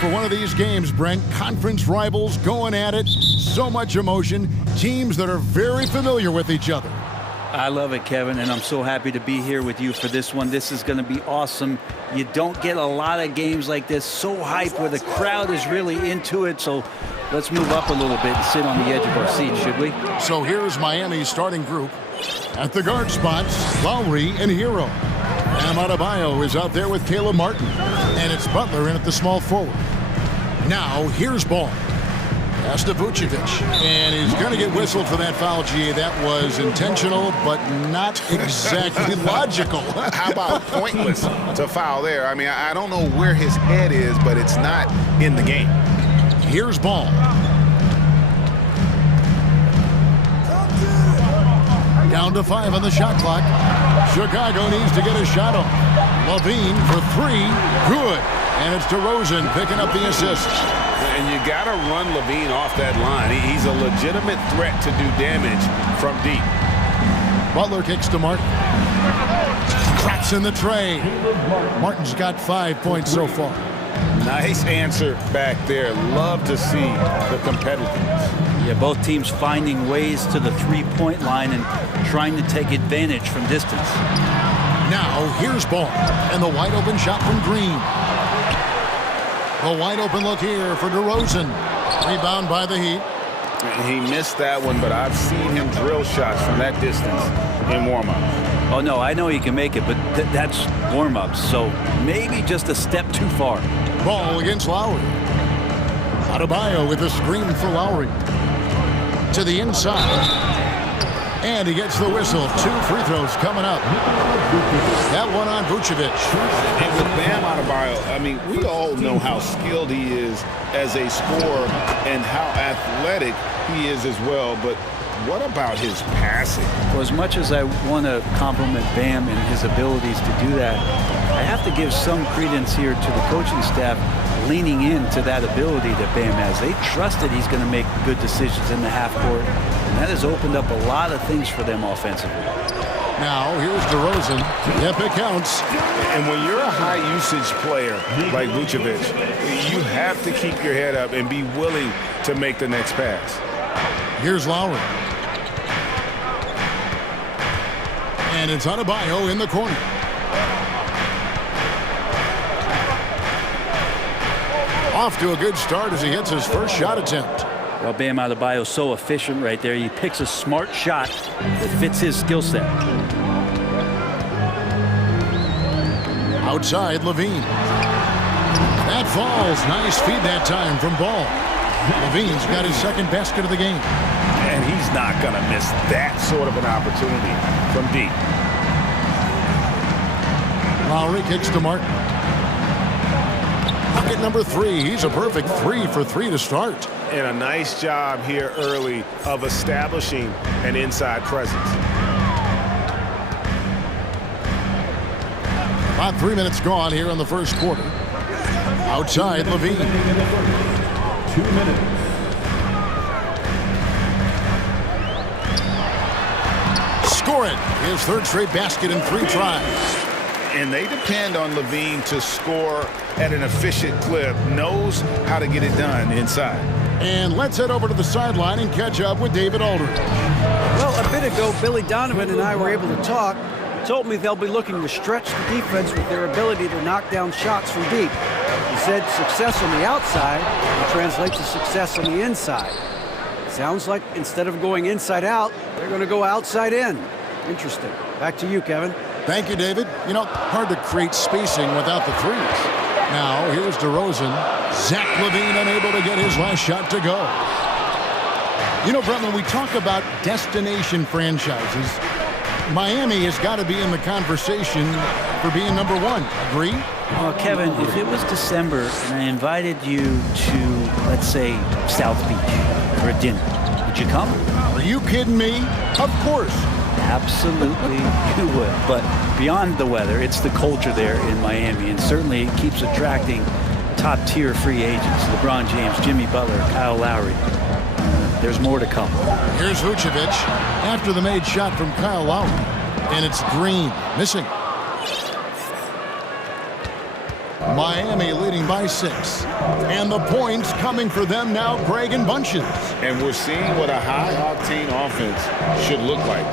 for one of these games, Brent. Conference rivals going at it. So much emotion. Teams that are very familiar with each other. I love it, Kevin, and I'm so happy to be here with you for this one. This is going to be awesome. You don't get a lot of games like this, so hype, where the crowd is really into it. So let's move up a little bit and sit on the edge of our seat, should we? So here's Miami's starting group. At the guard spots, Lowry and Hero. Bam Adebayo is out there with Caleb Martin. And it's Butler in at the small forward. Now, here's Ball. Pass to Vucevic. And he's going to get whistled for that foul, G. That was intentional, but not exactly logical. How about pointless to foul there? I mean, I don't know where his head is, but it's not in the game. Here's Ball. Down to 5 on the shot clock. Chicago needs to get a shot on. Levine for 3. Good. And it's DeRozan picking up the assist. And you got to run Levine off that line. He's a legitimate threat to do damage from deep. Butler kicks to Martin. Traps in the tray. Martin's got 5 points so far. Nice answer back there. Love to see the competitiveness. Yeah, both teams finding ways to the three-point line and trying to take advantage from distance. Now, here's Ball. And the wide-open shot from Green. A wide-open look here for DeRozan. Rebound by the Heat. He missed that one, but I've seen him drill shots from that distance in warm-ups. Oh, no, I know he can make it, but that's warm-ups, so maybe just a step too far. Ball against Lowry. Adebayo with a screen for Lowry. To the inside. And he gets the whistle. 2 free throws coming up. That one on Vucevic. And with Bam Adebayo, I mean, we all know how skilled he is as a scorer and how athletic he is as well. But what about his passing? Well, as much as I want to compliment Bam and his abilities to do that, I have to give some credence here to the coaching staff leaning into that ability that Bam has. They trust that he's going to make good decisions in the half court, and that has opened up a lot of things for them offensively. Now, here's DeRozan. Yep, it counts. And when you're a high-usage player like Vucevic, you have to keep your head up and be willing to make the next pass. Here's Lowry. And it's Adebayo in the corner. Off to a good start as he hits his first shot attempt. Well, Bam Adebayo is so efficient right there. He picks a smart shot that fits his skill set. Outside, Levine. That falls. Nice feed that time from Ball. Levine's got his second basket of the game. And he's not going to miss that sort of an opportunity from deep. Lowry kicks to Martin. Pocket number 3. He's a perfect 3 for 3 to start. And a nice job here early of establishing an inside presence. About 3 minutes gone here in the first quarter. Outside, Levine. 2 minutes. Score it. His third straight basket in 3 tries. And they depend on Levine to score at an efficient clip, knows how to get it done inside. And let's head over to the sideline and catch up with David Aldridge. Well, a bit ago, Billy Donovan and I were able to talk. He told me they'll be looking to stretch the defense with their ability to knock down shots from deep. He said success on the outside will translate to success on the inside. Sounds like instead of going inside out, they're going to go outside in. Interesting. Back to you, Kevin. Thank you, David. You know, hard to create spacing without the threes. Now, here's DeRozan. Zach LaVine unable to get his last shot to go. You know, Brett, when we talk about destination franchises, Miami has got to be in the conversation for being number 1. Agree? Well, Kevin, if it was December and I invited you to, let's say, South Beach for a dinner, would you come? Are you kidding me? Of course. Absolutely, you would. But beyond the weather, it's the culture there in Miami, and certainly it keeps attracting top-tier free agents. LeBron James, Jimmy Butler, Kyle Lowry. There's more to come. Here's Vucevic after the made shot from Kyle Lowry. And it's Green, missing. Miami leading by 6. And the points coming for them now, Greg, in bunches. And we're seeing what a high-octane offense should look like.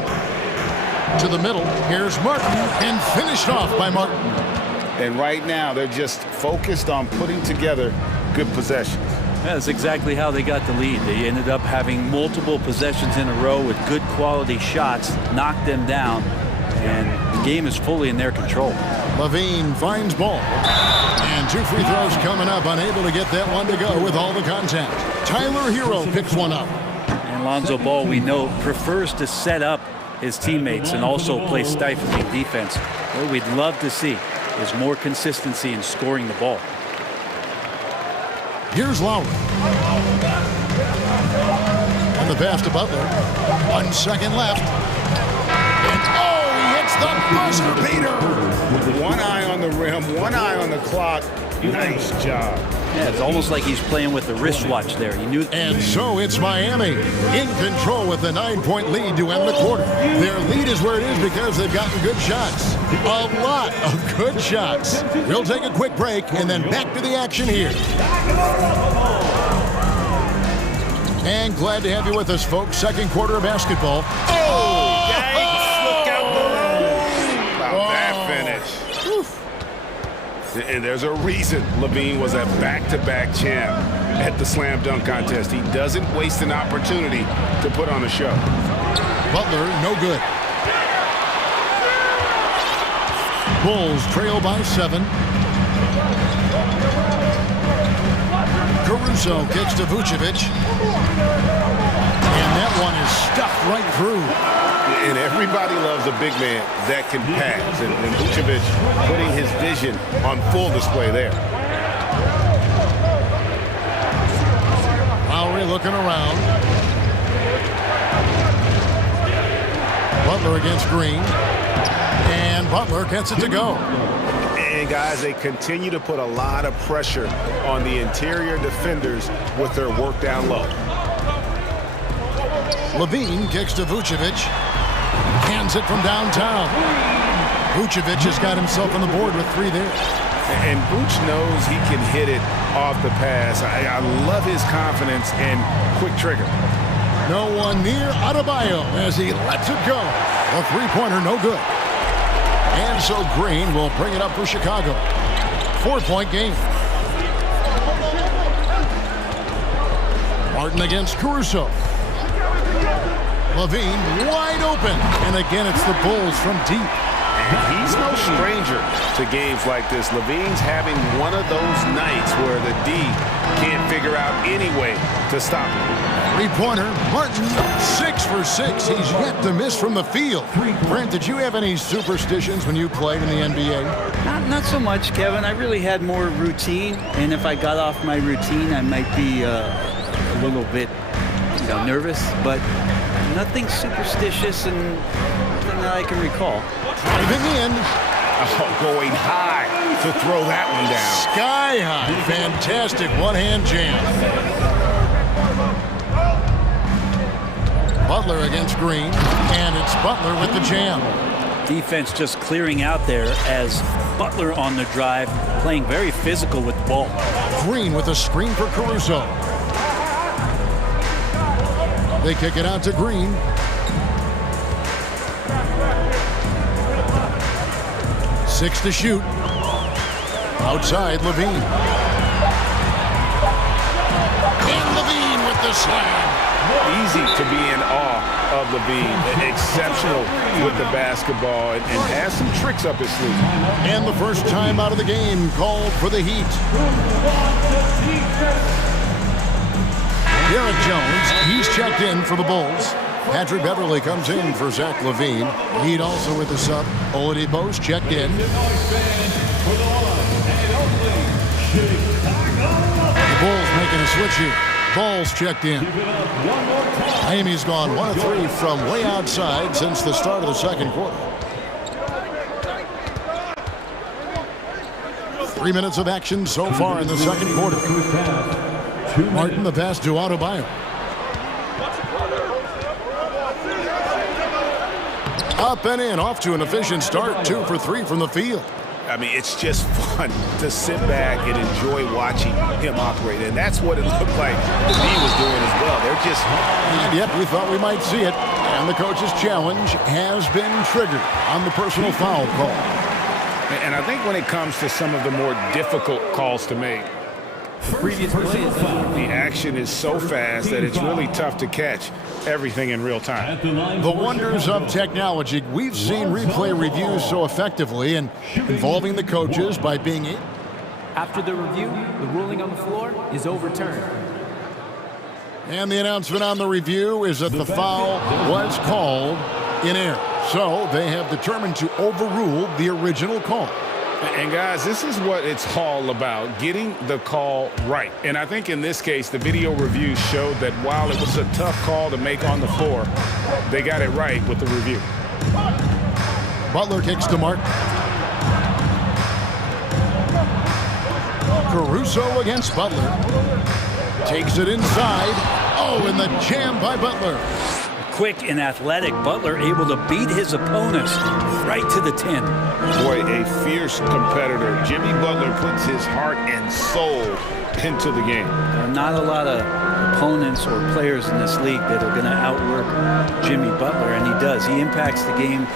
To the middle, here's Martin, and finished off by Martin. And right now, they're just focused on putting together good possessions. That's exactly how they got the lead. They ended up having multiple possessions in a row with good quality shots, knocked them down, and the game is fully in their control. Levine finds ball. And 2 free throws coming up, unable to get that one to go with all the contact. Tyler Hero picks one up. And Lonzo Ball, we know, prefers to set up his teammates and also play stifling defense. What we'd love to see is more consistency in scoring the ball. Here's Lowry. And the pass to Butler. 1 second left. And oh, he hits the buzzer beater. One eye on the rim, one eye on the clock. Nice job. Yeah, it's almost like he's playing with the wristwatch there. He knew. And so it's Miami in control with a 9-point lead to end the quarter. Their lead is where it is because they've gotten good shots. A lot of good shots. We'll take a quick break and then back to the action here. And glad to have you with us, folks. Second quarter of basketball. Oh, yikes. Look out below. Wow, that finish. And there's a reason Levine was a back-to-back champ at the slam dunk contest. He doesn't waste an opportunity to put on a show. Butler, no good. Bulls trail by 7. Caruso kicks to Vucevic. And that one is stuffed right through. And everybody loves a big man that can pass. And Vucevic putting his vision on full display there. Lowry looking around. Butler against Green. And Butler gets it to go. And guys, they continue to put a lot of pressure on the interior defenders with their work down low. Levine kicks to Vucevic. Hands it from downtown. Vucevic has got himself on the board with 3 there. And Vuce knows he can hit it off the pass. I love his confidence and quick trigger. No one near Adebayo as he lets it go. A 3-pointer, no good. And so Green will bring it up for Chicago. 4-point game. Martin against Caruso. Levine wide open. And again, it's the Bulls from deep. And he's no stranger to games like this. Levine's having one of those nights where the D can't figure out any way to stop him. 3-pointer, Martin, 6 for 6. He's yet to miss from the field. Brent, did you have any superstitions when you played in the NBA? Not so much, Kevin. I really had more routine, and if I got off my routine, I might be a little bit, nervous. But nothing superstitious and nothing that I can recall. Driving in. Oh, going high to throw that one down. Sky high. Fantastic one-hand jam. Butler against Green, and it's Butler with the jam. Defense just clearing out there as Butler on the drive, playing very physical with the ball. Green with a screen for Caruso. They kick it out to Green. Six to shoot. Outside, Levine. And Levine with the slam. Easy to be in awe of Levine. Exceptional with the basketball and has some tricks up his sleeve. And the first time out of the game called for the Heat. Garrett Jones, he's checked in for the Bulls. Patrick Beverly comes in for Zach Levine. Heat also with the sub. Oladipo's checked in. The Bulls making a switch here. Ball's checked in. Miami's gone 1 of 3 from way outside since the start of the second quarter. 3 minutes of action so far in the second quarter. Martin, the pass to Adebayo. Up and in, off to an efficient start. 2 for 3 from the field. I mean, it's just fun to sit back and enjoy watching him operate. And that's what it looked like the D was doing as well. They're just... And yep, we thought we might see it. And the coach's challenge has been triggered on the personal foul call. And I think when it comes to some of the more difficult calls to make, the action is so fast that it's really tough to catch everything in real time. The wonders of technology. We've seen replay reviews so effectively and involving the coaches by being... After the review, the ruling on the floor is overturned. And the announcement on the review is that the foul was called in error. So they have determined to overrule the original call. And guys, this is what it's all about, getting the call right. And I think in this case, the video review showed that while it was a tough call to make on the floor, they got it right with the review. Butler kicks to Martin. Caruso against Butler. Takes it inside. Oh, and the jam by Butler. Quick and athletic Butler able to beat his opponents right to the 10. Boy, a fierce competitor. Jimmy Butler puts his heart and soul into the game. There are not a lot of opponents or players in this league that are going to outwork Jimmy Butler, and he does. He impacts the game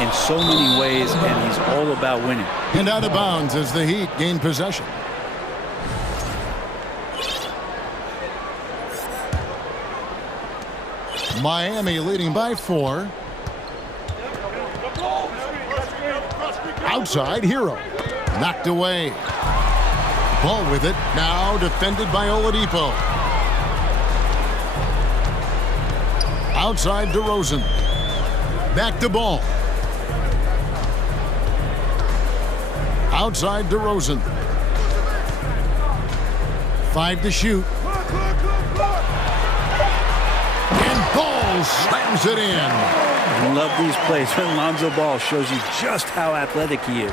in so many ways, and he's all about winning. And out of bounds as the Heat gain possession. Miami leading by 4. Outside, Hero. Knocked away. Ball with it. Now defended by Oladipo. Outside, DeRozan. Back to Ball. Outside, DeRozan. 5 to shoot. Ball slams it in. I love these plays when Lonzo Ball shows you just how athletic he is.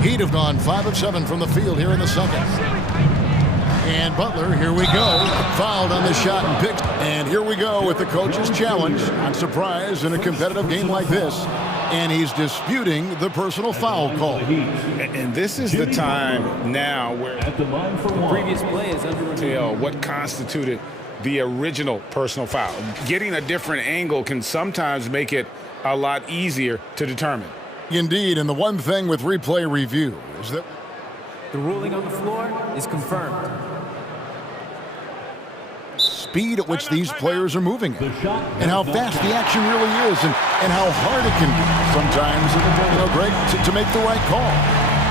Heat have gone 5 of 7 from the field here in the second. And Butler, here we go, fouled on the shot and picked. And here we go with the coach's challenge. Not surprised in a competitive game like this. And he's disputing the personal foul call. And this is the time now where The previous play is under tell what constituted the original personal foul. Getting a different angle can sometimes make it a lot easier to determine. Indeed, and the one thing with replay review is that the ruling on the floor is confirmed. speed at which these players are moving and how fast the action really is and how hard it can be sometimes, Greg, to make the right call.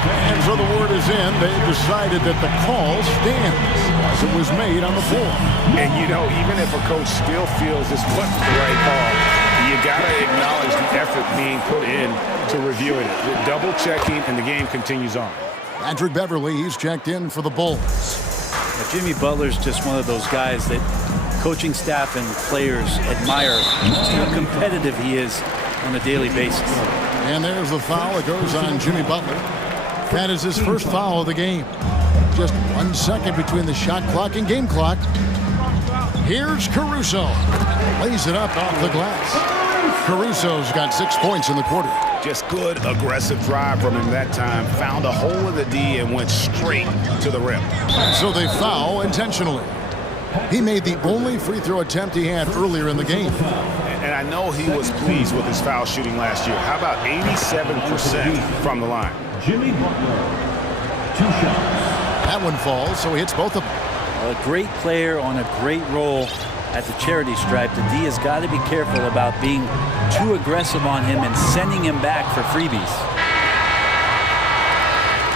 And so the word is in. They've decided that the call stands as it was made on the floor. And, even if a coach still feels this wasn't the right call, you got to acknowledge the effort being put in to reviewing it. The double checking, and the game continues on. Patrick Beverly, he's checked in for the Bulls. Jimmy Butler's just one of those guys that coaching staff and players admire how competitive he is on a daily basis. And there's the foul. It goes on Jimmy Butler. That is his first foul of the game. Just 1 second between the shot clock and game clock. Here's Caruso. Lays it up off the glass. Caruso's got 6 points in the quarter. Just good, aggressive drive from him that time. Found a hole in the D and went straight to the rim. So they foul intentionally. He made the only free throw attempt he had earlier in the game. And I know he was pleased with his foul shooting last year. How about 87% from the line? Jimmy Butler, 2 shots. That one falls, so he hits both of them. A great player on a great role at the charity stripe. The D has got to be careful about being too aggressive on him and sending him back for freebies.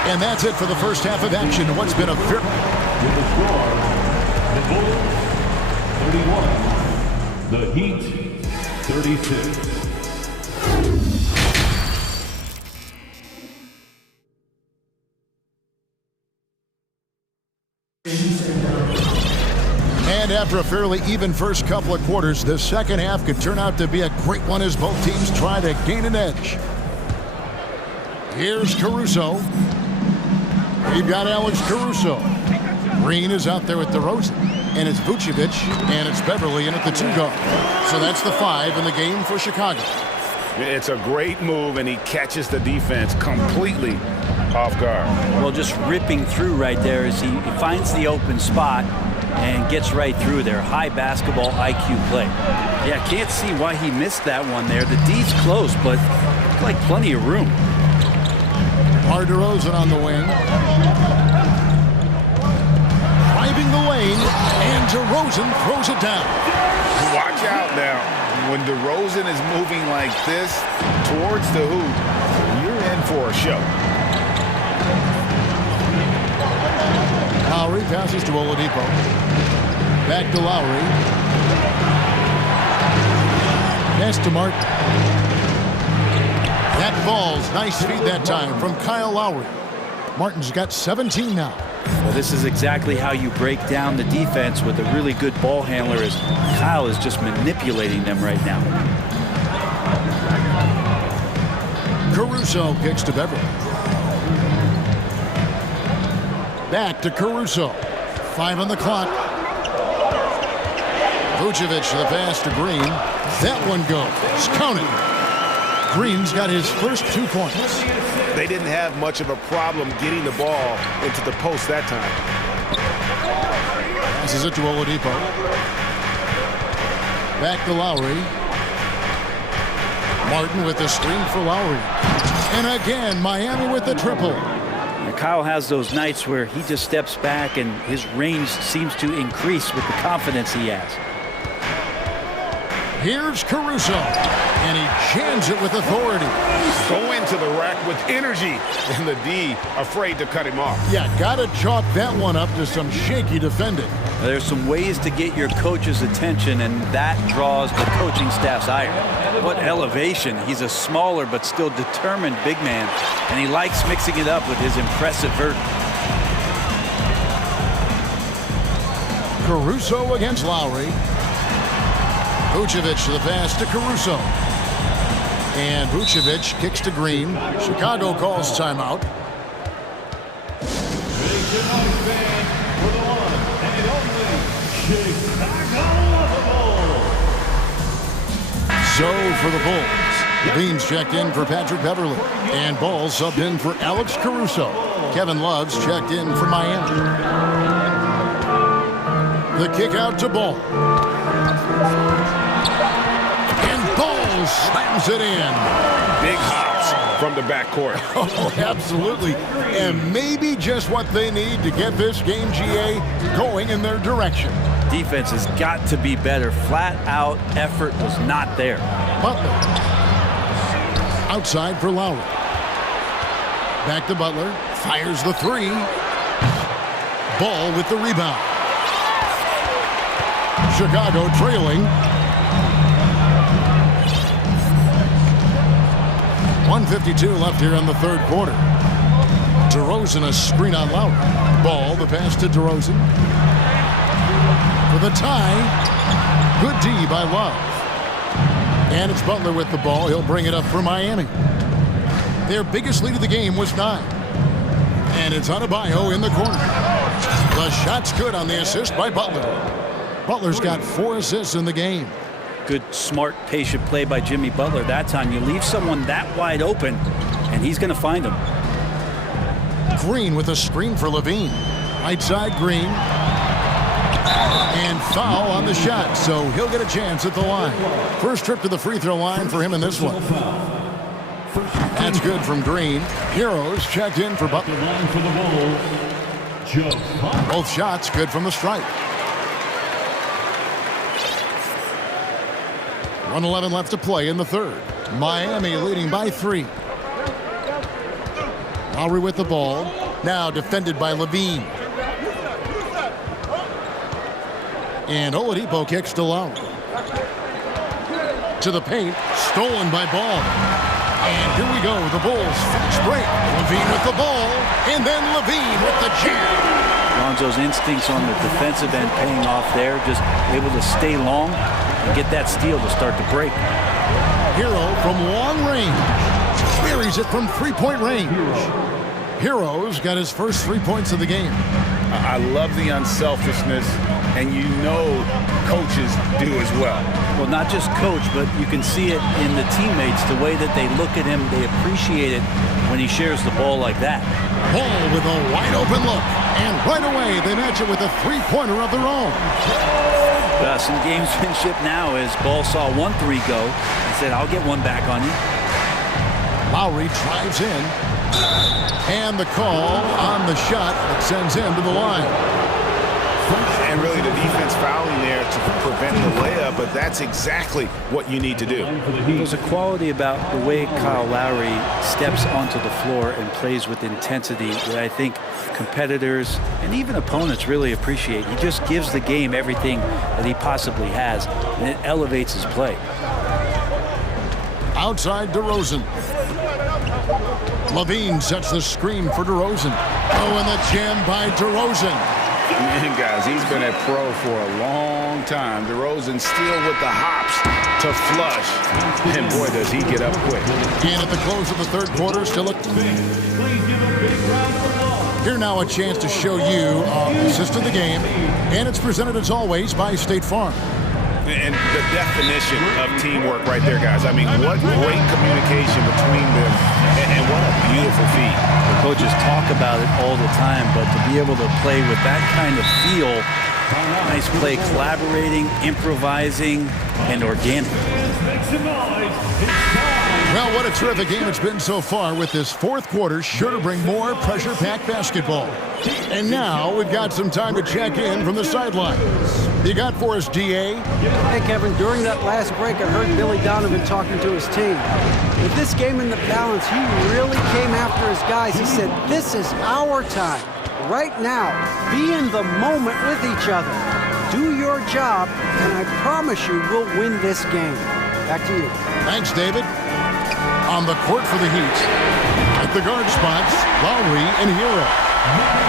And that's it for the first half of action. What's been a very... With the score, the Bulls 31, the Heat 36. And after a fairly even first couple of quarters, the second half could turn out to be a great one as both teams try to gain an edge. Here's Caruso. We've got Alex Caruso. Green is out there with DeRozan. And it's Vucevic, and it's Beverly in at the 2 guard. So that's the 5 in the game for Chicago. It's a great move, and he catches the defense completely off guard. Well, just ripping through right there as he finds the open spot and gets right through there. High basketball IQ play. Yeah, can't see why he missed that one there. The D's close, but like plenty of room. DeRozan on the wing. Driving the lane, and DeRozan throws it down. Watch out now. When DeRozan is moving like this towards the hoop, you're in for a show. Lowry passes to Oladipo. Back to Lowry. Pass to Martin. That falls. Nice feed that time from Kyle Lowry. Martin's got 17 now. Well, this is exactly how you break down the defense with a really good ball handler, as Kyle is just manipulating them right now. Caruso kicks to Beverly. Back to Caruso. 5 on the clock. Vucevic to the pass to Green. That one goes. Count it. Green's got his first 2 points. They didn't have much of a problem getting the ball into the post that time. Passes it to Oladipo. Back to Lowry. Martin with the screen for Lowry. And again, Miami with the triple. Kyle has those nights where he just steps back and his range seems to increase with the confidence he has. Here's Caruso, and he jams it with authority. Go into the rack with energy, and the D afraid to cut him off. Yeah, gotta chalk that one up to some shaky defending. There's some ways to get your coach's attention, and that draws the coaching staff's ire. What elevation. He's a smaller but still determined big man, and he likes mixing it up with his impressive vert. Caruso against Lowry. Vucevic to the pass to Caruso. And Vucevic kicks to Green. Chicago calls timeout. So for the Bulls, Levine's checked in for Patrick Beverly. And Ball subbed in for Alex Caruso. Kevin Love's checked in for Miami. The kick out to Ball. Slams it in. Big hops from the backcourt. Oh, absolutely. And maybe just what they need to get this game, GA, going in their direction. Defense has got to be better. Flat out effort was not there. Butler. Outside for Lowry. Back to Butler. Fires the 3. Ball with the rebound. Chicago trailing. 1:52 left here in the third quarter. DeRozan a screen on Lowry. Ball, the pass to DeRozan. For the tie. Good D by Love. And it's Butler with the ball. He'll bring it up for Miami. Their biggest lead of the game was 9. And it's Adebayo in the corner. The shot's good on the assist by Butler. Butler's got 4 assists in the game. Good, smart, patient play by Jimmy Butler. That time you leave someone that wide open, and he's going to find him. Green with a screen for Levine. Right side, Green. And foul on the shot, so he'll get a chance at the line. First trip to the free throw line for him in this one. That's good from Green. Heroes checked in for Butler. Both shots good from the stripe. 1:11 left to play in the third. Miami leading by 3. Lowry with the ball. Now defended by Levine. And Oladipo kicks to Lowry. To the paint. Stolen by Ball. And here we go. The Bulls fast break. Levine with the ball. And then Levine with the jam. Lonzo's instincts on the defensive end paying off there. Just able to stay long and get that steal to start the break. Hero from long range. Buries it from 3-point range. Hero's got his first 3 points of the game. I love the unselfishness, and you know coaches do as well. Well, not just coach, but you can see it in the teammates, the way that they look at him. They appreciate it when he shares the ball like that. Ball with a wide open look. And right away, they match it with a three-pointer of their own. Some gamesmanship now as Ball saw 1-3 go and said, I'll get one back on you. Lowry drives in. And the call on the shot that sends him to the line. And really the defense fouling there to prevent the layup, but that's exactly what you need to do. There's a quality about the way Kyle Lowry steps onto the floor and plays with intensity that I think competitors and even opponents really appreciate. He just gives the game everything that he possibly has, and it elevates his play. Outside DeRozan. Levine sets the screen for DeRozan. Oh, and the jam by DeRozan. Man, guys, he's been a pro for a long time. DeRozan still with the hops to flush. And boy, does he get up quick. And at the close of the third quarter, still at... Here now a chance to show you assist of the game. And it's presented as always by State Farm. And the definition of teamwork right there, guys. I mean, what great communication between them, and what a beautiful feat. The coaches talk about it all the time, but to be able to play with that kind of feel, nice play, collaborating, improvising, and organic. Well, what a terrific game it's been so far, with this fourth quarter sure to bring more pressure-packed basketball. And now we've got some time to check in from the sidelines. You got for us, DA? Hey, Kevin, during that last break, I heard Billy Donovan talking to his team. With this game in the balance, he really came after his guys. He said, this is our time. Right now, be in the moment with each other. Do your job, and I promise you we'll win this game. Back to you. Thanks, David. On the court for the Heat, at the guard spots, Lowry and Hero.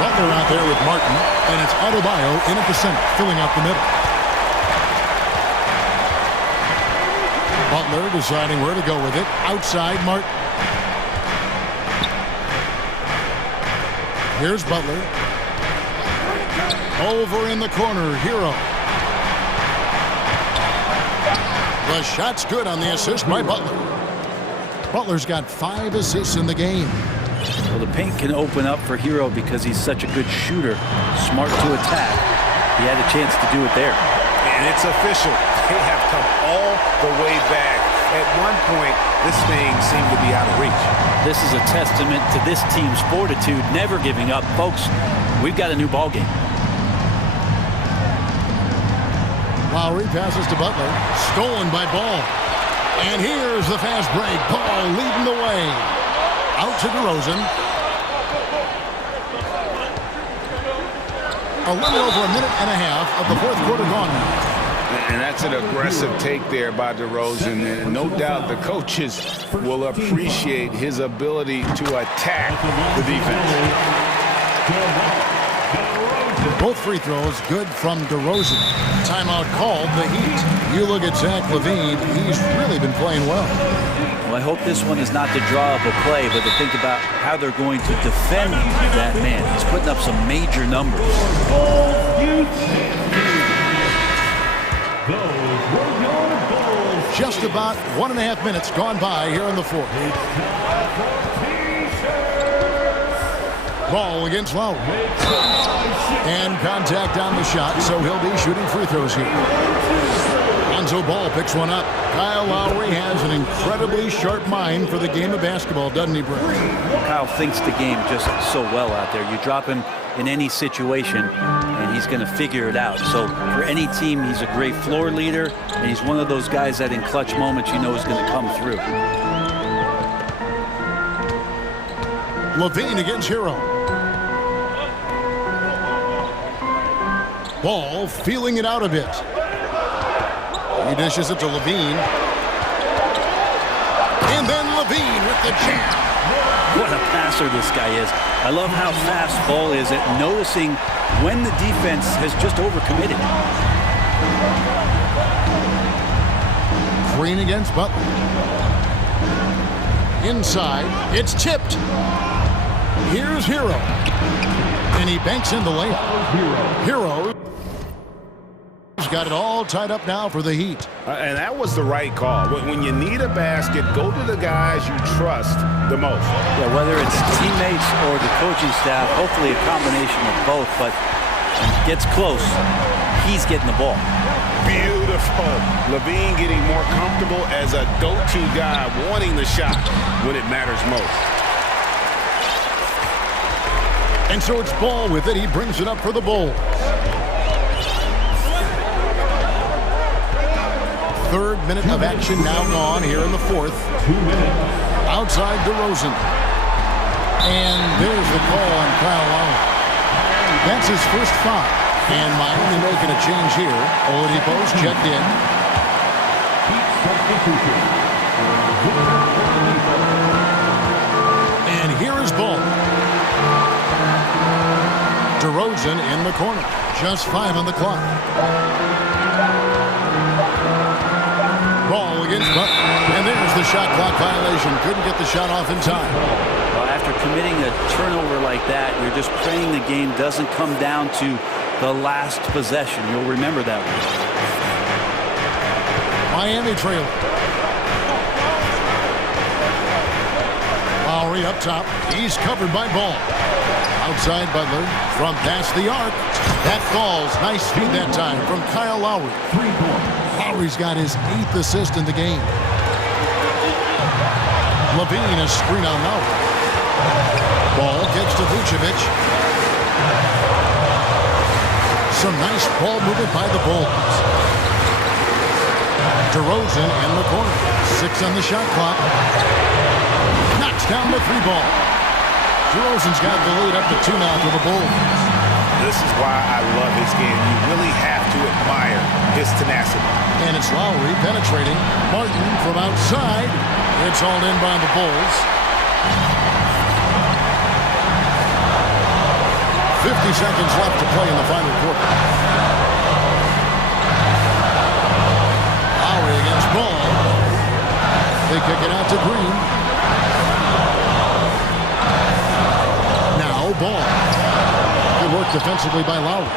Butler out there with Martin, and it's Adebayo in at the center, filling out the middle. Butler deciding where to go with it. Outside, Martin. Here's Butler. Over in the corner, Hero. The shot's good on the assist by Butler. Butler's got 5 assists in the game. Well, the paint can open up for Hero because he's such a good shooter, smart to attack. He had a chance to do it there. And it's official. They have come all the way back. At one point, this thing seemed to be out of reach. This is a testament to this team's fortitude, never giving up. Folks, we've got a new ball game. Lowry passes to Butler. Stolen by Ball. And here's the fast break. Ball leading the way. Out to DeRozan. A little over a minute and a half of the fourth quarter gone now. And that's an aggressive take there by DeRozan. And no doubt the coaches will appreciate his ability to attack the defense. Both free throws good from DeRozan. Timeout called, the Heat. You look at Zach LaVine, he's really been playing well. Well, I hope this one is not the draw of a play, but to think about how they're going to defend that man. He's putting up some major numbers. Just about 1.5 minutes gone by here in the fourth. Ball against Lowry. And contact on the shot, so he'll be shooting free throws here. Lonzo Ball picks one up. Kyle Lowry has an incredibly sharp mind for the game of basketball, doesn't he, Brett? Kyle thinks the game just so well out there. You drop him in any situation, and he's going to figure it out. So for any team, he's a great floor leader, and he's one of those guys that in clutch moments you know is going to come through. LaVine against Hero. Ball feeling it out a bit. He dishes it to LaVine. And then LaVine with the jam. What a passer this guy is. I love how fast Ball is at noticing when the defense has just overcommitted. Green against Butler. Inside, it's tipped. Here's Hero. And he banks in the layup. Hero got it all tied up now for the Heat. And that was the right call. When you need a basket, go to the guys you trust the most. Yeah, whether it's teammates or the coaching staff, hopefully a combination of both, but when it gets close, he's getting the ball. Beautiful. Levine getting more comfortable as a go-to guy, wanting the shot when it matters most. And so it's Ball with it. He brings it up for the Bulls. Third minute of action now gone here in the fourth. Outside DeRozan. And there's the call on Kyle Lowry. That's his first foul. And Miami making a change here. Oladipo's checked in. And here is Ball. DeRozan in the corner. Just 5 on the clock. Ball against Butler. And there's the shot clock violation. Couldn't get the shot off in time. Well, after committing a turnover like that, you're just praying the game doesn't come down to the last possession. You'll remember that one. Miami trailing. Lowry up top. He's covered by Ball. Outside Butler from past the arc. That falls. Nice feed that time from Kyle Lowry. 3 points. Lowry's got his 8th assist in the game. Levine a screen on Lowry. Ball gets to Vucevic. Some nice ball movement by the Bulls. DeRozan in the corner. 6 on the shot clock. Knocks down the 3-ball. DeRozan's got the lead up to 2 now for the Bulls. This is why I love his game. You really have to admire his tenacity. And it's Lowry penetrating. Martin from outside. It's hauled in by the Bulls. 50 seconds left to play in the final quarter. Lowry against Ball. They kick it out to Green. Now Ball. Good work defensively by Lowry.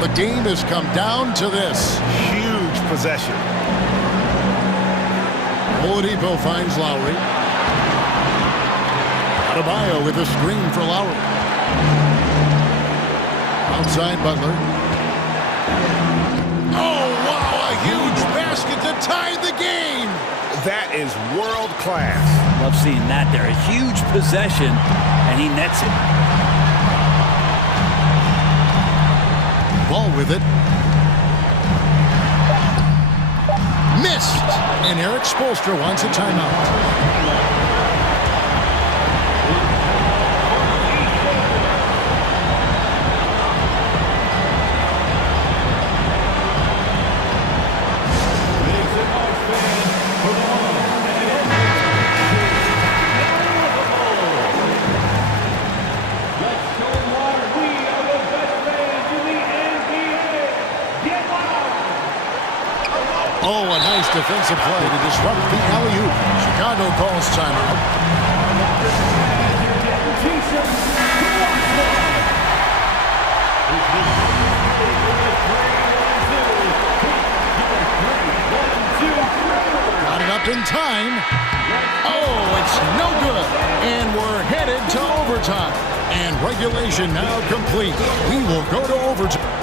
The game has come down to this. Huge possession. Oladipo finds Lowry. Adebayo with a screen for Lowry. Outside Butler. Oh, wow, a huge basket to tie the game. That is world class. Love seeing that there. A huge possession, and he nets it. Ball with it. Missed. And Eric Spoelstra wants a timeout. Oh, a nice defensive play to disrupt the alley-oop. Chicago calls timeout. Got it up in time. Oh, it's no good. And we're headed to overtime. And regulation now complete. We will go to overtime.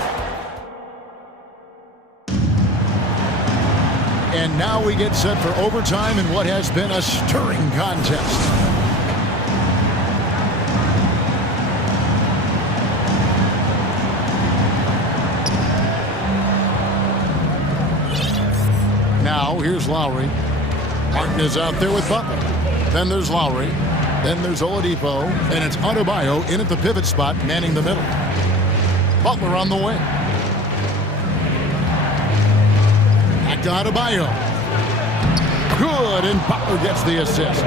And now we get set for overtime in what has been a stirring contest. Now here's Lowry. Martin is out there with Butler. Then there's Lowry. Then there's Oladipo. And it's Adebayo in at the pivot spot, manning the middle. Butler on the wing. Back to Adebayo. Good, and Butler gets the assist.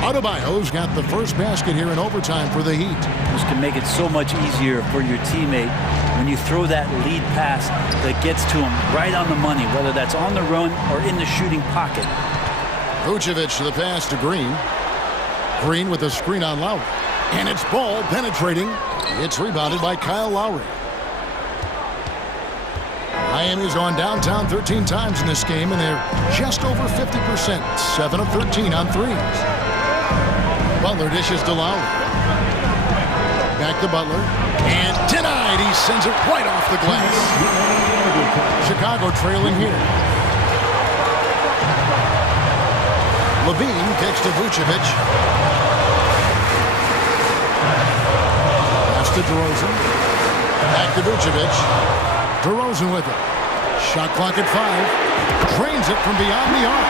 Adebayo's got the first basket here in overtime for the Heat. This can make it so much easier for your teammate when you throw that lead pass that gets to him right on the money, whether that's on the run or in the shooting pocket. Vucevic to the pass to Green. Green with a screen on Lowry. And it's Ball penetrating. It's rebounded by Kyle Lowry. Miami's gone downtown 13 times in this game, and they're just over 50%, 7 of 13 on threes. Butler dishes to Lowry. Back to Butler. And denied. He sends it right off the glass. Chicago trailing here. Levine kicks to Vucevic. Pass to DeRozan. Back to Vucevic. DeRozan with it. Shot clock at 5. Drains it from beyond the arc.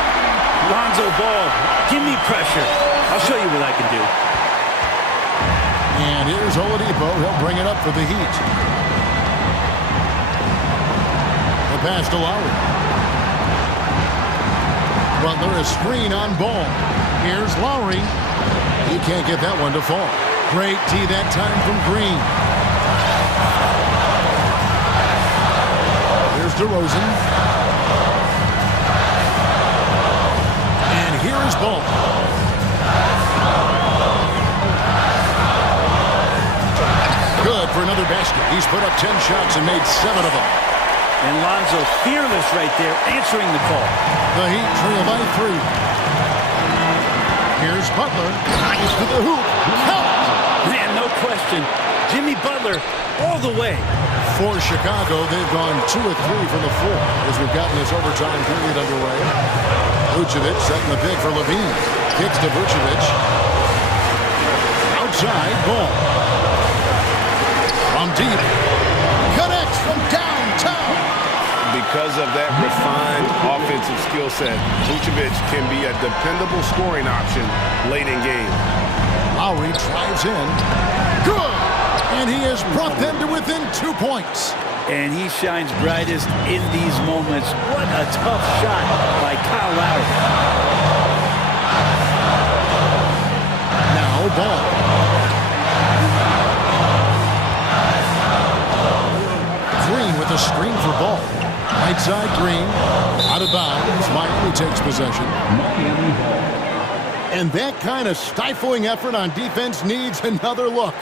Lonzo Ball, give me pressure. I'll show you what I can do. And here's Oladipo. He'll bring it up for the Heat. The pass to Lowry. Butler, a screen on Ball. Here's Lowry. He can't get that one to fall. Great tee that time from Green. Here's DeRozan. And here is Ball. Good for another basket. He's put up 10 shots and made 7 of them. And Lonzo fearless right there, answering the call. The Heat trail by 3. Here's Butler. Eyes to the hoop. Count. Man, no question. Jimmy Butler all the way. For Chicago, they've gone 2 of 3 from the floor as we've gotten this overtime period underway. Vucevic setting the pick for Levine. Kicks to Vucevic. Outside, Ball. From deep. Connects from downtown. Because of that refined offensive skill set, Vucevic can be a dependable scoring option late in game. Lowry drives in. Good! And he has brought them to within 2 points. And he shines brightest in these moments. What a tough shot by Kyle Lowry. Now Ball. Green with a screen for Ball. Right side, Green. Out of bounds. Miami takes possession. And that kind of stifling effort on defense needs another look.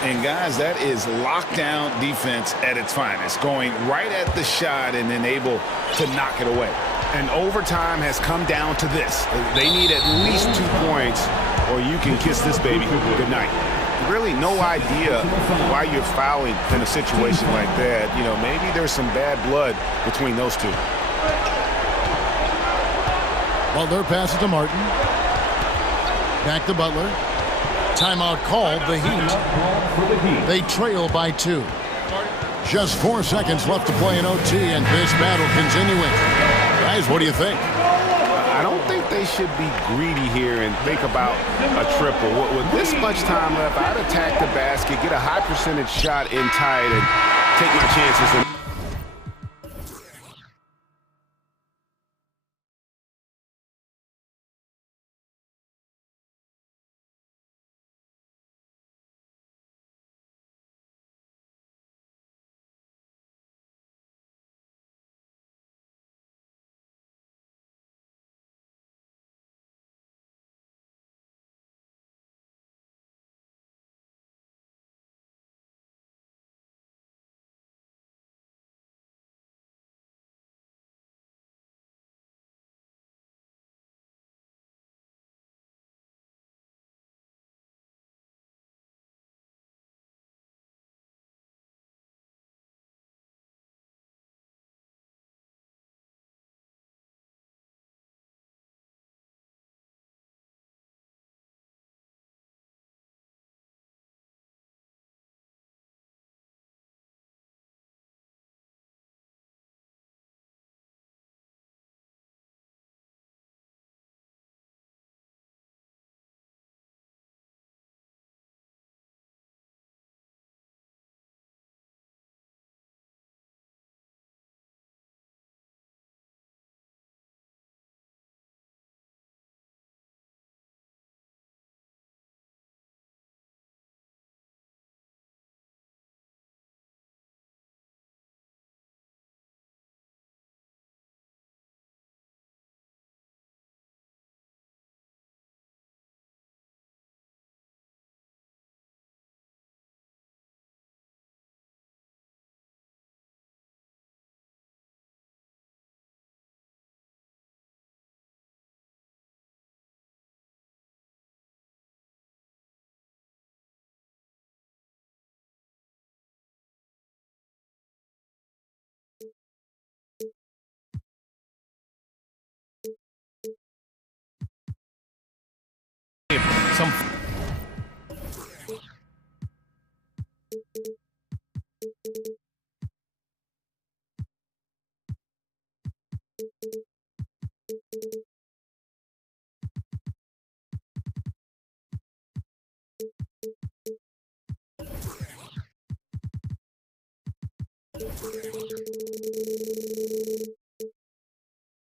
And guys, that is lockdown defense at its finest, going right at the shot and then able to knock it away. And overtime has come down to this. They need at least 2 points or you can kiss this baby goodnight. Really no idea why you're fouling in a situation like that. You know, maybe there's some bad blood between those two. Butler passes to Martin. Back to Butler. Timeout called, the Heat. They trail by 2. Just 4 seconds left to play in OT, and this battle continuing. Guys, what do you think? I don't think they should be greedy here and think about a triple. With this much time left, I'd attack the basket, get a high percentage shot in tight, and take my chances.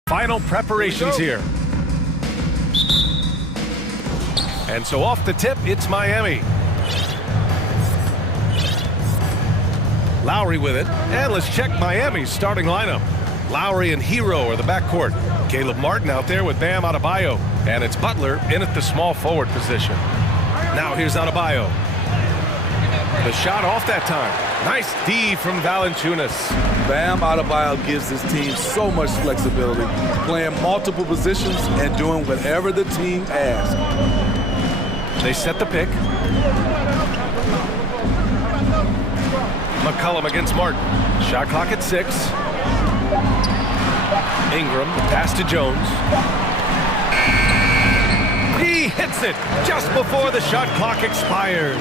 Final preparations here. And so off the tip, it's Miami. Lowry with it. And let's check Miami's starting lineup. Lowry and Hero are the backcourt. Caleb Martin out there with Bam Adebayo. And it's Butler in at the small forward position. Now here's Adebayo. The shot off that time. Nice D from Valanciunas. Bam Adebayo gives his team so much flexibility, playing multiple positions and doing whatever the team asks. They set the pick. McCollum against Martin. Shot clock at 6. Ingram, pass to Jones. He hits it just before the shot clock expires.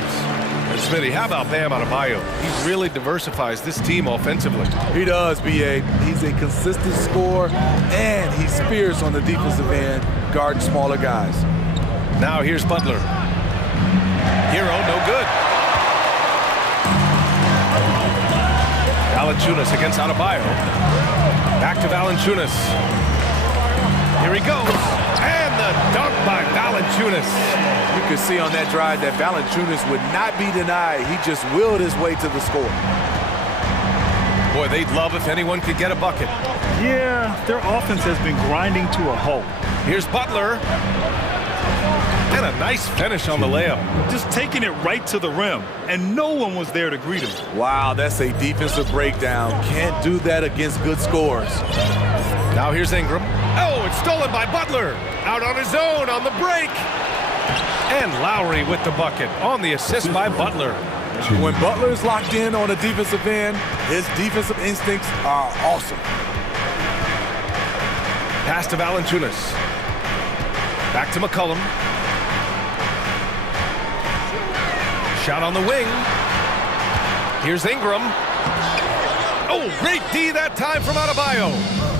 And Smitty, how about Bam Adebayo? He really diversifies this team offensively. He does, B.A. He's a consistent scorer, and he's fierce on the defensive end, guarding smaller guys. Now here's Butler. Hero, no good. Valanciunas against Adebayo. Back to Valanciunas. Here he goes. And the dunk by Valanciunas. You can see on that drive that Valanciunas would not be denied. He just willed his way to the score. Boy, they'd love if anyone could get a bucket. Yeah, their offense has been grinding to a halt. Here's Butler. And a nice finish on the layup. Just taking it right to the rim, and no one was there to greet him. Wow, that's a defensive breakdown. Can't do that against good scores. Now here's Ingram. Oh, it's stolen by Butler. Out on his own on the break. And Lowry with the bucket on the assist by Butler. When Butler is locked in on the defensive end, his defensive instincts are awesome. Pass to Valanciunas. Back to McCollum. Shot on the wing. Here's Ingram. Oh, great D that time from Adebayo.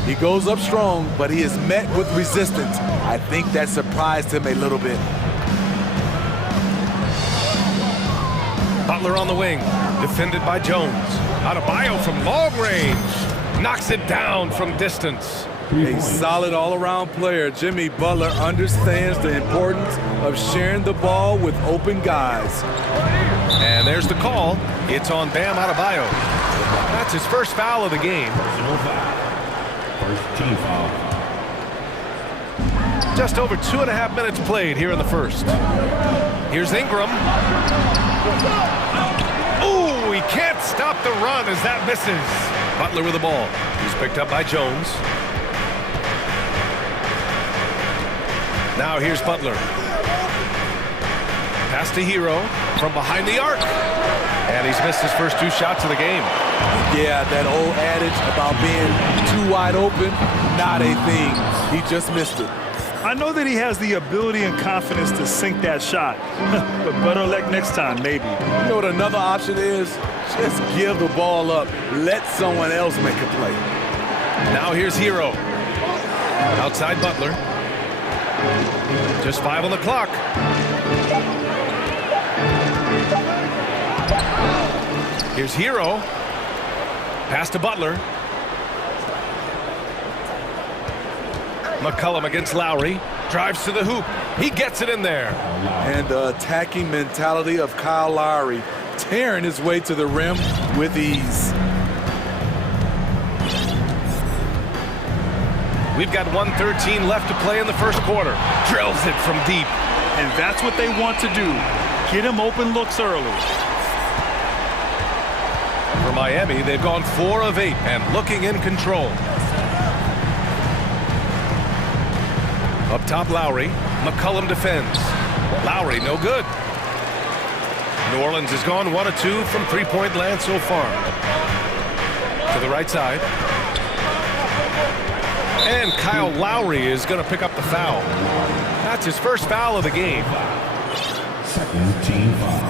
He goes up strong, but he is met with resistance. I think that surprised him a little bit. Butler on the wing, defended by Jones. Adebayo from long range. Knocks it down from distance. A solid all-around player. Jimmy Butler understands the importance of sharing the ball with open guys. And there's the call. It's on Bam Adebayo. That's his first foul of the game. First team foul. Just over 2.5 minutes played here in the first. Here's Ingram. Ooh, he can't stop the run as that misses. Butler with the ball. He's picked up by Jones. Now here's Butler. Pass to Hero from behind the arc. And he's missed his first 2 shots of the game. Yeah, that old adage about being too wide open, not a thing. He just missed it. I know that he has the ability and confidence to sink that shot. But better luck next time, maybe. You know what another option is? Just give the ball up. Let someone else make a play. Now here's Hero. Outside Butler. Just 5 on the clock. Here's Hero. Pass to Butler. McCollum against Lowry. Drives to the hoop. He gets it in there. And the attacking mentality of Kyle Lowry, tearing his way to the rim with ease. We've got 1:13 left to play in the first quarter. Drills it from deep. And that's what they want to do. Get him open looks early. For Miami, they've gone 4 of 8 and looking in control. Up top, Lowry. McCollum defends. Lowry, no good. New Orleans has gone 1 of 2 from three-point land so far. To the right side. And Kyle Lowry is going to pick up the foul. That's his first foul of the game. Second team foul.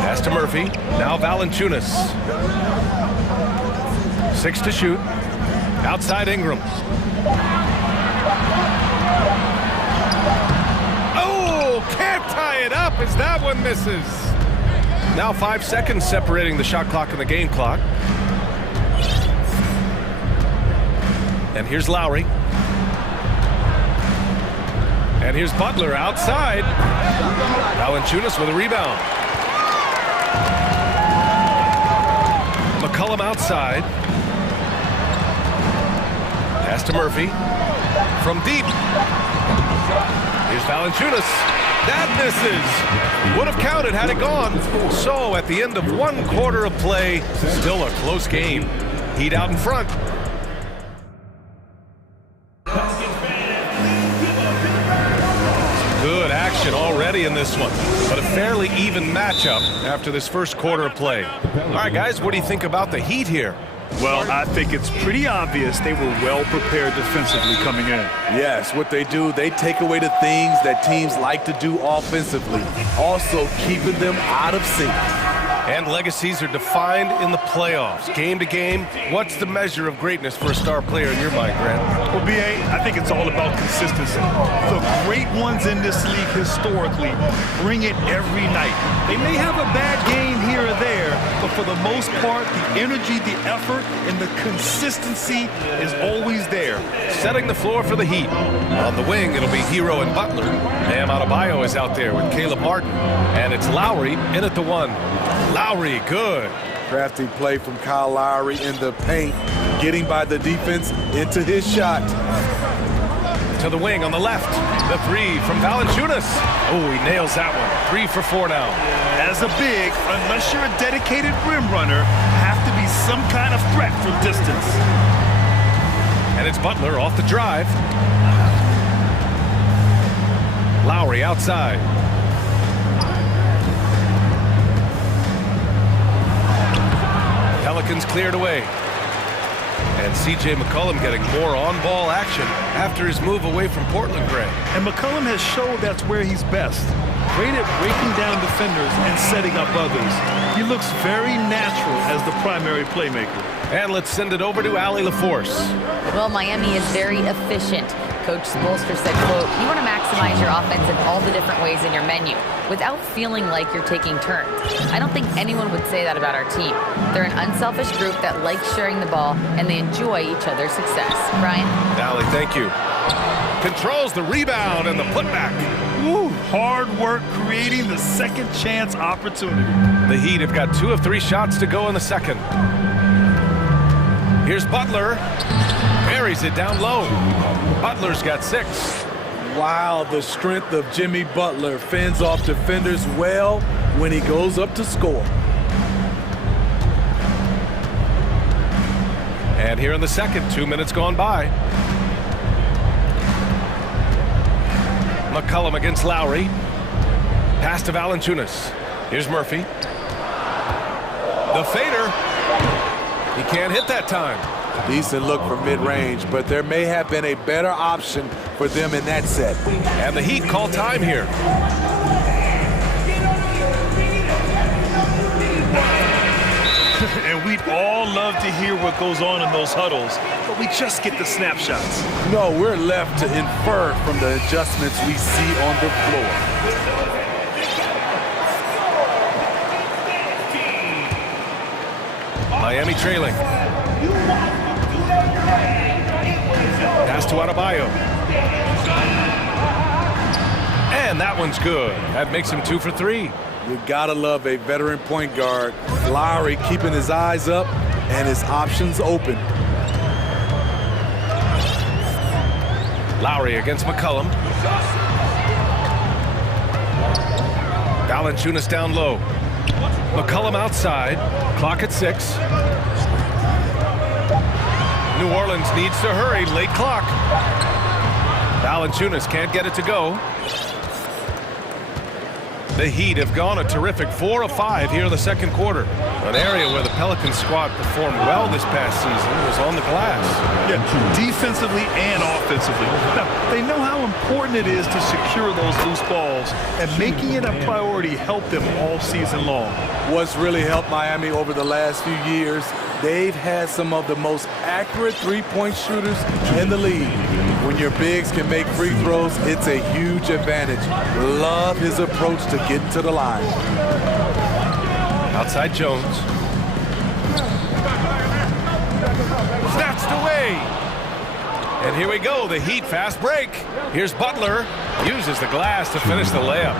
Pass to Murphy. Now Valanciunas. 6 to shoot. Outside Ingram. lay it up as that one misses. Now 5 seconds separating the shot clock and the game clock. And here's Lowry. And here's Butler outside. Valanciunas with a rebound. McCollum outside. Pass to Murphy. From deep. Here's Valanciunas. That misses. Would have counted had it gone. So at the end of 1 quarter of play, still a close game. Heat out in front. Good action already in this one, but a fairly even matchup after this first quarter of play. All right, guys, what do you think about the Heat here? Well, I think it's pretty obvious they were well prepared defensively coming in. Yes, what they do, they take away the things that teams like to do offensively, also keeping them out of sync. And legacies are defined in the playoffs. Game to game, what's the measure of greatness for a star player in your mind, Grant? Well, B.A., I think it's all about consistency. The great ones in this league historically bring it every night. They may have a bad game here or there, but for the most part, the energy, the effort, and the consistency is always there. Setting the floor for the Heat. On the wing, it'll be Hero and Butler. Bam Adebayo is out there with Caleb Martin. And it's Lowry in at the 1. Lowry, good. Crafty play from Kyle Lowry in the paint, getting by the defense into his shot. To the wing on the left. The 3 from Valanciunas. Oh, he nails that one. 3 for 4 now. As a big, unless you're a dedicated rim runner, have to be some kind of threat from distance. And it's Butler off the drive. Lowry outside. Pelicans cleared away. And C.J. McCollum getting more on-ball action after his move away from Portland, Gray. And McCollum has showed that's where he's best. Great at breaking down defenders and setting up others. He looks very natural as the primary playmaker. And let's send it over to Allie LaForce. Well, Miami is very efficient. Coach Spoelstra said, quote, "You want to maximize your offense in all the different ways in your menu without feeling like you're taking turns." I don't think anyone would say that about our team. They're an unselfish group that likes sharing the ball, and they enjoy each other's success. Brian? Allie, thank you. Controls the rebound and the putback. Woo, hard work creating the second chance opportunity. The Heat have got 2 of 3 shots to go in the second. Here's Butler. Buries it down low. Butler's got 6. Wow, the strength of Jimmy Butler fends off defenders well when he goes up to score. And here in the second, 2 minutes gone by. McCollum against Lowry. Pass to Valanciunas. Here's Murphy. The fader. He can't hit that time. Decent look from mid-range, but there may have been a better option for them in that set. And the Heat call time here. And we'd all love to hear what goes on in those huddles, but we just get the snapshots. No, we're left to infer from the adjustments we see on the floor. Miami trailing. Pass to Adebayo. And that one's good. That makes him 2 for 3. You gotta love a veteran point guard. Lowry keeping his eyes up and his options open. Lowry against McCollum. Valanciunas down low. McCollum outside. Clock at 6. New Orleans needs to hurry. Late clock. Valanciunas can't get it to go. The Heat have gone a terrific 4 of 5 here in the second quarter. An area where the Pelicans squad performed well this past season was on the glass. Yeah, defensively and offensively. Now, they know how important it is to secure those loose balls, and making it a priority helped them all season long. What's really helped Miami over the last few years they've had some of the most accurate three-point shooters in the league. When your bigs can make free throws, it's a huge advantage. Love his approach to getting to the line. Outside Jones. Snatched away. And here we go, the Heat fast break. Here's Butler. Uses the glass to finish the layup.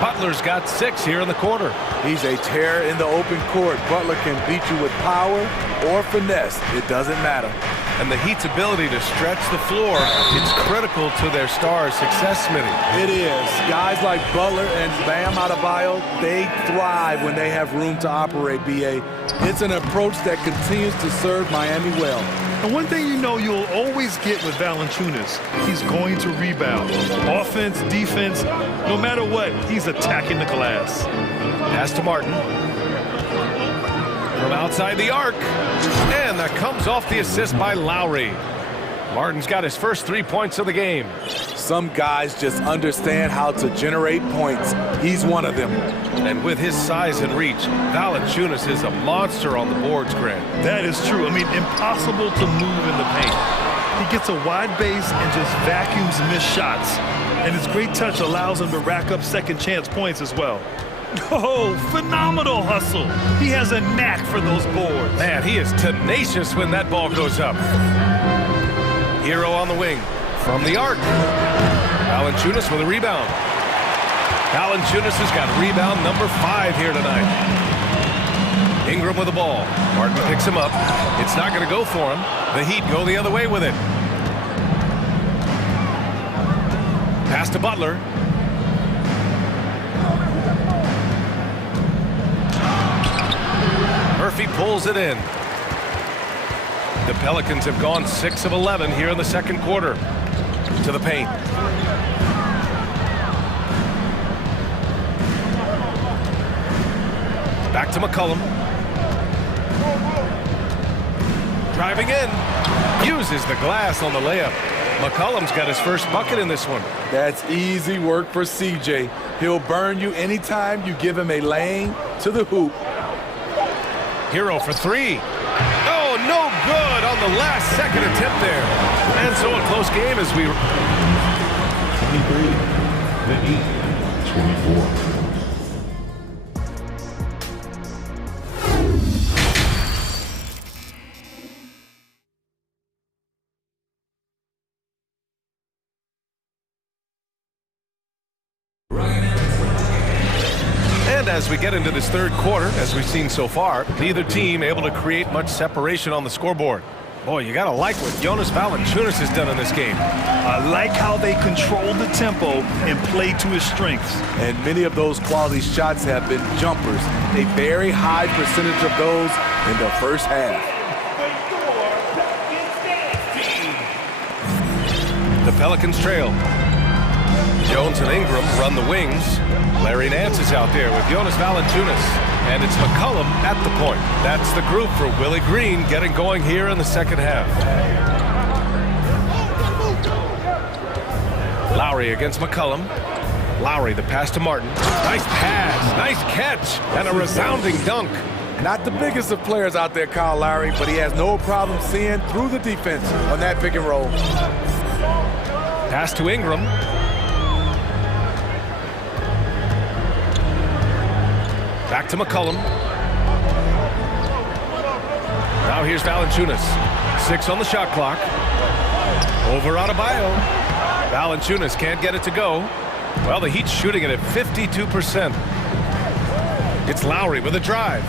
Butler's got 6 here in the quarter. He's a terror in the open court. Butler can beat you with power or finesse. It doesn't matter. And the Heat's ability to stretch the floor, it's critical to their stars' success, Smitty. It is. Guys like Butler and Bam Adebayo, they thrive when they have room to operate, B.A. It's an approach that continues to serve Miami well. And one thing you know you'll always get with Valanciunas, he's going to rebound. Offense, defense, no matter what, he's attacking the glass. Pass to Martin. From outside the arc. And that comes off the assist by Lowry. Martin's got his first 3 points of the game. Some guys just understand how to generate points. He's one of them. And with his size and reach, Valanciunas is a monster on the boards, Grant. That is true. I mean, impossible to move in the paint. He gets a wide base and just vacuums missed shots. And his great touch allows him to rack up second chance points as well. Oh, phenomenal hustle. He has a knack for those boards. Man, he is tenacious when that ball goes up. Hero on the wing. From the arc. Valanciunas with a rebound. Valanciunas has got rebound number 5 here tonight. Ingram with the ball. Martin picks him up. It's not going to go for him. The Heat go the other way with it. Pass to Butler. Murphy pulls it in. The Pelicans have gone 6 of 11 here in the second quarter. To the paint. Back to McCollum. Driving in. Uses the glass on the layup. McCollum's got his first bucket in this one. That's easy work for CJ. He'll burn you anytime you give him a lane to the hoop. Hero for 3. Oh, no good on the last second attempt there. And so a close game as we... 23, the Heat, 24. As we get into this third quarter, as we've seen so far, neither team able to create much separation on the scoreboard. Boy, you got to like what Jonas Valanciunas has done in this game. I like how they control the tempo and play to his strengths. And many of those quality shots have been jumpers. A very high percentage of those in the first half. The Pelicans trail. Jones and Ingram run the wings. Larry Nance is out there with Jonas Valanciunas. And it's McCollum at the point. That's the group for Willie Green getting going here in the second half. Lowry against McCollum. Lowry, the pass to Martin. Nice pass, nice catch, and a resounding dunk. Not the biggest of players out there, Kyle Lowry, but he has no problem seeing through the defense on that pick and roll. Pass to Ingram. Back to McCollum. Now here's Valanciunas. 6 on the shot clock. Over Adebayo. Valanciunas can't get it to go. Well, the Heat's shooting it at 52%. It's Lowry with a drive.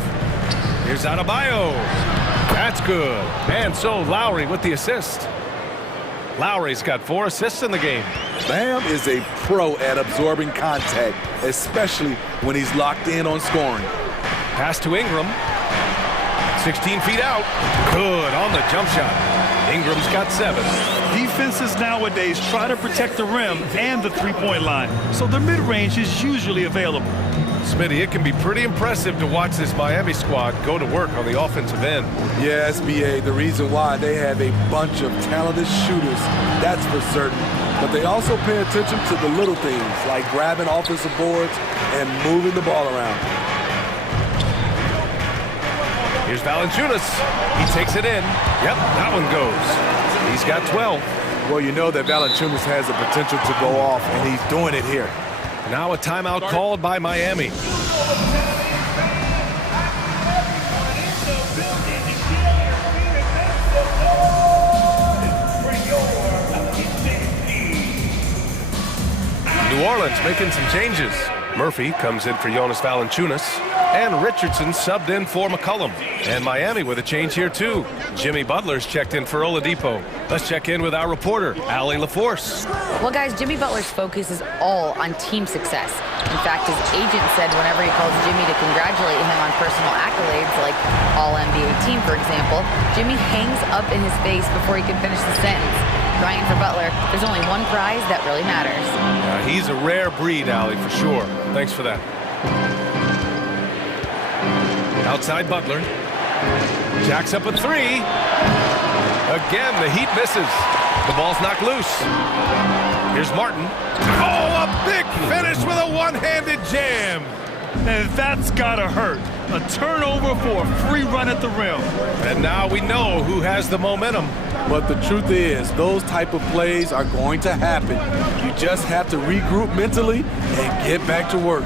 Here's Adebayo. That's good. And so Lowry with the assist. Lowry's got 4 assists in the game. Bam is a pro at absorbing contact, especially when he's locked in on scoring. Pass to Ingram. 16 feet out. Good on the jump shot. Ingram's got 7. Defenses nowadays try to protect the rim and the three-point line, so the mid-range is usually available. Smitty, it can be pretty impressive to watch this Miami squad go to work on the offensive end. Yes, BA, the reason why they have a bunch of talented shooters, that's for certain. But they also pay attention to the little things, like grabbing offensive boards and moving the ball around. Here's Valanciunas. He takes it in. Yep, that one goes. He's got 12. Well, you know that Valanciunas has the potential to go off, and he's doing it here. Now a timeout called by Miami. New Orleans making some changes. Murphy comes in for Jonas Valanciunas, and Richardson subbed in for McCollum. And Miami with a change here too. Jimmy Butler's checked in for Oladipo. Let's check in with our reporter, Allie LaForce. Well, guys, Jimmy Butler's focus is all on team success. In fact, his agent said whenever he calls Jimmy to congratulate him on personal accolades, like All-NBA team, for example, Jimmy hangs up in his face before he can finish the sentence. Ryan, for Butler, there's only one prize that really matters. He's a rare breed, Allie, for sure. Thanks for that. Outside Butler. Jacks up a three. Again, the Heat misses. The ball's knocked loose. Here's Martin. Oh, a big finish with a one-handed jam. And that's gotta hurt. A turnover for a free run at the rim. And now we know who has the momentum. But the truth is, those type of plays are going to happen. You just have to regroup mentally and get back to work.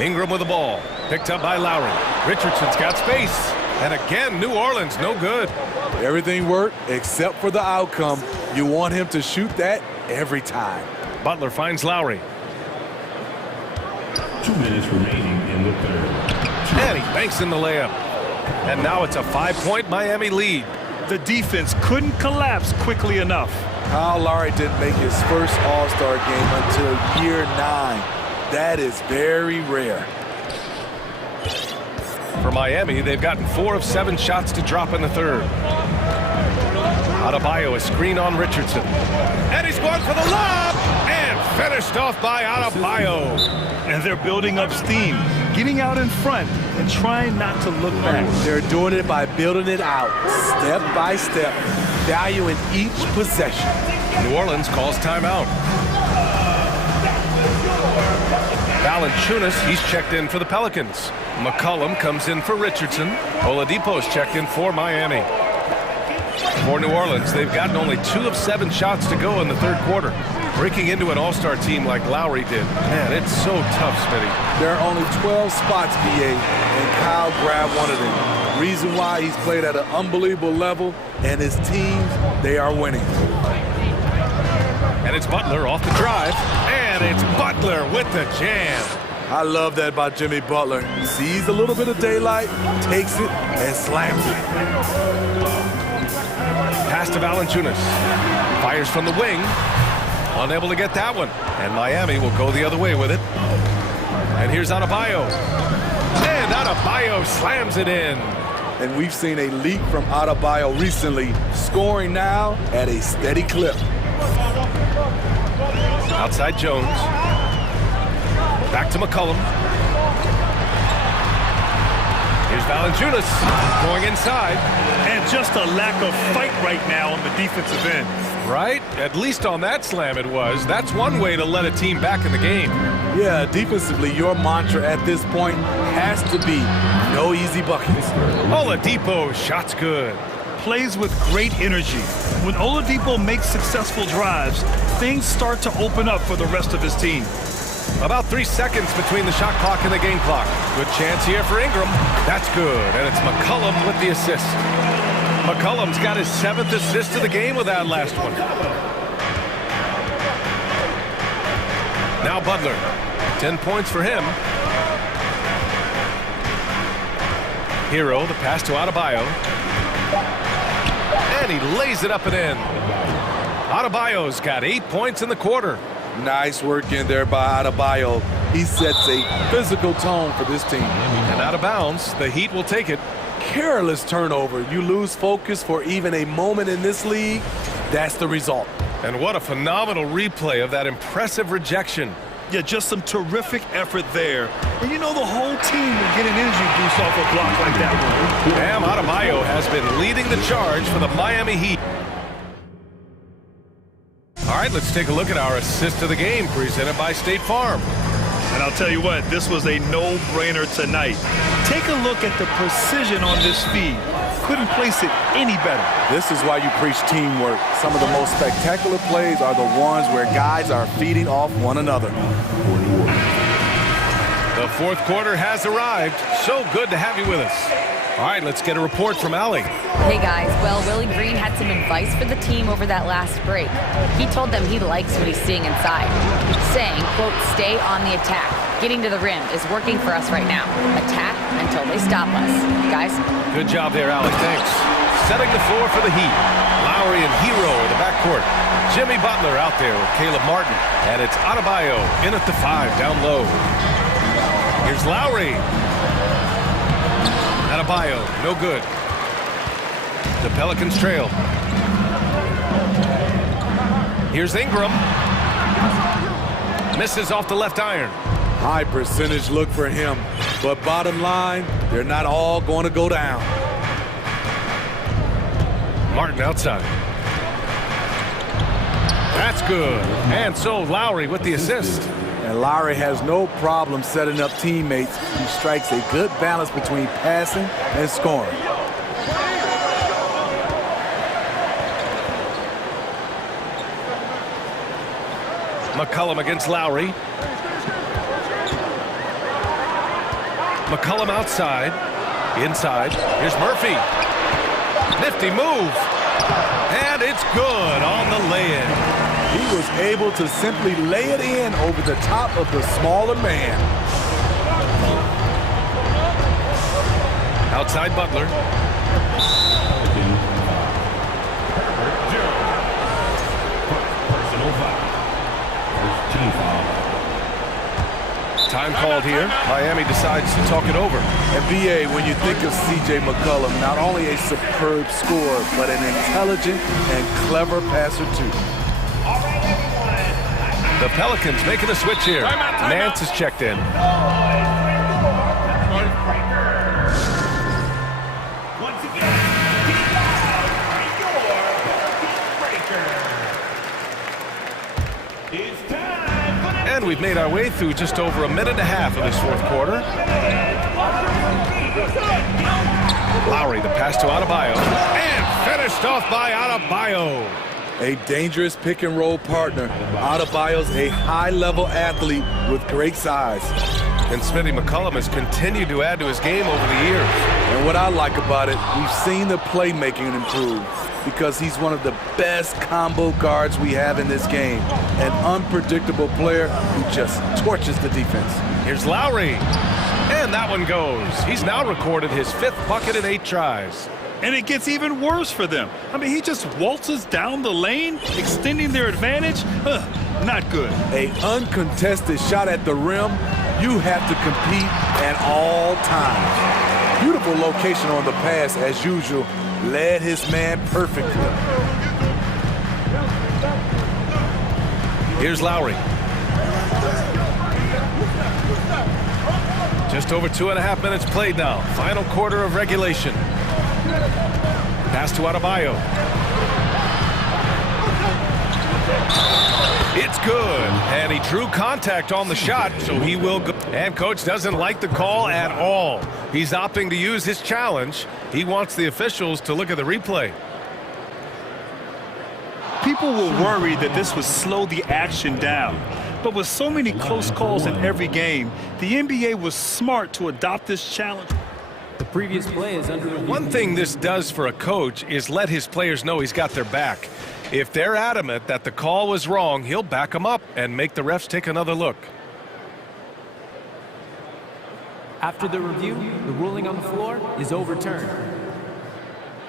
Ingram with the ball. Picked up by Lowry. Richardson's got space. And again, New Orleans, no good. Everything worked except for the outcome. You want him to shoot that every time. Butler finds Lowry. 2 minutes remaining in the third. And he banks in the layup. And now it's a 5-point Miami lead. The defense couldn't collapse quickly enough. Kyle Lowry didn't make his first All-Star game until year 9. That is very rare. For Miami, they've gotten 4 of 7 shots to drop in the third. Adebayo, a screen on Richardson. And he's going for the lob! And finished off by Adebayo. And they're building up steam, getting out in front and trying not to look back. They're doing it by building it out, step by step, valuing each possession. New Orleans calls timeout. Valanciunas, he's checked in for the Pelicans. McCollum comes in for Richardson. Oladipo's checked in for Miami. For New Orleans, they've gotten only 2 of 7 shots to go in the third quarter. Breaking into an all-star team like Lowry did. Man, it's so tough, Smitty. There are only 12 spots, BA, and Kyle grabbed one of them. Reason why he's played at an unbelievable level, and his teams, they are winning. And it's Butler off the drive. And it's Butler with the jam. I love that about Jimmy Butler. He sees a little bit of daylight, takes it, and slams it. Pass to Valanciunas. Fires from the wing. Unable to get that one. And Miami will go the other way with it. And here's Adebayo. And Adebayo slams it in. And we've seen a leak from Adebayo recently, scoring now at a steady clip. Outside Jones. Back to McCollum. Here's Valanciunas going inside. And just a lack of fight right now on the defensive end. Right? At least on that slam it was. That's one way to let a team back in the game. Yeah, defensively, your mantra at this point has to be no easy buckets. Oladipo, shot's good. Plays with great energy. When Oladipo makes successful drives, things start to open up for the rest of his team. About 3 seconds between the shot clock and the game clock. Good chance here for Ingram. That's good, and it's McCollum with the assist. McCollum's got his 7th assist of the game with that last one. Now Butler. 10 points for him. Hero, the pass to Adebayo. And he lays it up and in. Adebayo's got 8 points in the quarter. Nice work in there by Adebayo. He sets a physical tone for this team. And out of bounds, the Heat will take it. Careless turnover. You lose focus for even a moment in this league. That's the result. And what a phenomenal replay of that impressive rejection. Yeah, just some terrific effort there. And you know the whole team will get an energy boost off a block like that one. Bam Adebayo has been leading the charge for the Miami Heat. All right, let's take a look at our assist of the game presented by State Farm. And I'll tell you what, this was a no-brainer tonight. Take a look at the precision on this feed. Couldn't place it any better. This is why you preach teamwork. Some of the most spectacular plays are the ones where guys are feeding off one another. The fourth quarter has arrived. So good to have you with us. All right, let's get a report from Allie. Hey guys, well, Willie Green had some advice for the team over that last break. He told them he likes what he's seeing inside, saying, quote, stay on the attack. Getting to the rim is working for us right now. Attack until they stop us. Guys? Good job there, Allie. Thanks. Setting the floor for the Heat. Lowry and Hero are the backcourt. Jimmy Butler out there with Caleb Martin. And it's Adebayo in at the 5 down low. Here's Lowry. Adebayo, no good. The Pelicans trail. Here's Ingram. Misses off the left iron. High percentage look for him. But bottom line, they're not all going to go down. Martin outside. That's good. And so Lowry with the assist. And Lowry has no problem setting up teammates. He strikes a good balance between passing and scoring. McCollum against Lowry. McCollum outside. Inside. Here's Murphy. Nifty move. And it's good on the lay-in. He was able to simply lay it in over the top of the smaller man. Outside Butler. Time called here. Miami decides to talk it over. And BA, when you think of C.J. McCollum, not only a superb scorer, but an intelligent and clever passer too. The Pelicans making a switch here. Nance is checked in. And we've made our way through just over a minute and a half of this fourth quarter. Lowry, the pass to Adebayo. And finished off by Adebayo. A dangerous pick-and-roll partner. Adebayo's a high-level athlete with great size. And Smitty McCollum has continued to add to his game over the years. And what I like about it, we've seen the playmaking improve because he's one of the best combo guards we have in this game. An unpredictable player who just torches the defense. Here's Lowry. And that one goes. He's now recorded his 5th bucket in 8 tries. And it gets even worse for them. I mean, he just waltzes down the lane, extending their advantage. Not good. An uncontested shot at the rim, you have to compete at all times. Beautiful location on the pass, as usual. Led his man perfectly. Here's Lowry. Just over 2.5 minutes played now. Final quarter of regulation. Pass to Adebayo. It's good. And he drew contact on the shot, so he will go. And coach doesn't like the call at all. He's opting to use his challenge. He wants the officials to look at the replay. People were worried that this would slow the action down. But with so many close calls in every game, the NBA was smart to adopt this challenge. The previous play is under review. One thing this does for a coach is let his players know he's got their back. If they're adamant that the call was wrong, he'll back them up and make the refs take another look. After the review, the ruling on the floor is overturned.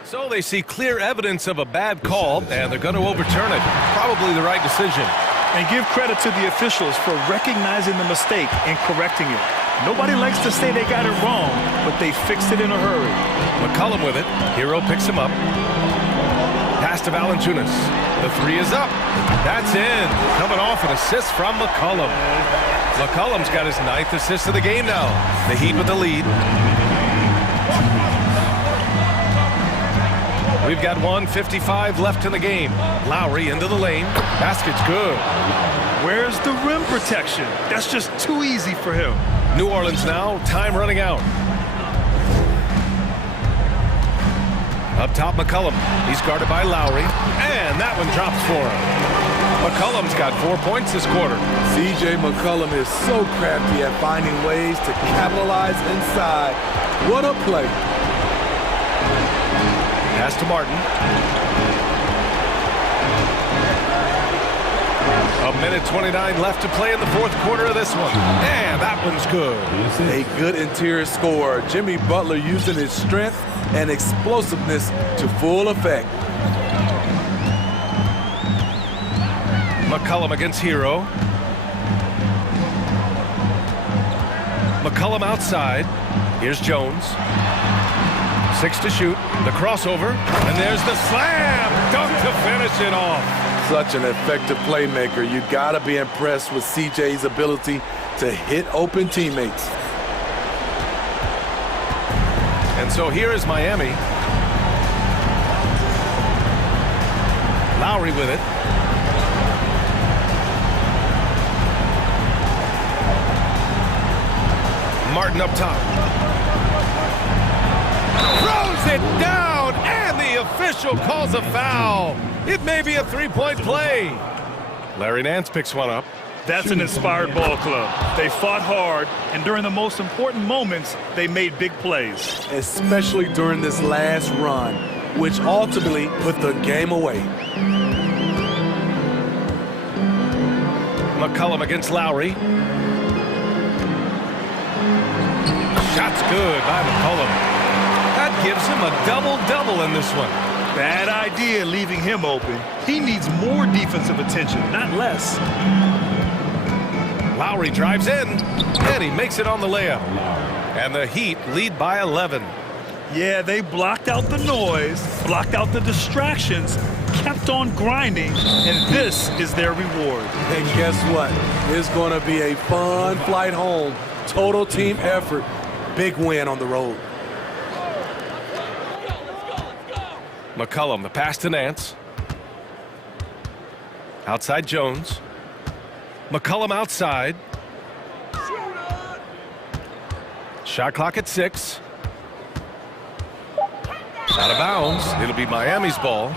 So they see clear evidence of a bad call, and they're going to overturn it. Probably the right decision. And give credit to the officials for recognizing the mistake and correcting it. Nobody likes to say they got it wrong, but they fixed it in a hurry. McCollum with it. Hero picks him up. Pass to Valanciunas. The 3 is up. That's in. Coming off an assist from McCollum. McCollum's got his 9th assist of the game now. The Heat with the lead. We've got 1:55 left in the game. Lowry into the lane. Basket's good. Where's the rim protection? That's just too easy for him. New Orleans now, time running out. Up top, McCollum. He's guarded by Lowry. And that one drops for him. McCollum's got 4 points this quarter. C.J. McCollum is so crafty at finding ways to capitalize inside. What a play. Pass to Martin. A minute 29 left to play in the fourth quarter of this one. And that one's good. A good interior scorer. Jimmy Butler using his strength and explosiveness to full effect. McCollum against Hero. McCollum outside. Here's Jones. 6 to shoot. The crossover. And there's the slam. Dunk to finish it off. Such an effective playmaker. You gotta be impressed with CJ's ability to hit open teammates. And so here is Miami. Lowry with it. Martin up top. Throws it down, and the official calls a foul. It may be a three-point play. Larry Nance picks one up. That's an inspired ball club. They fought hard, and during the most important moments, they made big plays. Especially during this last run, which ultimately put the game away. McCollum against Lowry. Shot's good by McCollum. That gives him a double-double in this one. Bad idea leaving him open. He needs more defensive attention, not less. Lowry drives in, and he makes it on the layup. And the Heat lead by 11. Yeah, they blocked out the noise, blocked out the distractions, kept on grinding, and this is their reward. And guess what? It's going to be a fun flight home. Total team effort. Big win on the road. McCollum, the pass to Nance. Outside Jones. McCollum outside. Shot clock at 6. Out of bounds. It'll be Miami's ball.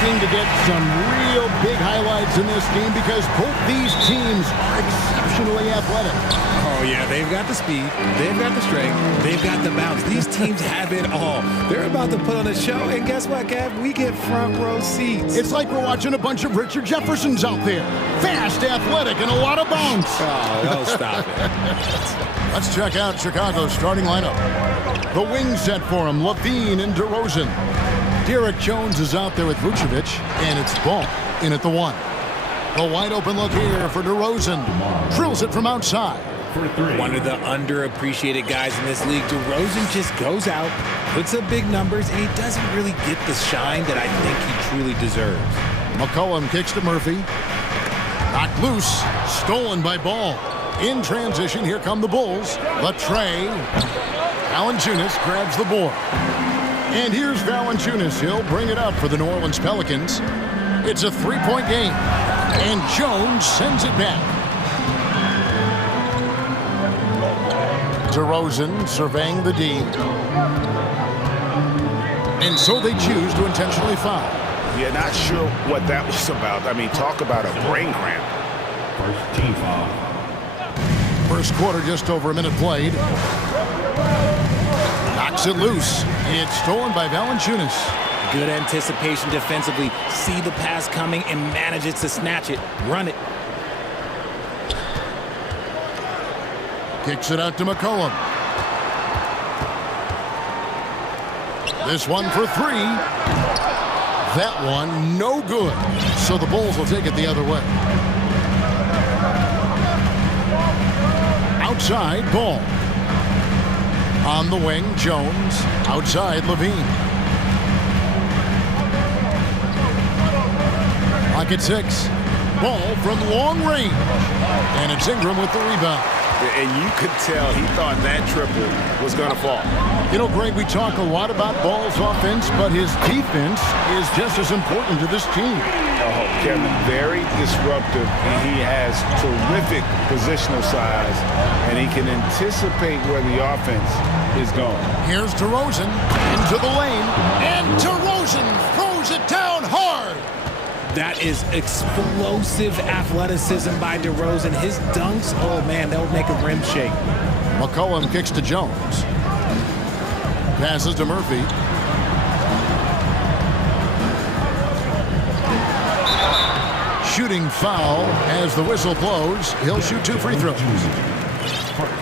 expecting to get some real big highlights in this game because both these teams are exceptionally athletic. Oh, yeah, they've got the speed, they've got the strength, they've got the bounce. These teams have it all. They're about to put on a show, and guess what, Kev? We get front row seats. It's like we're watching a bunch of Richard Jeffersons out there. Fast, athletic, and a lot of bounce. Oh, stop it. Let's check out Chicago's starting lineup. The wing set for him, Levine and DeRozan. Derek Jones is out there with Vucevic, and it's Ball in at the 1. The wide open look here for DeRozan. Drills it from outside. One of the underappreciated guys in this league. DeRozan just goes out, puts up big numbers, and he doesn't really get the shine that I think he truly deserves. McCollum kicks to Murphy. Knocked loose. Stolen by Ball. In transition, here come the Bulls. Latrey. Valanciunas grabs the board. And here's Valanciunas. He'll bring it up for the New Orleans Pelicans. It's a three-point game. And Jones sends it back. DeRozan surveying the D. And so they choose to intentionally foul. Yeah, not sure what that was about. I mean, talk about a brain cramp. First team foul. First quarter, just over a minute played. Knocks it loose. It's stolen by Valanciunas. Good anticipation defensively. See the pass coming and manages to snatch it. Run it. Kicks it out to McCollum. This one for three. That one, no good. So the Bulls will take it the other way. Outside, Ball. On the wing, Jones. Outside, Levine. Lock at 6. Ball from long range. And it's Ingram with the rebound. And you could tell he thought that triple was going to fall. You know, Greg, we talk a lot about Ball's offense, but his defense is just as important to this team. Oh, Kevin, very disruptive. He has terrific positional size, and he can anticipate where the offense is going. Here's DeRozan into the lane, and DeRozan throws it down hard. That is explosive athleticism by DeRozan. His dunks, oh man, they'll make a rim shake. McCollum kicks to Jones. Passes to Murphy. Shooting foul as the whistle blows. He'll shoot 2 free throws.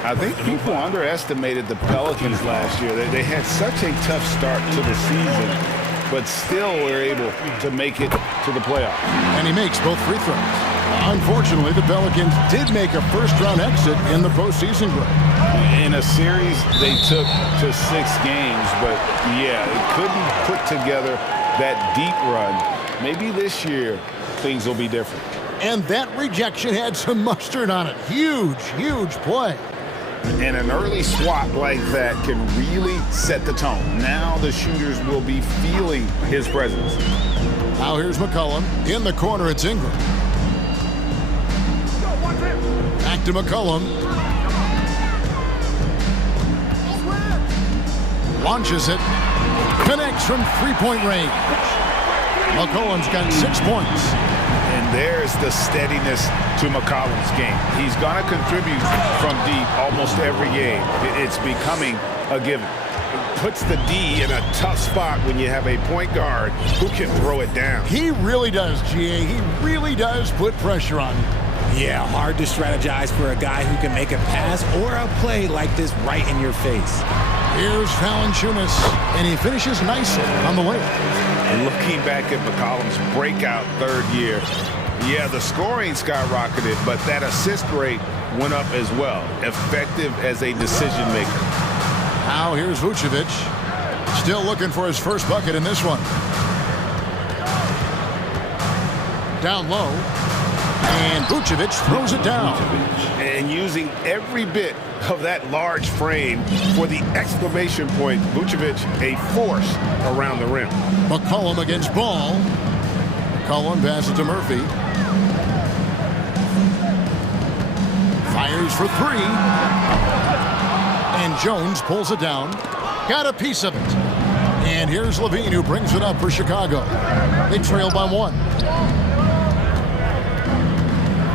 I think people underestimated the Pelicans last year. They had such a tough start to the season, but still were able to make it to the playoffs. And he makes both free throws. Unfortunately, the Pelicans did make a first-round exit in the postseason break. In a series they took to 6 games, but yeah, it couldn't put together that deep run. Maybe this year things will be different. And that rejection had some mustard on it. Huge, huge play. And an early swat like that can really set the tone. Now the shooters will be feeling his presence. Now here's McCollum. In the corner, it's Ingram. Back to McCollum. Launches it. Connects from three-point range. McCollum's got 6 points. And there's the steadiness to McCollum's game. He's going to contribute from deep almost every game. It's becoming a given. It puts the D in a tough spot when you have a point guard who can throw it down. He really does, GA. He really does put pressure on you. Yeah, hard to strategize for a guy who can make a pass or a play like this right in your face. Here's Valanciunas, and he finishes nicely on the way. And looking back at McCollum's breakout third year, yeah, the scoring skyrocketed, but that assist rate went up as well. Effective as a decision maker. Now here's Vucevic, still looking for his first bucket in this one. Down low, and Vucevic throws it down. And using every bit of that large frame for the exclamation point, Vucevic a force around the rim. McCollum against Ball. McCollum passes to Murphy. Fires for 3. And Jones pulls it down. Got a piece of it. And here's Levine, who brings it up for Chicago. They trail by 1.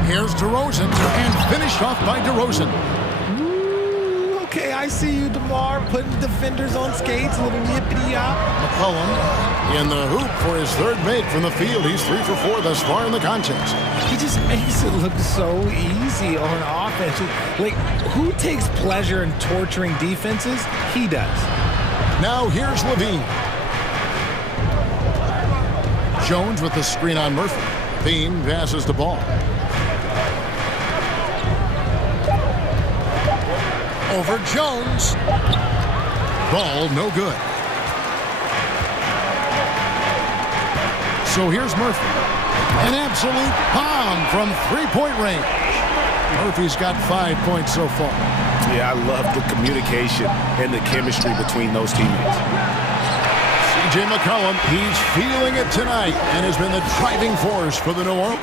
Here's DeRozan, and finished off by DeRozan. Okay, I see you, DeMar, putting defenders on skates, a little yippity-yop. McCollum in the hoop for his third make from the field. He's 3 for 4 thus far in the contest. He just makes it look so easy on offense. Like, who takes pleasure in torturing defenses? He does. Now here's Levine. Jones with the screen on Murphy. Levine passes the ball. Over Jones. Ball no good. So here's Murphy. An absolute bomb from three-point range. Murphy's got 5 points so far. Yeah, I love the communication and the chemistry between those teammates. C.J. McCollum, he's feeling it tonight and has been the driving force for the New Orleans.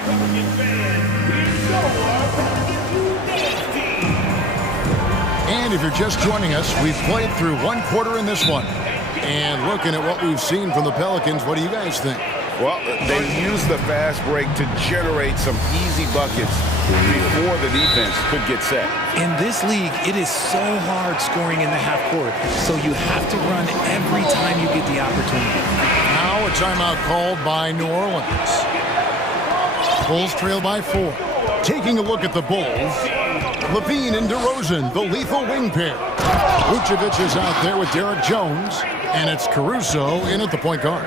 And if you're just joining us, we've played through 1 quarter in this one. And looking at what we've seen from the Pelicans, what do you guys think? Well, they used the fast break to generate some easy buckets before the defense could get set. In this league, it is so hard scoring in the half court, so you have to run every time you get the opportunity. Now a timeout called by New Orleans. Bulls trail by 4. Taking a look at the Bulls, Levine and DeRozan, the lethal wing pair. Vucevic is out there with Derek Jones, and it's Caruso in at the point guard.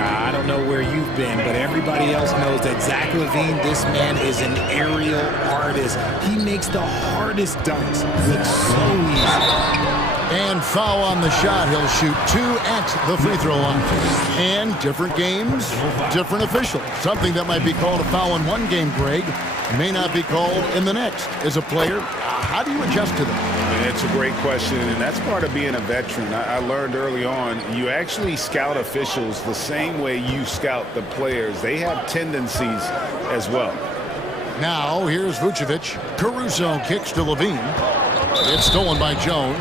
I don't know where you've been, but everybody else knows that Zach LaVine, this man is an aerial artist. He makes the hardest dunks look so easy. And foul on the shot. He'll shoot 2 at the free throw line. And different games, different officials. Something that might be called a foul in one game, Greg, may not be called in the next. As a player, how do you adjust to that? It's a great question, and that's part of being a veteran. I learned early on, you actually scout officials the same way you scout the players. They have tendencies as well. Now, here's Vucevic. Caruso kicks to Levine. It's stolen by Jones,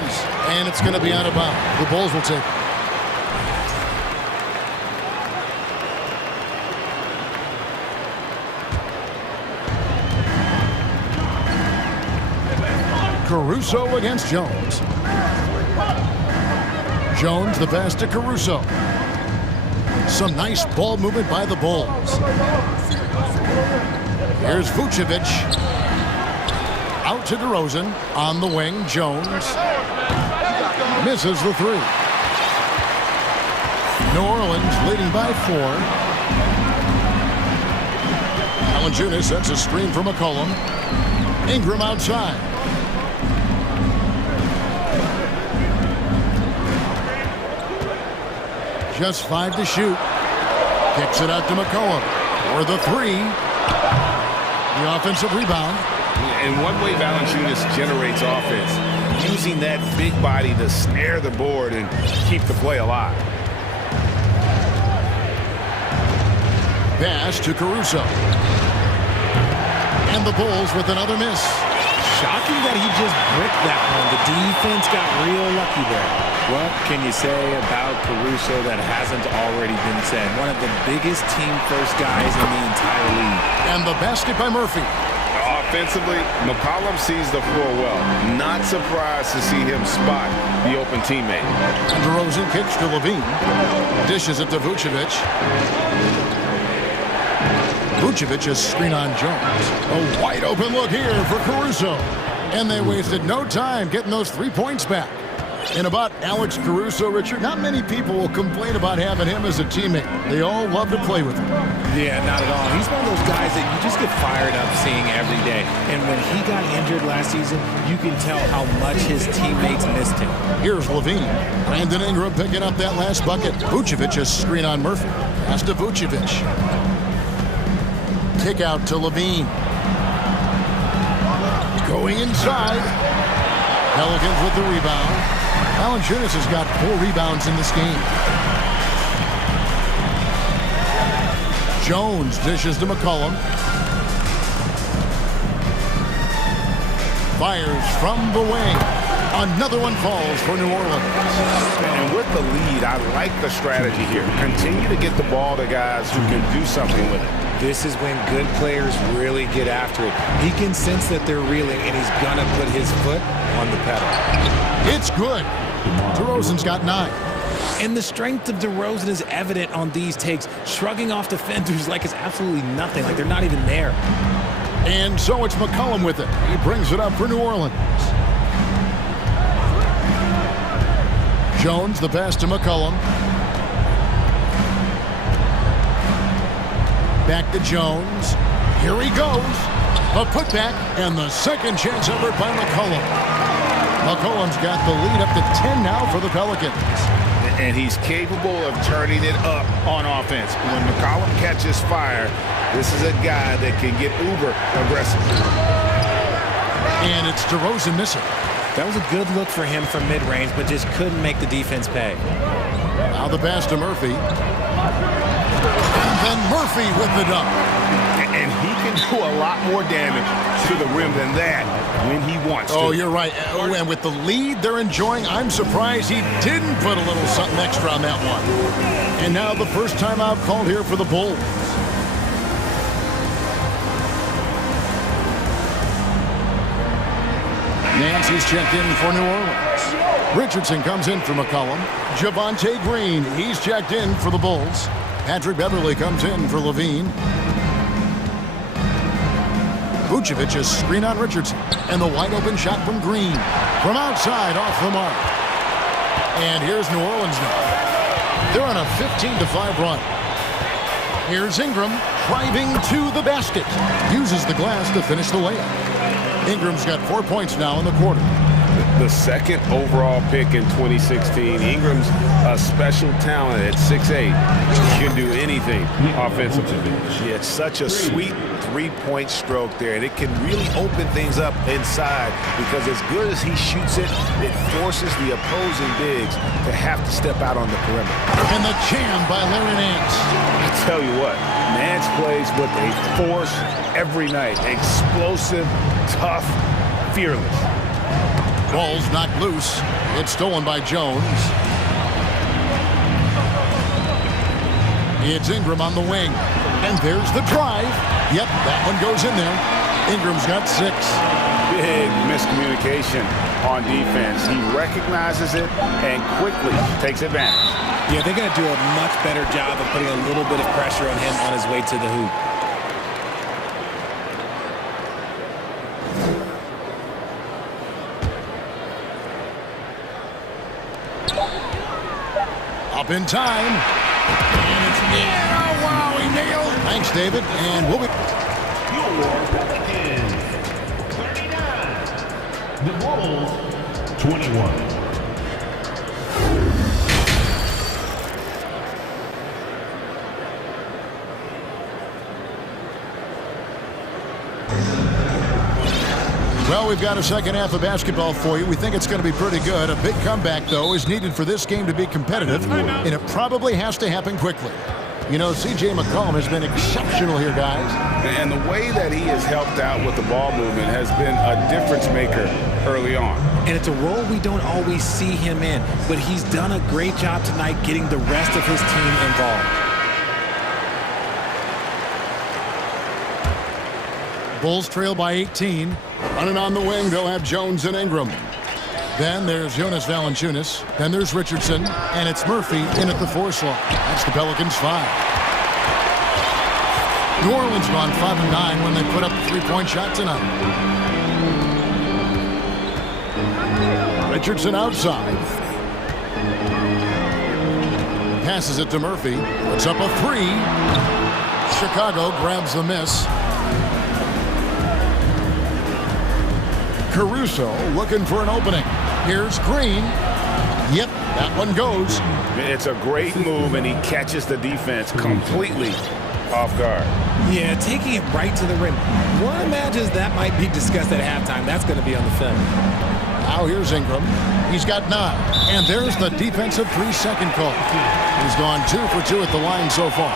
and it's going to be out of bounds. The Bulls will take it. Caruso against Jones. Jones the pass to Caruso. Some nice ball movement by the Bulls. Here's Vucevic. Out to DeRozan. On the wing, Jones. Misses the 3. New Orleans leading by 4. Valanciunas sets a screen for McCollum. Ingram outside. Just 5 to shoot. Kicks it out to McCollum for the 3. The offensive rebound. And one way Valanciunas generates offense, using that big body to snare the board and keep the play alive. Pass to Caruso. And the Bulls with another miss. Shocking that he just bricked that one. The defense got real lucky there. What can you say about Caruso that hasn't already been said? One of the biggest team-first guys in the entire league. And the basket by Murphy. Offensively, McCollum sees the floor well. Not surprised to see him spot the open teammate. And DeRozan kicks to Levine. Dishes it to Vucevic. Vucevic's screen on Jones. A wide open look here for Caruso. And they wasted no time getting those 3 points back. And about Alex Caruso, Richard, not many people will complain about having him as a teammate. They all love to play with him. Yeah, not at all. He's one of those guys that you just get fired up seeing every day. And when he got injured last season, you can tell how much his teammates missed him. Here's Levine. Brandon Ingram picking up that last bucket. Vucevic's screen on Murphy. Pass to Vucevic. Kick out to Levine. Going inside. Pelicans with the rebound. Valanciunas has got 4 rebounds in this game. Jones dishes to McCollum. Fires from the wing. Another one falls for New Orleans. And with the lead, I like the strategy here. Continue to get the ball to guys who can do something with it. This is when good players really get after it. He can sense that they're reeling, and he's going to put his foot on the pedal. It's good. DeRozan's got 9. And the strength of DeRozan is evident on these takes, shrugging off defenders like it's absolutely nothing, like they're not even there. And so it's McCollum with it. He brings it up for New Orleans. Jones, the pass to McCollum. Back to Jones. Here he goes. A putback, and the second chance effort by McCollum. McCollum's got the lead up to 10 now for the Pelicans. And he's capable of turning it up on offense. When McCollum catches fire, this is a guy that can get uber aggressive. And it's DeRozan missing. That was a good look for him from mid-range, but just couldn't make the defense pay. Now the pass to Murphy. And then Murphy with the dunk. And he can do a lot more damage to the rim than that when he wants to. Oh, you're right. And with the lead they're enjoying, I'm surprised he didn't put a little something extra on that one. And now the first timeout called here for the Bulls. Nancy's checked in for New Orleans. Richardson comes in for McCollum. Javonte Green, he's checked in for the Bulls. Patrick Beverly comes in for Levine. Vucevic is screen on Richardson. And the wide open shot from Green. From outside, off the mark. And here's New Orleans now. They're on a 15-5 run. Here's Ingram driving to the basket. Uses the glass to finish the layup. Ingram's got 4 points now in the quarter. The second overall pick in 2016. Ingram's a special talent at 6'8". He can do anything offensively. Yeah, it's such a sweet three-point stroke there, and it can really open things up inside because as good as he shoots it, it forces the opposing bigs to have to step out on the perimeter. And the jam by Larry Nance. I tell you what, Nance plays with a force every night. Explosive, tough, fearless. Ball's knocked loose. It's stolen by Jones. It's Ingram on the wing. And there's the drive. Yep, that one goes in there. Ingram's got 6. Big miscommunication on defense. He recognizes it and quickly takes advantage. Yeah, they're going to do a much better job of putting a little bit of pressure on him on his way to the hoop. Up in time. And it's oh, wow, he nailed. Thanks, David. And we'll be... Your Pelicans, 39. The Bulls, 21. Well, we've got a second half of basketball for you. We think it's going to be pretty good. A big comeback, though, is needed for this game to be competitive, and it probably has to happen quickly. You know, C.J. McCollum has been exceptional here, guys. And the way that he has helped out with the ball movement has been a difference maker early on. And it's a role we don't always see him in, but he's done a great job tonight getting the rest of his team involved. Bulls trail by 18. Running on the wing, they'll have Jones and Ingram. Then there's Jonas Valanciunas. Then there's Richardson. And it's Murphy in at the 4 slot. That's the Pelicans 5. New Orleans gone 5-9 when they put up a 3-point shot tonight. Richardson outside. Passes it to Murphy. Puts up a 3. Chicago grabs the miss. Caruso looking for an opening. Here's Green. Yep, that one goes. It's a great move, and he catches the defense completely off guard. Yeah, taking it right to the rim. One imagines that might be discussed at halftime. That's going to be on the film. Now here's Ingram. He's got 9. And there's the defensive 3-second call. He's gone 2 for 2 at the line so far.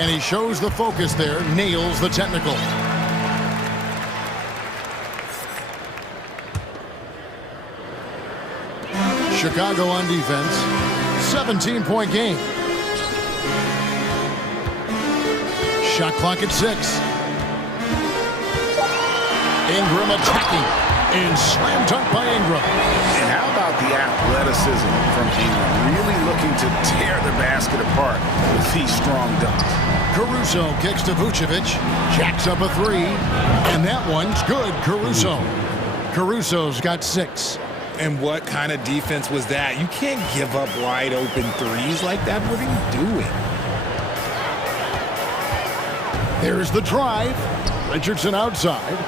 And he shows the focus there, nails the technical. Chicago on defense. 17-point game. Shot clock at 6. Ingram attacking. And slam dunk by Ingram. And how about the athleticism from Ingram? Really looking to tear the basket apart with these strong dunks. Caruso kicks to Vucevic. Jacks up a 3. And that one's good, Caruso. Caruso's got 6. And what kind of defense was that? You can't give up wide open threes like that. What are you doing? There's the drive. Richardson outside.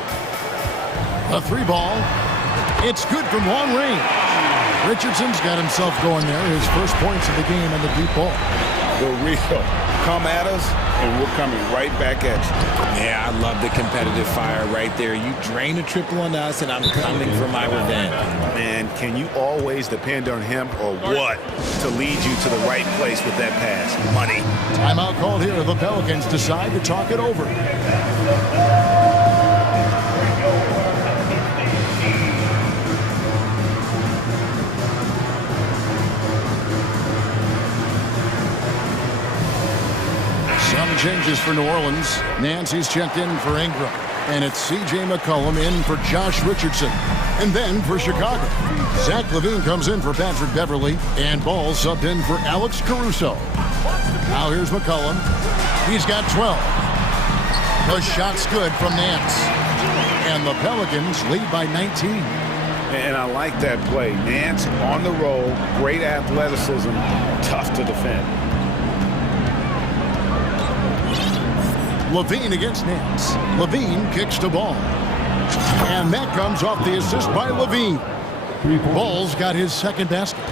A 3 ball. It's good from long range. Richardson's got himself going there. His first points of the game on the deep ball. The real come at us, and we're coming right back at you. Yeah, I love the competitive fire right there. You drain a triple on us, and I'm coming for my revenge. Man, can you always depend on him or what to lead you to the right place with that pass? Money. Timeout called here. The Pelicans decide to talk it over. Changes for New Orleans. Nancy's checked in for Ingram. And it's C.J. McCollum in for Josh Richardson. And then for Chicago, Zach LaVine comes in for Patrick Beverly. And Ball subbed in for Alex Caruso. Now here's McCollum. He's got 12. The shot's good from Nance. And the Pelicans lead by 19. And I like that play. Nance on the roll. Great athleticism. Tough to defend. LaVine against Nance. LaVine kicks to Ball. And that comes off the assist by LaVine. Ball's got his second basket.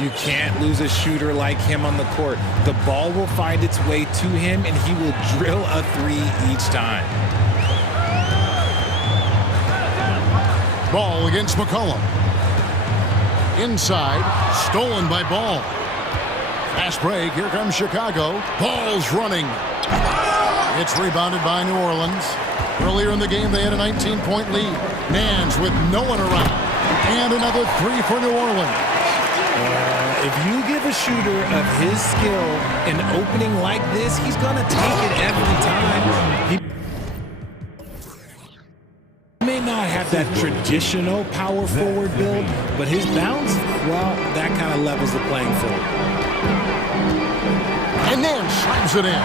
You can't lose a shooter like him on the court. The ball will find its way to him, and he will drill a 3 each time. Ball against McCollum. Inside, stolen by Ball. Fast break, here comes Chicago. Ball's running. It's rebounded by New Orleans. Earlier in the game, they had a 19-point lead. Nance with no one around. And another 3 for New Orleans. If you give a shooter of his skill an opening like this, he's going to take it every time. He may not have that traditional power forward build, but his bounce, well, that kind of levels the playing field. And then slams it in.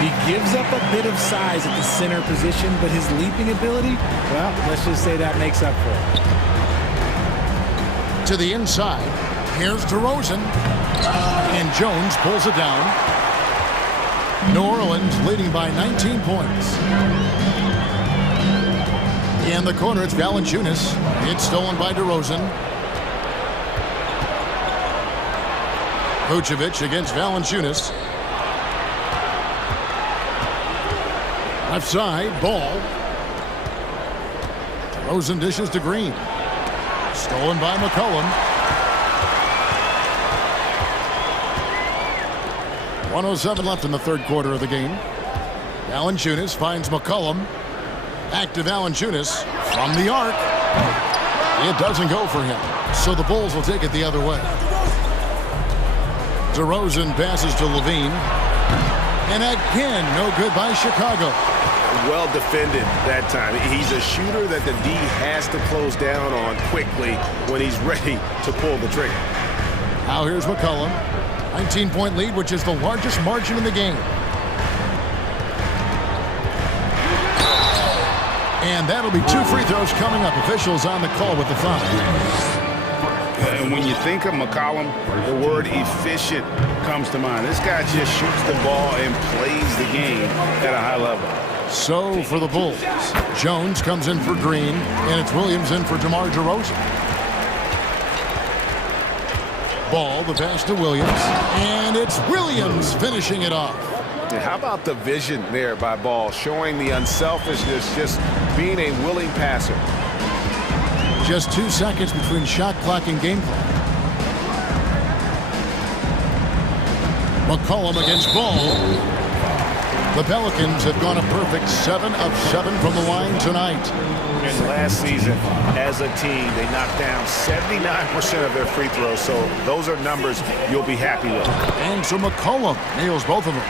He gives up a bit of size at the center position, but his leaping ability, well, let's just say that makes up for it. To the inside. Here's DeRozan. And Jones pulls it down. New Orleans leading by 19 points. In the corner, it's Valanciunas. It's stolen by DeRozan. Vucevic against Valanciunas. Left side, Ball. DeRozan dishes to Green. Stolen by McCollum. 1:07 left in the third quarter of the game. Valanciunas finds McCollum. Back to Valanciunas from the arc. It doesn't go for him, so the Bulls will take it the other way. DeRozan passes to LaVine. And again, no good by Chicago. Well defended that time. He's a shooter that the D has to close down on quickly when he's ready to pull the trigger. Now here's McCollum. 19-point lead, which is the largest margin in the game. And that'll be 2 free throws coming up. Officials on the call with the foul. And when you think of McCollum, the word efficient comes to mind. This guy just shoots the ball and plays the game at a high level. So for the Bulls, Jones comes in for Green, and it's Williams in for DeMar DeRozan. Ball, the pass to Williams, and it's Williams finishing it off. How about the vision there by Ball, showing the unselfishness, just being a willing passer. Just 2 seconds between shot clock and game clock. McCollum against Ball. The Pelicans have gone a perfect 7 of 7 from the line tonight. And last season, as a team, they knocked down 79% of their free throws, so those are numbers you'll be happy with. And so McCollum nails both of them.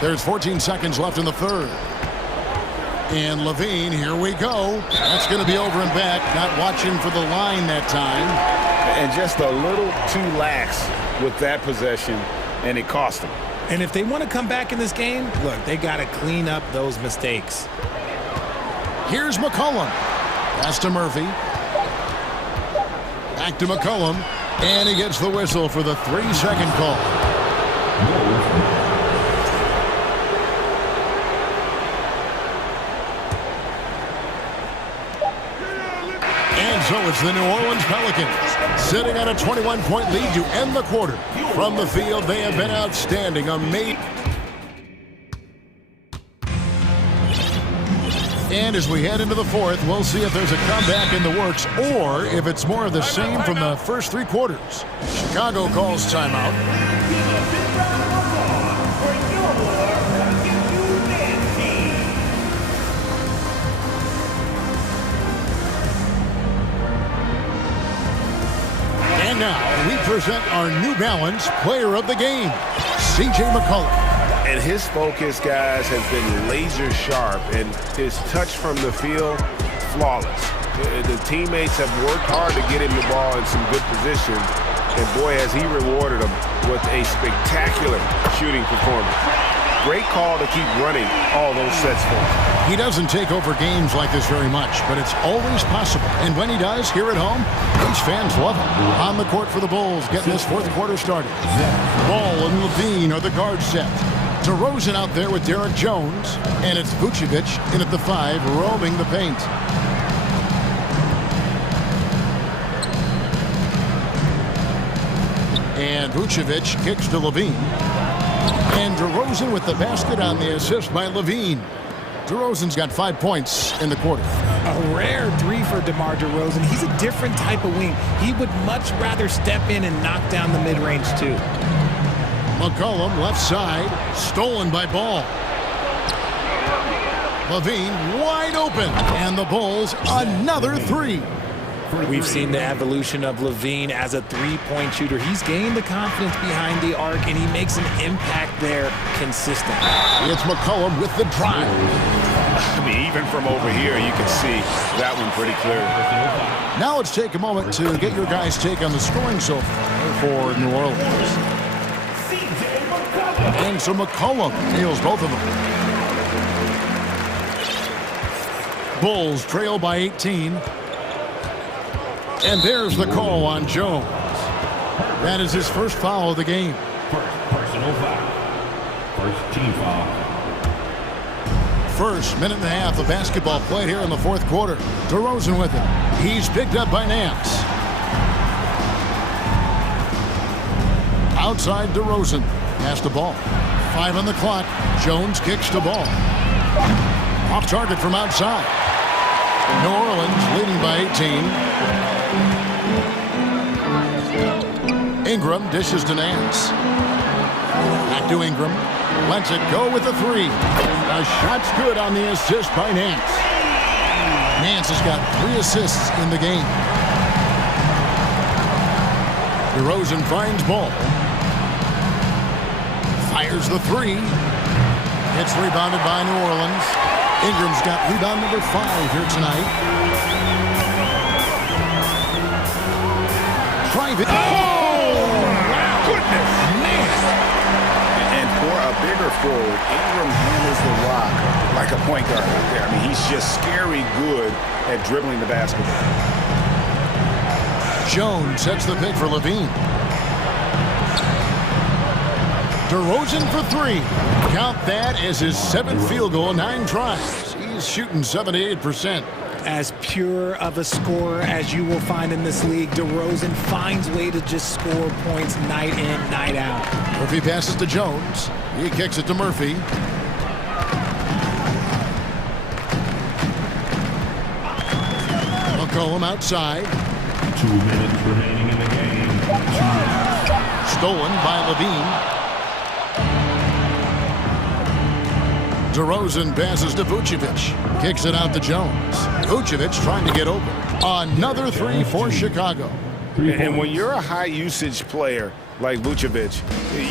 There's 14 seconds left in the third. And Levine, here we go. That's going to be over and back, not watching for the line that time. And just a little too lax with that possession, and it cost them. And if they want to come back in this game, look, they got to clean up those mistakes. Here's McCollum. Pass to Murphy. Back to McCollum. And he gets the whistle for the 3-second call. And so it's the New Orleans Pelicans sitting on a 21-point lead to end the quarter. From the field, they have been outstanding. Amazing. And as we head into the fourth, we'll see if there's a comeback in the works or if it's more of the same from the first 3 quarters. Chicago calls timeout. And now we present our New Balance Player of the Game, C.J. McCollum. And his focus, guys, has been laser sharp, and his touch from the field, flawless. The teammates have worked hard to get him the ball in some good position, and boy, has he rewarded them with a spectacular shooting performance. Great call to keep running all those sets for him. He doesn't take over games like this very much, but it's always possible. And when he does, here at home, these fans love him. On the court for the Bulls, getting this fourth quarter started. Ball and Levine are the guard set. DeRozan out there with Derek Jones, and it's Vucevic in at the 5, roaming the paint. And Vucevic kicks to Levine. And DeRozan with the basket on the assist by Levine. DeRozan's got 5 points in the quarter. A rare 3 for DeMar DeRozan. He's a different type of wing. He would much rather step in and knock down the mid-range too. McCollum left side, stolen by Ball. Levine wide open, and the Bulls another 3. We've seen the evolution of Levine as a 3-point shooter. He's gained the confidence behind the arc, and he makes an impact there consistently. It's McCollum with the drive. I mean, even from over here, you can see that one pretty clearly. Now let's take a moment to get your guys' take on the scoring so far for New Orleans. And so McCollum nails both of them. Bulls trail by 18. And there's the call on Jones. That is his first foul of the game. First personal foul. First team foul. First minute and a half of basketball played here in the fourth quarter. DeRozan with it. He's picked up by Nance. Outside DeRozan. Pass the ball. 5 on the clock. Jones kicks the ball. Off target from outside. New Orleans leading by 18. Ingram dishes to Nance. Back to Ingram. Lets it go with a 3. A shot's good on the assist by Nance. Nance has got 3 assists in the game. DeRozan finds Ball. Fires the 3. It's rebounded by New Orleans. Ingram's got rebound number 5 here tonight. Private. Oh! Wow. Goodness. Man. And for a bigger forward, Ingram handles the rock like a point guard out there. I mean, he's just scary good at dribbling the basketball. Jones sets the pick for Levine. DeRozan for 3. Count that as his 7th field goal, 9 tries. He's shooting 78%. As pure of a scorer as you will find in this league, DeRozan finds a way to just score points night in, night out. Murphy passes to Jones. He kicks it to Murphy. McCollum outside. 2 minutes remaining in the game. 2 minutes. Stolen by Levine. DeRozan passes to Vucevic. Kicks it out to Jones. Vucevic trying to get open. Another three for Chicago. And when you're a high-usage player like Vucevic,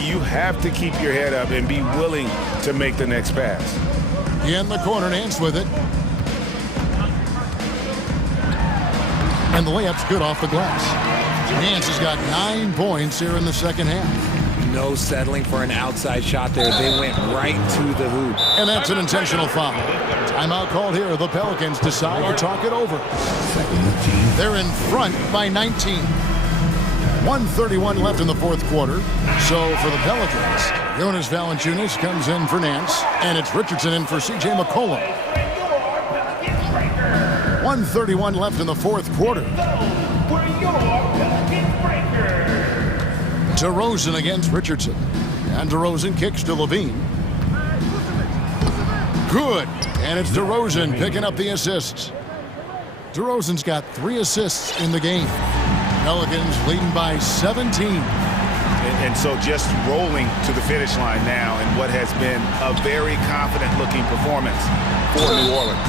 you have to keep your head up and be willing to make the next pass. In the corner, Nance with it. And the layup's good off the glass. Nance has got 9 points here in the second half. No settling for an outside shot there. They went right to the hoop. And that's an intentional foul. Timeout called here. The Pelicans decide to talk it over. They're in front by 19. 1:31 left in the fourth quarter. So for the Pelicans, Jonas Valanciunas comes in for Nance, and it's Richardson in for C.J. McCollum. 1:31 left in the fourth quarter. DeRozan against Richardson. And DeRozan kicks to Levine. Good. And it's DeRozan picking up the assists. DeRozan's got 3 assists in the game. Pelicans leading by 17. And so just rolling to the finish line now in what has been a very confident-looking performance for New Orleans.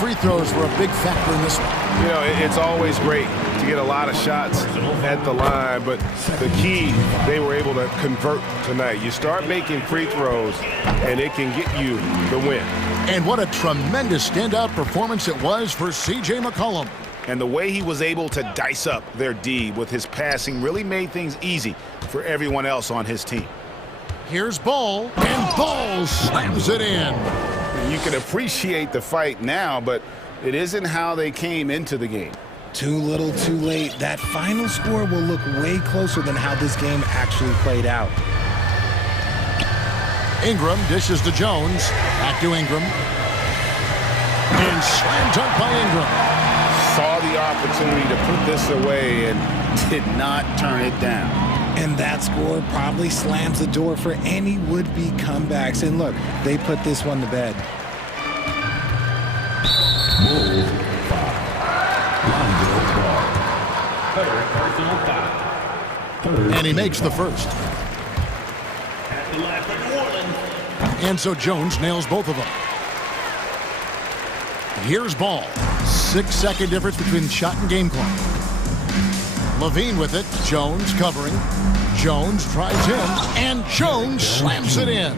Free throws were a big factor in this one. You know, it's always great to get a lot of shots at the line, but the key, they were able to convert tonight. You start making free throws, and it can get you the win. And what a tremendous standout performance it was for C.J. McCollum. And the way he was able to dice up their D with his passing really made things easy for everyone else on his team. Here's Ball, and Ball slams it in. You can appreciate the fight now, but it isn't how they came into the game. Too little, too late. That final score will look way closer than how this game actually played out. Ingram dishes to Jones. Back to Ingram. And slam dunk by Ingram. Saw the opportunity to put this away and did not turn it down. And that score probably slams the door for any would-be comebacks. And look, they put this one to bed. And he makes the first. And so Jones nails both of them. Here's Ball. 6-second difference between shot and game clock. Levine with it. Jones covering. Jones tries in, and Jones slams it in.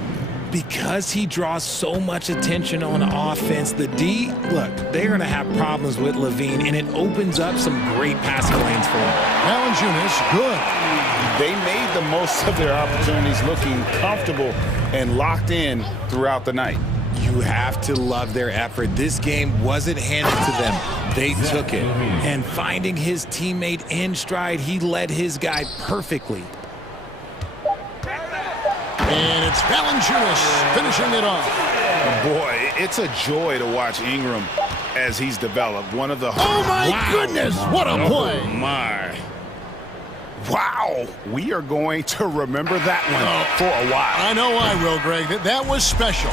Because he draws so much attention on offense, the D, look, they're going to have problems with Levine, and it opens up some great passing lanes for him. Valanciunas, good. They made the most of their opportunities, looking comfortable and locked in throughout the night. You have to love their effort. This game wasn't handed to them. They took it. And finding his teammate in stride, he led his guy perfectly. And it's Valanciunas finishing it off. Boy, it's a joy to watch Ingram as he's developed. One of the... Oh, my goodness! What a play! Oh, my. Wow. We are going to remember that one for a while. I know I will, Greg. That was special.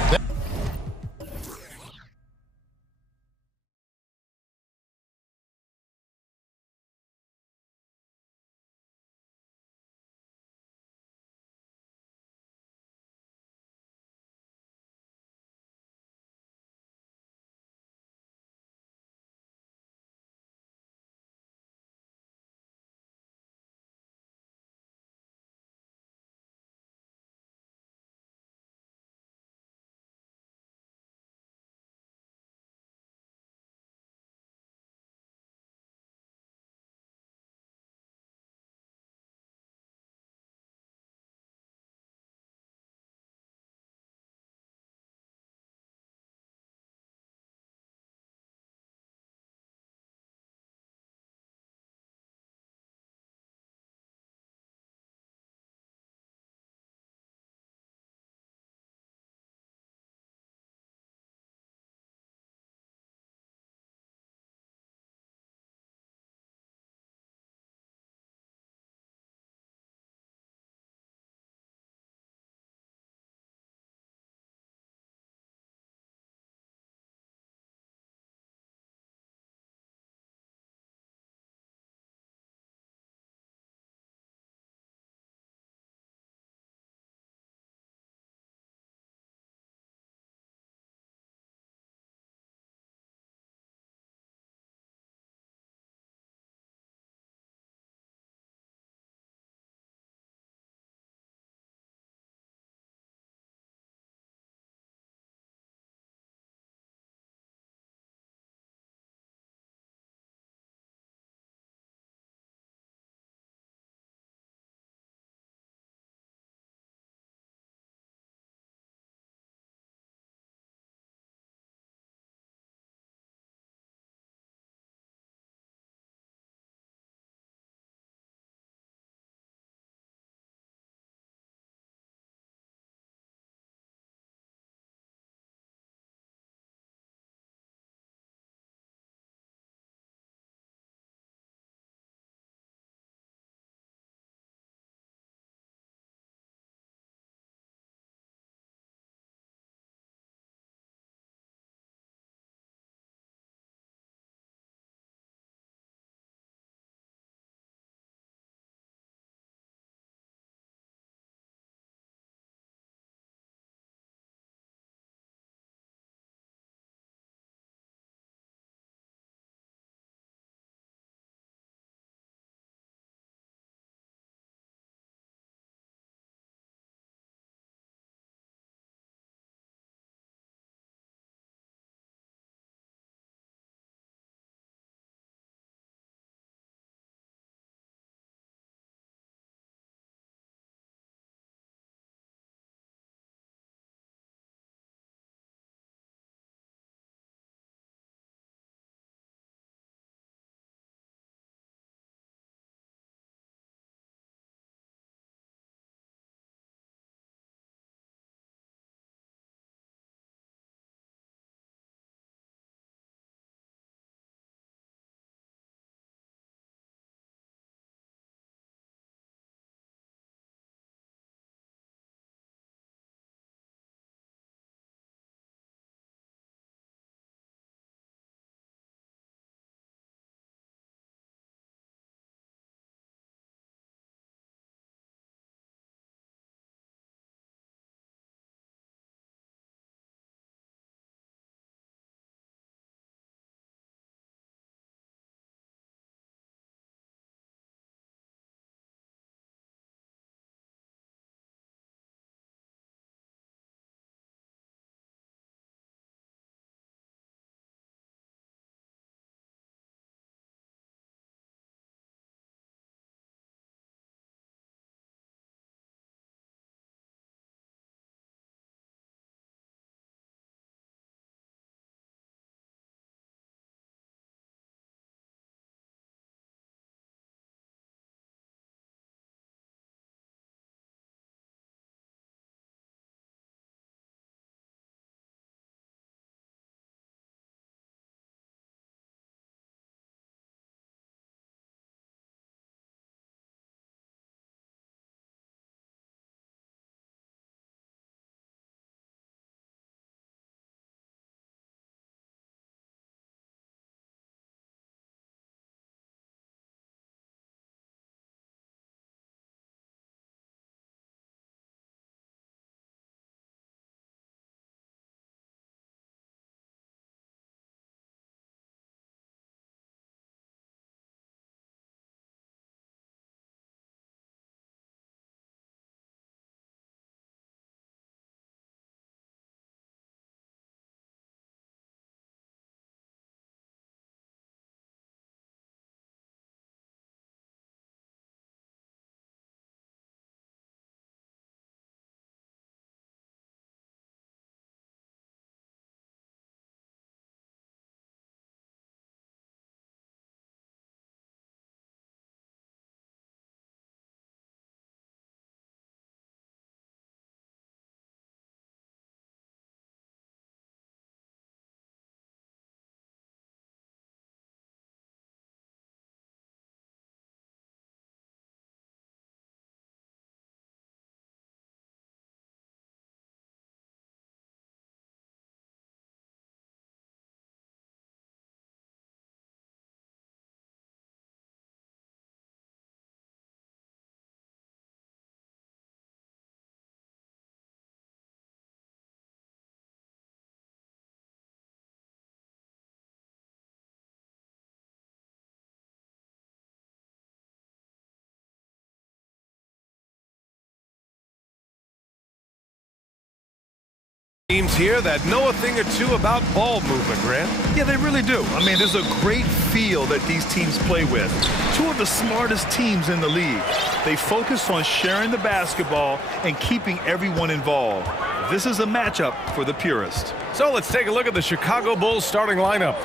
Teams here that know a thing or two about ball movement, Grant. Yeah, they really do. I mean, there's a great feel that these teams play with. Two of the smartest teams in the league. They focus on sharing the basketball and keeping everyone involved. This is a matchup for the purist. So let's take a look at the Chicago Bulls starting lineup.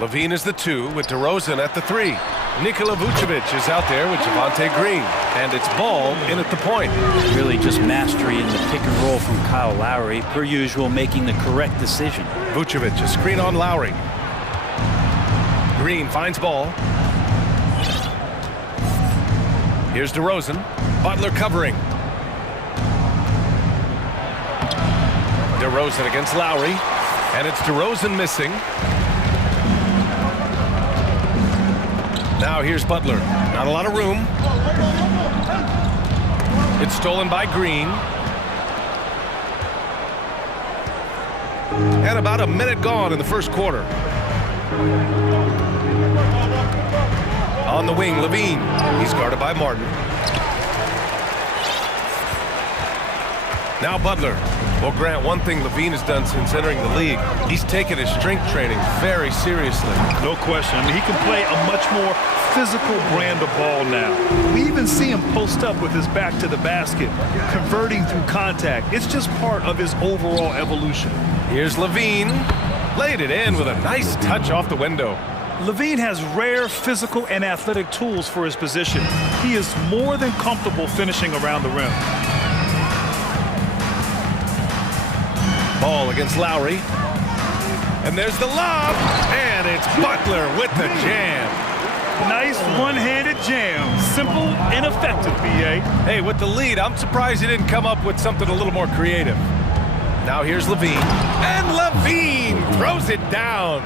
Levine is the 2 with DeRozan at the 3. Nikola Vucevic is out there with Javonte Green. And it's Ball in at the point. Really just mastery in the pick and roll from Kyle Lowry, per usual, making the correct decision. Vucevic, a screen on Lowry. Green finds Ball. Here's DeRozan. Butler covering. DeRozan against Lowry. And it's DeRozan missing. Now here's Butler. Not a lot of room. It's stolen by Green. And about a minute gone in the first quarter. On the wing, Levine. He's guarded by Martin. Now Butler. Well, Grant, one thing Levine has done since entering the league, he's taken his strength training very seriously. No question. I mean, he can play a much more physical brand of ball now. We even see him post up with his back to the basket, converting through contact. It's just part of his overall evolution. Here's Levine. Laid it in with a nice touch off the window. Levine has rare physical and athletic tools for his position. He is more than comfortable finishing around the rim. Ball against Lowry. And there's the lob. And it's Butler with the jam. Nice one-handed jam. Simple and effective, B.A. Hey, with the lead, I'm surprised he didn't come up with something a little more creative. Now here's Levine. And Levine throws it down.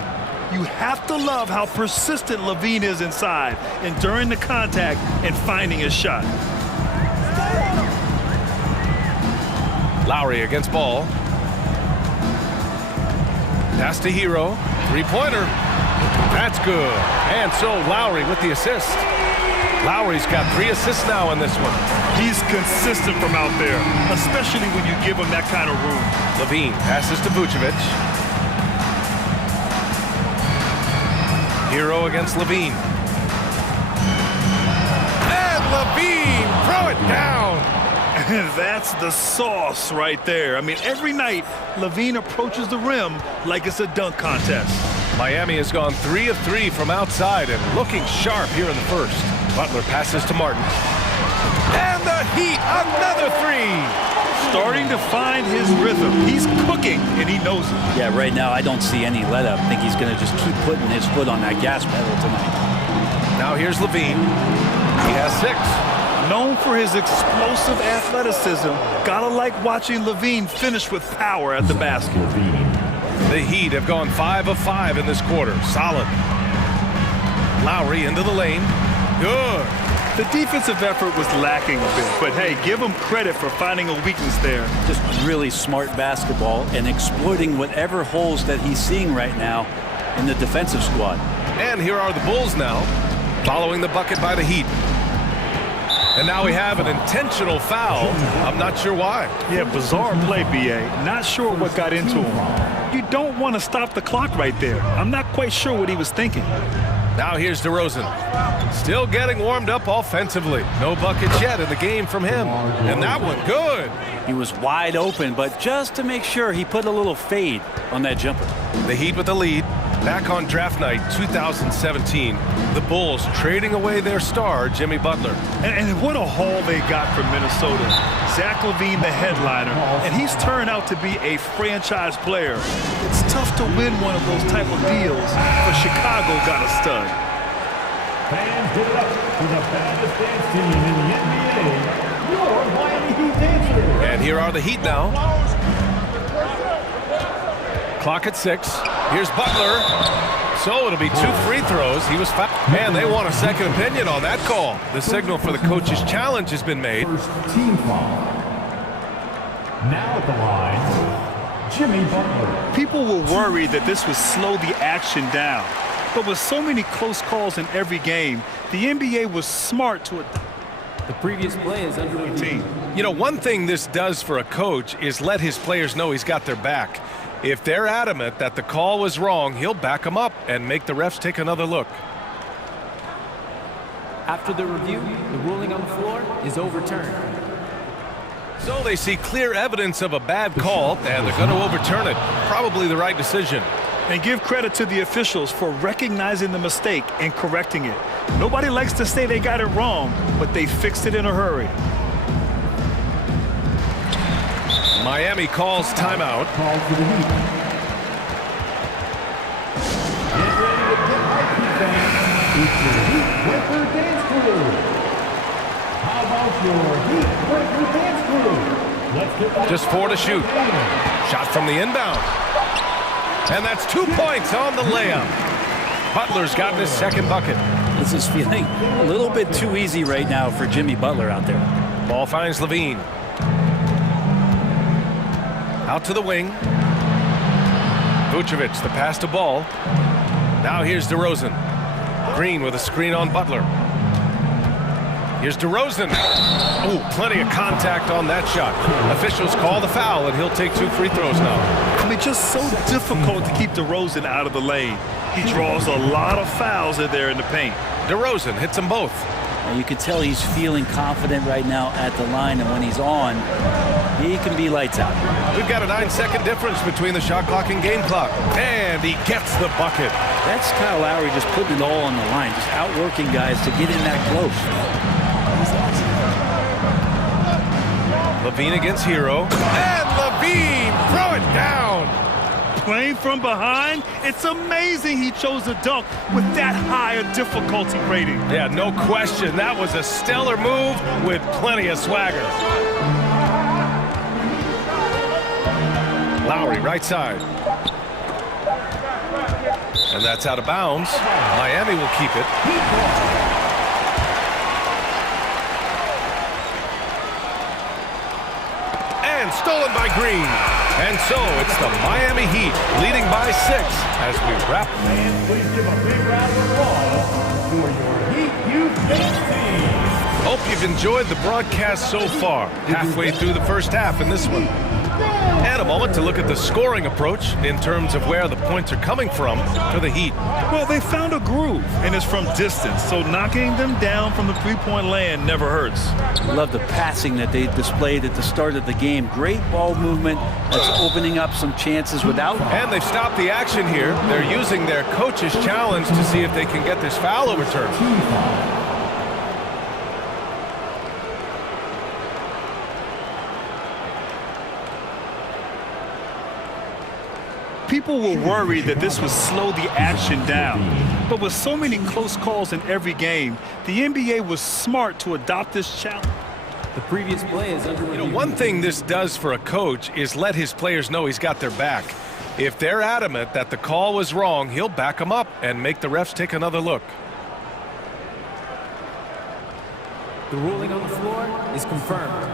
You have to love how persistent Levine is inside, enduring the contact and finding his shot. Lowry against Ball. Pass to Hero. Three-pointer. That's good. And so Lowry with the assist. Lowry's got 3 assists now in this one. He's consistent from out there, especially when you give him that kind of room. Levine passes to Vucevic. Hero against Levine. And Levine, throw it down. That's the sauce right there. I mean, every night, Levine approaches the rim like it's a dunk contest. Miami has gone 3 of 3 from outside and looking sharp here in the first. Butler passes to Martin. And the Heat, another 3. Starting to find his rhythm. He's cooking, and he knows it. Yeah, right now I don't see any let up. I think he's going to just keep putting his foot on that gas pedal tonight. Now here's Levine. He has 6. Known for his explosive athleticism, gotta like watching Levine finish with power at the basket. The Heat have gone 5 of 5 in this quarter. Solid. Lowry into the lane. Good. The defensive effort was lacking a bit, but hey, give him credit for finding a weakness there. Just really smart basketball and exploiting whatever holes that he's seeing right now in the defensive squad. And here are the Bulls now, following the bucket by the Heat. And now we have an intentional foul. I'm not sure why. Yeah, bizarre play, B.A. Not sure what got into him. You don't want to stop the clock right there. I'm not quite sure what he was thinking. Now here's DeRozan. Still getting warmed up offensively. No buckets yet in the game from him. And that one, good. He was wide open, but just to make sure, he put a little fade on that jumper. The Heat with the lead. Back on draft night 2017, the Bulls trading away their star, Jimmy Butler. And what a haul they got from Minnesota. Zach LaVine, the headliner, and he's turned out to be a franchise player. It's tough to win one of those type of deals, but Chicago got a stud. Fans, give it up for the fastest dance team in the NBA, your Miami Heat dancers. And here are the Heat now. Clock at 6. Here's Butler. So it'll be 2 free throws. He was fouled. Man, they want a second opinion on that call. The signal for the coach's challenge has been made. First team foul. Now at the line, Jimmy Butler. People were worried that this would slow the action down. But with so many close calls in every game, the NBA was smart to The previous play is under review. You know, one thing this does for a coach is let his players know he's got their back. If they're adamant that the call was wrong, he'll back them up and make the refs take another look. After the review, the ruling on the floor is overturned. So they see clear evidence of a bad call, and they're going to overturn it. Probably the right decision. And give credit to the officials for recognizing the mistake and correcting it. Nobody likes to say they got it wrong, but they fixed it in a hurry. Miami calls timeout. Call for the Heat. Get ready to get hyped, fans. It's your Heat Breaker Dance Crew. How about your Heat Breaker Dance Crew? Let's get that. Just 4 to shoot. Shot from the inbound. And that's 2 points on the layup. Butler's gotten his second bucket. This is feeling a little bit too easy right now for Jimmy Butler out there. Ball finds Levine. Out to the wing. Vucevic, the pass to Ball. Now here's DeRozan. Green with a screen on Butler. Here's DeRozan. Oh, plenty of contact on that shot. Officials call the foul, and he'll take 2 free throws now. I mean, just so difficult to keep DeRozan out of the lane. He draws a lot of fouls in there in the paint. DeRozan hits them both. You can tell he's feeling confident right now at the line, and when he's on, he can be lights out. We've got a 9-second difference between the shot clock and game clock. And he gets the bucket. That's Kyle Lowry just putting it all on the line, just outworking guys to get in that close. Levine against Hero. And Levine, throw it down. Playing from behind, it's amazing he chose a dunk with that higher difficulty rating. Yeah, no question. That was a stellar move with plenty of swagger. Lowry, right side. And that's out of bounds. Miami will keep it. And stolen by Green. And so it's the Miami Heat leading by 6 as we wrap. And please give a big round of applause for your Heat Youth Dance Team. Hope you've enjoyed the broadcast so far. Halfway through the first half in this one. And a moment to look at the scoring approach in terms of where the points are coming from for the Heat. Well, they found a groove, and it's from distance, so knocking them down from the three-point land never hurts. I love the passing that they displayed at the start of the game. Great ball movement that's opening up some chances without. And they've stopped the action here. They're using their coach's challenge to see if they can get this foul overturned. People were worried that this would slow the action down. But with so many close calls in every game, the NBA was smart to adopt this challenge. The previous play is under review. You know, one thing this does for a coach is let his players know he's got their back. If they're adamant that the call was wrong, he'll back them up and make the refs take another look. The ruling on the floor is confirmed.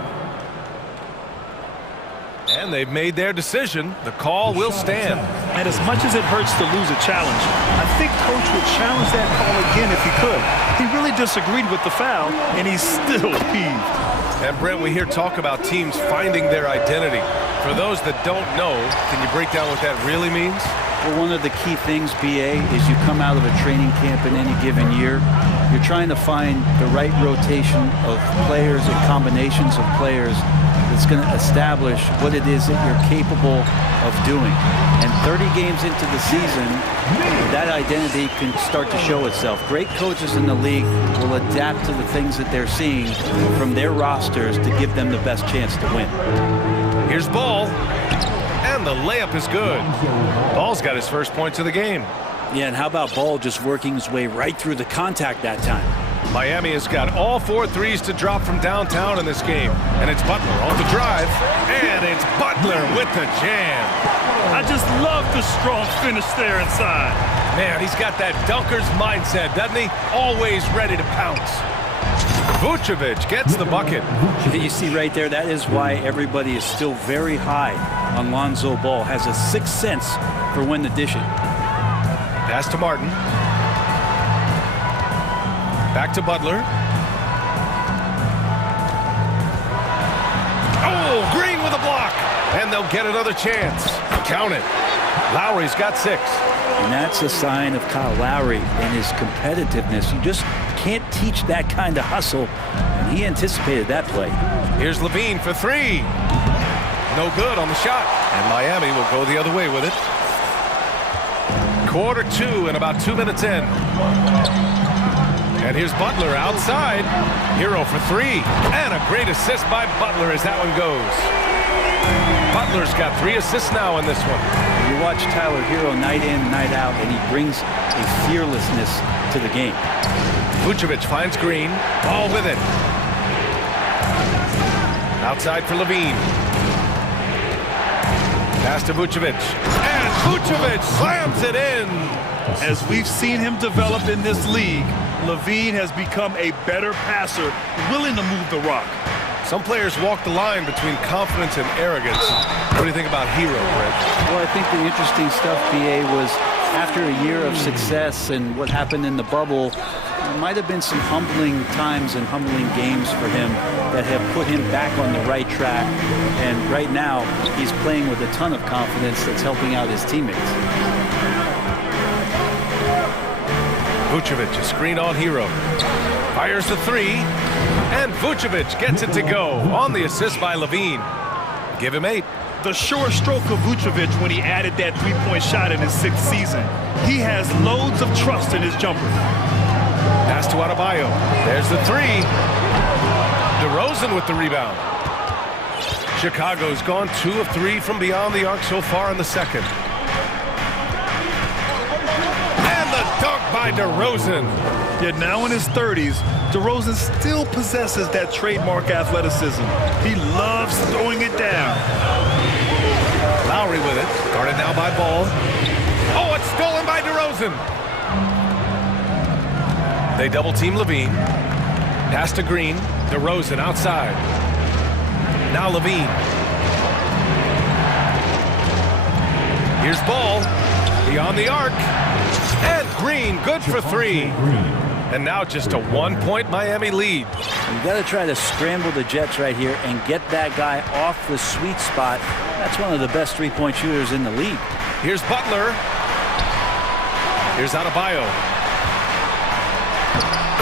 And they've made their decision. The call will stand. And as much as it hurts to lose a challenge, I think Coach would challenge that call again if he could. He really disagreed with the foul, and he's still peeved. And Brent, we hear talk about teams finding their identity. For those that don't know, can you break down what that really means? Well, one of the key things, BA, is you come out of a training camp in any given year. You're trying to find the right rotation of players and combinations of players that's going to establish what it is that you're capable of doing. And 30 games into the season, that identity can start to show itself. Great coaches in the league will adapt to the things that they're seeing from their rosters to give them the best chance to win. Here's Ball. And the layup is good. Ball's got his first points of the game. Yeah, and how about Ball just working his way right through the contact that time? Miami has got all 4 threes to drop from downtown in this game. And it's Butler on the drive. And it's Butler with the jam. I just love the strong finish there inside. Man, he's got that dunker's mindset, doesn't he? Always ready to pounce. Vucevic gets the bucket. You see right there, that is why everybody is still very high on Lonzo Ball. Has a sixth sense for when to dish it. Pass to Martin. Back to Butler. won't get another chance. Count it. Lowry's got 6. And that's a sign of Kyle Lowry and his competitiveness. You just can't teach that kind of hustle, and he anticipated that play. Here's Levine for 3. No good on the shot, and Miami will go the other way with it. Quarter 2 and about 2 minutes in. And here's Butler outside. Hero for 3. And a great assist by Butler as that one goes. Butler's got 3 assists now in this one. You watch Tyler Hero night in, night out, and he brings a fearlessness to the game. Vucevic finds Green. Ball with it. Outside for Levine. Pass to Vucevic. And Vucevic slams it in. As we've seen him develop in this league, Levine has become a better passer, willing to move the rock. Some players walk the line between confidence and arrogance. What do you think about Hero, Brett? Well, I think the interesting stuff, BA, was after a year of success and what happened in the bubble, there might have been some humbling times and humbling games for him that have put him back on the right track. And right now, he's playing with a ton of confidence that's helping out his teammates. Vucevic, a screen on Hero. Fires the 3, and Vucevic gets it to go on the assist by Levine. Give him 8. The sure stroke of Vucevic when he added that three-point shot in his 6th season. He has loads of trust in his jumper. Pass to Adebayo. There's the 3. DeRozan with the rebound. Chicago's gone 2 of 3 from beyond the arc so far in the second. And the dunk by DeRozan. Yet now in his 30s, DeRozan still possesses that trademark athleticism. He loves throwing it down. Lowry with it. Guarded now by Ball. Oh, it's stolen by DeRozan. They double team Levine. Pass to Green. DeRozan outside. Now Levine. Here's Ball. Beyond the arc. And Green, good for 3. And now just a 1-point Miami lead. You got to try to scramble the Jets right here and get that guy off the sweet spot. That's one of the best three-point shooters in the league. Here's Butler. Here's Adebayo.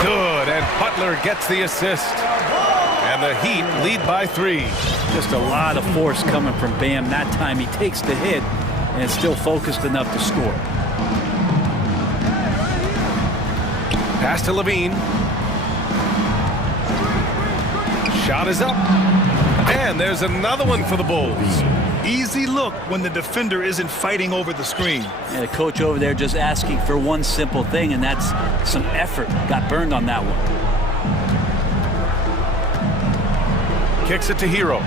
Good, and Butler gets the assist. And the Heat lead by 3. Just a lot of force coming from Bam. That time he takes the hit and still focused enough to score. Pass to Levine. Shot is up. And there's another one for the Bulls. Easy look when the defender isn't fighting over the screen. And the coach over there just asking for one simple thing, and that's some effort. Got burned on that one. Kicks it to Hero.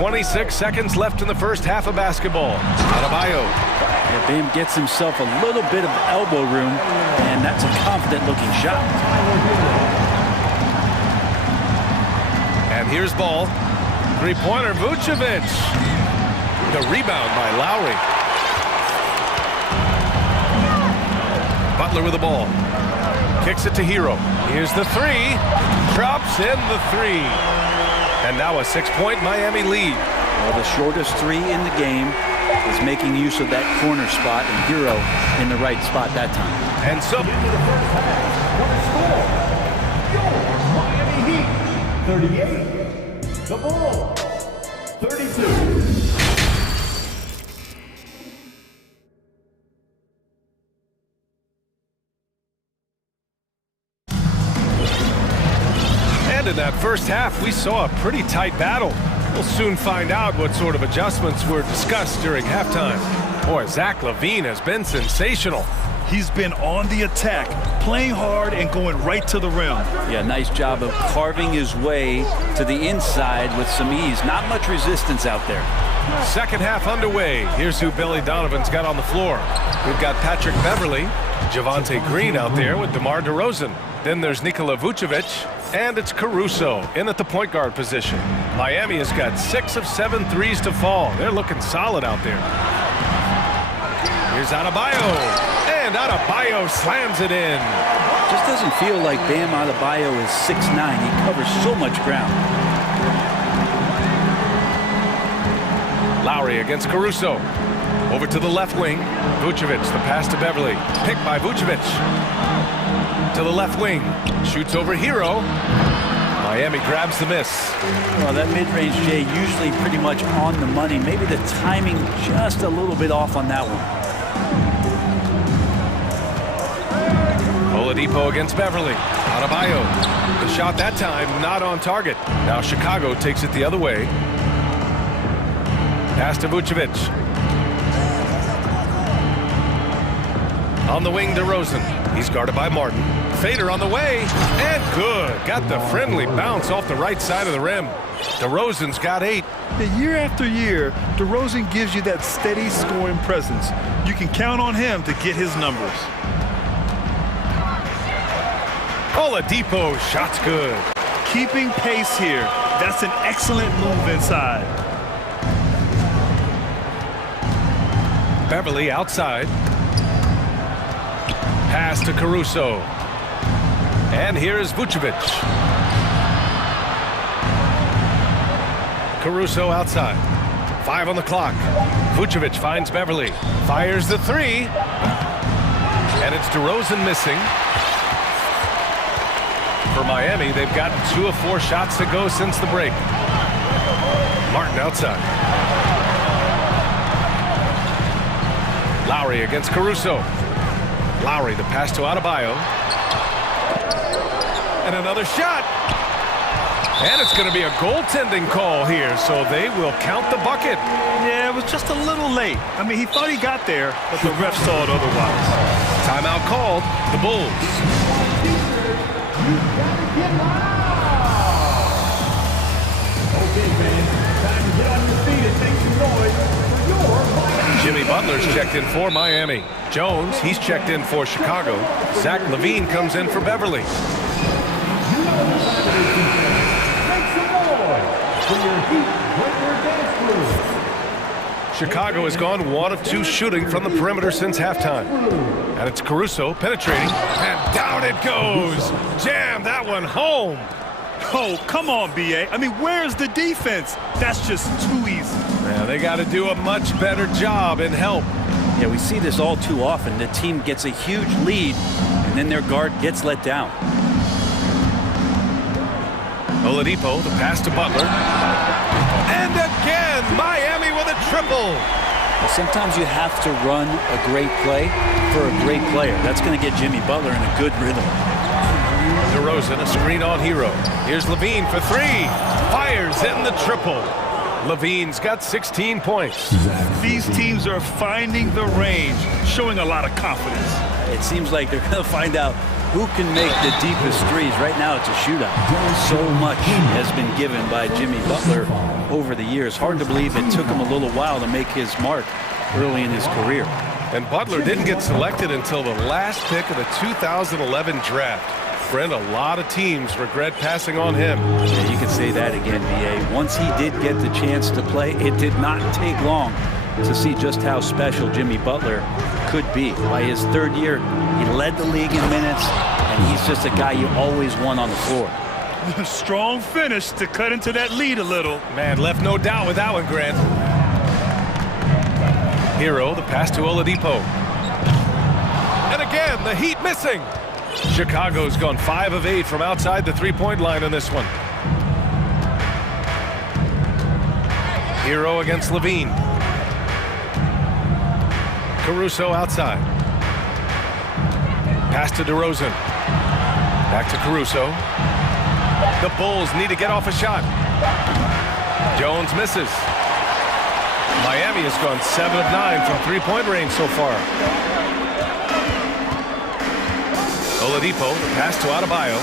26 seconds left in the first half of basketball. Adebayo. Yeah, Bam gets himself a little bit of elbow room, and that's a confident-looking shot. And here's Ball. Three-pointer, Vucevic. The rebound by Lowry. Butler with the ball. Kicks it to Hero. Here's the 3. Drops in the 3. And now a 6-point Miami lead. Well, the shortest 3 in the game is making use of that corner spot, and Hero in the right spot that time. And so Miami Heat, 38. The Bulls, 32. And in that first half, we saw a pretty tight battle. We'll soon find out what sort of adjustments were discussed during halftime. Boy, Zach LaVine has been sensational. He's been on the attack, playing hard and going right to the rim. Yeah, nice job of carving his way to the inside with some ease. Not much resistance out there. Second half underway. Here's who Billy Donovan's got on the floor. We've got Patrick Beverly, Javonte Green out there with DeMar DeRozan. Then there's Nikola Vucevic, and it's Caruso in at the point guard position. Miami has got 6 of 7 threes to fall. They're looking solid out there. Here's Adebayo, and Adebayo slams it in. Just doesn't feel like Bam Adebayo is 6'9". He covers so much ground. Lowry against Caruso. Over to the left wing. Vucevic, the pass to Beverly. Picked by Vucevic. To the left wing. Shoots over Hero. Miami grabs the miss. Well, that mid-range, Jay, usually pretty much on the money. Maybe the timing just a little bit off on that one. Oladipo against Beverly. Adebayo. The shot that time not on target. Now Chicago takes it the other way. Pass to Vucevic. On the wing, DeRozan. He's guarded by Martin. Fader on the way, and good. Got the friendly bounce off the right side of the rim. DeRozan's got 8. Year after year, DeRozan gives you that steady scoring presence. You can count on him to get his numbers. Oladipo, shot's good. Keeping pace here. That's an excellent move inside. Beverly outside. Pass to Caruso. And here is Vucevic. Caruso outside. 5 on the clock. Vucevic finds Beverly. Fires the 3. And it's DeRozan missing. For Miami, they've gotten 2 of 4 shots to go since the break. Martin outside. Lowry against Caruso. Lowry, the pass to Adebayo. And another shot. And it's going to be a goaltending call here, so they will count the bucket. Yeah, it was just a little late. I mean, he thought he got there, but the ref saw it otherwise. Timeout called. The Bulls. Okay, fans, time to get on your feet and make some noise for your Miami. Jimmy Butler's checked in for Miami. Jones, he's checked in for Chicago. Zach LaVine comes in for Beverly. Make some noise for your Heat Winter Dance Crew. Chicago has gone 1 of 2 shooting from the perimeter since halftime. And it's Caruso penetrating. And down it goes. Jam that one home. Oh, come on, B.A. I mean, where's the defense? That's just too easy. Yeah, they got to do a much better job in help. Yeah, we see this all too often. The team gets a huge lead, and then their guard gets let down. Oladipo, the pass to Butler. And again, Miami with a triple. Well, sometimes you have to run a great play for a great player. That's going to get Jimmy Butler in a good rhythm. DeRozan, a screen on Hero. Here's LaVine for 3. Fires in the triple. LaVine's got 16 points. These teams are finding the range, showing a lot of confidence. It seems like they're going to find out who can make the deepest threes. Right now, it's a shootout. So much has been given by Jimmy Butler over the years. Hard to believe it took him a little while to make his mark early in his career. And Butler didn't get selected until the last pick of the 2011 draft. Brent, a lot of teams regret passing on him. Yeah, you can say that again, B.A. Once he did get the chance to play, it did not take long to see just how special Jimmy Butler could be. By his 3rd year, he led the league in minutes, and he's just a guy you always want on the floor. Strong finish to cut into that lead a little. Man, left no doubt with that one, Grant. Hero, the pass to Oladipo. And again, the Heat missing. Chicago's gone 5 of 8 from outside the 3-point line on this one. Hero against LaVine. Caruso outside. Pass to DeRozan. Back to Caruso. The Bulls need to get off a shot. Jones misses. Miami has gone 7 of 9 from 3-point range so far. Oladipo, the pass to Adebayo.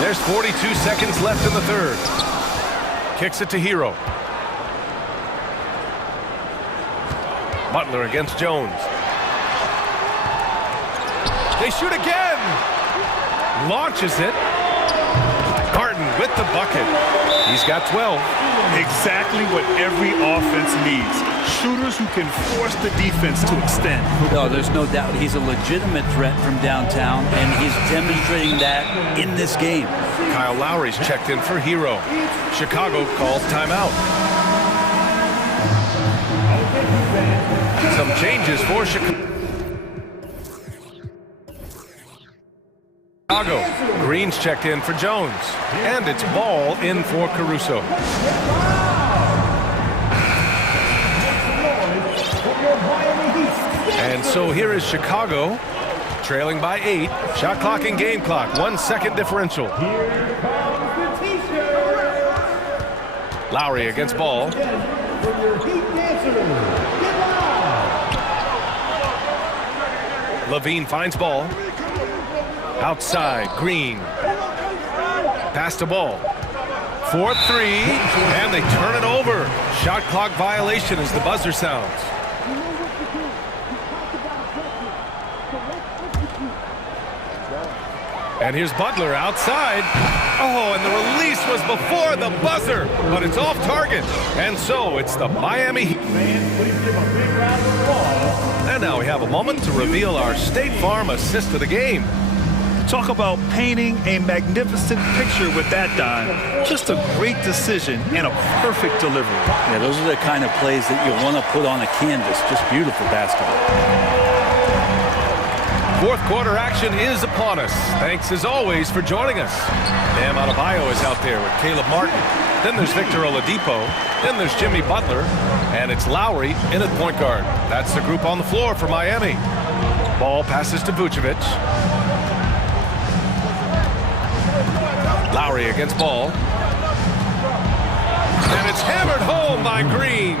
There's 42 seconds left in the 3rd. Kicks it to Hero. Butler against Jones. They shoot again. Launches it. Garden with the bucket. He's got 12. Exactly what every offense needs. Shooters who can force the defense to extend. No, there's no doubt he's a legitimate threat from downtown, and he's demonstrating that in this game. Kyle Lowry's checked in for Hero. Chicago calls timeout. Some changes for Chicago. Green's checked in for Jones. And it's Ball in for Caruso. And so here is Chicago, trailing by 8. Shot clock and game clock, 1 second differential. Lowry against Ball. Levine finds Ball. Outside, Green. Pass to Ball. 4-3, and they turn it over. Shot clock violation as the buzzer sounds. And here's Butler outside. Oh, and the release was before the buzzer, but it's off target. And so it's the Miami Heat. And now we have a moment to reveal our State Farm assist of the game. Talk about painting a magnificent picture with that dime. Just a great decision and a perfect delivery. Yeah, those are the kind of plays that you want to put on a canvas. Just beautiful basketball. Fourth quarter action is upon us. Thanks as always for joining us. Bam Adebayo is out there with Caleb Martin. Then there's Victor Oladipo. Then there's Jimmy Butler. And it's Lowry in at point guard. That's the group on the floor for Miami. Ball passes to Vucevic. Lowry against Ball. And it's hammered home by Green.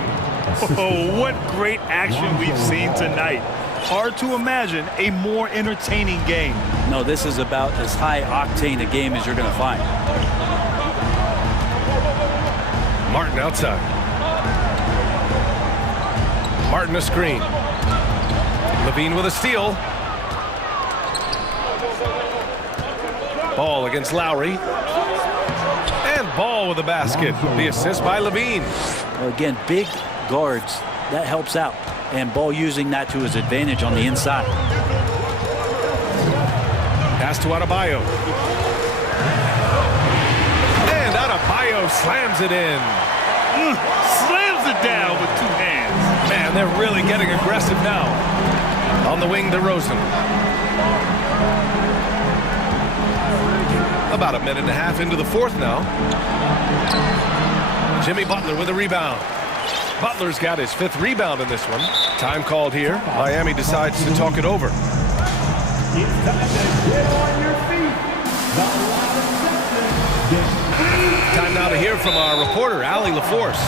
Oh, what great action we've seen tonight. Hard to imagine a more entertaining game. No, this is about as high octane a game as you're going to find. Martin outside. Martin a screen. Levine with a steal. Ball against Lowry. And Ball with a basket. The assist by Levine. Well, again, big guards. That helps out. And Ball using that to his advantage on the inside. Pass to Adebayo. And Adebayo slams it in. Slams it down with 2 hands. Man, they're really getting aggressive now. On the wing, DeRozan. About a minute and a half into the fourth now. Jimmy Butler with a rebound. Butler's got his 5th rebound in this one. Time called here. Miami decides to talk it over. It's time to get on your feet. Time now to hear from our reporter, Allie LaForce.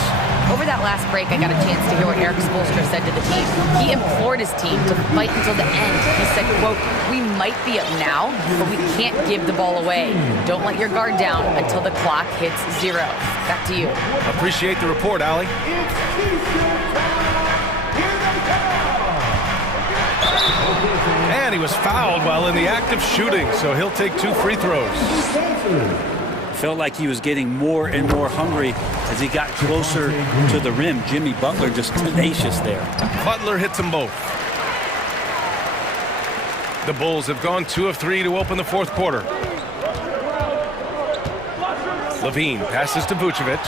Over that last break, I got a chance to hear what Eric Spoelstra said to the team. He implored his team to fight until the end. He said, quote, "We might be up now, but we can't give the ball away. Don't let your guard down until the clock hits 0. Back to you. Appreciate the report, Allie. And he was fouled while in the act of shooting, so he'll take 2 free throws. Felt like he was getting more and more hungry as he got closer to the rim. Jimmy Butler just tenacious there. Butler hits them both. The Bulls have gone 2 of 3 to open the fourth quarter. Levine passes to Vucevic.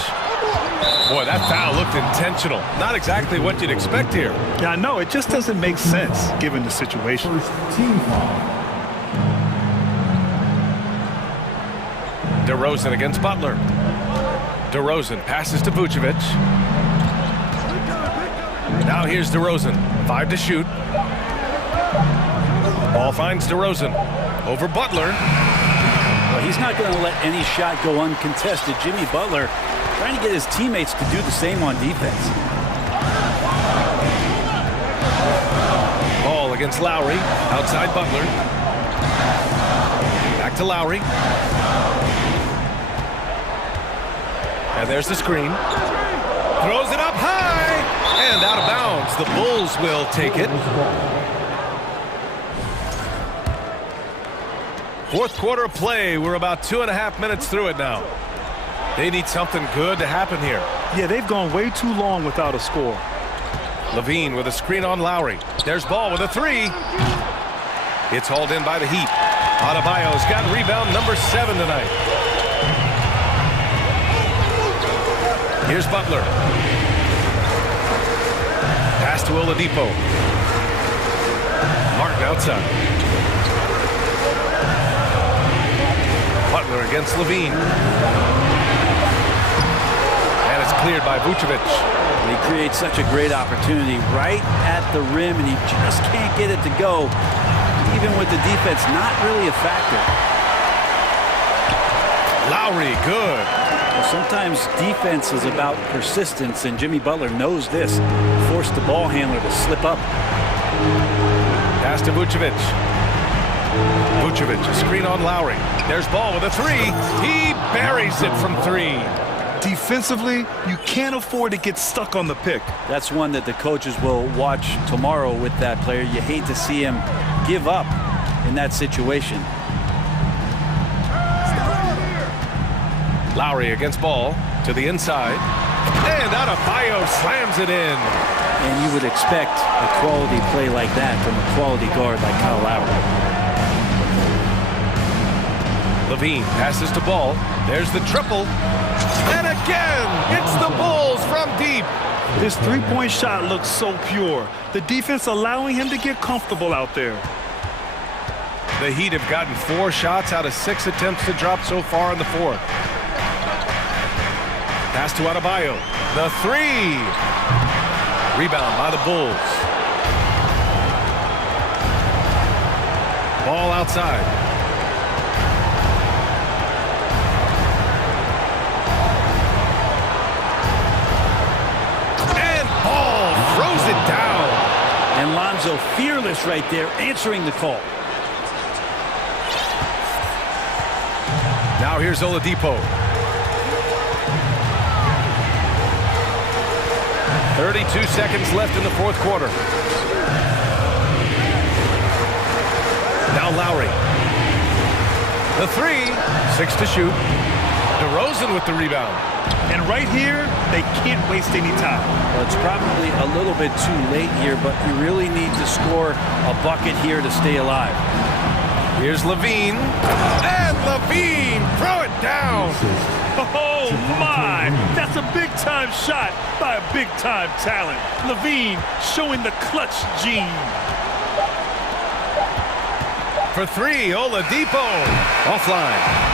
Boy, that foul looked intentional. Not exactly what you'd expect here. Yeah, I know. It just doesn't make sense given the situation. DeRozan against Butler. DeRozan passes to Vucevic. Now here's DeRozan. 5 to shoot. Ball finds DeRozan. Over Butler. Well, he's not going to let any shot go uncontested. Jimmy Butler trying to get his teammates to do the same on defense. Ball against Lowry. Outside Butler. Back to Lowry. And there's the screen. Throws it up high. And out of bounds. The Bulls will take it. Fourth quarter play. We're about 2.5 minutes through it now. They need something good to happen here. Yeah, they've gone way too long without a score. Levine with a screen on Lowry. There's Ball with a three. It's hauled in by the Heat. Adebayo's got rebound number 7 tonight. Here's Butler. Pass to Oladipo. Martin outside. Butler against Levine. And it's cleared by Vucevic. He creates such a great opportunity right at the rim, and he just can't get it to go. Even with the defense not really a factor. Lowry, good. Well, sometimes defense is about persistence, and Jimmy Butler knows this. Forced the ball handler to slip up. Pass to Vucevic. Vucevic, a screen on Lowry. There's Ball with a three. He buries it from 3. Defensively, you can't afford to get stuck on the pick. That's one that the coaches will watch tomorrow with that player. You hate to see him give up in that situation. Lowry against Ball to the inside. And Adebayo slams it in. And you would expect a quality play like that from a quality guard like Kyle Lowry. Levine passes to Ball. There's the triple. And again, it's the Bulls from deep. This three-point shot looks so pure. The defense allowing him to get comfortable out there. The Heat have gotten 4 shots out of 6 attempts to drop so far in the 4th. Pass to Adebayo. The 3. Rebound by the Bulls. Ball outside. Throws it down. And Lonzo fearless right there, answering the call. Now here's Oladipo. 32 seconds left in the 4th quarter. Now Lowry. The 3. 6 to shoot. DeRozan with the rebound. And right here, they can't waste any time. Well, it's probably a little bit too late here, but you really need to score a bucket here to stay alive. Here's Levine. And Levine, throw it down. Oh, my. That's a big-time shot by a big-time talent. Levine showing the clutch gene. For 3, Oladipo. Offline.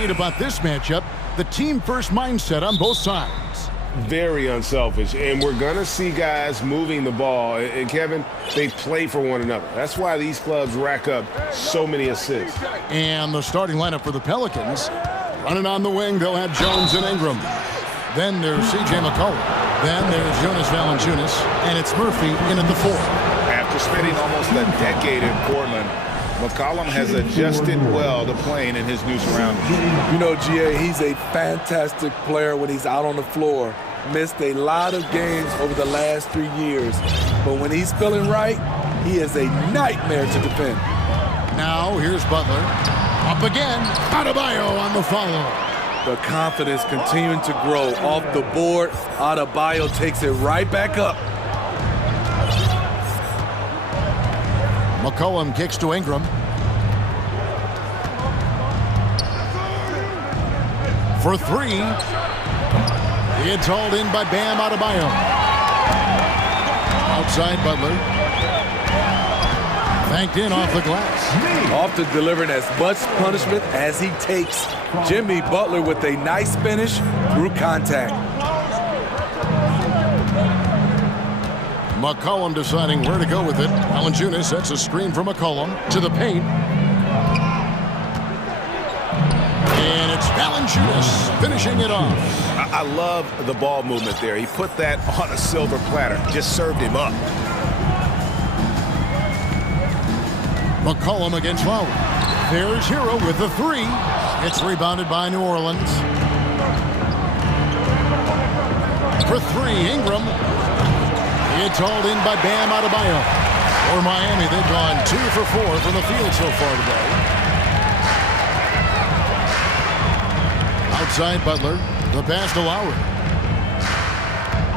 appreciate about this matchup the team-first mindset on both sides. Very unselfish, and we're going to see guys moving the ball. And Kevin, they play for one another. That's why these clubs rack up so many assists. And the starting lineup for the Pelicans. Running on the wing, they'll have Jones and Ingram. Then there's C.J. McCollum. Then there's Jonas Valanciunas, and it's Murphy in at the 4. After spending almost a decade in Portland, McCollum has adjusted well to playing in his new surroundings. You know, GA, he's a fantastic player when he's out on the floor. Missed a lot of games over the last 3 years. But when he's feeling right, he is a nightmare to defend. Now, here's Butler. Up again. Adebayo on the follow. The confidence continuing to grow off the board. Adebayo takes it right back up. McCollum kicks to Ingram. For 3. It's hauled in by Bam Adebayo. Outside Butler. Banked in off the glass. Often delivering as much punishment as he takes. Jimmy Butler with a nice finish through contact. McCollum deciding where to go with it. Valanciunas sets a screen for McCollum to the paint. And it's Valanciunas finishing it off. I love the ball movement there. He put that on a silver platter. Just served him up. McCollum against Lowry. There's Hero with the 3. It's rebounded by New Orleans. For 3, Ingram. It's hauled in by Bam Adebayo. For Miami, they've gone 2 for 4 from the field so far today. Outside Butler. The pass to Lowry.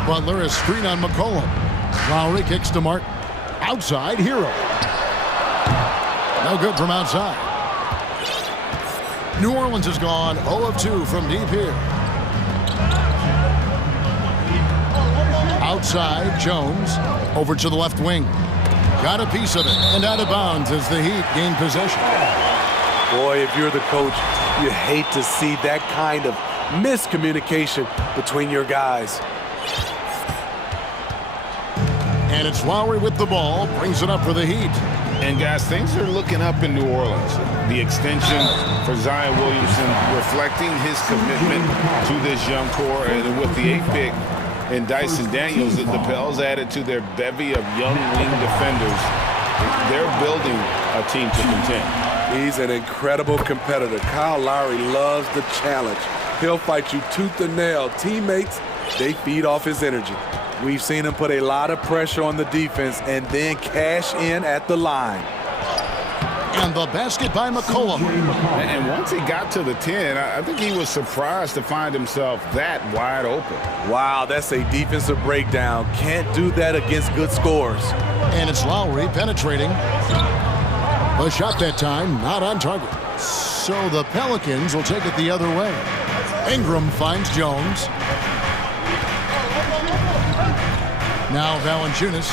Butler is screen on McCollum. Lowry kicks to Martin. Outside, Hero. No good from outside. New Orleans has gone 0 of 2 from deep here. Outside, Jones. Over to the left wing. Got a piece of it and out of bounds as the Heat gain possession. Boy, if you're the coach, you hate to see that kind of miscommunication between your guys. And it's Lowry with the ball. Brings it up for the Heat. And guys, things are looking up in New Orleans. The extension for Zion Williamson reflecting his commitment to this young core, and with the 8th pick and Dyson Daniels, the Pels added to their bevy of young wing defenders. They're building a team to contend. He's an incredible competitor. Kyle Lowry loves the challenge. He'll fight you tooth and nail. Teammates, they feed off his energy. We've seen him put a lot of pressure on the defense and then cash in at the line. And the basket by McCollum. And once he got to the 10, I think he was surprised to find himself that wide open. Wow, that's a defensive breakdown. Can't do that against good scores. And it's Lowry penetrating. The shot that time, not on target. So the Pelicans will take it the other way. Ingram finds Jones. Now Valanciunas.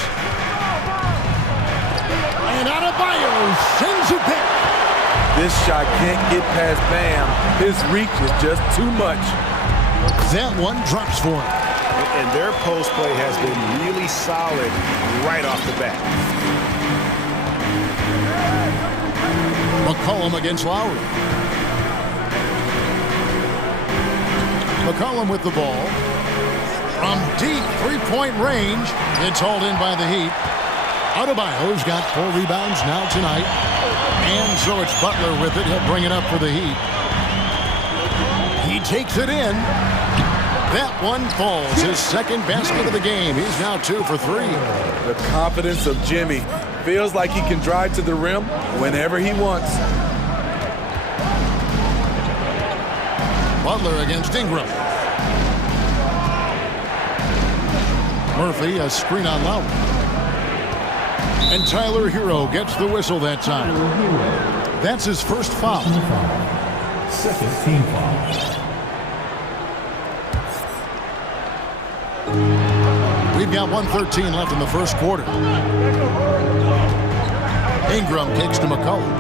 And Adebayo sends it back. This shot can't get past Bam. His reach is just too much. That one drops for him. And their post play has been really solid right off the bat. McCollum against Lowry. McCollum with the ball. From deep three-point range, it's hauled in by the Heat. Adebayo's got 4 rebounds now tonight. And so it's Butler with it. He'll bring it up for the Heat. He takes it in. That one falls. His second basket of the game. He's now 2 for 3. The confidence of Jimmy. Feels like he can drive to the rim whenever he wants. Butler against Ingram. Murphy, a screen on Lowry. And Tyler Hero gets the whistle that time. That's his first foul. Second team foul. We've got 1:13 left in the first quarter. Ingram kicks to McCollum.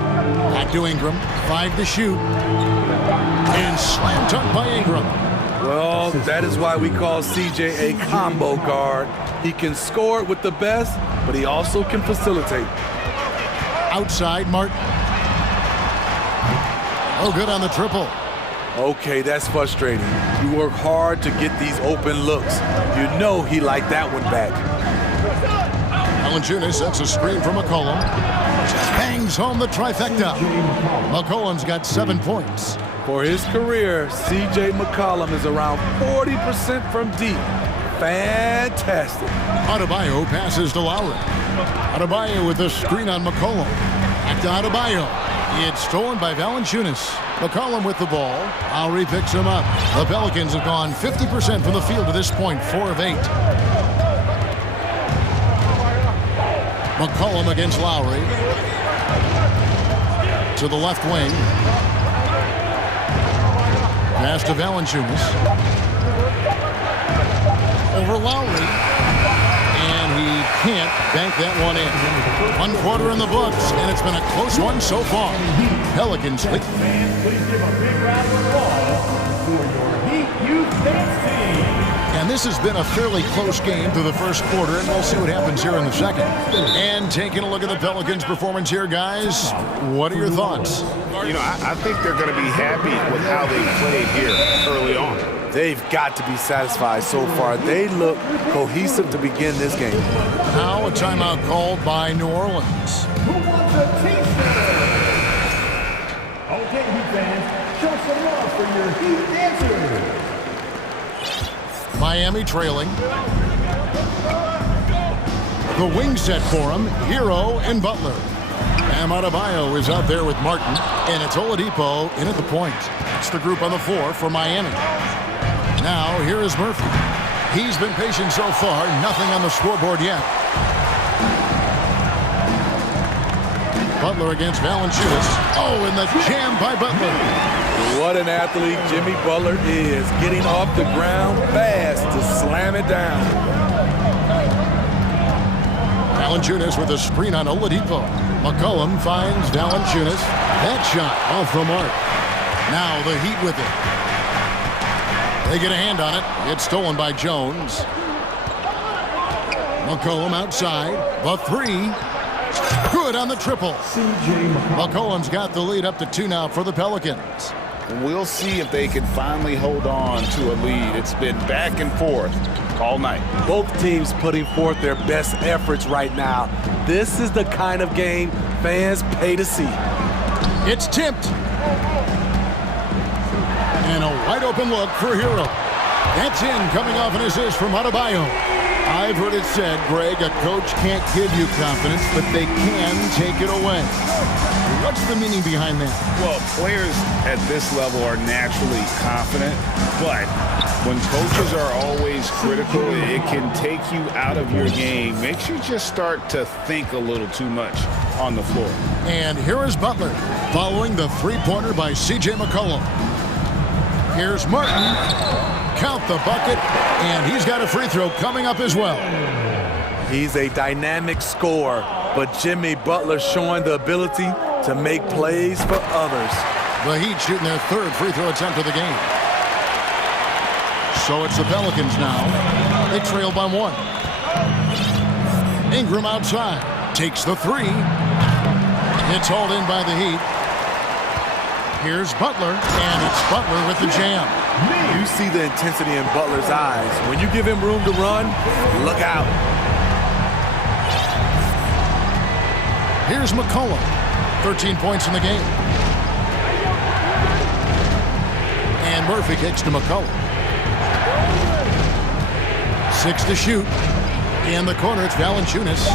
Back to Ingram. 5 to shoot. And slam dunk by Ingram. Well, that is why we call CJ a combo guard. He can score with the best, but he also can facilitate. Outside, Martin. Oh, good on the triple. Okay, that's frustrating. You work hard to get these open looks. You know he liked that one back. Valanciunas sets a screen for McCollum. Just bangs home the trifecta. McCollum's got 7 points. For his career, C.J. McCollum is around 40% from deep. Fantastic. Adebayo passes to Lowry. Adebayo with the screen on McCollum. Back to Adebayo. It's stolen by Valanciunas. McCollum with the ball. Lowry picks him up. The Pelicans have gone 50% from the field to this point, 4 of 8. McCollum against Lowry. To the left wing. Pass to Valanciunas. Over Lowry. And he can't bank that one in. 1 quarter in the books, and it's been a close one so far. Pelicans lead. Please give a big round of applause for your Heat Youth Dance Team. And this has been a fairly close game through the first quarter, and we'll see what happens here in the second. And taking a look at the Pelicans' performance here, guys, what are your thoughts? You know, I think they're going to be happy with how they played here early on. They've got to be satisfied so far. They look cohesive to begin this game. Now a timeout called by New Orleans. Who wants a t-shirt? Okay, Heat fans, show some love for your Heat dancers. Miami trailing. The wing set for him, Hero and Butler. Bam Adebayo is out there with Martin, and it's Oladipo in at the point. It's the group on the floor for Miami. Now, here is Murphy. He's been patient so far, nothing on the scoreboard yet. Butler against Valanciunas. Oh, and the jam by Butler. What an athlete Jimmy Butler is, getting off the ground fast to slam it down. Valanciunas with a screen on Oladipo. McCollum finds Valanciunas. That shot off the mark. Now the Heat with it. They get a hand on it. It's stolen by Jones. McCollum outside. The 3. Good on the triple. McCollum's got the lead up to 2 now for the Pelicans. We'll see if they can finally hold on to a lead. It's been back and forth all night. Both teams putting forth their best efforts right now. This is the kind of game fans pay to see. It's tipped. And a wide open look for Hero. That's in, coming off an assist from Adebayo. I've heard it said, Greg, a coach can't give you confidence, but they can take it away. What's the meaning behind that? Well, players at this level are naturally confident, but when coaches are always critical, it can take you out of your game. Makes you just start to think a little too much on the floor. And here is Butler, following the three-pointer by C.J. McCollum. Here's Martin. Count the bucket, and he's got a free throw coming up as well. He's a dynamic scorer, but Jimmy Butler showing the ability to make plays for others. The Heat shooting their 3rd free throw attempt of the game. So it's the Pelicans now. They trail by 1. Ingram outside. Takes the 3. It's hauled in by the Heat. Here's Butler, and it's Butler with the jam. You see the intensity in Butler's eyes. When you give him room to run, look out. Here's McCollum. 13 points in the game. And Murphy kicks to McCollum. 6 to shoot. In the corner, it's Valanciunas.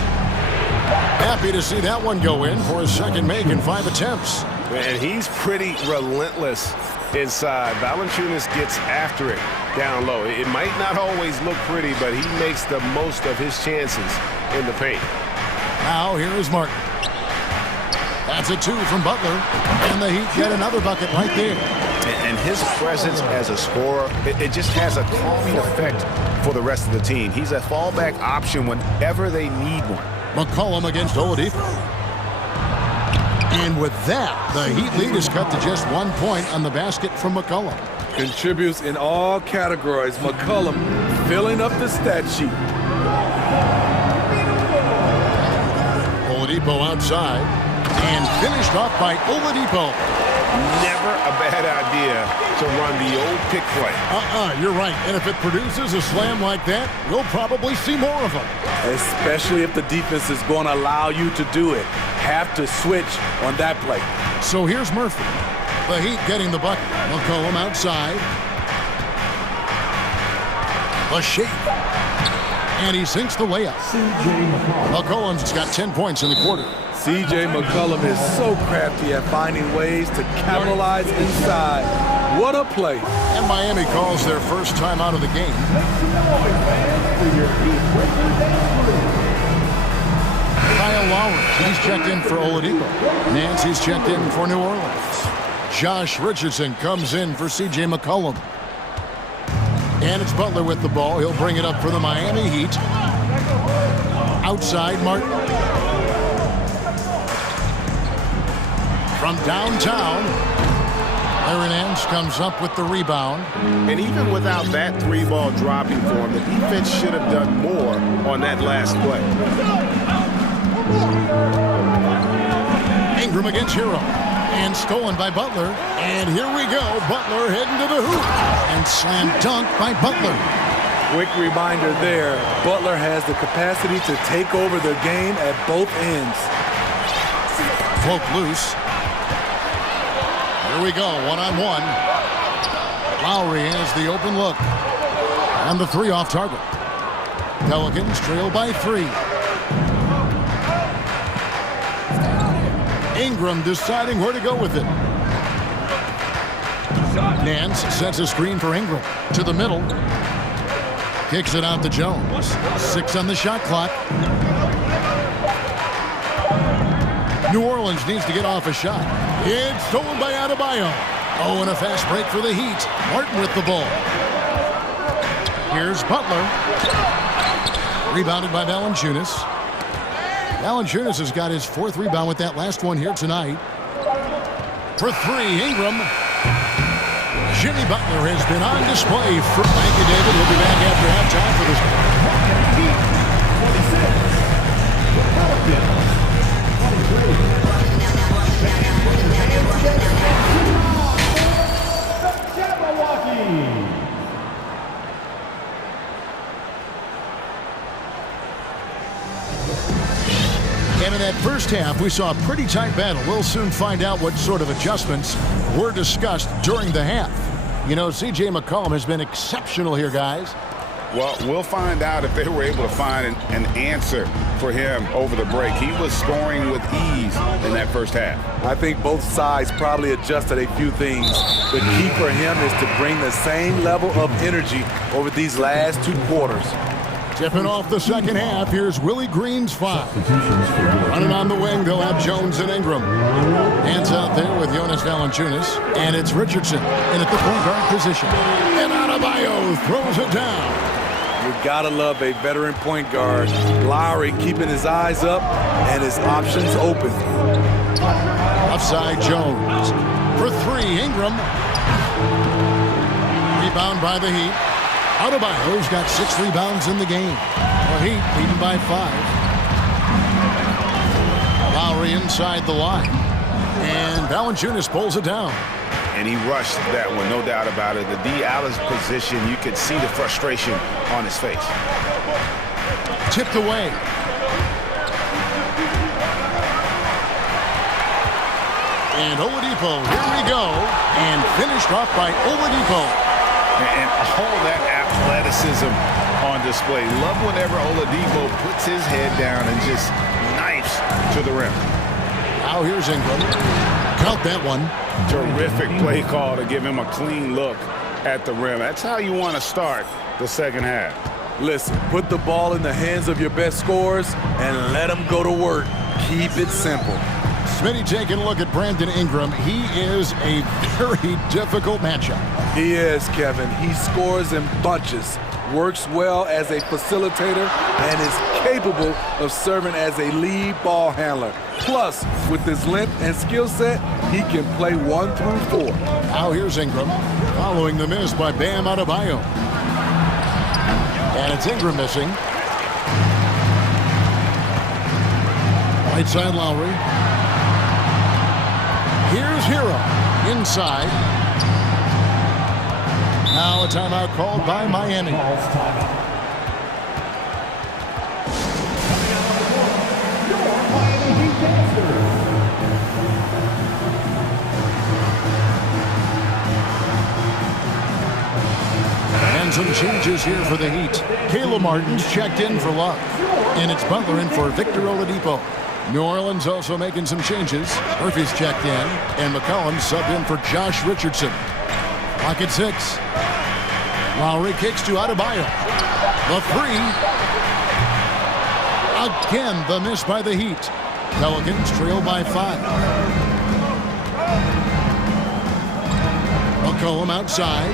Happy to see that one go in for his 2nd make in 5 attempts. And he's pretty relentless inside. Valanciunas gets after it down low. It might not always look pretty, but he makes the most of his chances in the paint. Now here is Martin. That's a 2 from Butler. And the Heat get another bucket right there. And his presence as a scorer, it just has a calming effect for the rest of the team. He's a fallback option whenever they need one. McCollum against Oladipo. And with that, the Heat lead is cut to just 1 point on the basket from McCollum. Contributes in all categories. McCollum filling up the stat sheet. Oladipo outside, and finished off by Oladipo. Never a bad idea to run the old pick play. You're right. And if it produces a slam like that, we'll probably see more of them. Especially if the defense is going to allow you to do it. Have to switch on that play. So here's Murphy. The Heat getting the bucket. McCollum outside. A shake. And he sinks the layup. McCollum's got 10 points in the quarter. C.J. McCollum is so crafty at finding ways to capitalize inside. What a play. And Miami calls their first time out of the game. Kyle Lowry, he's checked in for Oladipo. Nancy's checked in for New Orleans. Josh Richardson comes in for C.J. McCollum. And it's Butler with the ball. He'll bring it up for the Miami Heat. Outside, Martin. From downtown, Larry Nance comes up with the rebound. And even without that three-ball dropping for him, the defense should have done more on that last play. Ingram against Hero. And stolen by Butler. And here we go. Butler heading to the hoop. And slam dunk by Butler. Quick reminder there. Butler has the capacity to take over the game at both ends. Float loose. Here we go, one-on-one. Lowry has the open look. And the three off target. Pelicans trail by 3. Ingram deciding where to go with it. Nance sets a screen for Ingram. To the middle. Kicks it out to Jones. 6 on the shot clock. New Orleans needs to get off a shot. It's stolen by Adebayo. Oh, and a fast break for the Heat. Martin with the ball. Here's Butler. Rebounded by Valanciunas. Valanciunas has got his 4th rebound with that last one here tonight. For 3, Ingram. Jimmy Butler has been on display. Thank you, David. We'll be back after halftime for And in that first half, we saw a pretty tight battle. We'll soon find out what sort of adjustments were discussed during the half. You know, C.J. McCollum has been exceptional here, guys. Well, we'll find out if they were able to find an answer for him over the break. He was scoring with ease in that first half. I think both sides probably adjusted a few things. The key for him is to bring the same level of energy over these last 2 quarters. Tipping off the second half, here's Willie Green's 5. Running on the wing, they'll have Jones and Ingram. Hands out there with Jonas Valanciunas. And it's Richardson in at the point guard position. And Adebayo throws it down. You gotta love a veteran point guard. Lowry keeping his eyes up and his options open. Offside Jones. For 3, Ingram. Rebound by the Heat. Adebayo's got 6 rebounds in the game. The Heat leading by 5. Lowry inside the line. And Valanciunas pulls it down. And he rushed that one, no doubt about it. The D. Allen's position, you could see the frustration on his face. Tipped away. And Oladipo, here we go. And finished off by Oladipo. And all that athleticism on display. Love whenever Oladipo puts his head down and just knifes to the rim. Now here's Ingram. Count that one. Terrific play call to give him a clean look at the rim. That's how you want to start the second half. Listen, put the ball in the hands of your best scorers and let them go to work. Keep it simple. Smitty taking a look at Brandon Ingram. He is a very difficult matchup. He is, Kevin. He scores in bunches. works well as a facilitator, and is capable of serving as a lead ball handler. Plus, with his length and skill set, he can play 1 through 4. Now here's Ingram, following the miss by Bam Adebayo. And it's Ingram missing. Right side Lowry. Here's Hero, inside. Now a timeout called by Miami. And some changes here for the Heat. Caleb Martin's checked in for Love. And it's Butler in for Victor Oladipo. New Orleans also making some changes. Murphy's checked in, and McCollum subbed in for Josh Richardson. Clock at 6. Lowry kicks to Adebayo. The 3. Again, the miss by the Heat. Pelicans trail by 5. McCollum outside.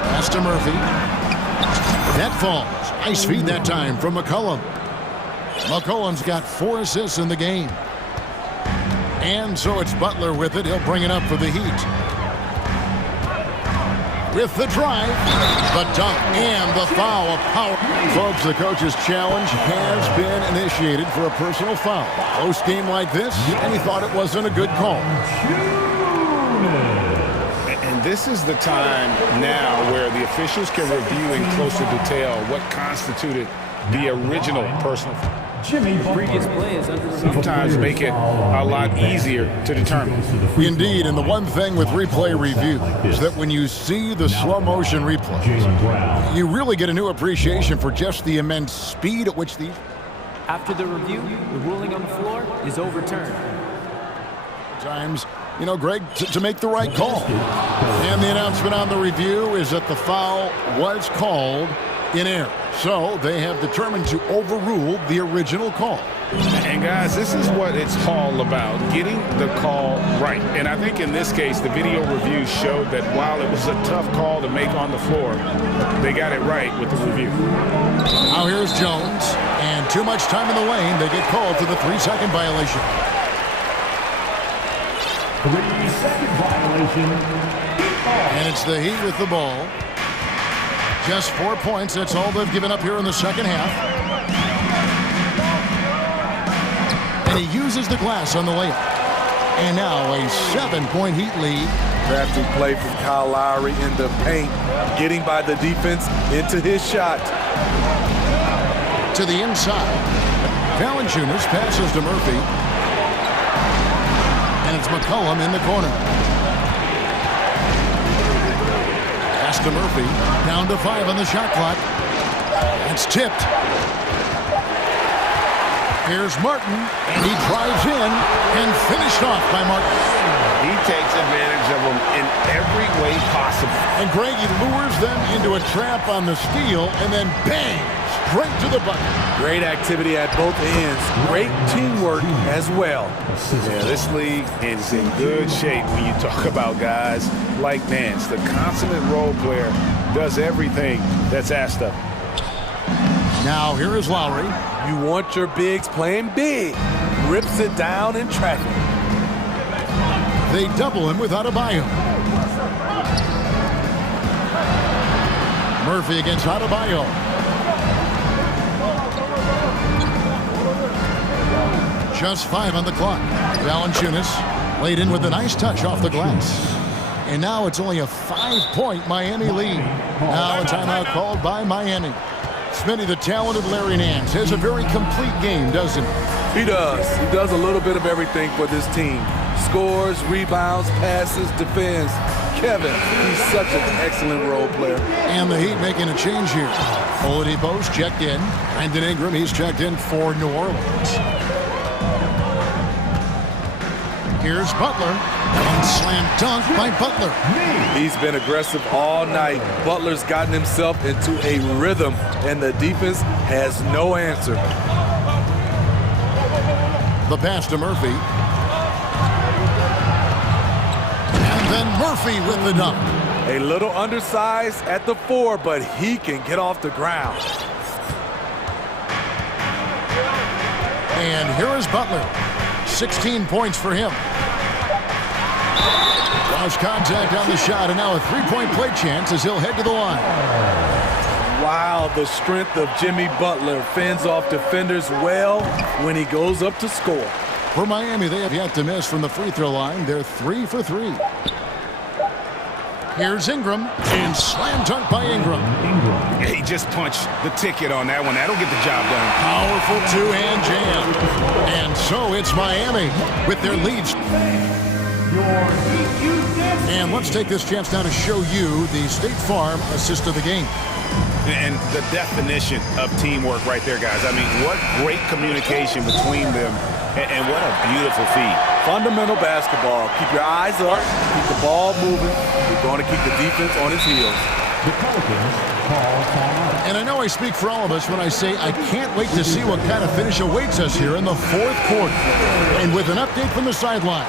Pass to Murphy. That falls. Nice feed that time from McCollum. McCollum's got 4 assists in the game. And so it's Butler with it. He'll bring it up for the Heat. With the drive, the dunk, and the foul of power. Folks, the coach's challenge has been initiated for a personal foul. Close game like this, and he thought it wasn't a good call. And this is the time now where the officials can review in closer detail what constituted the original personal foul. Previous play is under review. Sometimes make it a lot easier to determine. Indeed, and the one thing with replay review is that when you see the slow motion replays, you really get a new appreciation for just the immense speed at which these... After the review, the ruling on the floor is overturned. Times, you know, Greg, to make the right call. And the announcement on the review is that the foul was called in error. So they have determined to overrule the original call. And guys, this is what it's all about, getting the call right. And I think in this case, the video review showed that while it was a tough call to make on the floor, they got it right with the review. Now here's Jones, and too much time in the lane. They get called for the 3-second violation. 3-second violation. And it's the Heat with the ball. Just 4 points. That's all they've given up here in the second half. And he uses the glass on the layup. And now a 7-point Heat lead. Crafty play from Kyle Lowry in the paint, getting by the defense into his shot. To the inside. Valanciunas passes to Murphy. And it's McCollum in the corner. Pass to Murphy. Down to 5 on the shot clock. It's tipped. Here's Martin, and he drives in and finished off by Martin. He takes advantage of them in every way possible. And Greg, he lures them into a trap on the steal, and then bang, straight to the bucket. Great activity at both ends. Great teamwork as well. Yeah, this league is in good shape when you talk about guys like Nance. The consummate role player does everything that's asked of him. Now here is Lowry. You want your bigs playing big. Rips it down in traffic. They double him with Adebayo. Murphy against Adebayo. Just 5 on the clock. Valanciunas laid in with a nice touch off the glass. And now it's only a 5-point Miami lead. Now a timeout called by Miami. Smitty, the talented Larry Nance, has a very complete game, doesn't he? He does. He does a little bit of everything for this team. Scores, rebounds, passes, defends. Kevin, he's such an excellent role player. And the Heat making a change here. Oladipo's checked in. Brandon Ingram, he's checked in for New Orleans. Here's Butler, and slam dunk by Butler. He's been aggressive all night. Butler's gotten himself into a rhythm, and the defense has no answer. The pass to Murphy. Then Murphy with the dunk. A little undersized at the 4, but he can get off the ground. And here is Butler. 16 points for him. Lost contact on the shot, and now a three-point play chance as he'll head to the line. Wow, the strength of Jimmy Butler fends off defenders well when he goes up to score. For Miami, they have yet to miss from the free throw line. They're 3 for 3. Here's Ingram, and slam dunk by Ingram. He just punched the ticket on that one. That'll get the job done. Powerful two-hand jam. And so it's Miami with their leads. And let's take this chance now to show you the State Farm assist of the game. And the definition of teamwork right there, guys. I mean, what great communication between them, and what a beautiful feed. Fundamental basketball. Keep your eyes up, keep the ball moving. You're going to keep the defense on its heels. And I know I speak for all of us when I say I can't wait to see what kind of finish awaits us here in the fourth quarter. And with an update from the sideline,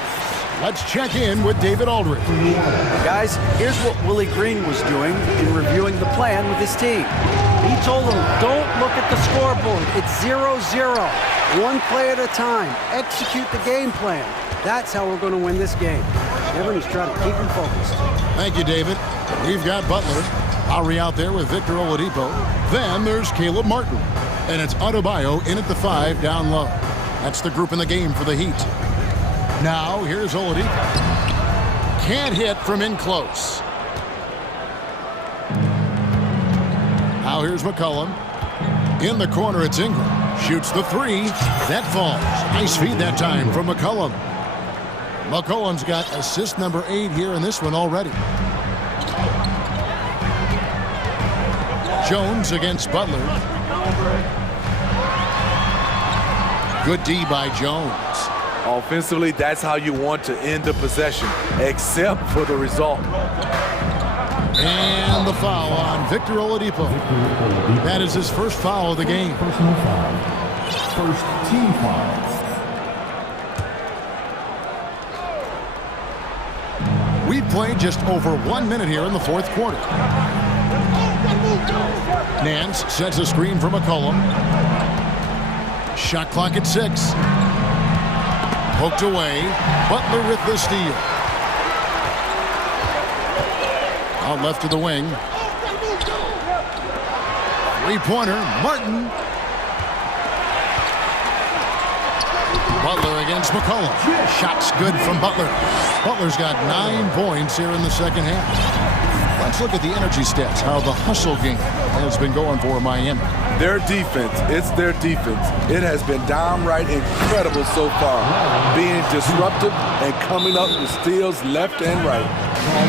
let's check in with David Aldridge. Guys, here's what Willie Green was doing in reviewing the plan with his team. He told them, don't look at the scoreboard. It's 0-0. One play at a time. Execute the game plan. That's how we're going to win this game. Everyone's trying to keep him focused. Thank you, David. We've got Butler. Lowry out there with Victor Oladipo. Then there's Caleb Martin. And it's Adebayo in at the 5 down low. That's the group in the game for the Heat. Now, here's Oladipo. Can't hit from in close. Now here's McCollum. In the corner, it's Ingram. Shoots the 3. That falls. Nice feed that time from McCollum. McCollum's got assist number 8 here in this one already. Jones against Butler. Good D by Jones. Offensively, that's how you want to end the possession, except for the result. And the foul on Victor Oladipo. That is his first foul of the game. Personal foul. First team foul. We've played just over 1 minute here in the fourth quarter. Nance sets a screen for McCollum. Shot clock at 6. Poked away. Butler with the steal. Out left to the wing. Three-pointer. Martin. Butler against McCollum. Shots good from Butler. Butler's got 9 points here in the second half. Let's look at the energy stats, how the hustle game has been going for Miami. Their defense, it's their defense. It has been downright incredible so far, being disruptive and coming up with steals left and right.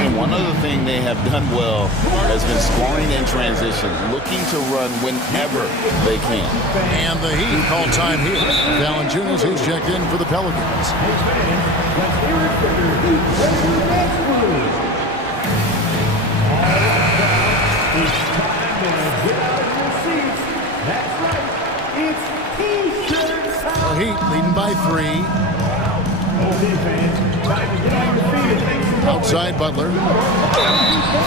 And one other thing they have done well has been scoring in transition, looking to run whenever they can. And the Heat call time here. Valanciunas, who's checked in for the Pelicans. It's time to get out of your seats. That's right. It's T-shirt time. The Heat leading by 3. Okay, fans. Time to get on your feet and make some Outside Butler.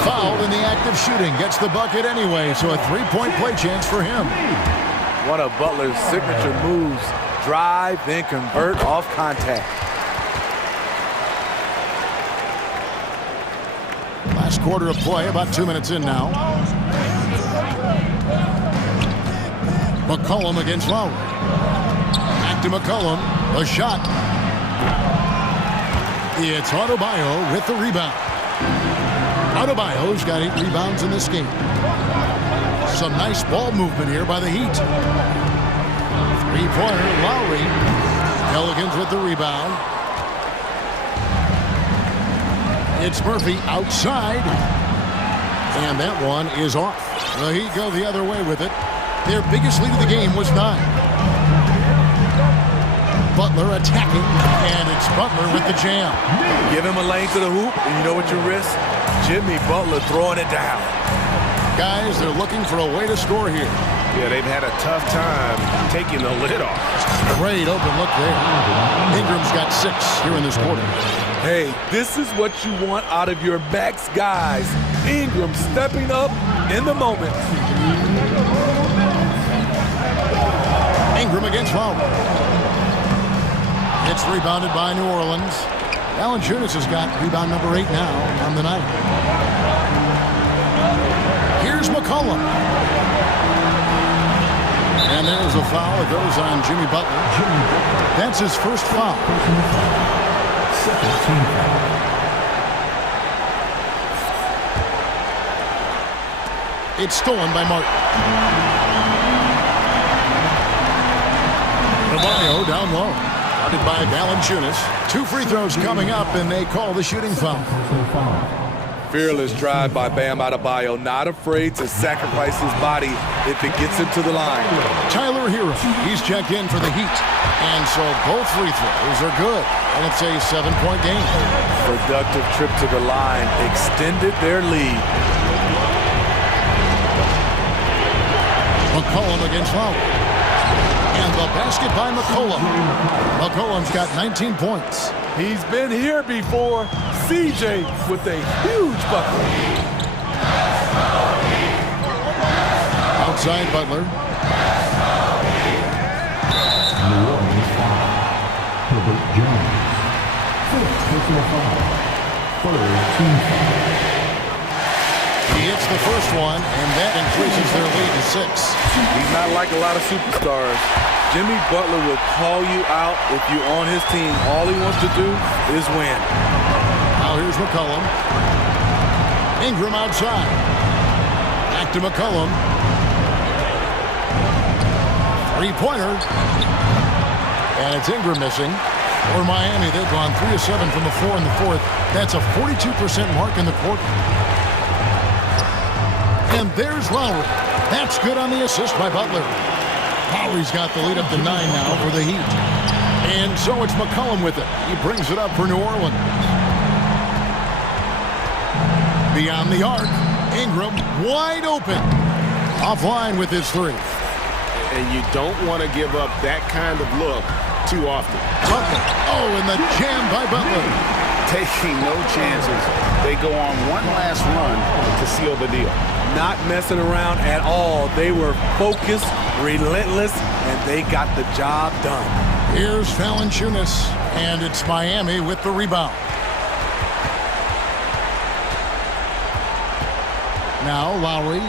Fouled in the act of shooting. Gets the bucket anyway, so a 3-point play chance for him. One of Butler's signature moves. Drive, then convert off contact. Last quarter of play, about 2 minutes in now. McCollum against Lowry. Back to McCollum. A shot. It's Adebayo with the rebound. Adebayo's got 8 rebounds in this game. Some nice ball movement here by the Heat. Three-pointer, Lowry. Pelicans with the rebound. It's Murphy outside. And that one is off. The Heat go the other way with it. Their biggest lead of the game was 9. Butler attacking, and it's Butler with the jam. Give him a lane to the hoop, and you know what you risk? Jimmy Butler throwing it down. Guys, they're looking for a way to score here. Yeah, they've had a tough time taking the lid off. Great open look there. Ingram's got 6 here in this quarter. Hey, this is what you want out of your max guys. Ingram stepping up in the moment. Ingram against Lowry. It's rebounded by New Orleans. Valanciunas has got rebound number 8 now on the night. Here's McCollum. And there's a foul. It goes on Jimmy Butler. That's his first foul. Second team foul. It's stolen by Martin. Navarro down low. Guarded by Valanciunas. 2 free throws coming up, and they call the shooting foul. Fearless drive by Bam Adebayo, not afraid to sacrifice his body if it gets him to the line. Tyler Hero, he's checked in for the Heat. And so both free throws are good. And it's a 7-point game. Productive trip to the line extended their lead. McCollum against Lowry. And the basket by McCollum. McCollum's got 19 points. He's been here before. CJ with a huge bucket. Outside Butler. New Orleans foul. Herbert Jones. Fifth personal foul. Third team foul. He hits the first one, and that increases their lead to 6. He's not like a lot of superstars. Jimmy Butler will call you out if you're on his team. All he wants to do is win. Now here's McCollum. Ingram outside. Back to McCollum. Three-pointer. And it's Ingram missing. For Miami, they've gone 3 of 7 from the floor in the fourth. That's a 42% mark in the quarter. And there's Lowry. That's good on the assist by Butler. Lowry's got the lead up to 9 now for the Heat. And so it's McCollum with it. He brings it up for New Orleans. Beyond the arc, Ingram wide open. Offline with his 3. And you don't want to give up that kind of look too often. Butler. Oh, and the jam by Butler. Taking no chances. They go on one last run to seal the deal. Not messing around at all. They were focused, relentless, and they got the job done. Here's Valanciunas, and it's Miami with the rebound. Now Lowry.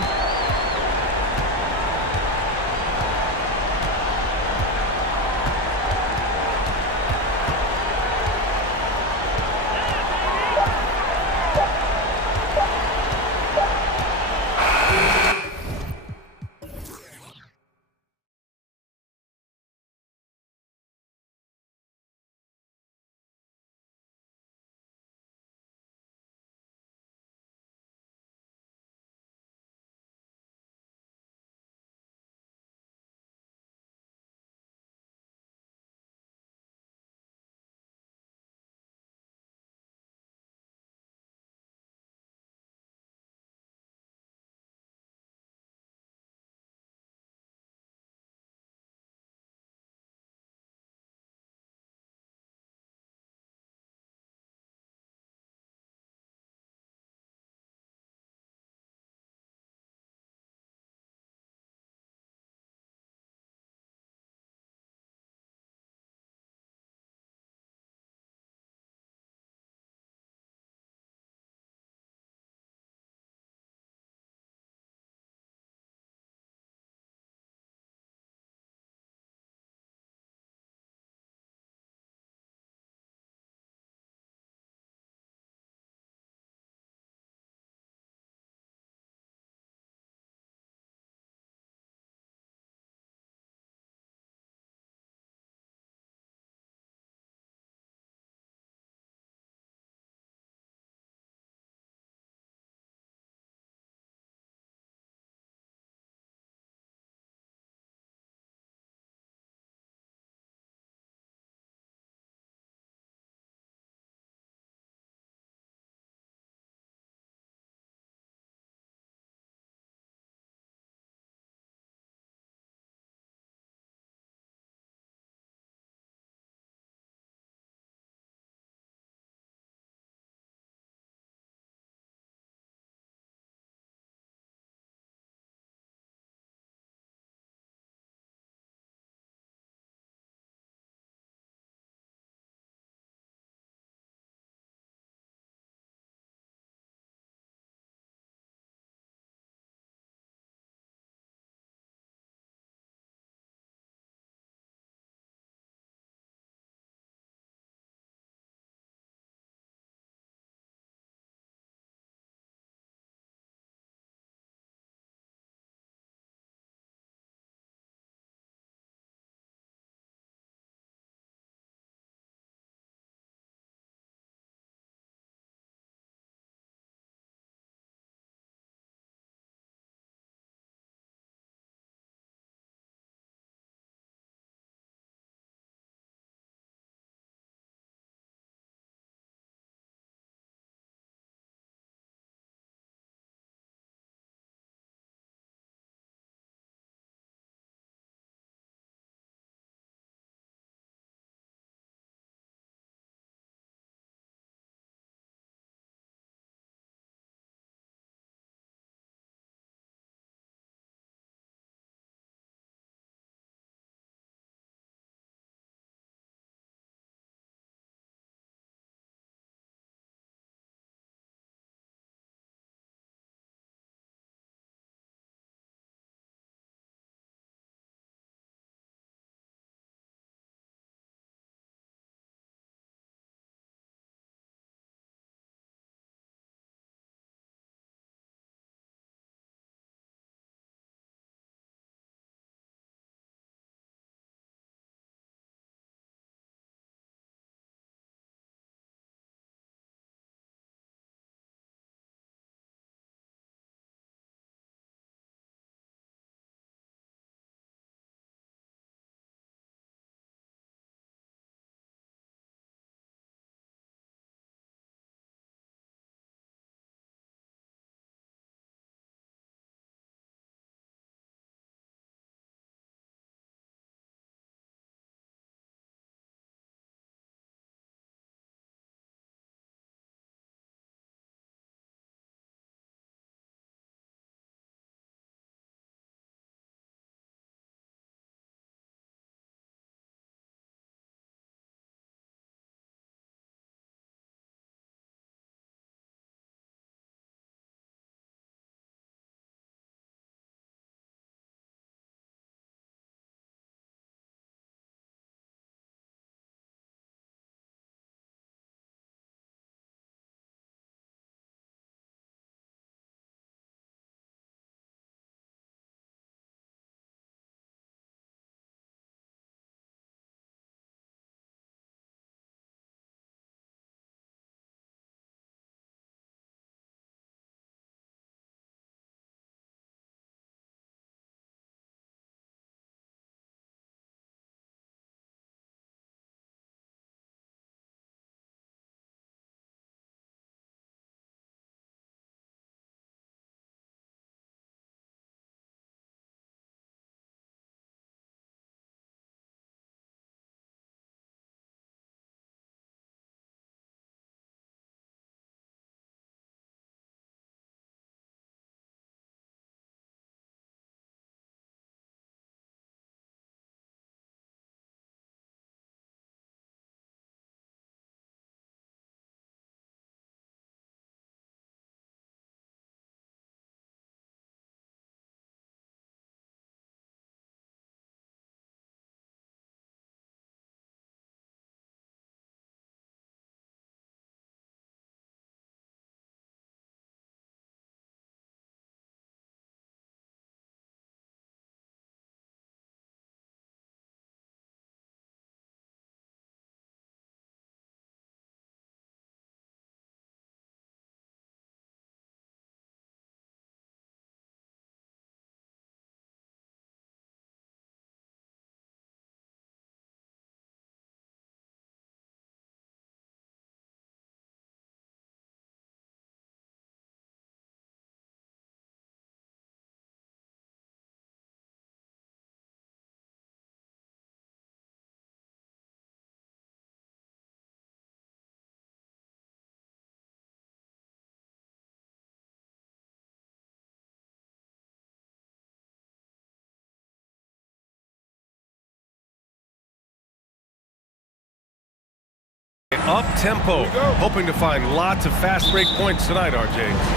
Up-tempo, hoping to find lots of fast break points tonight, RJ.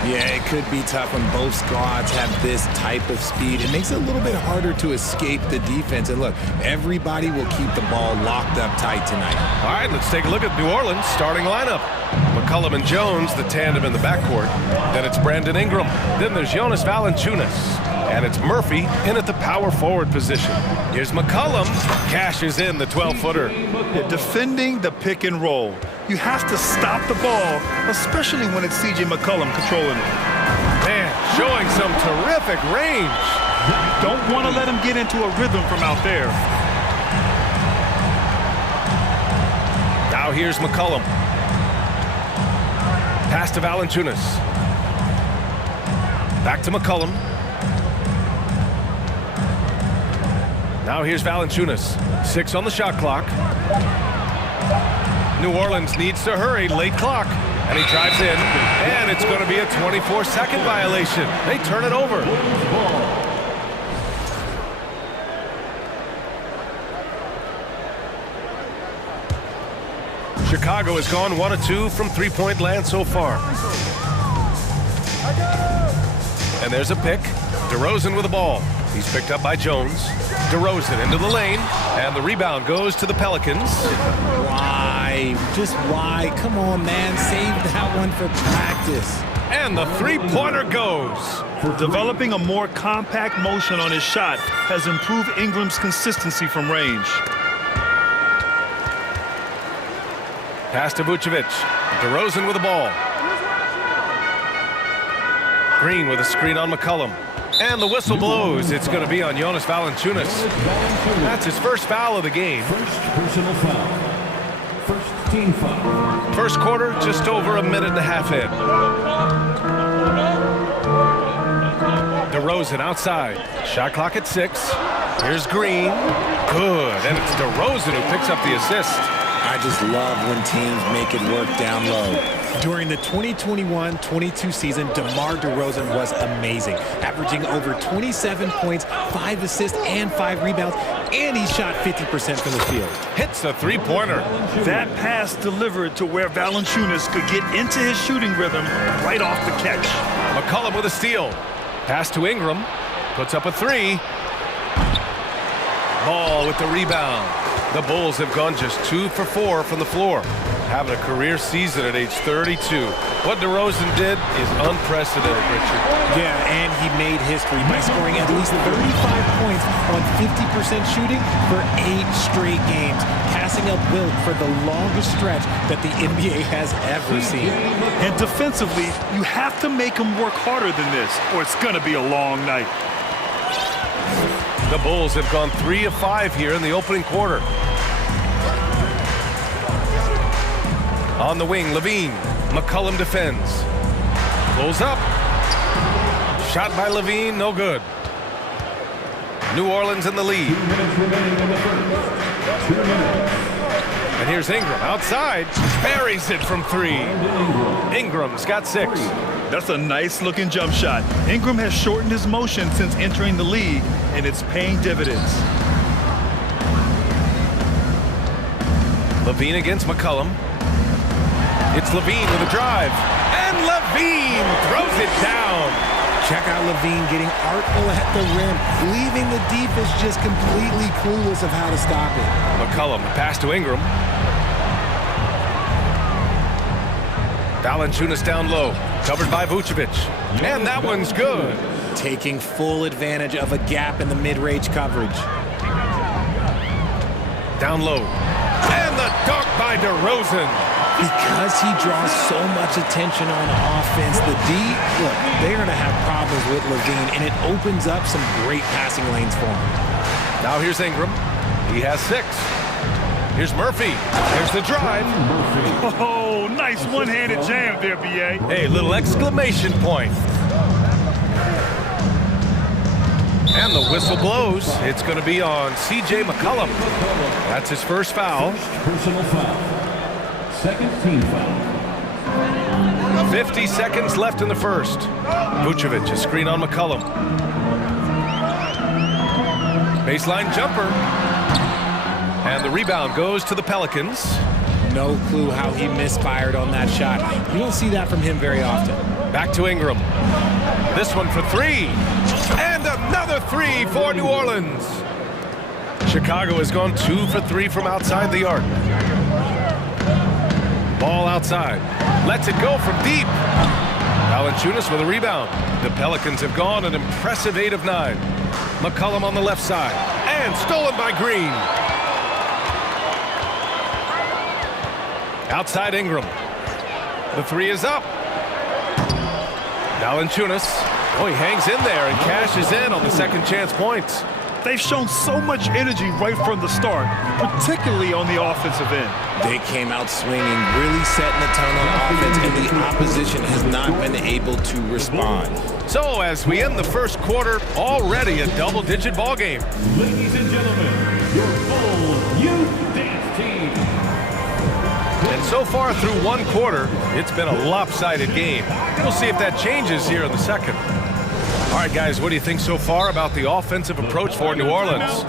Yeah, it could be tough when both squads have this type of speed. It makes it a little bit harder to escape the defense. And look, everybody will keep the ball locked up tight tonight. All right, let's take a look at New Orleans' starting lineup. McCollum and Jones, the tandem in the backcourt. Then it's Brandon Ingram. Then there's Jonas Valanciunas. And it's Murphy in at the power forward position. Here's McCollum, cashes in the 12-footer. Defending the pick and roll. You have to stop the ball, especially when it's C.J. McCollum controlling it. Man, showing some terrific range. You don't want to let him get into a rhythm from out there. Now here's McCollum. Pass to Valanciunas. Back to McCollum. Now here's Valanciunas. 6 on the shot clock. New Orleans needs to hurry, late clock. And he drives in, and it's going to be a 24-second violation. They turn it over. Chicago has gone 1 of 2 from three-point land so far. And there's a pick. DeRozan with the ball. He's picked up by Jones. DeRozan into the lane, and the rebound goes to the Pelicans. Why? Just why? Come on, man. Save that one for practice. And the three-pointer goes. Developing a more compact motion on his shot has improved Ingram's consistency from range. Pass to Vucevic. DeRozan with the ball. Green with a screen on McCollum. And the whistle blows. It's going to be on Jonas Valanciunas. That's his first foul of the game. First personal foul. First team foul. First quarter, just over a minute and a half in. DeRozan outside. Shot clock at 6. Here's Green. Good. And it's DeRozan who picks up the assist. I just love when teams make it work down low. During the 2021-22 season, DeMar DeRozan was amazing, averaging over 27 points, 5 assists, and 5 rebounds, and he shot 50% from the field. Hits a three-pointer. That pass delivered to where Valanciunas could get into his shooting rhythm right off the catch. McCollum with a steal. Pass to Ingram. Puts up a 3. Ball with the rebound. The Bulls have gone just 2 for 4 from the floor, having a career season at age 32. What DeRozan did is unprecedented, Richard. Yeah, and he made history by scoring at least 35 points on 50% shooting for 8 straight games, passing up Wilt for the longest stretch that the NBA has ever seen. And defensively, you have to make him work harder than this, or it's going to be a long night. The Bulls have gone 3 of 5 here in the opening quarter. On the wing, Levine. McCollum defends. Pulls up. Shot by Levine, no good. New Orleans in the lead. 2 minutes remaining in the first. 2 minutes. And here's Ingram outside. Buries it from 3. Ingram's got 6. That's a nice-looking jump shot. Ingram has shortened his motion since entering the league, and it's paying dividends. Levine against McCollum. It's Levine with a drive. And Levine throws it down. Check out Levine getting artful at the rim, leaving the defense just completely clueless of how to stop it. McCollum, pass to Ingram. Valanciunas down low, covered by Vucevic. And that one's good. Taking full advantage of a gap in the mid-range coverage. Down low. And the dunk by DeRozan. Because he draws so much attention on offense, the D, look, they're going to have problems with Levine, and it opens up some great passing lanes for him. Now here's Ingram. He has 6. Here's Murphy. Here's the drive. Oh, nice one-handed jam there, B.A. Hey, little exclamation point. And the whistle blows. It's going to be on C.J. McCollum. That's his first foul. Personal foul. Second team foul. 50 seconds left in the first. Vucevic, a screen on McCollum. Baseline jumper. And the rebound goes to the Pelicans. No clue how he misfired on that shot. You don't see that from him very often. Back to Ingram. This one for three. And another three for New Orleans. Chicago has gone 2 for 3 from outside the arc. Ball outside. Lets it go from deep. Valanciunas with a rebound. The Pelicans have gone an impressive 8 of 9. McCollum on the left side. And stolen by Green. Outside Ingram. The three is up. Valanciunas. Oh, he hangs in there and cashes in on the second chance points. They've shown so much energy right from the start, particularly on the offensive end. They came out swinging, really setting the tone on offense, and the opposition has not been able to respond. So as we end the first quarter, already a double-digit ball game. Ladies and gentlemen, your full youth dance team. And so far through one quarter, it's been a lopsided game. We'll see if that changes here in the second. All right, guys, what do you think so far about the offensive approach for New Orleans?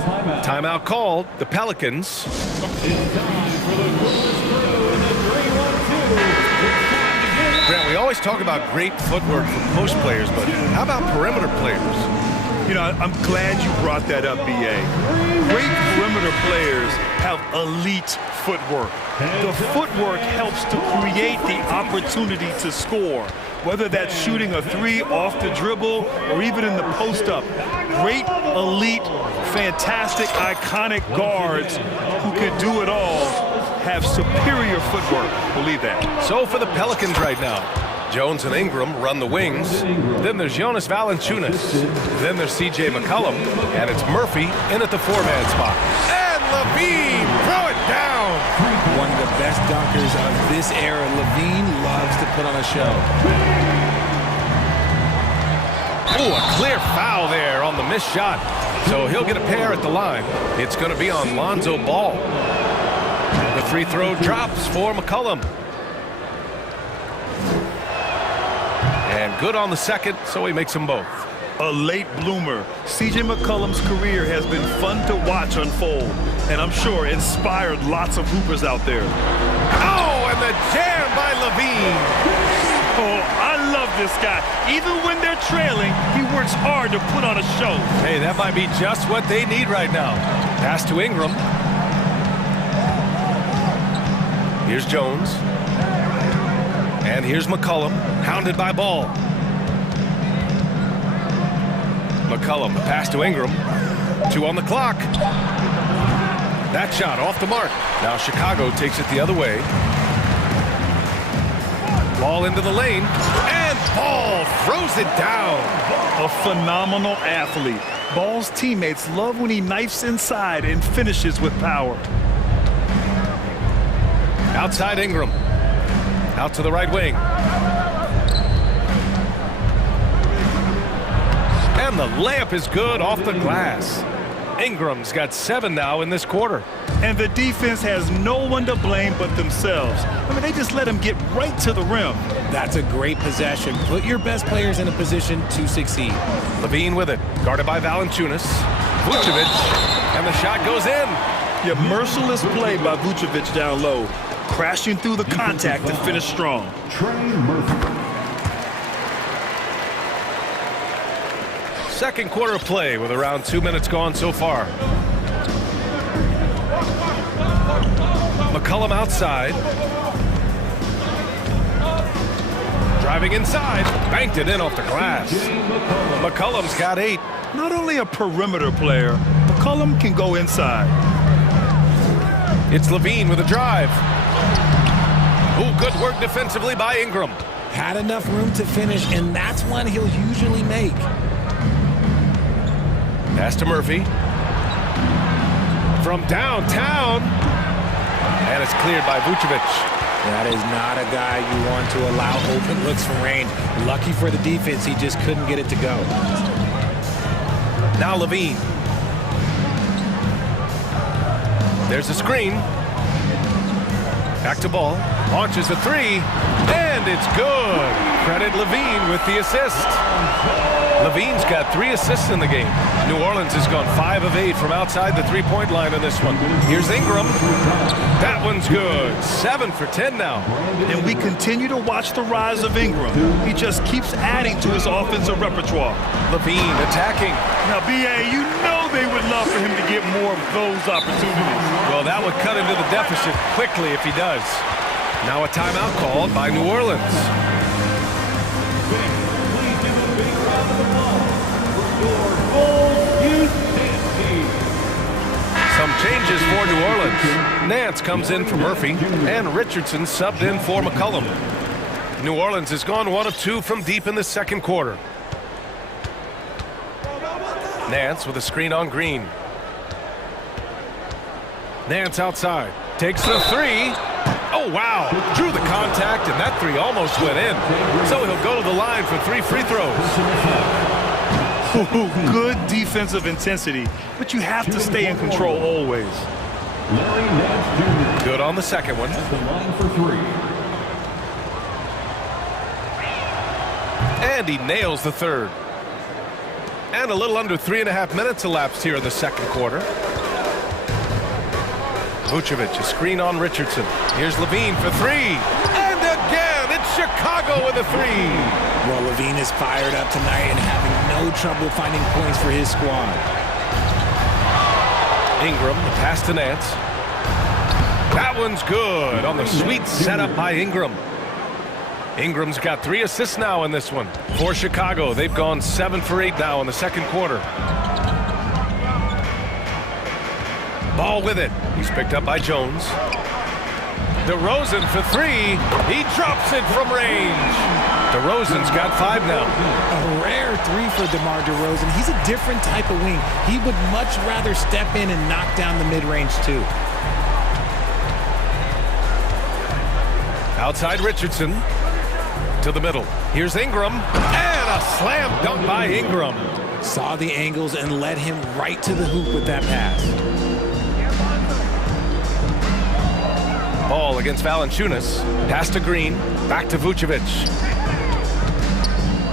Timeout called. The Pelicans. Grant, we always talk about great footwork from post players, but how about perimeter players? You know, I'm glad you brought that up, B.A. Great perimeter players have elite footwork. The footwork helps to create the opportunity to score, whether that's shooting a three off the dribble or even in the post-up. Great, elite, fantastic, iconic guards who can do it all have superior footwork. Believe that. So for the Pelicans right now, Jones and Ingram run the wings. Then there's Jonas Valanciunas. Then there's C.J. McCollum. And it's Murphy in at the 4-man spot. And LaVine, throw it down. One of the best dunkers of this era. LaVine loves to put on a show. Oh, a clear foul there on the missed shot. So he'll get a pair at the line. It's going to be on Lonzo Ball. The free throw drops for McCollum. And good on the second, so he makes them both. A late bloomer. C.J. McCollum's career has been fun to watch unfold, and I'm sure inspired lots of hoopers out there. Oh, and the jam by LaVine. Oh, I love this guy. Even when they're trailing, he works hard to put on a show. Hey, that might be just what they need right now. Pass to Ingram. Here's Jones. And here's McCollum, hounded by Ball. McCollum, pass to Ingram. 2 on the clock. That shot off the mark. Now Chicago takes it the other way. Ball into the lane. And Ball throws it down. A phenomenal athlete. Ball's teammates love when he knifes inside and finishes with power. Outside Ingram. Out to the right wing. And the layup is good off the glass. Ingram's got 7 now in this quarter. And the defense has no one to blame but themselves. I mean, they just let him get right to the rim. That's a great possession. Put your best players in a position to succeed. LaVine with it. Guarded by Valanciunas. Vucevic. And the shot goes in. Yeah, merciless play by Vucevic down low. Crashing through the contact to finish strong. Second quarter of play with around 2 minutes gone so far. McCollum outside. Driving inside. Banked it in off the glass. McCollum's got 8. Not only a perimeter player, McCollum can go inside. It's LaVine with a drive. Oh, good work defensively by Ingram. Had enough room to finish, and that's one he'll usually make. Pass to Murphy. From downtown. And it's cleared by Vucevic. That is not a guy you want to allow open looks from range. Lucky for the defense, he just couldn't get it to go. Now LaVine. There's a screen. Back to Ball. Launches a 3. And it's good. Credit LaVine with the assist. Levine's got 3 assists in the game. New Orleans has gone 5 of 8 from outside the three-point line in this one. Here's Ingram. That one's good. 7 for 10 now. And we continue to watch the rise of Ingram. He just keeps adding to his offensive repertoire. Levine attacking. Now, B.A., you know they would love for him to get more of those opportunities. Well, that would cut into the deficit quickly if he does. Now a timeout called by New Orleans. Some changes for New Orleans. Nance comes in for Murphy, and Richardson subbed in for McCollum. New Orleans has gone 1 of 2 from deep in the second quarter. Nance with a screen on Green. Nance outside. Takes the 3. Oh, wow. Drew the contact, and that 3 almost went in. So he'll go to the line for 3 free throws. Good defensive intensity, but you have to stay in control always. Good on the second one. And he nails the third. And a little under 3.5 minutes elapsed here in the second quarter. Vucevic, a screen on Richardson. Here's Levine for 3. And again, it's Chicago with a 3. Well, Levine is fired up tonight and having no trouble finding points for his squad. Ingram, the pass to Nance. That one's good on the sweet setup by Ingram. Ingram's got 3 assists now in this one. For Chicago, they've gone 7 for 8 now in the second quarter. Ball with it. He's picked up by Jones. DeRozan for 3. He drops it from range. DeRozan's got 5 now. A rare 3 for DeMar DeRozan. He's a different type of wing. He would much rather step in and knock down the mid-range too. Outside Richardson. To the middle. Here's Ingram. And a slam dunk by Ingram. Saw the angles and led him right to the hoop with that pass. Ball against Valanciunas. Pass to Green. Back to Vucevic.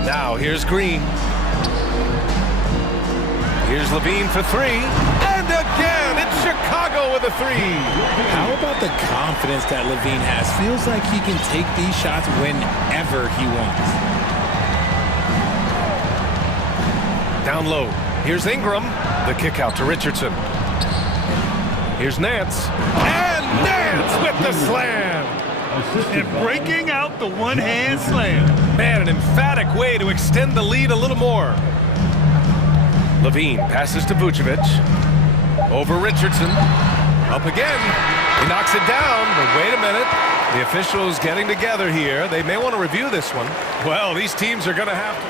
Now here's Green. Here's Levine for 3. And again, it's Chicago with a 3. How about the confidence that Levine has? Feels like he can take these shots whenever he wants. Down low. Here's Ingram. The kick out to Richardson. Here's Nance. And Nance with the slam. And breaking out the one-hand slam. Man, an emphatic way to extend the lead a little more. Levine passes to Vucevic. Over Richardson. Up again. He knocks it down, but wait a minute. The officials getting together here. They may want to review this one. Well, these teams are going to have to.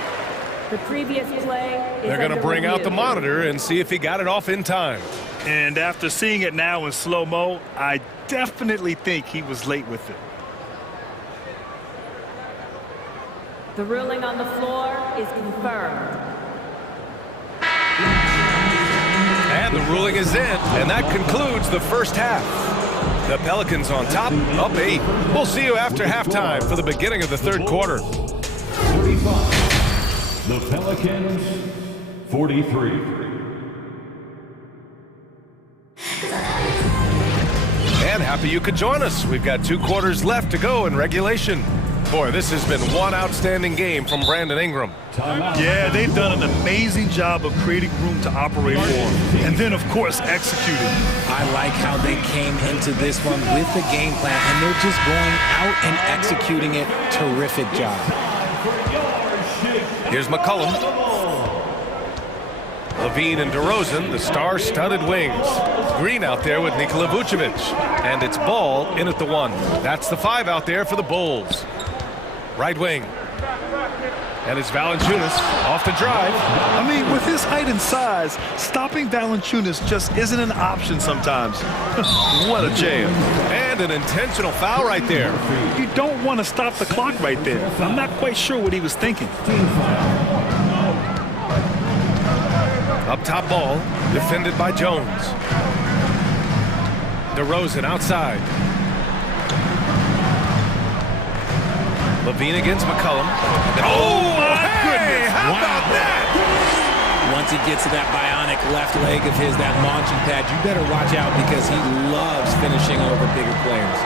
The previous play is They're going to bring out the monitor and see if he got it off in time. And after seeing it now in slow-mo, I definitely think he was late with it. The ruling on the floor is confirmed. And the ruling is in, and that concludes the first half. The Pelicans on top, up 8. We'll see you after halftime for the beginning of the third quarter. 35. The Pelicans, 43. And happy you could join us. We've got 2 quarters left to go in regulation. Boy, this has been one outstanding game from Brandon Ingram. Yeah, they've done an amazing job of creating room to operate for, and then, of course, executing. I like how they came into this one with the game plan, and they're just going out and executing it. Terrific job. Here's McCollum. Levine and DeRozan, the star-studded wings. Green out there with Nikola Vucevic. And it's Ball in at the 1. That's the 5 out there for the Bulls. Right wing. And it's Valanciunas off the drive. I mean, with his height and size, stopping Valanciunas just isn't an option sometimes. What a jam. And an intentional foul right there. You don't want to stop the clock right there. I'm not quite sure what he was thinking. Up top Ball, defended by Jones. DeRozan outside. Levine against McCollum. Oh, my goodness! How about that? once he gets to that bionic left leg of his, that launching pad, you better watch out because he loves finishing over bigger players.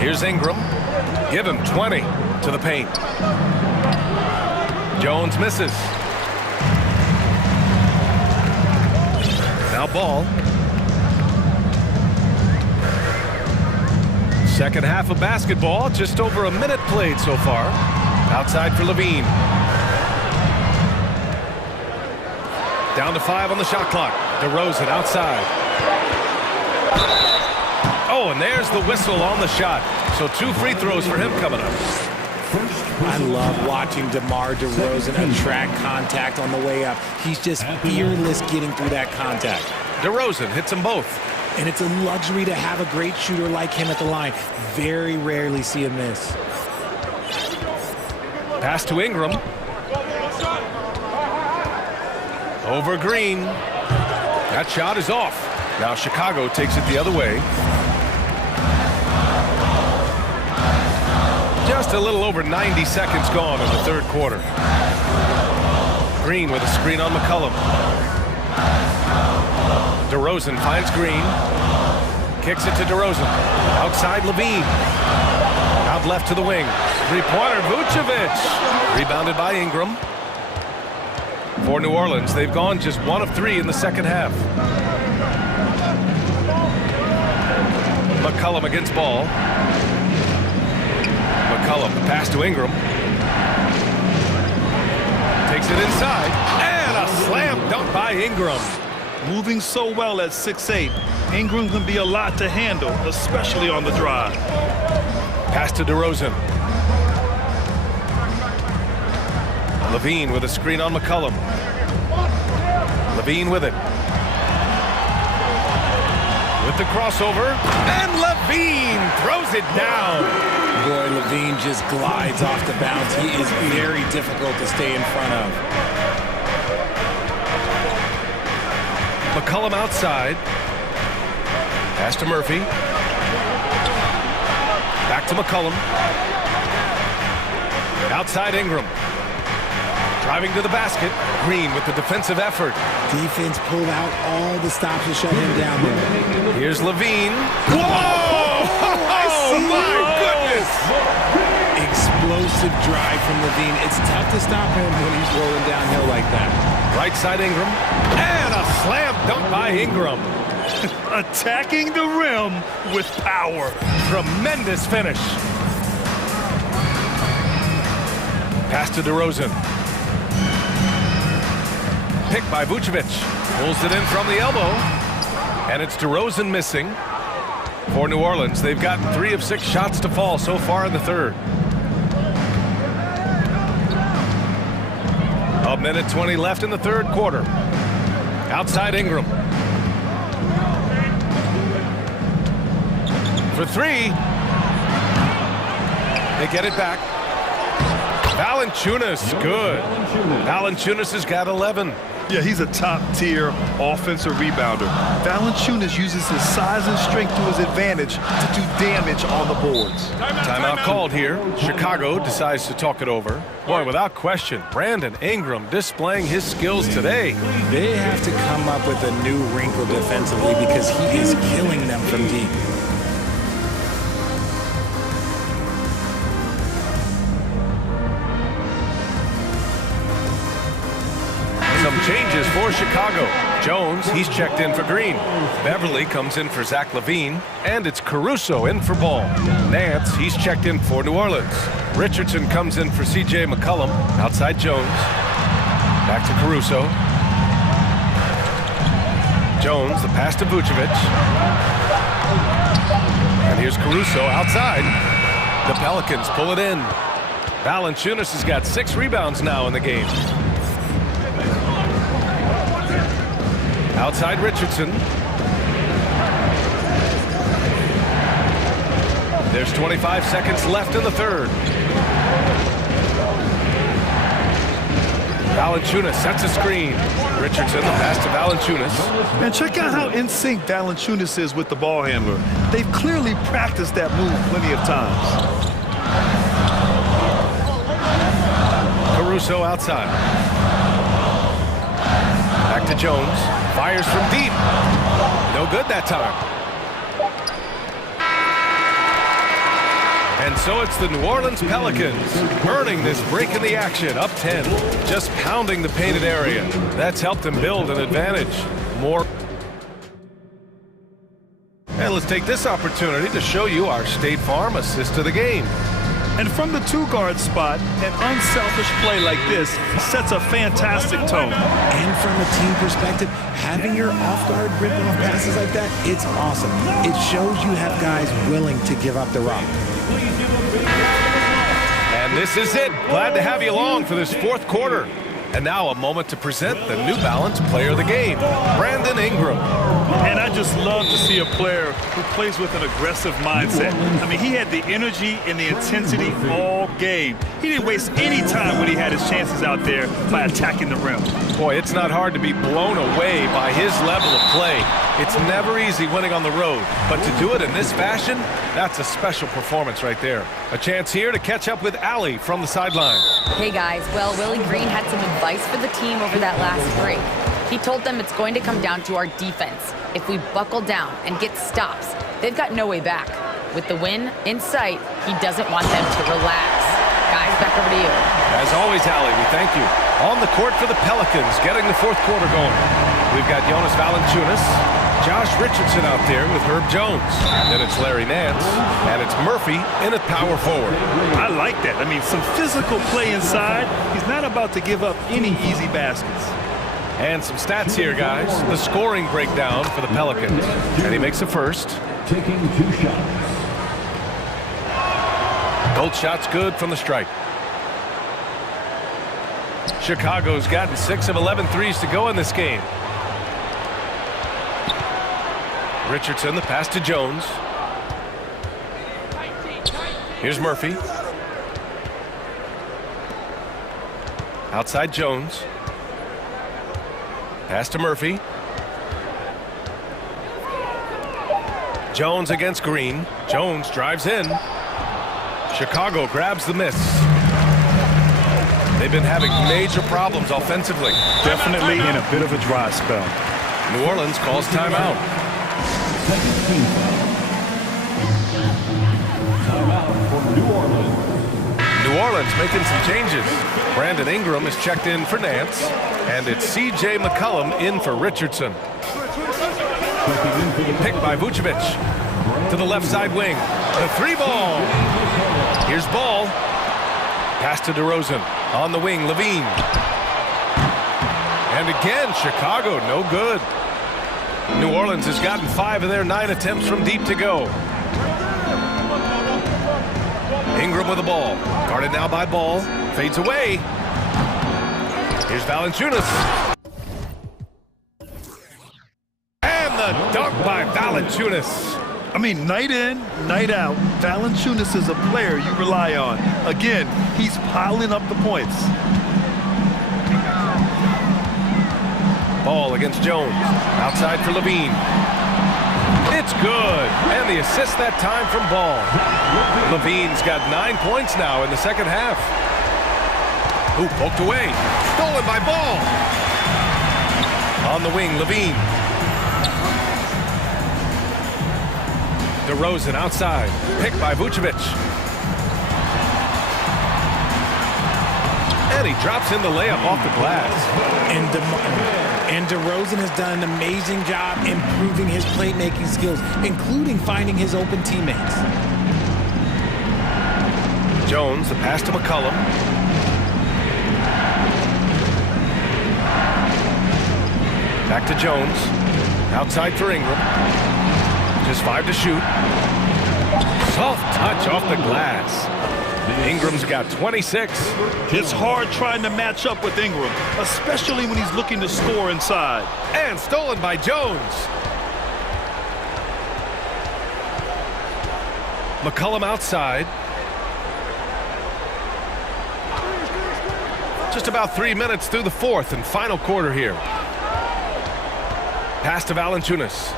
Here's Ingram. Give him 20 to the paint. Jones misses. Now ball. Second half of basketball, just over a minute played so far. Outside for Levine. Down to 5 on the shot clock. DeRozan outside. Oh, and there's the whistle on the shot. So 2 free throws for him coming up. I love watching DeMar DeRozan attract contact on the way up. He's just fearless getting through that contact. DeRozan hits them both. And it's a luxury to have a great shooter like him at the line. Very rarely see a miss. Pass to Ingram. Over Green. That shot is off. Now Chicago takes it the other way. Just a little over 90 seconds gone in the third quarter. Green with a screen on McCollum. DeRozan finds Green. Kicks it to DeRozan. Outside Levine. Out left to the wing. Three-pointer Vucevic. Rebounded by Ingram. For New Orleans, they've gone just 1 of 3 in the second half. McCollum against ball. McCollum, the pass to Ingram. Takes it inside. And a slam dunk by Ingram. Moving so well at 6'8", Ingram can be a lot to handle, especially on the drive. Pass to DeRozan. Levine with a screen on McCollum. Levine with it. With the crossover. And Levine throws it down. Boy, Levine just glides off the bounce. He is very difficult to stay in front of. McCollum outside. Pass to Murphy. Back to McCollum. Outside Ingram. Driving to the basket. Green with the defensive effort. Defense pulled out all the stops to shut him down there. Here's Levine. Whoa! Oh, my goodness! Explosive drive from Levine. It's tough to stop him when he's rolling downhill like that. Right side Ingram. And a slam dunk by Ingram. Attacking the rim with power. Tremendous finish. Pass to DeRozan. Picked by Vucevic. Pulls it in from the elbow. And it's DeRozan missing. For New Orleans, they've gotten 3 of 6 shots to fall so far in the third. A minute 20 left in the third quarter. Outside Ingram. For 3. They get it back. Valanciunas, good. Valanciunas has got 11. Yeah, he's a top-tier offensive rebounder. Valanciunas uses his size and strength to his advantage to do damage on the boards. Timeout called here. Chicago decides to talk it over. Boy, without question, Brandon Ingram displaying his skills today. They have to come up with a new wrinkle defensively because he is killing them from deep. Some changes for Chicago. Jones, he's checked in for Green. Beverly comes in for Zach LaVine. And it's Caruso in for Ball. Nance, he's checked in for New Orleans. Richardson comes in for C.J. McCollum. Outside Jones. Back to Caruso. Jones, the pass to Vucevic. And here's Caruso outside. The Pelicans pull it in. Valanciunas has got 6 rebounds now in the game. Outside Richardson. There's 25 seconds left in the third. Valanciunas sets a screen. Richardson, the pass to Valanciunas. And check out how in sync Valanciunas is with the ball handler. They've clearly practiced that move plenty of times. Caruso outside. Back to Jones. Fires from deep. No good that time. And so it's the New Orleans Pelicans earning this break in the action, up 10, just pounding the painted area. That's helped them build an advantage. More. And let's take this opportunity to show you our State Farm assist to the game. And from the two-guard spot, an unselfish play like this sets a fantastic tone. And from a team perspective, having your off-guard rip-off passes like that, it's awesome. It shows you have guys willing to give up the rock. And this is it. Glad to have you along for this fourth quarter. And now a moment to present the New Balance Player of the Game, Brandon Ingram. And I just love to see a player who plays with an aggressive mindset. I mean, he had the energy and the intensity all game. He didn't waste any time when he had his chances out there by attacking the rim. Boy, it's not hard to be blown away by his level of play. It's never easy winning on the road, but to do it in this fashion, that's a special performance right there. A chance here to catch up with Allie from the sideline. Hey guys, well, Willie Green had some advice for the team over that last break. He told them it's going to come down to our defense. If we buckle down and get stops, they've got no way back. With the win in sight, he doesn't want them to relax. Guys, back over to you. As always, Allie, we thank you. On the court for the Pelicans, getting the fourth quarter going. We've got Jonas Valanciunas, Josh Richardson out there with Herb Jones. Then it's Larry Nance, and it's Murphy in at power forward. I like that. I mean, some physical play inside. He's not about to give up any easy baskets. And some stats here, guys. The scoring breakdown for the Pelicans. And he makes a first. Taking 2 shots. Both shots good from the stripe. Chicago's gotten 6 of 11 threes to go in this game. Richardson, the pass to Jones. Here's Murphy. Outside Jones. Pass to Murphy. Jones against Green. Jones drives in. Chicago grabs the miss. They've been having major problems offensively. Definitely in a bit of a dry spell. New Orleans calls timeout. Timeout for New Orleans. New Orleans making some changes. Brandon Ingram is checked in for Nance, and it's C.J. McCollum in for Richardson. Picked by Vucevic to the left side wing. The 3-ball. Here's Ball. Pass to DeRozan. On the wing, Levine. And again, Chicago, no good. New Orleans has gotten 5 of their 9 attempts from deep to go. Ingram with the ball. Guarded now by Ball. Fades away. Here's Valanciunas. And the dunk by Valanciunas. I mean, night in, night out, Valanciunas is a player you rely on. Again, he's piling up the points. Ball against Jones. Outside for Levine. It's good. And the assist that time from Ball. Levine's got 9 points now in the second half. Ooh, poked away. Stolen by Ball. On the wing, Levine. DeRozan outside. Picked by Vucevic. And he drops in the layup off the glass. And DeRozan has done an amazing job improving his playmaking skills, including finding his open teammates. Jones, the pass to McCollum. Back to Jones. Outside for Ingram. Just 5 to shoot. Soft touch off the glass. Ingram's got 26. It's hard trying to match up with Ingram, especially when he's looking to score inside. And stolen by Jones. McCollum outside. Just about 3 minutes through the fourth and final quarter here. Pass to Valanciunas.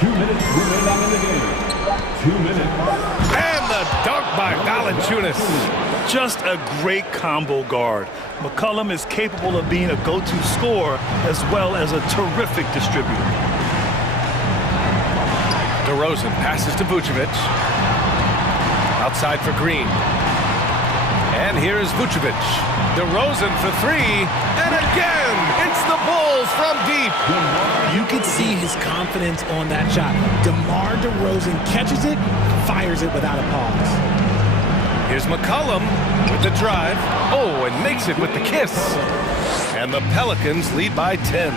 2 minutes remaining in the game. 2 minutes. And the dunk by Valanciunas. Just a great combo guard. McCollum is capable of being a go-to scorer as well as a terrific distributor. DeRozan passes to Vucevic. Outside for Green. And here's Vucevic. DeRozan for three. And again, it's the Bulls from deep. You could see his confidence on that shot. DeMar DeRozan catches it, fires it without a pause. Here's McCollum with the drive. Oh, and makes it with the kiss. And the Pelicans lead by 10.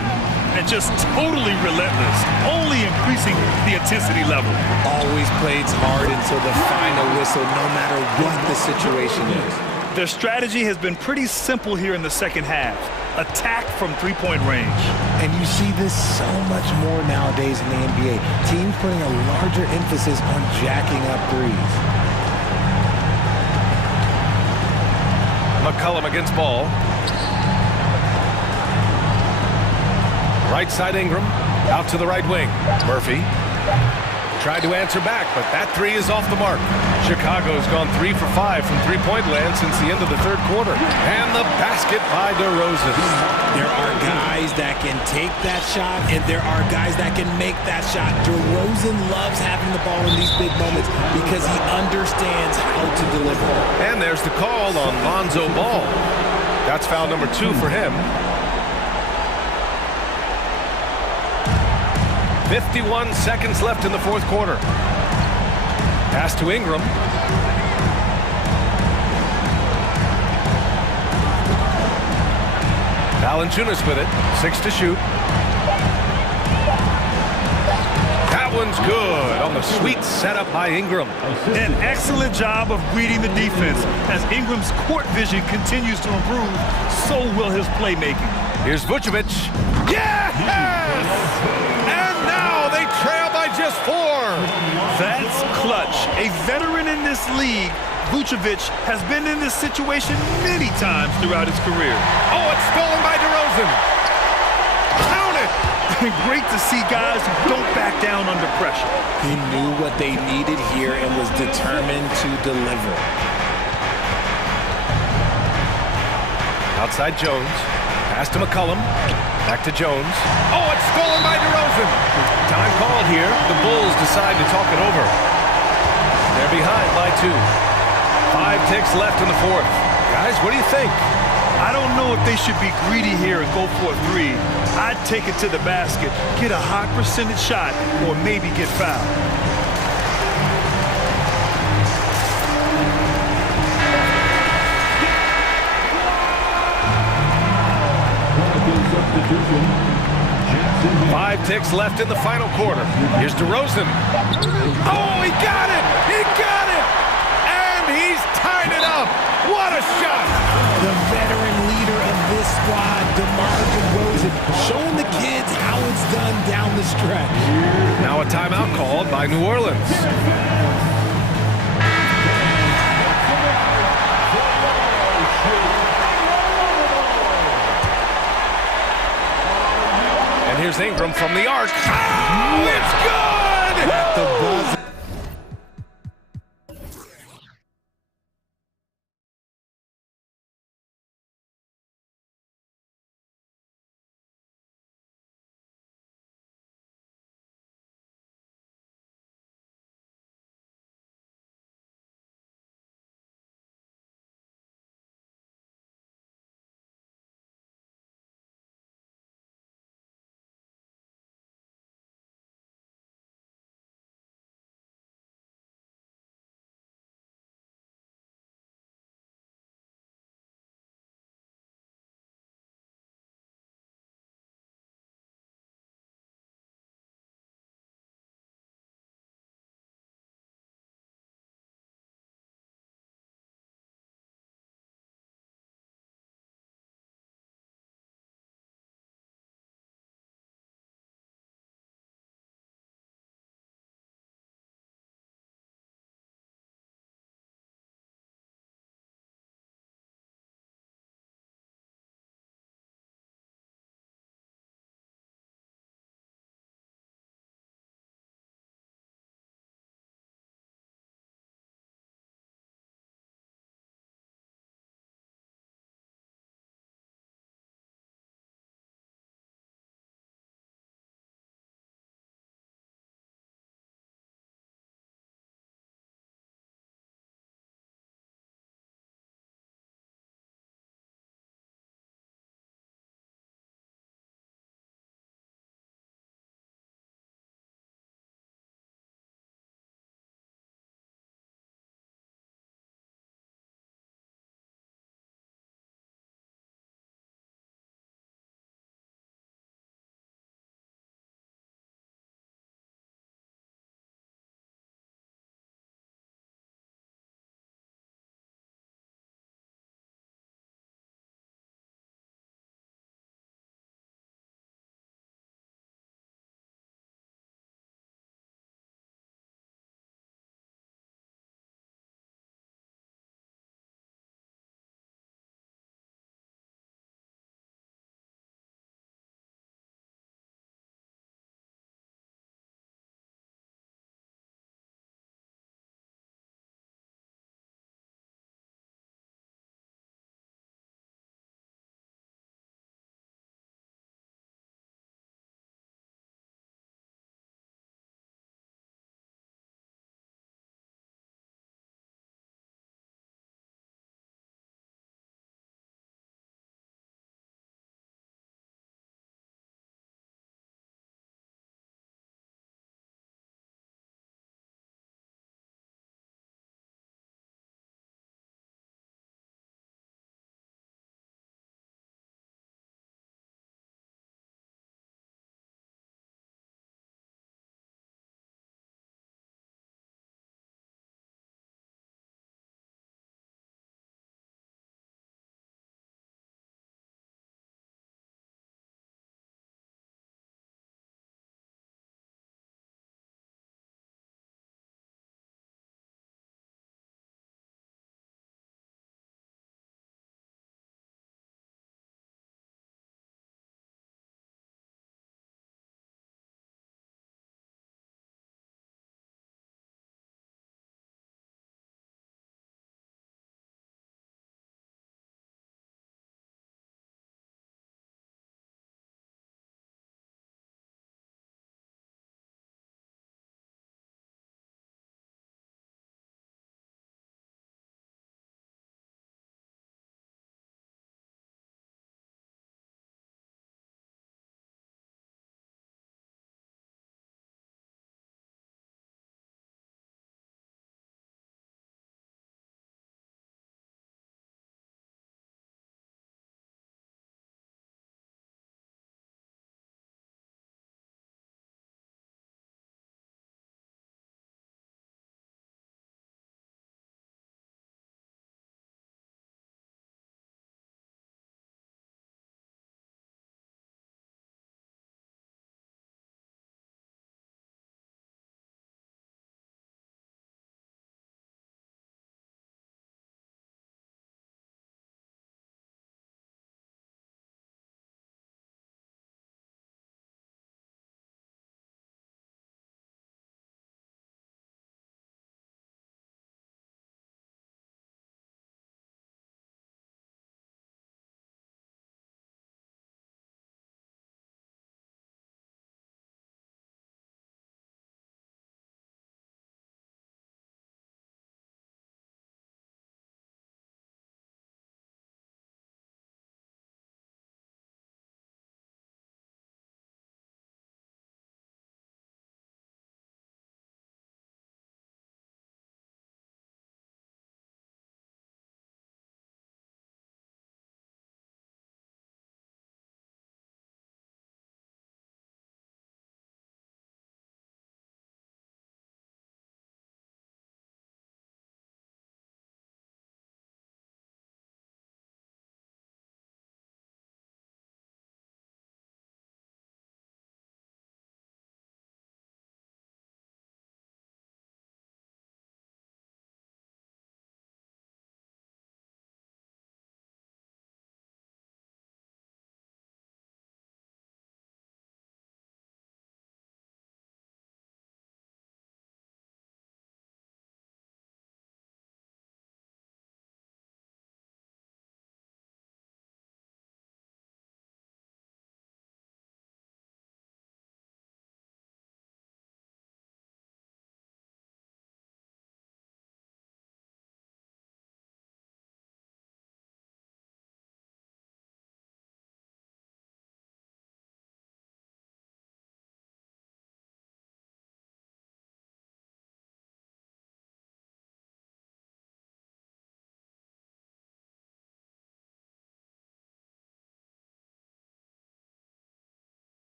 And just totally relentless, only increasing the intensity level. Always plays hard until the final whistle, no matter what the situation is. Their strategy has been pretty simple here in the second half. Attack from three-point range. And you see this so much more nowadays in the NBA. Teams putting a larger emphasis on jacking up threes. McCollum against ball. Right side Ingram, out to the right wing. Murphy tried to answer back, but that three is off the mark. Chicago's gone 3 for 5 from three-point land since the end of the third quarter. And the basket by DeRozan. There are guys that can take that shot, and there are guys that can make that shot. DeRozan loves having the ball in these big moments because he understands how to deliver. And there's the call on Lonzo Ball. That's foul number 2 for him. 51 seconds left in the fourth quarter. Pass to Ingram. Valanciunas with it. 6 to shoot. That one's good on the sweet setup by Ingram. An excellent job of reading the defense. As Ingram's court vision continues to improve, so will his playmaking. Here's Vucevic. Yes! They trail by just 4. That's clutch. A veteran in this league, Vucevic has been in this situation many times throughout his career. Oh, it's stolen by DeRozan. Count it. Great to see guys who don't back down under pressure. He knew what they needed here and was determined to deliver. Outside Jones. Pass to McCollum. Back to Jones. Oh, it's stolen by DeRozan. Time called here. The Bulls decide to talk it over. They're behind by 2. 5 ticks left in the fourth. Guys, what do you think? I don't know if they should be greedy here and go for a 3. I'd take it to the basket, get a high percentage shot, or maybe get fouled. Substitution. 5 ticks left in the final quarter. Here's DeRozan. Oh, he got it! He got it! And he's tied it up! What a shot! The veteran leader of this squad, DeMar DeRozan, showing the kids how it's done down the stretch. Now a timeout called by New Orleans. And here's Ingram from the arc. Oh, it's good! At the buzzer.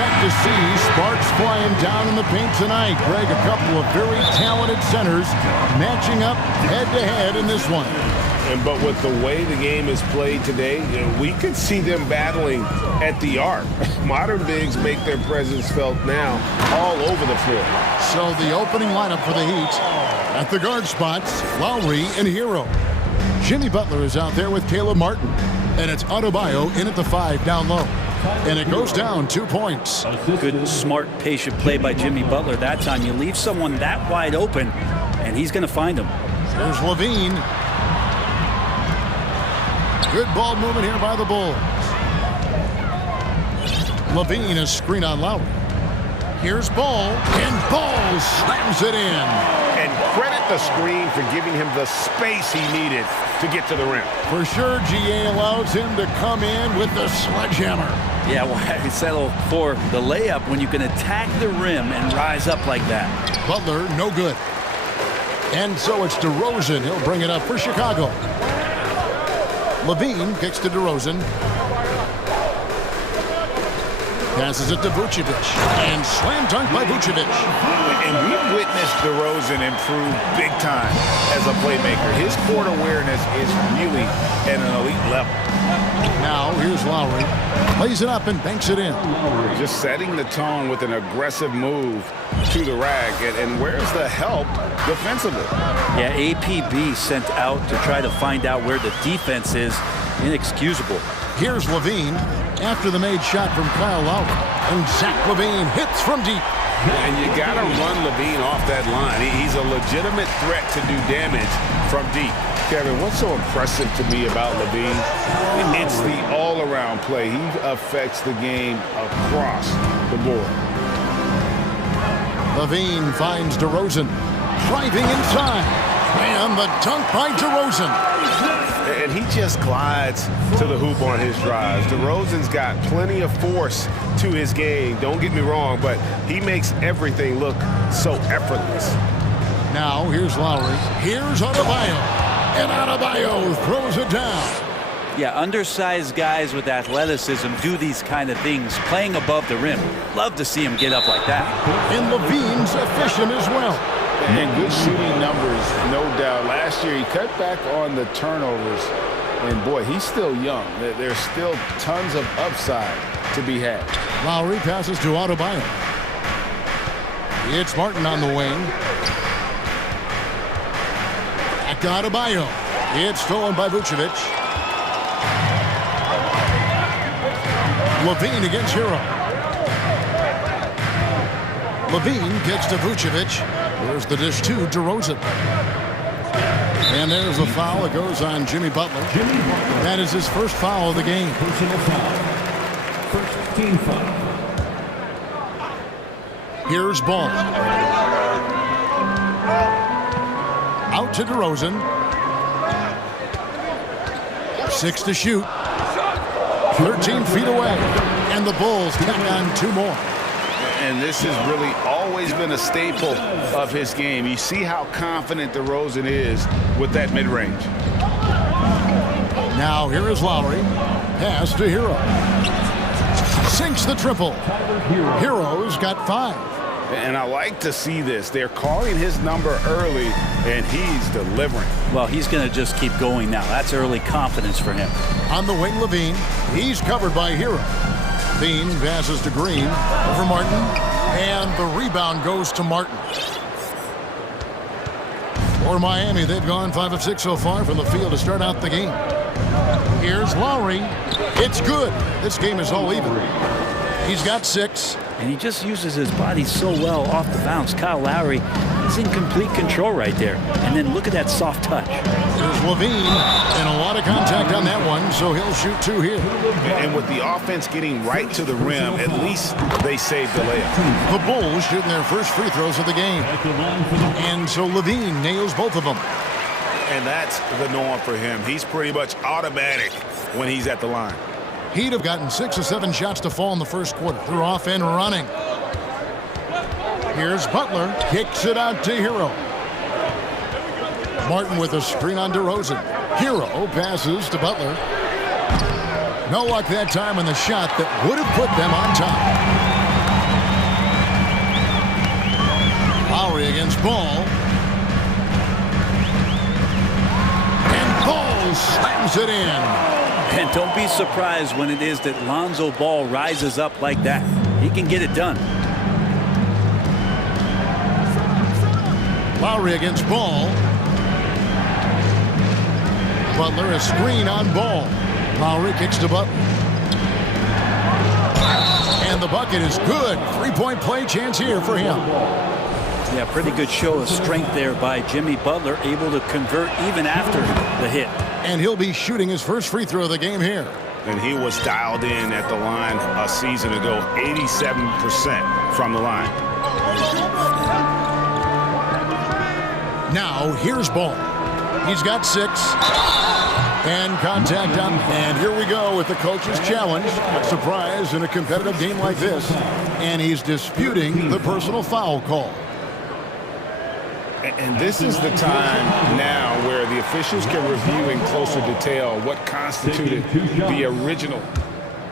expect to see sparks flying down in the paint tonight. Greg, a couple of very talented centers matching up head-to-head in this one. But with the way the game is played today, we could see them battling at the arc. Modern bigs make their presence felt now all over the floor. So the opening lineup for the Heat. At the guard spots, Lowry and Hero. Jimmy Butler is out there with Caleb Martin. And it's Adebayo in at the 5 down low. And it goes down 2 points. Good, smart, patient play by Jimmy Butler that time. You leave someone that wide open, and he's going to find him. There's Levine. Good ball movement here by the Bulls. Levine, a screen on Lowry. Here's Ball, and Ball slams it in. And credit the screen for giving him the space he needed to get to the rim. For sure, GA allows him to come in with the sledgehammer. Yeah, why settle for the layup when you can attack the rim and rise up like that? Butler, no good. And so it's DeRozan. He'll bring it up for Chicago. Levine kicks to DeRozan. Passes it to Vucevic. And slam dunk by Vucevic. And we've witnessed DeRozan improve big time as a playmaker. His court awareness is really at an elite level. Now here's Lowry. Plays it up and banks it in. Just setting the tone with an aggressive move to the rack. And where's the help defensively? Yeah, APB sent out to try to find out where the defense is. Inexcusable. Here's Levine after the made shot from Kyle Lowry. And Zach Levine hits from deep. And you got to run Levine off that line. He's a legitimate threat to do damage from deep. Kevin, what's so impressive to me about Levine? It's the all-around play. He affects the game across the board. Levine finds DeRozan. Driving inside. And the dunk by DeRozan. And he just glides to the hoop on his drives. DeRozan's got plenty of force to his game. Don't get me wrong, but he makes everything look so effortless. Now here's Lowry. Here's Adebayo. And Adebayo throws it down. Yeah, undersized guys with athleticism do these kind of things, playing above the rim. Love to see him get up like that. And Levine's efficient as well. And good shooting numbers, no doubt. Last year, he cut back on the turnovers. And, boy, he's still young. There's still tons of upside to be had. Lowry passes to Adebayo. It's Martin on the wing. Back to Adebayo. It's stolen by Vucevic. Levine against Hero. Levine kicks to Vucevic. There's the dish to DeRozan. And there's a foul. It goes on Jimmy Butler. That is his first foul of the game. Personal foul. First team foul. Here's Ball. Out to DeRozan. 6 to shoot. 13 feet away. And the Bulls tack on 2 more. And this has really always been a staple of his game. You see how confident DeRozan is with that mid-range. Now here is Lowry. Pass to Hero. Sinks the triple. Hero's got 5. And I like to see this. They're calling his number early, and he's delivering. Well, he's going to just keep going now. That's early confidence for him. On the wing, Levine. He's covered by Hero. Levine passes to Green over Martin, and the rebound goes to Martin. For Miami, they've gone 5 of 6 so far from the field to start out the game. Here's Lowry. It's good. This game is all even. He's got 6. And he just uses his body so well off the bounce. Kyle Lowry is in complete control right there. And then look at that soft touch. There's Levine, and a lot of contact on that one, so he'll shoot 2 here. And with the offense getting right to the rim, at least they saved the layup. The Bulls shooting their first free throws of the game. And so Levine nails both of them. And that's the norm for him. He's pretty much automatic when he's at the line. He'd have gotten 6 or 7 shots to fall in the first quarter. They're off and running. Here's Butler. Kicks it out to Hero. Martin with a screen on DeRozan. Hero passes to Butler. No luck that time on the shot that would have put them on top. Lowry against Ball. And Ball slams it in. And don't be surprised when it is that Lonzo Ball rises up like that. He can get it done. Lowry against Ball. Butler, a screen on Ball. Lowry kicks to Butler. And the bucket is good. Three-point play chance here for him. Yeah, pretty good show of strength there by Jimmy Butler, able to convert even after the hit. And he'll be shooting his first free throw of the game here. And he was dialed in at the line a season ago, 87% from the line. Now, here's Ball. He's got 6. And contact on. And here we go with the coach's challenge. A surprise in a competitive game like this. And he's disputing the personal foul call. And this is the time now where the officials can review in closer detail what constituted the original.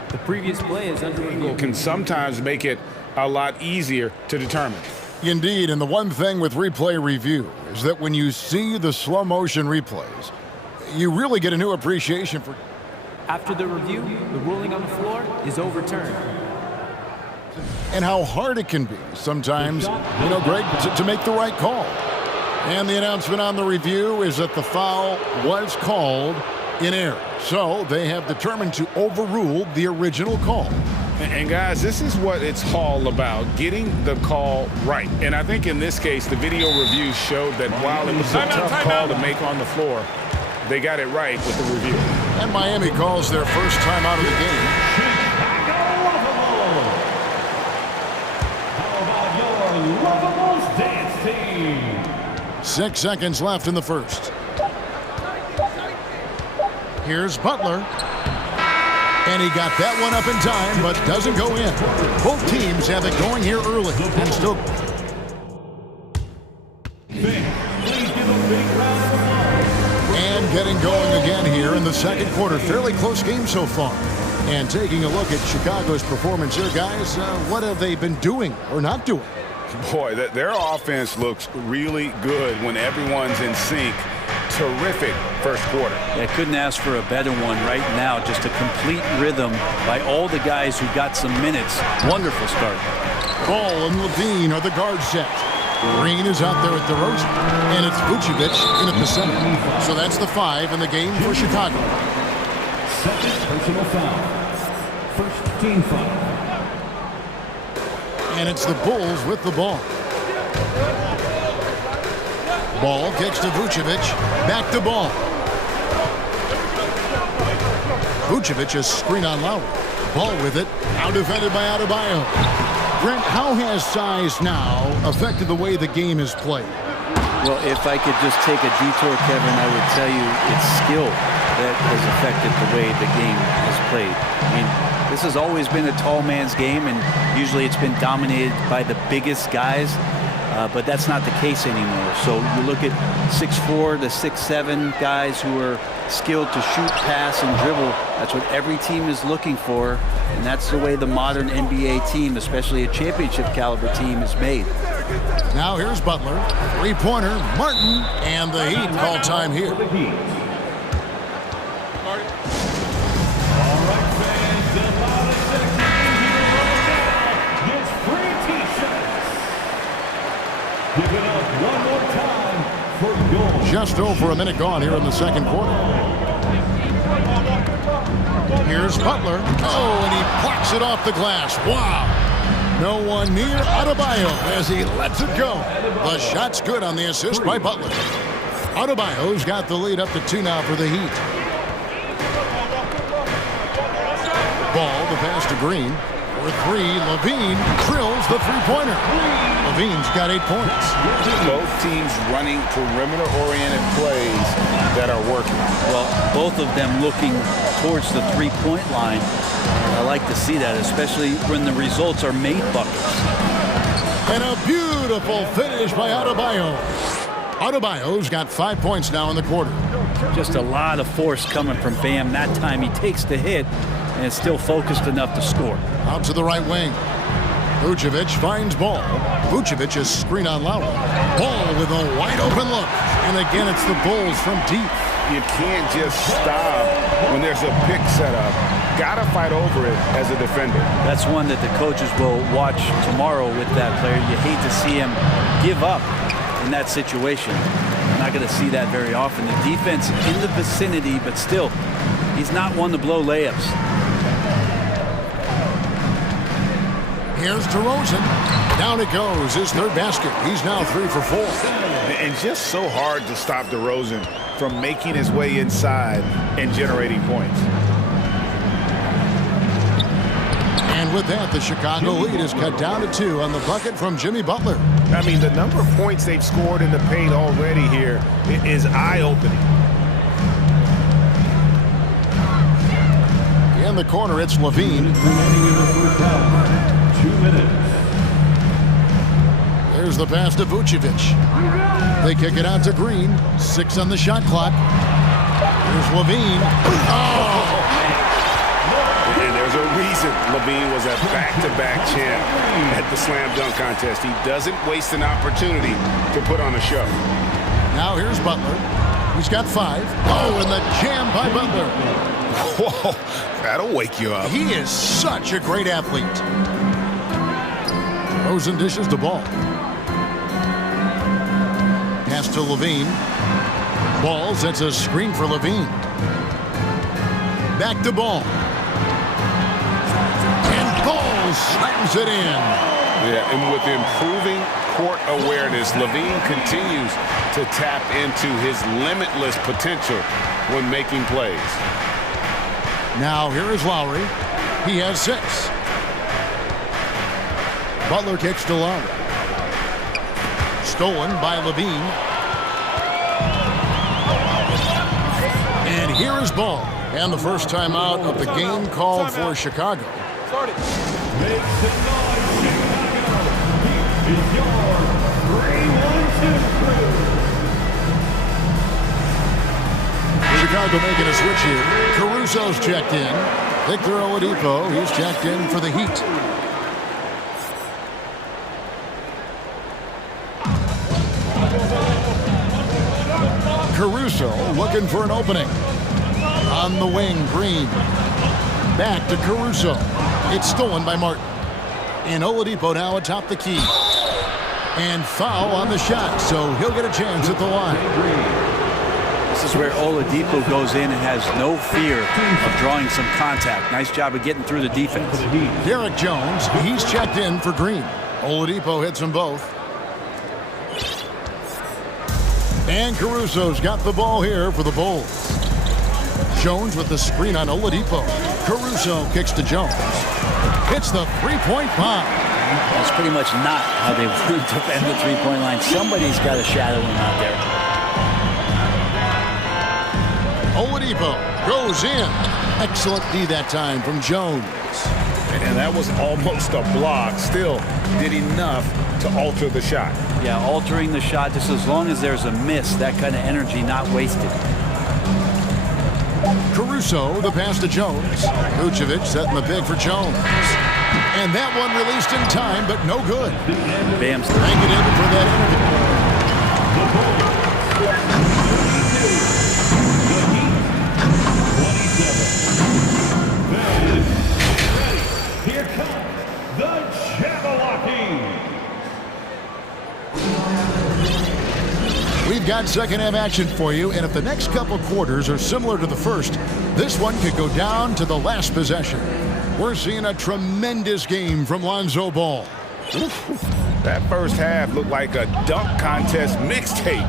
The previous play is under review. Can sometimes make it a lot easier to determine. Indeed, and the one thing with replay review is that when you see the slow motion replays, you really get a new appreciation for. After the review, the ruling on the floor is overturned. And how hard it can be sometimes, Greg, to make the right call. And the announcement on the review is that the foul was called in error. So they have determined to overrule the original call. And guys, this is what it's all about, getting the call right. And I think in this case, the video review showed that while it was a tough call to make on the floor, they got it right with the review. And Miami calls their first time out of the game. How about your Lovables dance team? 6 seconds left in the first. Here's Butler. And he got that one up in time, but doesn't go in. Both teams have it going here early. And still. And getting going again here in the second quarter. Fairly close game so far. And taking a look at Chicago's performance here, guys, what have they been doing or not doing? Boy, their offense looks really good when everyone's in sync. Terrific first quarter. I couldn't ask for a better one right now. Just a complete rhythm by all the guys who got some minutes. Wonderful start. Ball and Levine are the guard set. Green is out there at DeRozan. And it's Vucevic in at the center. So that's the 5 in the game for Chicago. Second personal foul. First team foul. And it's the Bulls with the ball. Ball kicks to Vucevic. Back to Ball. Vucevic a screen on Lowry. Ball with it. Now defended by Adebayo. Brent, how has size now affected the way the game is played? Well, if I could just take a detour, Kevin, I would tell you it's skill that has affected the way the game is played. I mean, this has always been a tall man's game, and usually it's been dominated by the biggest guys. But that's not the case anymore. So you look at 6'4" to 6'7" guys who are skilled to shoot, pass, and dribble. That's what every team is looking for, and that's the way the modern NBA team, especially a championship caliber team, is made. Now here's Butler, three-pointer, Martin, and the Heat call time here. Just over a minute gone here in the second quarter. Here's Butler. Oh, and he plucks it off the glass. Wow. No one near Adebayo as he lets it go. The shot's good on the assist by Butler. Adebayo's got the lead up to 2 now for the Heat. Ball, the pass to Green. For 3, Levine drills the three-pointer. Levine's got 8 points. Both teams running perimeter-oriented plays that are working. Well, both of them looking towards the three-point line. I like to see that, especially when the results are made buckets. And a beautiful finish by Adebayo. Adebayo's got 5 points now in the quarter. Just a lot of force coming from Bam. That time he takes the hit and is still focused enough to score. Out to the right wing. Vucevic finds ball. Vucevic is screen on Lowry. Ball with a wide open look. And again, it's the Bulls from deep. You can't just stop when there's a pick set up. Gotta fight over it as a defender. That's one that the coaches will watch tomorrow with that player. You hate to see him give up in that situation. You're not going to see that very often. The defense in the vicinity, but still, he's not one to blow layups. Here's DeRozan. Down it goes. His third basket. He's now 3 for 4. And just so hard to stop DeRozan from making his way inside and generating points. And with that, the Chicago lead is cut down to 2 on the bucket from Jimmy Butler. I mean, the number of points they've scored in the paint already here is eye-opening. In the corner, it's Levine. 2 minutes. There's the pass to Vucevic. They kick it out to Green. 6 on the shot clock. Here's Levine. Oh! And there's a reason Levine was a back-to-back champ at the slam dunk contest. He doesn't waste an opportunity to put on a show. Now here's Butler. He's got 5. Oh, and the jam by Butler. Whoa, that'll wake you up. He is such a great athlete. DeRozan dishes the ball. Pass to Levine. Ball sets a screen for Levine. Back to Ball. And Ball slams it in. Yeah, and with improving court awareness, Levine continues to tap into his limitless potential when making plays. Now here is Lowry. He has 6. Butler kicks to Lowry. Stolen by Levine. And here is Ball. And the first timeout of the game called for Chicago. Make some noise, Chicago. Is your 3-1-2 crew. Chicago making a switch here. Caruso's checked in. Victor Oladipo, he's checked in for the Heat. Caruso looking for an opening. On the wing, Green. Back to Caruso. It's stolen by Martin. And Oladipo now atop the key. And foul on the shot, so he'll get a chance at the line. This is where Oladipo goes in and has no fear of drawing some contact. Nice job of getting through the defense. Derek Jones, he's checked in for Green. Oladipo hits them both. And Caruso's got the ball here for the Bulls. Jones with the screen on Oladipo. Caruso kicks to Jones. Hits the three-point bomb. That's pretty much not how they want to defend the three-point line. Somebody's got to shadow him out there. Oladipo goes in. Excellent D that time from Jones. And that was almost a block. Still did enough to alter the shot. Yeah, altering the shot just as long as there's a miss. That kind of energy not wasted. Caruso, the pass to Jones. Vucevic setting the pick for Jones. And that one released in time, but no good. Bam's negative for that Here comes the Jabberwocky. We've got second half action for you, and if the next couple quarters are similar to the first, this one could go down to the last possession. We're seeing a tremendous game from Lonzo Ball. That first half looked like a dunk contest mixtape.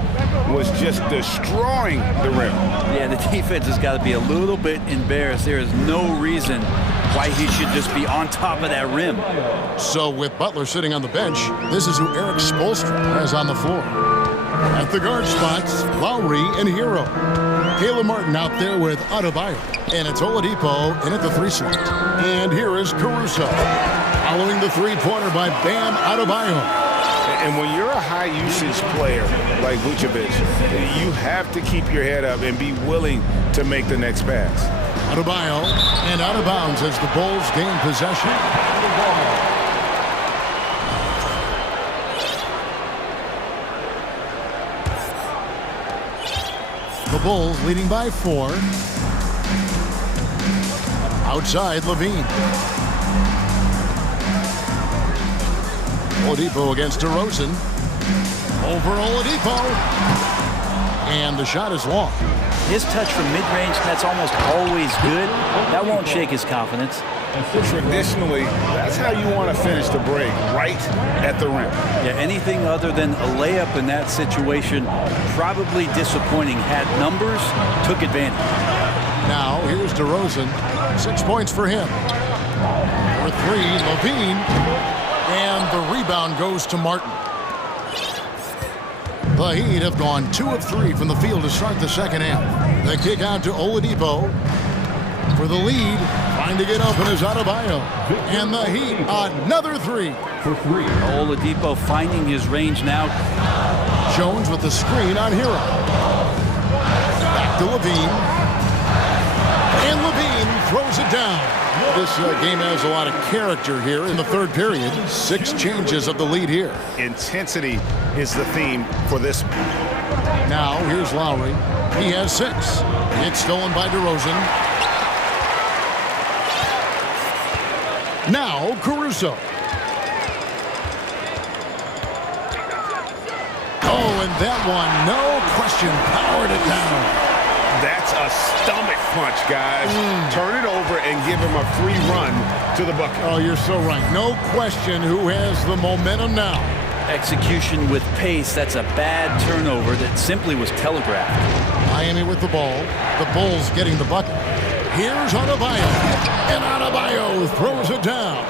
Was just destroying the rim. Yeah, the defense has got to be a little bit embarrassed. There is no reason why he should just be on top of that rim. So with Butler sitting on the bench, this is who Eric Spoelstra has on the floor. At the guard spots, Lowry and Hero. Caleb Martin out there with Adebayo. And it's Oladipo in at the 3 slot. And here is Caruso. Following the three-pointer by Bam Adebayo. And when you're a high-usage player like Vucevic, you have to keep your head up and be willing to make the next pass. Adebayo and out of bounds as the Bulls gain possession. The Bulls leading by 4. Outside, Levine. Oladipo against DeRozan. Over Oladipo. And the shot is long. His touch from mid-range, that's almost always good. That won't shake his confidence. Traditionally, that's how you want to finish the break, right at the rim. Yeah, anything other than a layup in that situation, probably disappointing. Had numbers, took advantage. Now, here's DeRozan. 6 points for him. For 3, Levine. And the rebound goes to Martin. The Heat have gone 2 of 3 from the field to start the second half. The kick out to Oladipo for the lead. Trying to get open is Adebayo. And the Heat, another 3. For 3. Oladipo finding his range now. Jones with the screen on Hero. Back to Levine. And Levine throws it down. This game has a lot of character here in the third period. 6 changes of the lead here. Intensity is the theme for this. Now, here's Lowry. He has 6. It's stolen by DeRozan. Now, Caruso. Oh, and that one, no question, powered it down. That's a stomach punch, guys. Turn it over and give him a free run to the bucket. Oh, you're so right. No question who has the momentum now. Execution with pace. That's a bad turnover that simply was telegraphed. Miami with the ball. The Bulls getting the bucket. Here's Adebayo. And Adebayo throws it down.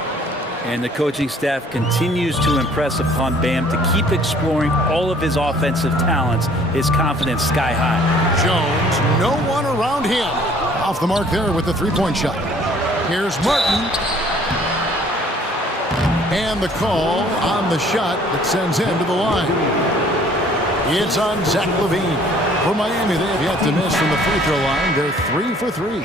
And the coaching staff continues to impress upon Bam to keep exploring all of his offensive talents. His confidence sky high. Jones, no one around him. Off the mark there with the three-point shot. Here's Martin. And the call on the shot that sends him to the line. It's on Zach LaVine. For Miami, they have yet to miss from the free throw line. They're 3 for 3.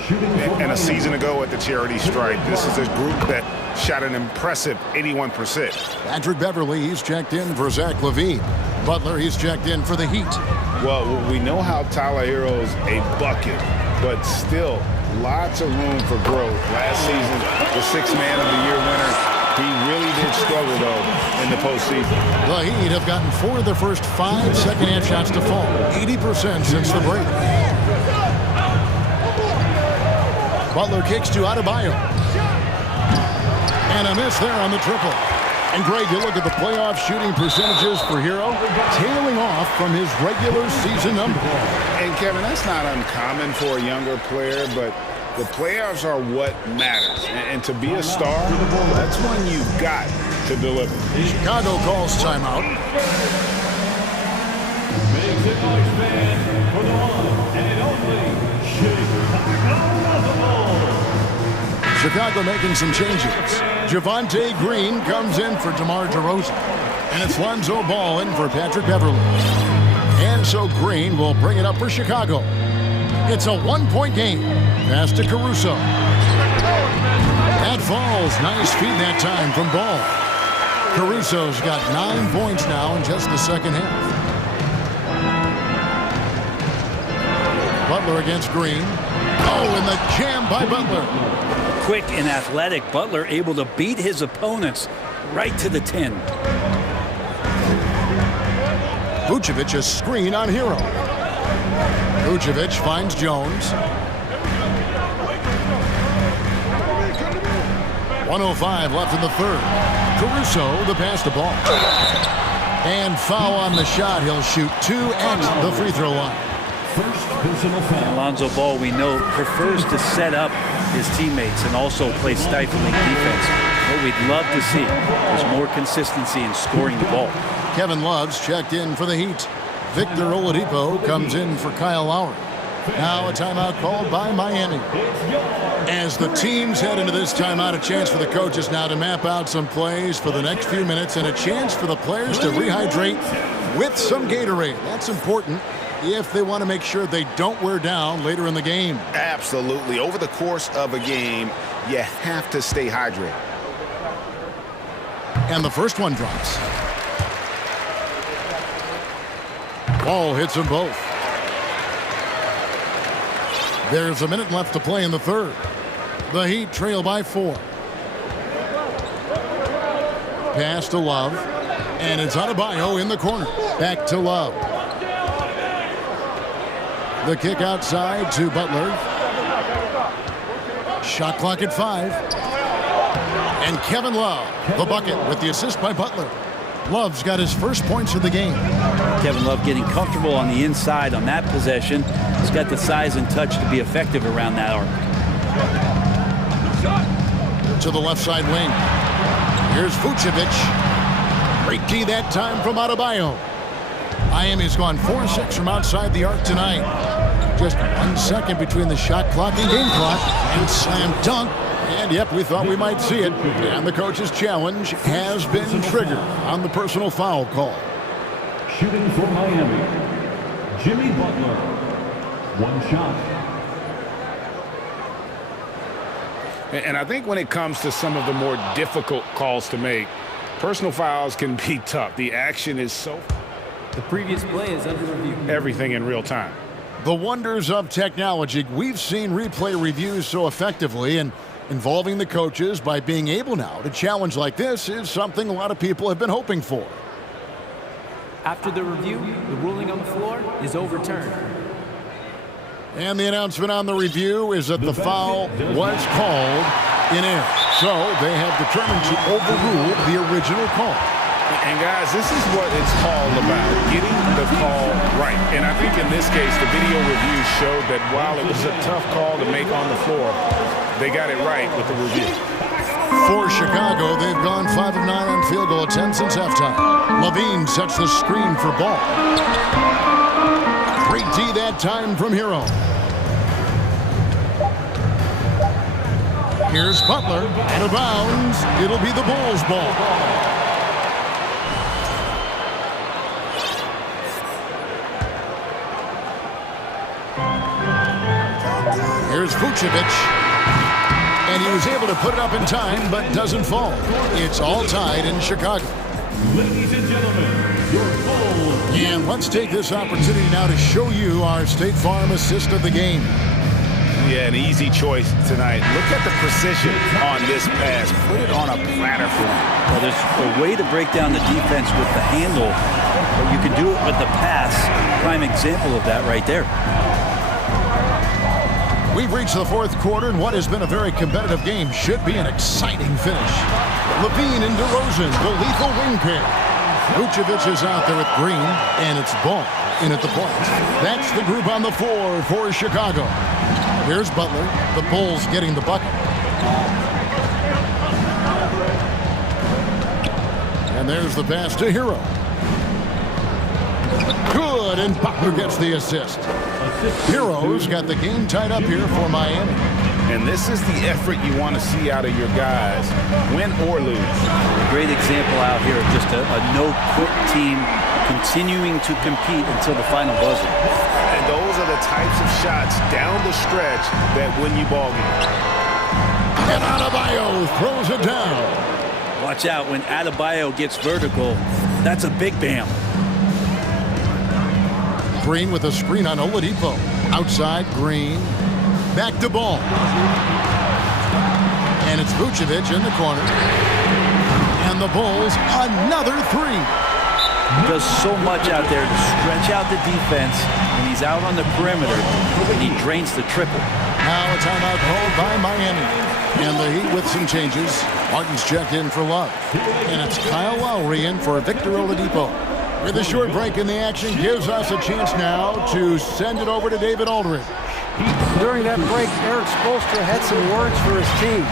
And a season ago at the charity stripe, this is a group that shot an impressive 81%. Patrick Beverly, he's checked in for Zach LaVine. Butler, he's checked in for the Heat. Well, we know how Tyler Hero's a bucket, but still lots of room for growth. Last season, the 6th Man of the Year winner. He really did struggle, though, in the postseason. The Heat have gotten 4 of their first 5 second-half shots to fall. 80% since the break. Butler kicks to Adebayo. And a miss there on the triple. And, Greg, you look at the playoff shooting percentages for Hero, tailing off from his regular season number. And, Kevin, that's not uncommon for a younger player, but the playoffs are what matters. And to be a star, that's when you've got to deliver. Chicago calls timeout. Makes it noise fan for the one and only Chicago. Chicago making some changes. Javonte Green comes in for DeMar DeRozan. And it's Lonzo Ball in for Patrick Beverly. And so Green will bring it up for Chicago. It's a 1-point game. Pass to Caruso. That falls. Nice feed that time from Ball. Caruso's got 9 points now in just the second half. Butler against Green. Oh, and the jam by Butler. Quick and athletic, Butler able to beat his opponents right to the 10. Vucevic a screen on Hero. Vucevic finds Jones. 1:05 left in the third. Caruso, the pass to Ball. And foul on the shot. He'll shoot 2 at the free throw line. First personal foul. Lonzo Ball, we know, prefers to set up his teammates and also play stifling defense. What we'd love to see is more consistency in scoring the ball. Kevin Love's checked in for the Heat. Victor Oladipo comes in for Kyle Lowry. Now a timeout called by Miami. As the teams head into this timeout, a chance for the coaches now to map out some plays for the next few minutes and a chance for the players to rehydrate with some Gatorade. That's important if they want to make sure they don't wear down later in the game. Absolutely. Over the course of a game, you have to stay hydrated. And the first one drops. Ball hits them both. There's a minute left to play in the third. The Heat trail by 4. Pass to Love. And it's Adebayo in the corner. Back to Love. The kick outside to Butler. Shot clock at 5. And Kevin Love, the bucket with the assist by Butler. Love's got his first points of the game. Kevin Love getting comfortable on the inside on that possession. He's got the size and touch to be effective around that arc. To the left side wing. Here's Vucevic. Great D that time from Adebayo. Miami's gone 4-6 from outside the arc tonight. Just 1 second between the shot clock and game clock. And slam dunk. And yep, we thought we might see it. And the coach's challenge has been triggered on the personal foul call. Shooting for Miami, Jimmy Butler. 1 shot. And I think when it comes to some of the more difficult calls to make, personal fouls can be tough. The action is so... The previous play is under review. Everything in real time. The wonders of technology. We've seen replay reviews so effectively, and involving the coaches by being able now to challenge like this is something a lot of people have been hoping for. After the review, the ruling on the floor is overturned. And the announcement on the review is that the foul was called in air. So they have determined to overrule the original call. And guys, this is what it's all about, getting the call right. And I think in this case, the video review showed that while it was a tough call to make on the floor, they got it right with the review. For Chicago, they've gone 5 of 9 on field goal attempts since halftime. Levine sets the screen for Ball. Great D that time from Hero. Here's Butler, out of bounds. It'll be the Bulls' ball. Here's Vucevic. And he was able to put it up in time, but doesn't fall. It's all tied in Chicago. Ladies and gentlemen, your Bulls. And let's take this opportunity now to show you our State Farm assist of the game. Yeah, an easy choice tonight. Look at the precision on this pass. Put it on a platter for him. Well, there's a way to break down the defense with the handle, but you can do it with the pass. Prime example of that right there. We've reached the fourth quarter, and what has been a very competitive game should be an exciting finish. Levine and DeRozan, the lethal wing pair. Vucevic is out there with Green, and it's Ball in at the point. That's the group on the floor for Chicago. Here's Butler, the Bulls getting the bucket. And there's the pass to Hero. Good, and Butler gets the assist. Hero's got the game tied up here for Miami. And this is the effort you want to see out of your guys, win or lose. A great example out here of just a no-quit team continuing to compete until the final buzzer. And those are the types of shots down the stretch that win you ball games. And Adebayo throws it down. Watch out, when Adebayo gets vertical, that's a big bam. Green with a screen on Oladipo. Outside, Green. Back to Ball. And it's Vucevic in the corner. And the Bulls, another three. He does so much out there to stretch out the defense when he's out on the perimeter, and he drains the triple. Now a timeout called by Miami. And the Heat with some changes. Martin's checked in for Love. And it's Kyle Lowry in for Victor Oladipo. With a short break in the action gives us a chance now to send it over to David Aldridge. During that break, Eric Spoelstra had some words for his team.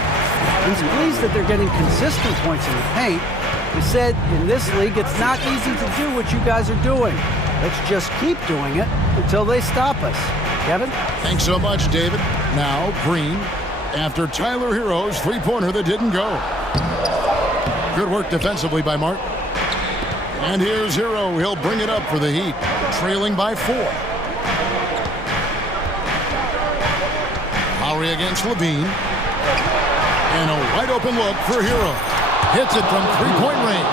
He's pleased that they're getting consistent points in the paint. He said, in this league, it's not easy to do what you guys are doing. Let's just keep doing it until they stop us. Kevin? Thanks so much, David. Now, Green, after Tyler Hero's three-pointer that didn't go. Good work defensively by Martin. And here's Hero. He'll bring it up for the Heat, trailing by 4. Lowry against Levine. And a wide open look for Hero. Hits it from three-point range.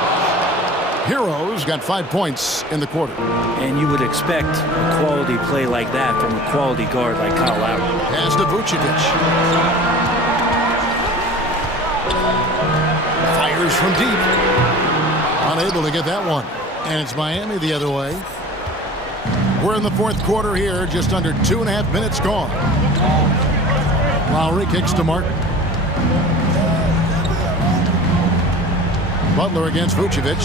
Hero's got 5 points in the quarter. And you would expect a quality play like that from a quality guard like Kyle Lowry. Pass to Vucevic. Fires from deep. Unable to get that one. And it's Miami the other way. We're in the fourth quarter here. Just under 2.5 minutes gone. Lowry kicks to Martin. Butler against Vucevic.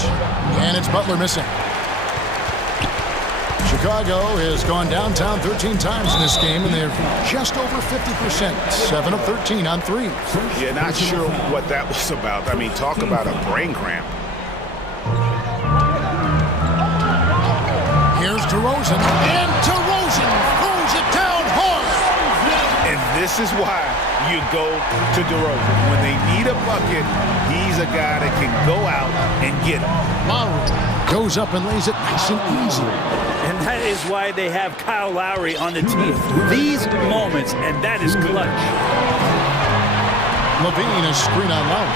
And it's Butler missing. Chicago has gone downtown 13 times in this game, and they're just over 50%. 7 of 13 on threes. Yeah, not sure what that was about. I mean, talk about a brain cramp. Here's DeRozan. And DeRozan throws it down hard. And this is why you go to DeRozan. When they need a bucket, he's a guy that can go out and get it. Lowry goes up and lays it nice and easy. And that is why they have Kyle Lowry on the team. These moments, and that is clutch. Levine, a screen on Lowry.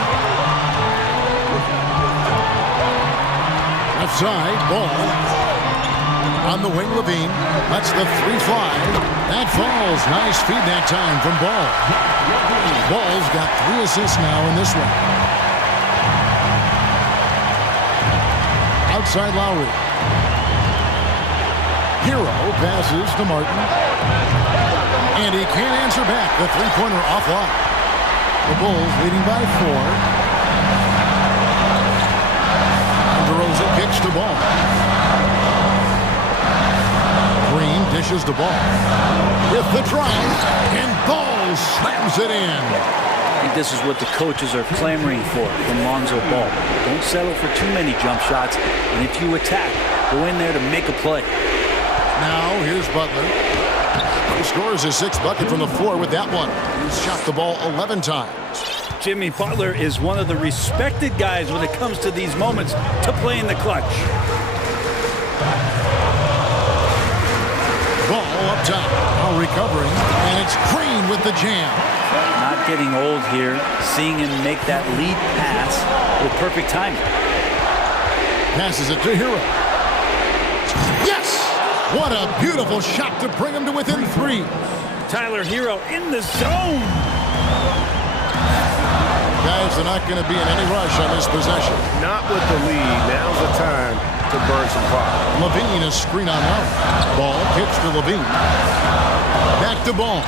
Left side, ball. On the wing, Levine lets the three fly. That falls. Nice feed that time from Ball. Ball's got 3 assists now in this one. Outside Lowry. Hero passes to Martin. And he can't answer back. The three-pointer offline. The Bulls leading by 4. And DeRozan kicks the ball. Green dishes the ball. With the drive. And Ball slams it in. I think this is what the coaches are clamoring for from Lonzo Ball. Don't settle for too many jump shots. And if you attack, go in there to make a play. Now, here's Butler. He scores his 6th bucket from the floor with that one. He's shot the ball 11 times. Jimmy Butler is one of the respected guys when it comes to these moments to play in the clutch. Ball up top. Now recovering. And it's Green with the jam. Not getting old here. Seeing him make that lead pass with perfect timing. Passes it to Hero. Yes! What a beautiful shot to bring him to within 3. Tyler Hero in the zone. Guys, they're not going to be in any rush on this possession. Not with the lead. Now's the time to burn some clock. Levine, a screen on Lowry. Ball kicks to Levine. Back to Ball.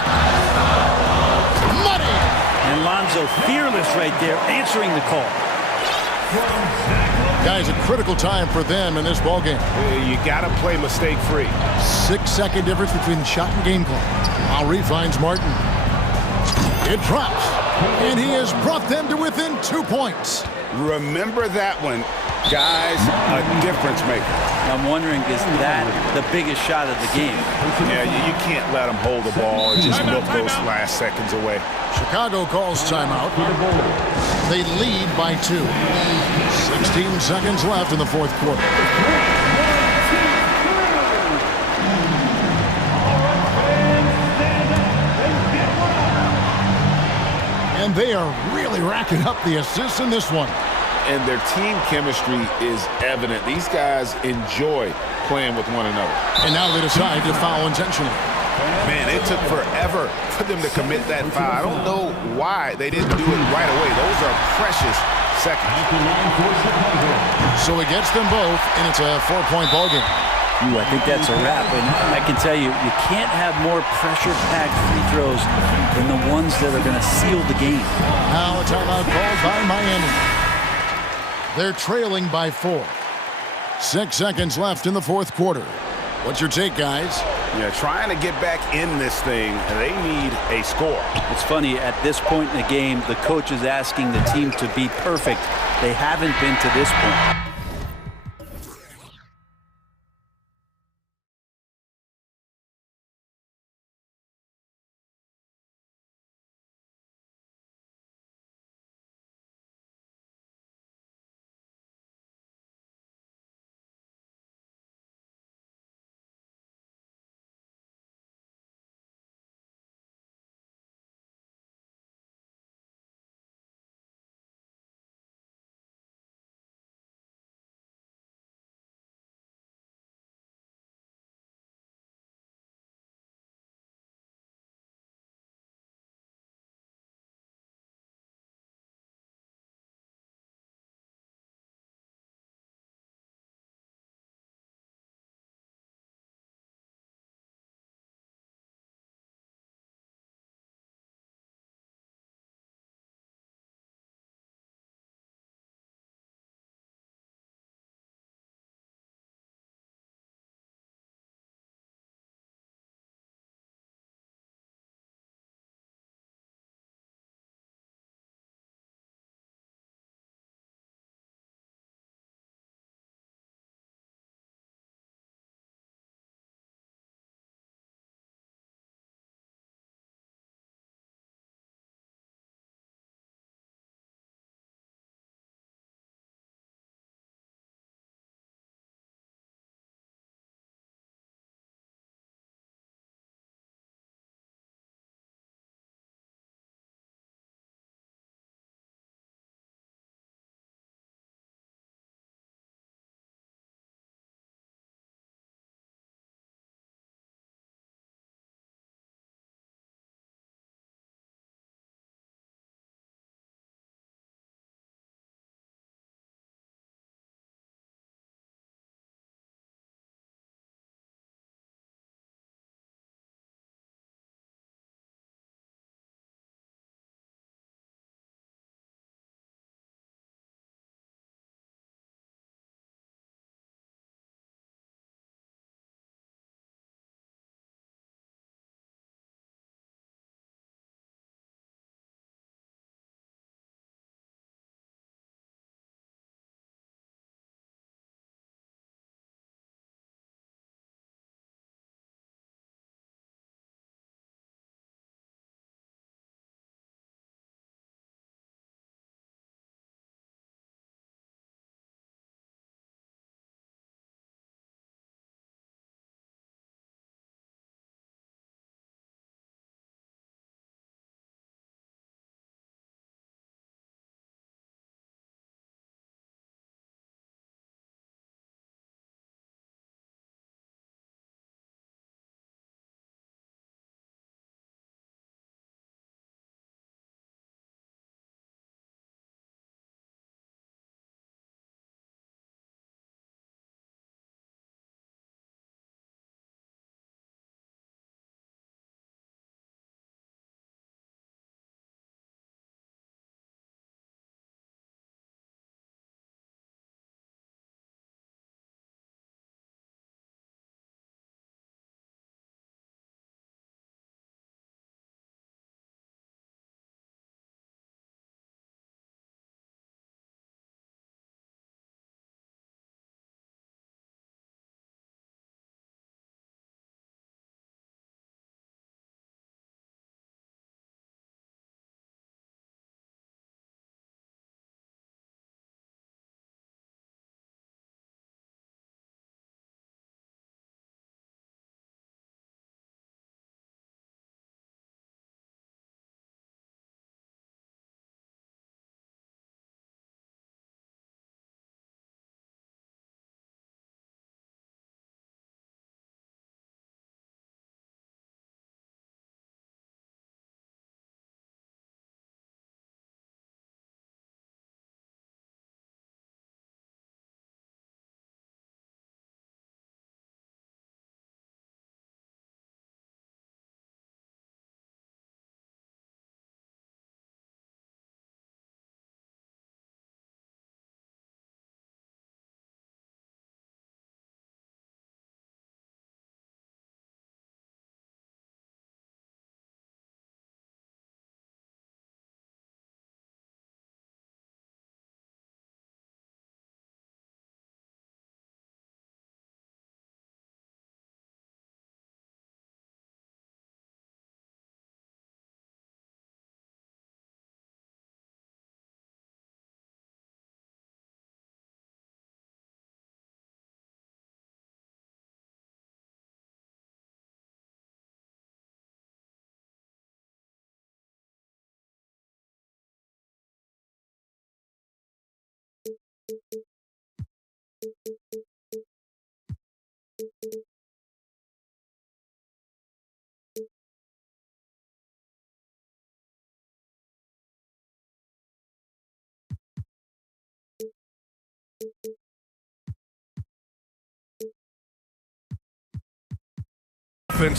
Money! And Lonzo fearless right there, answering the call. Guys, a critical time for them in this ballgame. You got to play mistake-free. 6-second difference between shot and game clock. Lowry finds Martin. It drops. And he has brought them to within 2 points. Remember that one. Guys, a difference maker. I'm wondering, is that the biggest shot of the game? Yeah, you can't let them hold the ball and just milk those last seconds away. Chicago calls timeout. They lead by 2. 16 seconds left in the fourth quarter. And they are really racking up the assists in this one. And their team chemistry is evident. These guys enjoy playing with one another. And now they decide to foul intentionally. Man, it took forever for them to commit that foul. I don't know why they didn't do it right away. Those are precious seconds. So it gets them both, and it's a 4-point ballgame. Ooh, I think that's a wrap. And I can tell you, you can't have more pressure-packed free throws than the ones that are going to seal the game. Now a timeout called by Miami. They're trailing by 4. 6 seconds left in the fourth quarter. What's your take, guys? Yeah, trying to get back in this thing, they need a score. It's funny, at this point in the game, the coach is asking the team to be perfect. They haven't been to this point.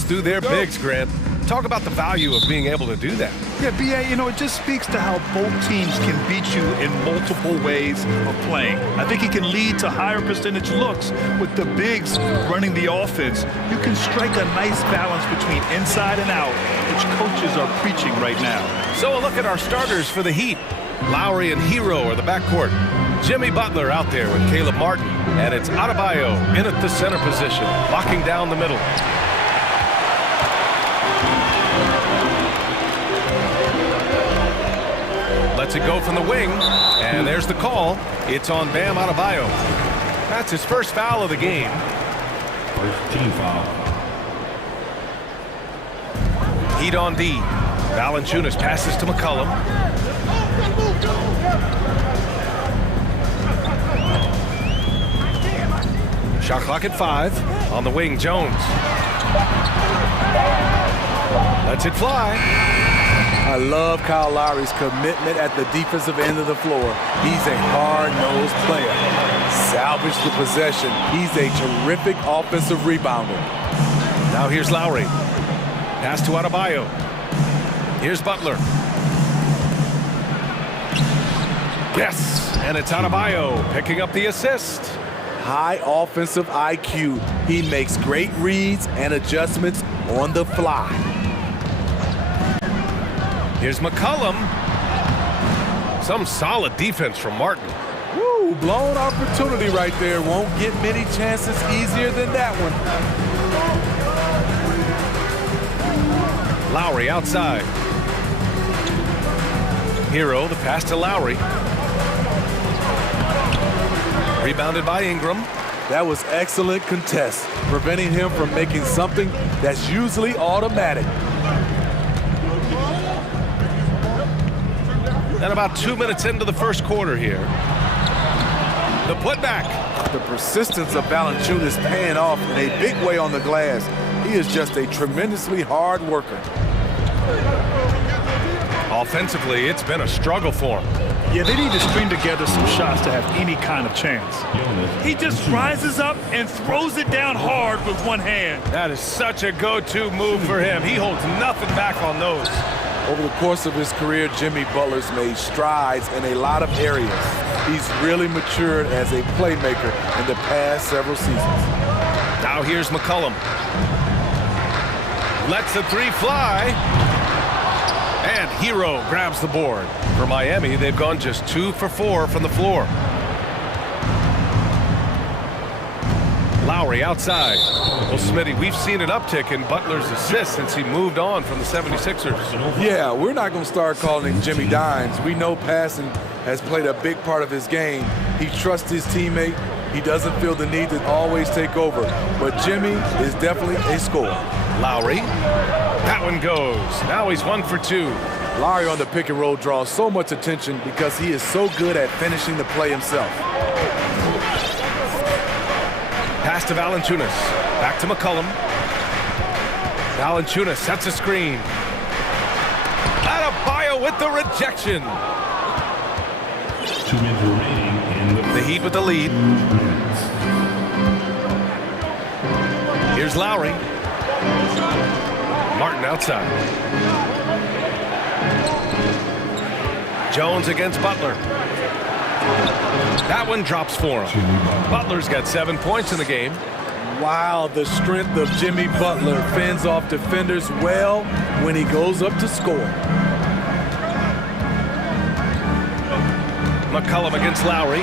Through their bigs, Grant. Talk about the value of being able to do that. Yeah, B.A., you know, it just speaks to how both teams can beat you in multiple ways of playing. I think it can lead to higher percentage looks with the bigs running the offense. You can strike a nice balance between inside and out, which coaches are preaching right now. So a look at our starters for the Heat. Lowry and Hero are the backcourt. Jimmy Butler out there with Caleb Martin. And it's Adebayo in at the center position, locking down the middle. Lets it go from the wing, and there's the call. It's on Bam Adebayo. That's his first foul of the game. First team foul. Heat on D. Valanciunas passes to McCollum. Shot clock at 5. On the wing, Jones. Lets it fly. I love Kyle Lowry's commitment at the defensive end of the floor. He's a hard-nosed player. Salvage the possession. He's a terrific offensive rebounder. Now here's Lowry. Pass to Adebayo. Here's Butler. Yes, and it's Adebayo picking up the assist. High offensive IQ. He makes great reads and adjustments on the fly. Here's McCollum. Some solid defense from Martin. Woo, blown opportunity right there. Won't get many chances easier than that one. Lowry outside. Hero, the pass to Lowry. Rebounded by Ingram. That was excellent contest, preventing him from making something that's usually automatic. And about 2 minutes into the first quarter here. The putback. The persistence of Valanciunas paying off in a big way on the glass. He is just a tremendously hard worker. Offensively, it's been a struggle for him. Yeah, they need to string together some shots to have any kind of chance. He just rises up and throws it down hard with one hand. That is such a go-to move for him. He holds nothing back on those. Over the course of his career, Jimmy Butler's made strides in a lot of areas. He's really matured as a playmaker in the past several seasons. Now here's McCollum. Lets the three fly. And Hero grabs the board. For Miami, they've gone just 2 for 4 from the floor. Lowry outside. Well, Smitty, we've seen an uptick in Butler's assists since he moved on from the 76ers. Yeah, we're not going to start calling him Jimmy Dimes. We know passing has played a big part of his game. He trusts his teammate. He doesn't feel the need to always take over. But Jimmy is definitely a scorer. Lowry. That one goes. Now he's 1 for 2. Lowry on the pick and roll draws so much attention because he is so good at finishing the play himself. Pass to Valanciunas. Back to McCollum. Valanciunas sets a screen. Adebayo with the rejection. 2 minutes remaining in the Heat with the lead. Here's Lowry. Martin outside. Jones against Butler. That one drops for him. Butler's got 7 points in the game. Wow, the strength of Jimmy Butler fends off defenders well when he goes up to score. McCollum against Lowry.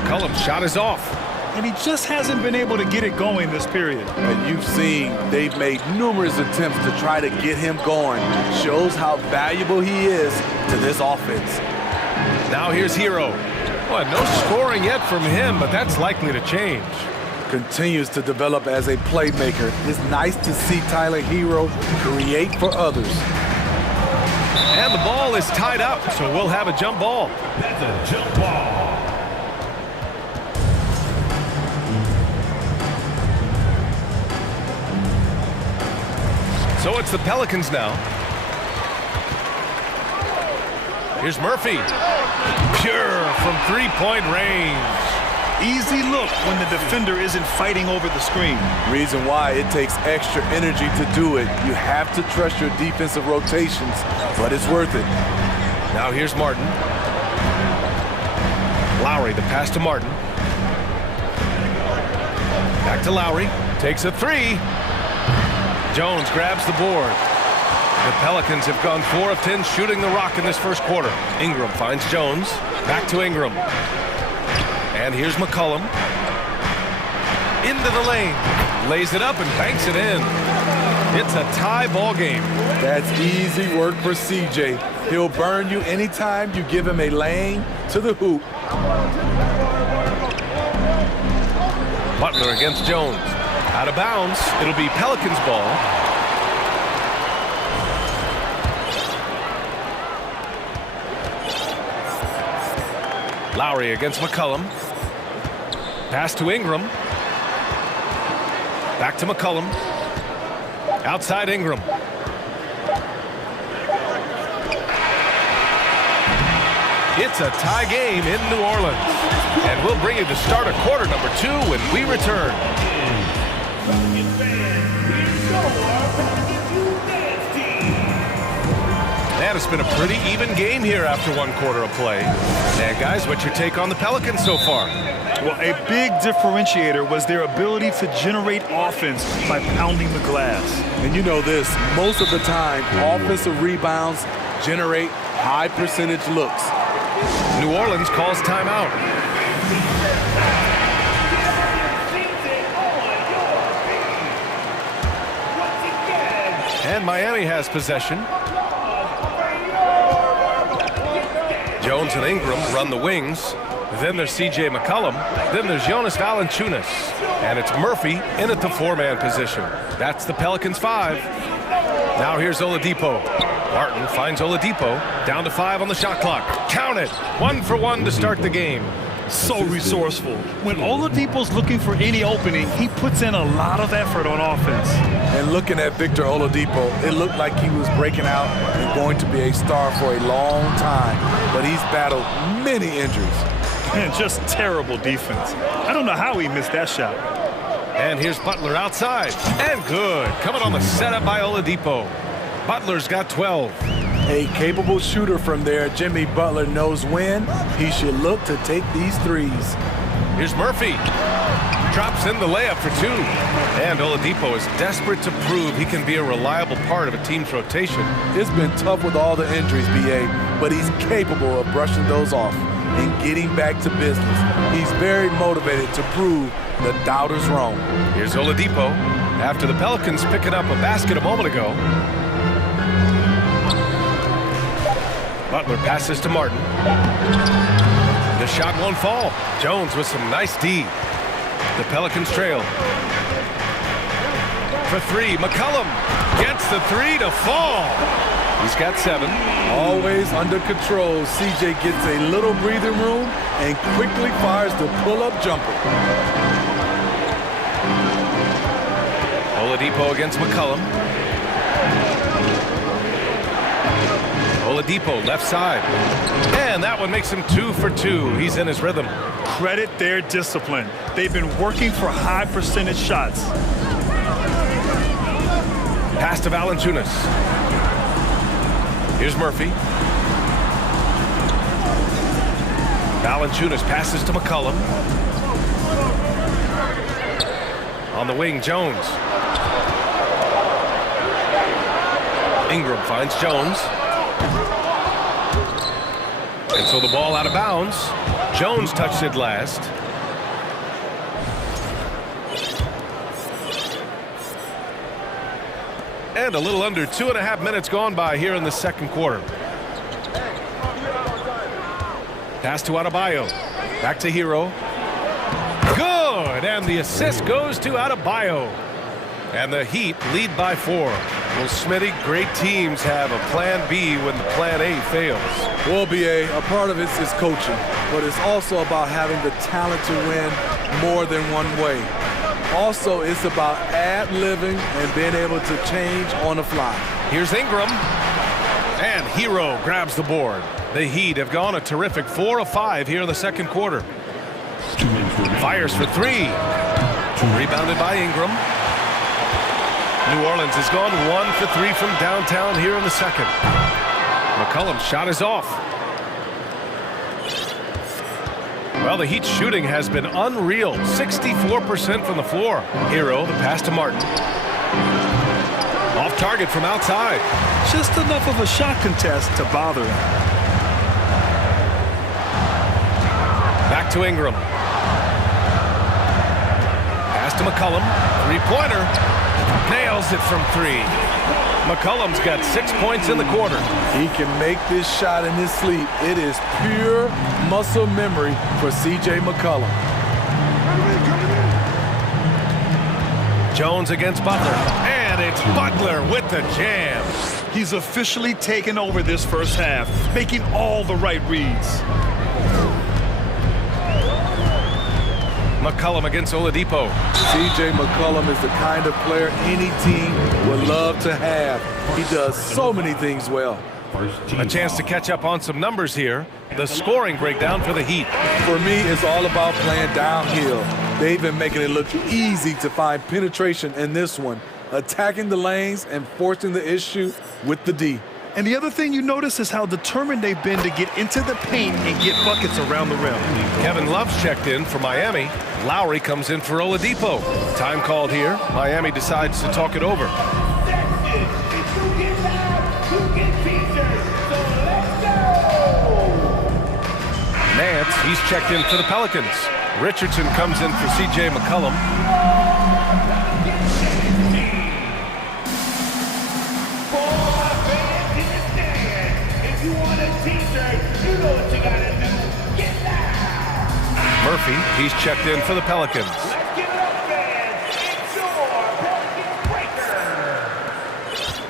McCollum's shot is off. And he just hasn't been able to get it going this period. And you've seen they've made numerous attempts to try to get him going. Shows how valuable he is to this offense. Now here's Hero. Well, no scoring yet from him, but that's likely to change. Continues to develop as a playmaker. It's nice to see Tyler Hero create for others. And the ball is tied up, so we'll have a jump ball. That's a jump ball. So it's the Pelicans now. Here's Murphy. Pure from three-point range. Easy look when the defender isn't fighting over the screen. Reason why it takes extra energy to do it. You have to trust your defensive rotations, but it's worth it. Now here's Martin. Lowry, the pass to Martin. Back to Lowry. Takes a three. Jones grabs the board. The Pelicans have gone 4 of 10 shooting the rock in this first quarter. Ingram finds Jones. Back to Ingram. And here's McCollum. Into the lane. Lays it up and banks it in. It's a tie ball game. That's easy work for CJ. He'll burn you anytime you give him a lane to the hoop. Butler against Jones. Out of bounds. It'll be Pelicans ball. Lowry against McCollum. Pass to Ingram. Back to McCollum. Outside Ingram. It's a tie game in New Orleans. And we'll bring you to start of quarter number 2 when we return. And it's been a pretty even game here after 1 quarter of play. And guys, what's your take on the Pelicans so far? Well, a big differentiator was their ability to generate offense by pounding the glass. And you know this, most of the time, offensive rebounds generate high percentage looks. New Orleans calls timeout. And Miami has possession. Jones and Ingram run the wings. Then there's C.J. McCollum. Then there's Jonas Valanciunas. And it's Murphy in at the 4-man position. That's the Pelicans 5. Now here's Oladipo. Martin finds Oladipo. Down to 5 on the shot clock. Count it. 1 for 1 to start the game. So resourceful. When Oladipo's looking for any opening, he puts in a lot of effort on offense. And looking at Victor Oladipo, it looked like he was breaking out and going to be a star for a long time. But he's battled many injuries. And just terrible defense. I don't know how he missed that shot. And here's Butler outside. And good. Coming on the setup by Oladipo. Butler's got 12. A capable shooter from there. Jimmy Butler knows when he should look to take these threes. Here's Murphy. Drops in the layup for 2. And Oladipo is desperate to prove he can be a reliable part of a team's rotation. It's been tough with all the injuries, B.A., but he's capable of brushing those off and getting back to business. He's very motivated to prove the doubters wrong. Here's Oladipo after the Pelicans picking up a basket a moment ago. Butler passes to Martin. The shot won't fall. Jones with some nice D. The Pelicans trail. For 3, McCollum gets the 3 to fall. He's got 7. Always under control. CJ gets a little breathing room and quickly fires the pull-up jumper. Oladipo against McCollum. Oladipo left side. And that one makes him 2 for 2. He's in his rhythm. Credit their discipline. They've been working for high percentage shots. Pass to Valanciunas. Here's Murphy. Valanciunas passes to McCollum. On the wing, Jones. Ingram finds Jones. And so the ball out of bounds. Jones touched it last. And a little under 2.5 minutes gone by here in the second quarter. Pass to Adebayo. Back to Hero. Good! And the assist goes to Adebayo. And the Heat lead by 4. Well, Smitty, great teams have a plan B when the plan A fails. Well, B.A., a part of it is coaching, but it's also about having the talent to win more than one way. Also, it's about ad-libbing and being able to change on the fly. Here's Ingram. And Hero grabs the board. The Heat have gone a terrific 4 of 5 here in the second quarter. Fires for three. Rebounded by Ingram. New Orleans has gone 1 for 3 from downtown here in the second. McCollum's shot is off. Well, the Heat's shooting has been unreal. 64% from the floor. Hero, the pass to Martin. Off target from outside. Just enough of a shot contest to bother him. Back to Ingram. Pass to McCollum. Three-pointer. Nails it from three. McCollum's got 6 points in the quarter. He can make this shot in his sleep. It is pure muscle memory for C.J. McCollum. Jones against Butler. And it's Butler with the jam. He's officially taken over this first half, making all the right reads. McCollum against Oladipo. C.J. McCollum is the kind of player any team would love to have. He does so many things well. A chance to catch up on some numbers here. The scoring breakdown for the Heat. For me, it's all about playing downhill. They've been making it look easy to find penetration in this one, attacking the lanes and forcing the issue with the D. And the other thing you notice is how determined they've been to get into the paint and get buckets around the rim. Kevin Love's checked in for Miami. Lowry comes in for Oladipo. Time called here. Miami decides to talk it over. Nance, he's checked in for the Pelicans. Richardson comes in for C.J. McCollum. Murphy, he's checked in for the Pelicans.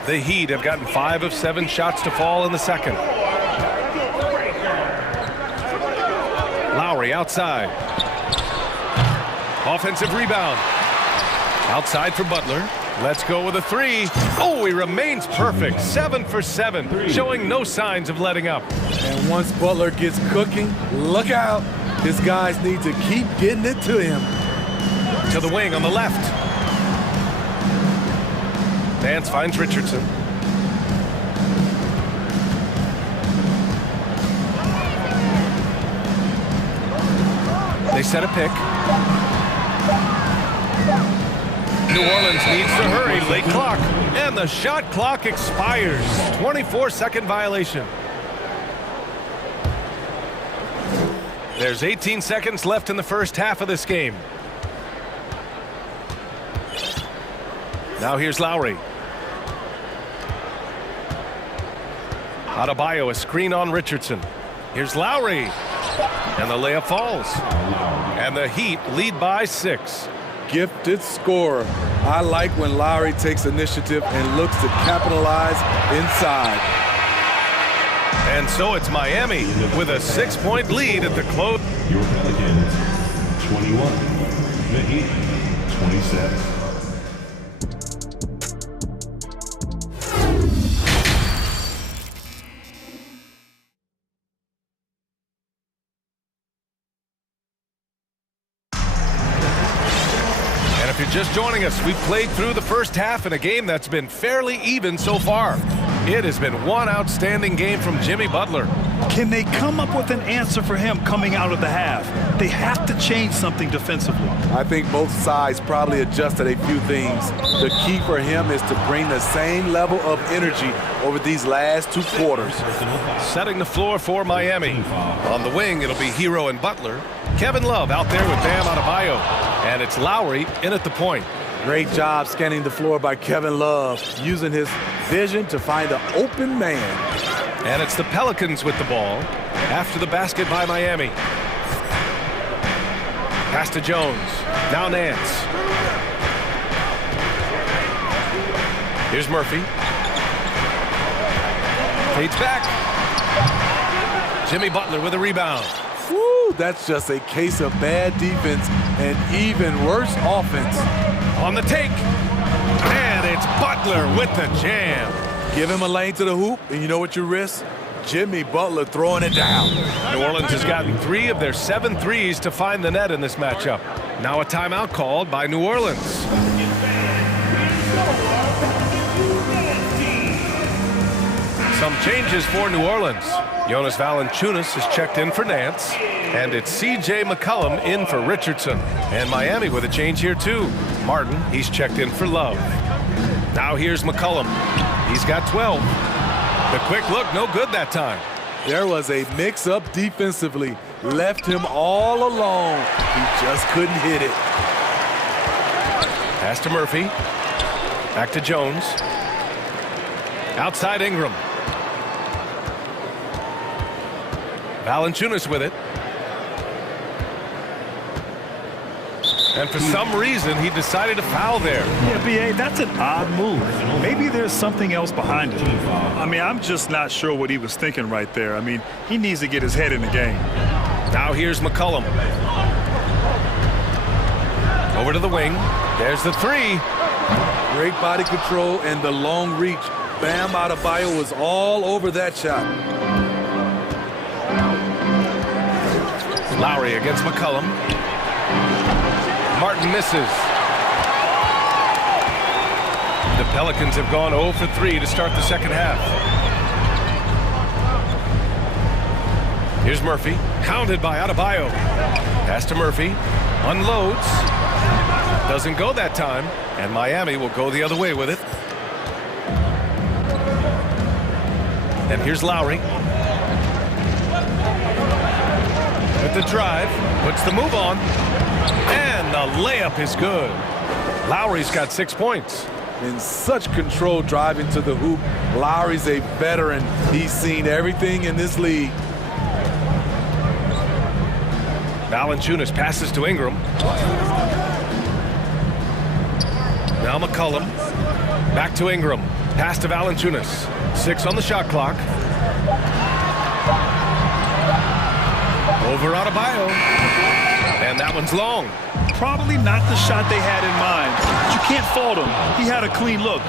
The Heat have gotten 5 of 7 shots to fall in the second. Lowry outside. Offensive rebound. Outside for Butler. Let's go with a three. Oh, he remains perfect. 7 for 7, showing no signs of letting up. And once Butler gets cooking, look out. His guys need to keep getting it to him. To the wing on the left. Nance finds Richardson. They set a pick. New Orleans needs to hurry. Late clock. And the shot clock expires. 24-second violation. There's 18 seconds left in the first half of this game. Now here's Lowry. Adebayo, a screen on Richardson. Here's Lowry. And the layup falls. And the Heat lead by 6. Gifted scorer. I like when Lowry takes initiative and looks to capitalize inside. And so it's Miami with a 6-point lead at the close. Your Pelicans, 21. The Heat, 27. If you're just joining us, we've played through the first half in a game that's been fairly even so far. It has been one outstanding game from Jimmy Butler. Can they come up with an answer for him coming out of the half? They have to change something defensively. I think both sides probably adjusted a few things. The key for him is to bring the same level of energy over these last 2 quarters. Setting the floor for Miami. On the wing, it'll be Hero and Butler. Kevin Love out there with Bam Adebayo. And it's Lowry in at the point. Great job scanning the floor by Kevin Love, using his vision to find an open man. And it's the Pelicans with the ball after the basket by Miami. Pass to Jones. Now Nance. Here's Murphy. Fades back. Jimmy Butler with a rebound. Woo, that's just a case of bad defense and even worse offense. On the take. And it's Butler with the jam. Give him a lane to the hoop, and you know what you risk? Jimmy Butler throwing it down. New Orleans has gotten 3 of their 7 threes to find the net in this matchup. Now a timeout called by New Orleans. Some changes for New Orleans. Jonas Valanciunas is checked in for Nance. And it's C.J. McCollum in for Richardson. And Miami with a change here too. Martin, he's checked in for Love. Now here's McCollum. He's got 12. The quick look, no good that time. There was a mix-up defensively. Left him all alone. He just couldn't hit it. Pass to Murphy. Back to Jones. Outside Ingram. Valanciunas with it. And for some reason, he decided to foul there. Yeah, B.A., that's an odd move. Maybe there's something else behind it. I mean, I'm just not sure what he was thinking right there. I mean, he needs to get his head in the game. Now here's McCollum. Over to the wing. There's the 3. Great body control and the long reach. Bam Adebayo was all over that shot. Lowry against McCollum. Martin misses. The Pelicans have gone 0 for 3 to start the second half. Here's Murphy, counted by Adebayo. Pass to Murphy, unloads. Doesn't go that time, and Miami will go the other way with it. And here's Lowry. With the drive, puts the move on. And the layup is good. Lowry's got 6 points. In such control driving to the hoop. Lowry's a veteran. He's seen everything in this league. Valanciunas passes to Ingram. Now McCollum. Back to Ingram. Pass to Valanciunas. 6 on the shot clock. Over Adebayo. And that one's long. Probably not the shot they had in mind. But you can't fault him. He had a clean look.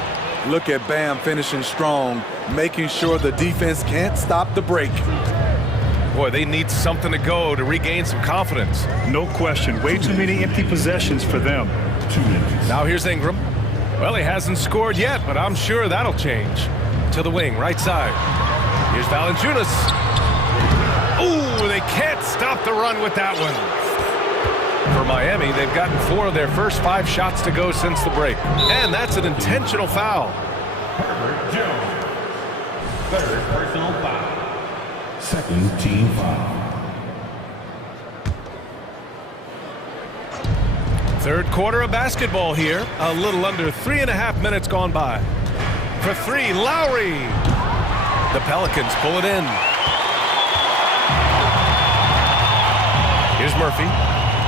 Look at Bam finishing strong, making sure the defense can't stop the break. Boy, they need something to go to regain some confidence. No question. Way too many empty possessions for them. 2 minutes. Now here's Ingram. Well, he hasn't scored yet, but I'm sure that'll change. To the wing, right side. Here's Valanciunas. Ooh, they can't stop the run with that one. For Miami, they've gotten 4 of their first 5 shots to go since the break. And that's an intentional foul. Herbert Jones. 3rd personal foul. 2nd team foul. 3rd quarter of basketball here. A little under 3.5 minutes gone by. For 3, Lowry. The Pelicans pull it in. Here's Murphy.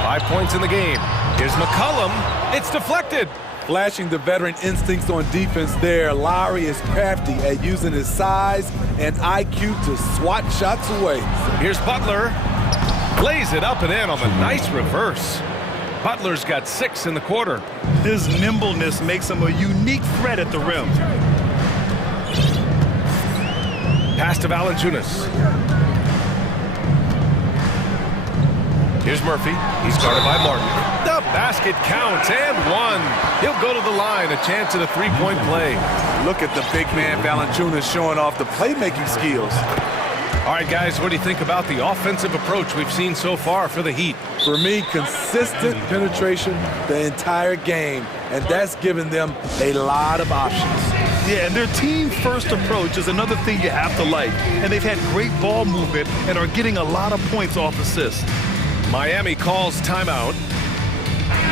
5 points in the game. Here's McCollum. It's deflected. Flashing the veteran instincts on defense there. Lowry is crafty at using his size and IQ to swat shots away. Here's Butler. Lays it up and in on the nice reverse. Butler's got 6 in the quarter. His nimbleness makes him a unique threat at the rim. Pass to Valanciunas. Here's Murphy. He's guarded by Martin. The basket counts and 1. He'll go to the line. A chance at a 3-point play. Look at the big man Valanciunas showing off the playmaking skills. All right, guys, what do you think about the offensive approach we've seen so far for the Heat? For me, consistent penetration the entire game, and that's given them a lot of options. Yeah, and their team-first approach is another thing you have to like. And they've had great ball movement and are getting a lot of points off assists. Miami calls timeout.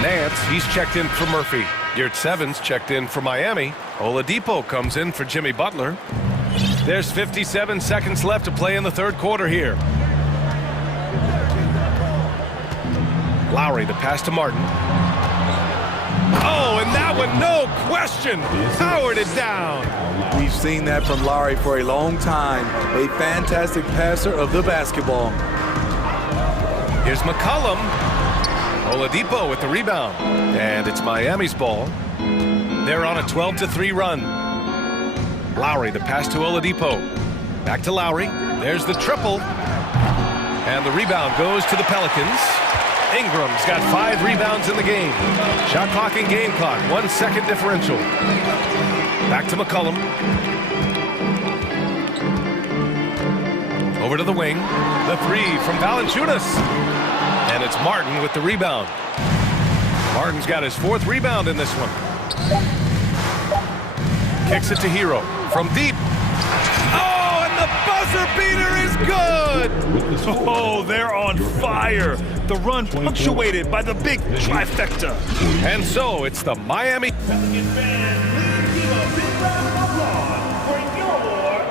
Nance, he's checked in for Murphy. Yurt Sevens checked in for Miami. Oladipo comes in for Jimmy Butler. There's 57 seconds left to play in the 3rd quarter here. Lowry, the pass to Martin. Oh, and that one, no question, powered it down. We've seen that from Lowry for a long time. A fantastic passer of the basketball. Here's McCollum. Oladipo with the rebound. And it's Miami's ball. They're on a 12-3 run. Lowry, the pass to Oladipo. Back to Lowry. There's the triple. And the rebound goes to the Pelicans. Ingram's got 5 rebounds in the game. Shot clock and game clock, 1 second differential. Back to McCollum. Over to the wing. The 3 from Valanciunas. And it's Martin with the rebound. Martin's got his 4th rebound in this one. Kicks it to Hero from deep. Oh, and the buzzer beater is good! Oh, they're on fire. The run punctuated by the big trifecta. And so it's the Miami.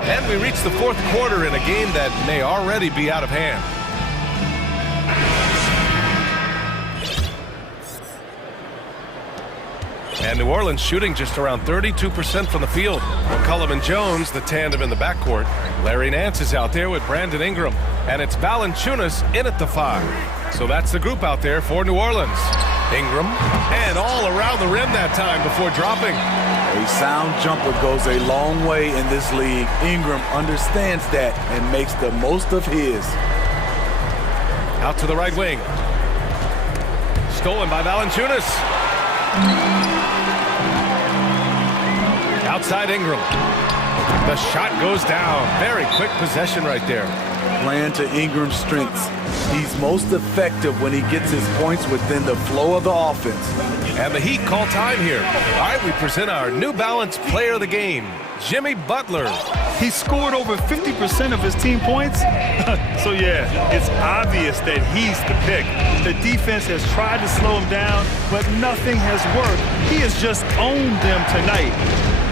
And we reach the 4th quarter in a game that may already be out of hand. And New Orleans shooting just around 32% from the field. McCollum and Jones, the tandem in the backcourt. Larry Nance is out there with Brandon Ingram. And it's Valanciunas in at the 5. So that's the group out there for New Orleans. Ingram, and all around the rim that time before dropping. A sound jumper goes a long way in this league. Ingram understands that and makes the most of his. Out to the right wing. Stolen by Valanciunas. Outside Ingram. The shot goes down. Very quick possession right there. Playing to Ingram's strengths. He's most effective when he gets his points within the flow of the offense. And the Heat call time here. All right, we present our New Balance player of the game, Jimmy Butler. He scored over 50% of his team points. So yeah, it's obvious that he's the pick. The defense has tried to slow him down, but nothing has worked. He has just owned them tonight.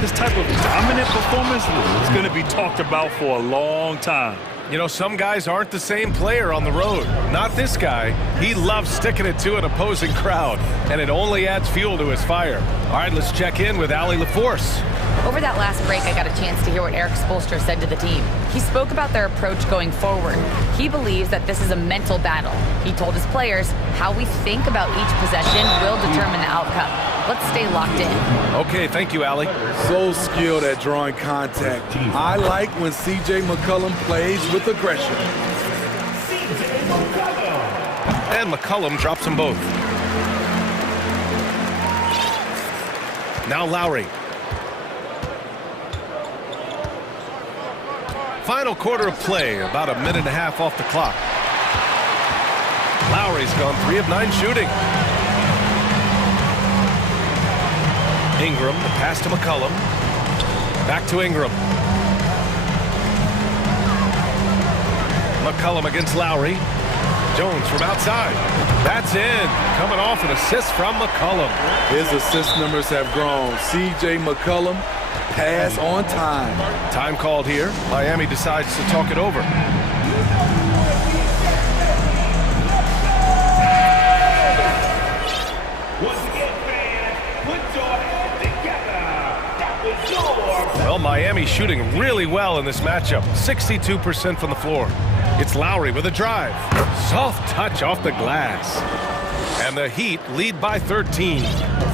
This type of dominant performance is going to be talked about for a long time. You know, some guys aren't the same player on the road. Not this guy. He loves sticking it to an opposing crowd, and it only adds fuel to his fire. All right, let's check in with Allie LaForce. Over that last break, I got a chance to hear what Eric Spoelstra said to the team. He spoke about their approach going forward. He believes that this is a mental battle. He told his players how we think about each possession will determine the outcome. Let's stay locked in. Okay, thank you, Allie. So skilled at drawing contact. I like when C.J. McCollum plays with aggression. And McCollum drops them both. Now Lowry. Final quarter of play, about a minute and a half off the clock. Lowry's gone 3 of 9 shooting. Ingram, the pass to McCollum. Back to Ingram. McCollum against Lowry. Jones from outside. That's in. Coming off an assist from McCollum. His assist numbers have grown. C.J. McCollum, pass on time. Time called here. Miami decides to talk it over. Well, Miami shooting really well in this matchup. 62% from the floor. It's Lowry with a drive. Soft touch off the glass. And the Heat lead by 13.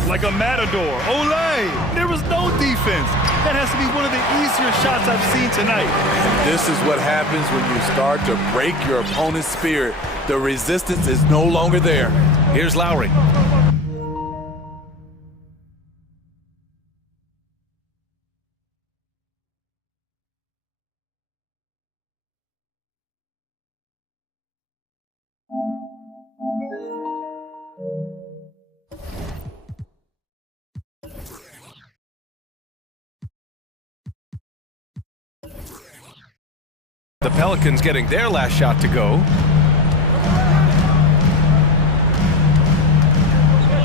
Like a matador. Olay! There was no defense. That has to be one of the easier shots I've seen tonight. And this is what happens when you start to break your opponent's spirit. The resistance is no longer there. Here's Lowry. The Pelicans getting their last shot to go.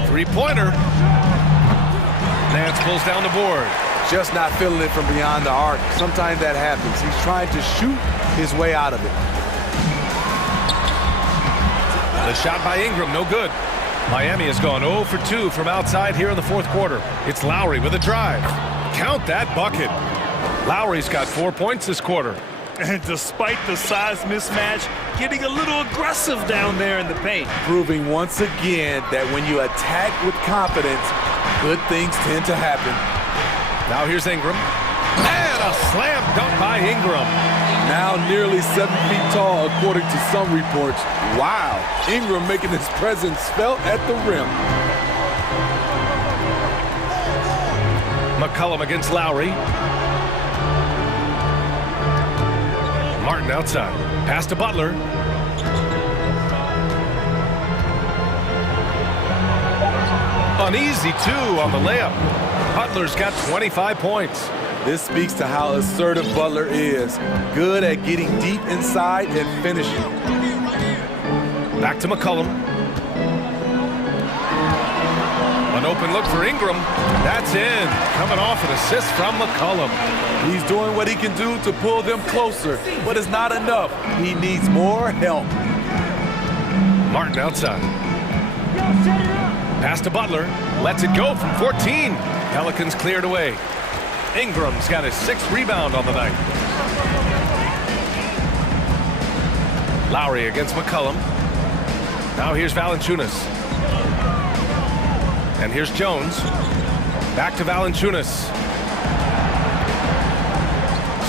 Three-pointer. Nance pulls down the board. Just not feeling it from beyond the arc. Sometimes that happens. He's trying to shoot his way out of it. The shot by Ingram, no good. Miami has gone 0 for 2 from outside here in the 4th quarter. It's Lowry with a drive. Count that bucket. Lowry's got 4 points this quarter. And despite the size mismatch, getting a little aggressive down there in the paint. Proving once again that when you attack with confidence, good things tend to happen. Now here's Ingram. And a slam dunk by Ingram. Now nearly 7 feet tall, according to some reports. Wow, Ingram making his presence felt at the rim. McCollum against Lowry. Martin outside. Pass to Butler. An easy 2 on the layup. Butler's got 25 points. This speaks to how assertive Butler is. Good at getting deep inside and finishing. Back to McCollum. An open look for Ingram. That's in. Coming off an assist from McCollum. He's doing what he can do to pull them closer, but it's not enough. He needs more help. Martin outside. Pass to Butler. Lets it go from 14. Pelicans cleared away. Ingram's got his 6th rebound on the night. Lowry against McCollum. Now here's Valanciunas. And here's Jones. Back to Valanciunas.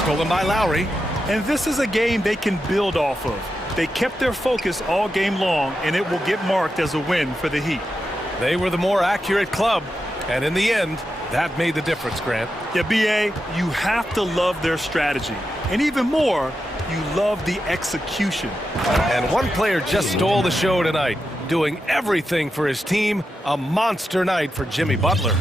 Stolen by Lowry. And this is a game they can build off of. They kept their focus all game long, and it will get marked as a win for the Heat. They were the more accurate club, and in the end, that made the difference, Grant. Yeah, B.A., you have to love their strategy. And even more, you love the execution. And one player just stole the show tonight, doing everything for his team. A monster night for Jimmy Butler.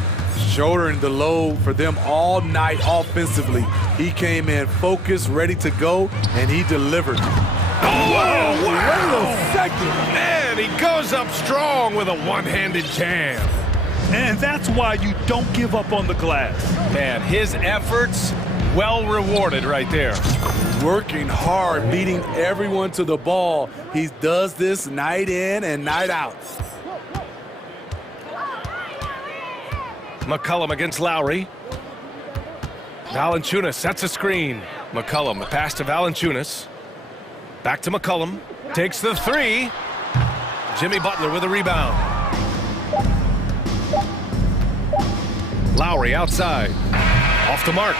Shouldering the load for them all night offensively. He came in focused, ready to go, and he delivered. Oh, wow! Wait a second. Man, he goes up strong with a one-handed jam. And that's why you don't give up on the glass. Man, his efforts well rewarded right there. Working hard, beating everyone to the ball. He does this night in and night out. McCollum against Lowry. Valanciunas sets a screen. McCollum, the pass to Valanciunas. Back to McCollum. Takes the 3. Jimmy Butler with a rebound. Lowry outside. Off the mark.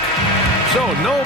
So no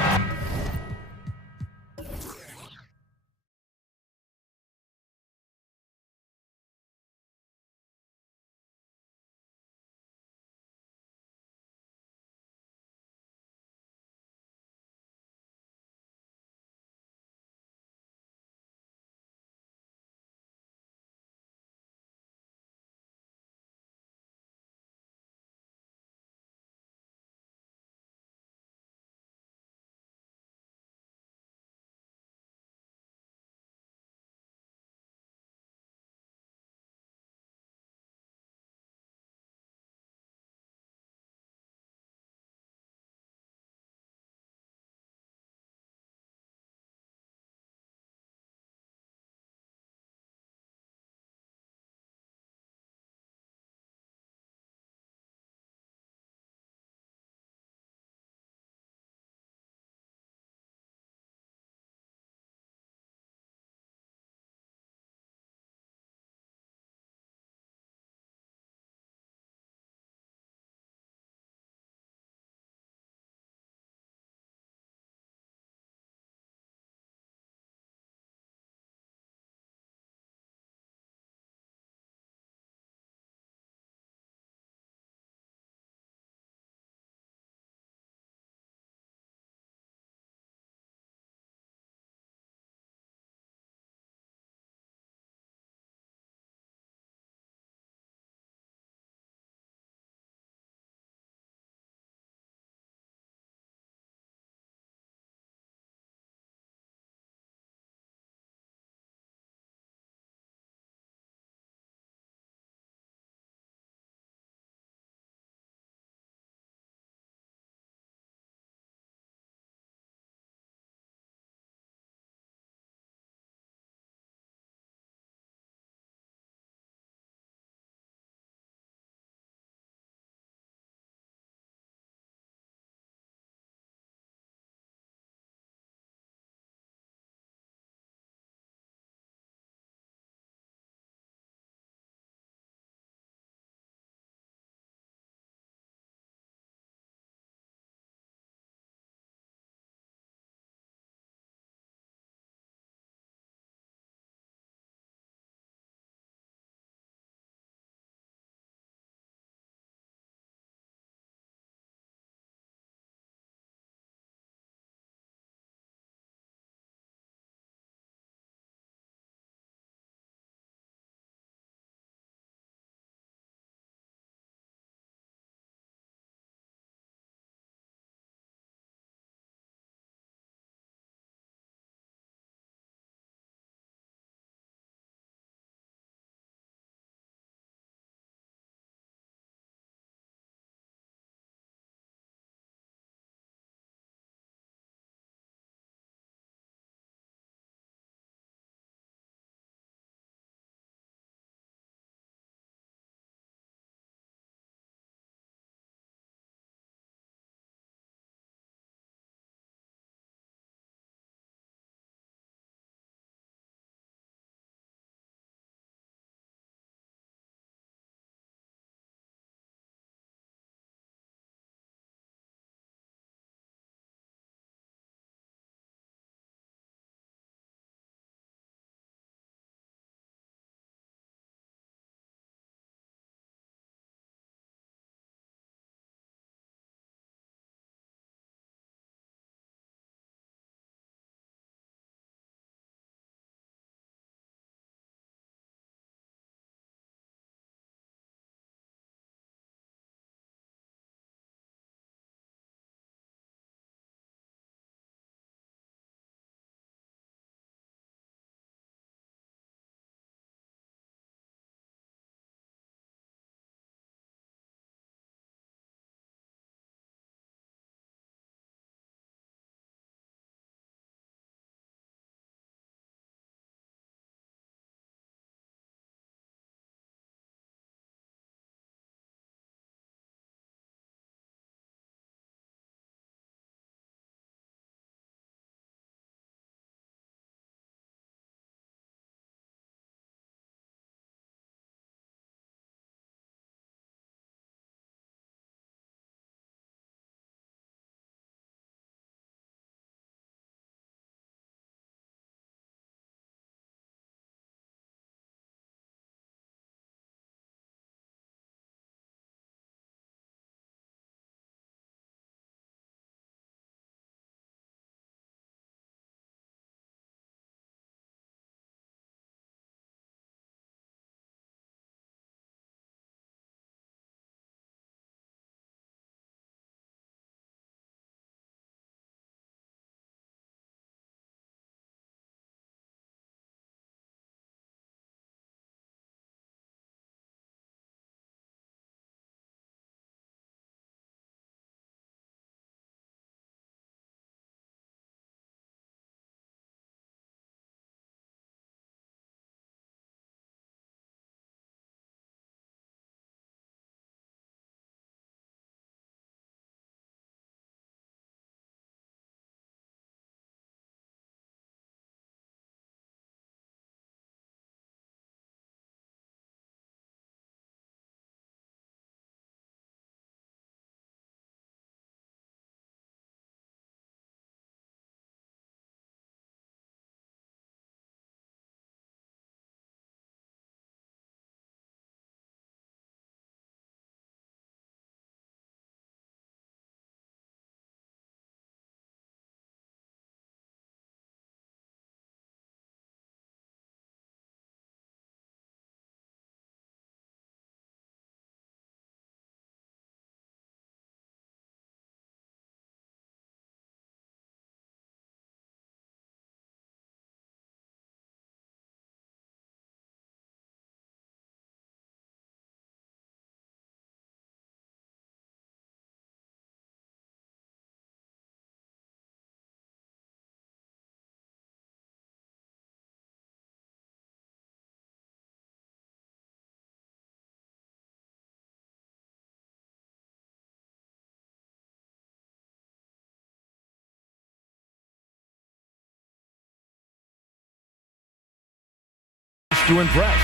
to impress.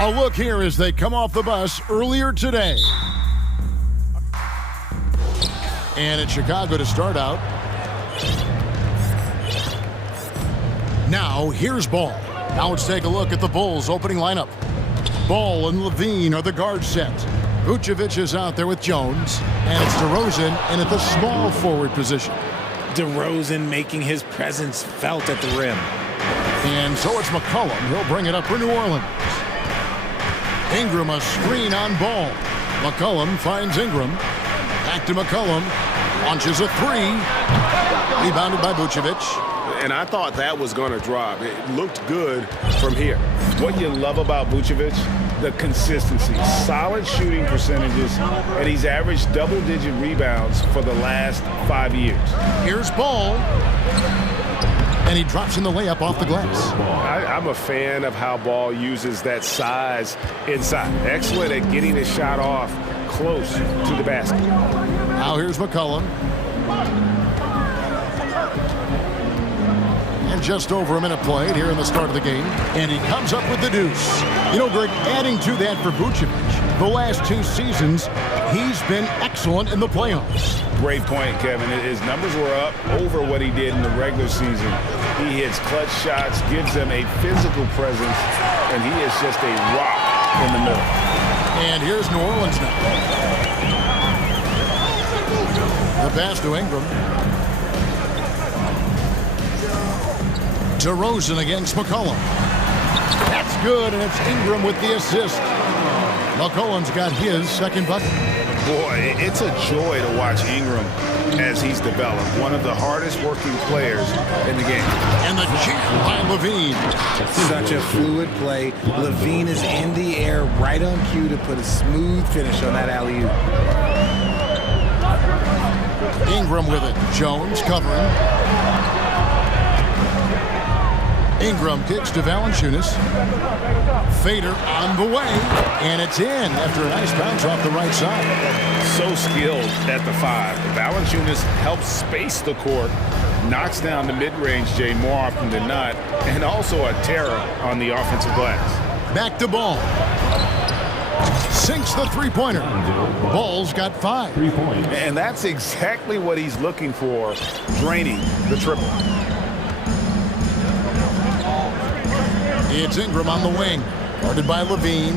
A look here as they come off the bus earlier today. And it's Chicago to start out. Now, here's Ball. Now let's take a look at the Bulls' opening lineup. Ball and Levine are the guard set. Vucevic is out there with Jones. And it's DeRozan in at the small forward position. DeRozan making his presence felt at the rim. And so it's McCollum. He'll bring it up for New Orleans. Ingram a screen on Ball. McCollum finds Ingram. Back to McCollum. Launches a three. Rebounded by Vucevic. And I thought that was going to drop. It looked good from here. What you love about Vucevic, the consistency. Solid shooting percentages, and he's averaged double-digit rebounds for the last 5 years. Here's Ball. And he drops in the layup off the glass. I'm a fan of how Ball uses that size inside. Excellent at getting his shot off close to the basket. Now here's McCollum. And just over a minute played here in the start of the game. And he comes up with the deuce. You know, Greg, adding to that for Vucevic, the last 2 seasons, he's been excellent in the playoffs. Great point, Kevin. His numbers were up over what he did in the regular season. He hits clutch shots, gives them a physical presence, and he is just a rock in the middle. And here's New Orleans now. The pass to Ingram. DeRozan against McCollum. That's good, and it's Ingram with the assist. McCollum's got his second bucket. Boy, it's a joy to watch Ingram as he's developed. One of the hardest working players in the game. And the jam by Levine. Such a fluid play. Levine is in the air right on cue to put a smooth finish on that alley-oop. Ingram with it. Jones covering. Ingram kicks to Valanciunas. Fader on the way, and it's in after a nice bounce off the right side. So skilled at the 5. Valanciunas helps space the court, knocks down the mid-range Jay more often than not, and also a terror on the offensive glass. Back to Ball. Sinks the three-pointer. Ball's got 5. And that's exactly what he's looking for, draining the triple. It's Ingram on the wing, guarded by Levine.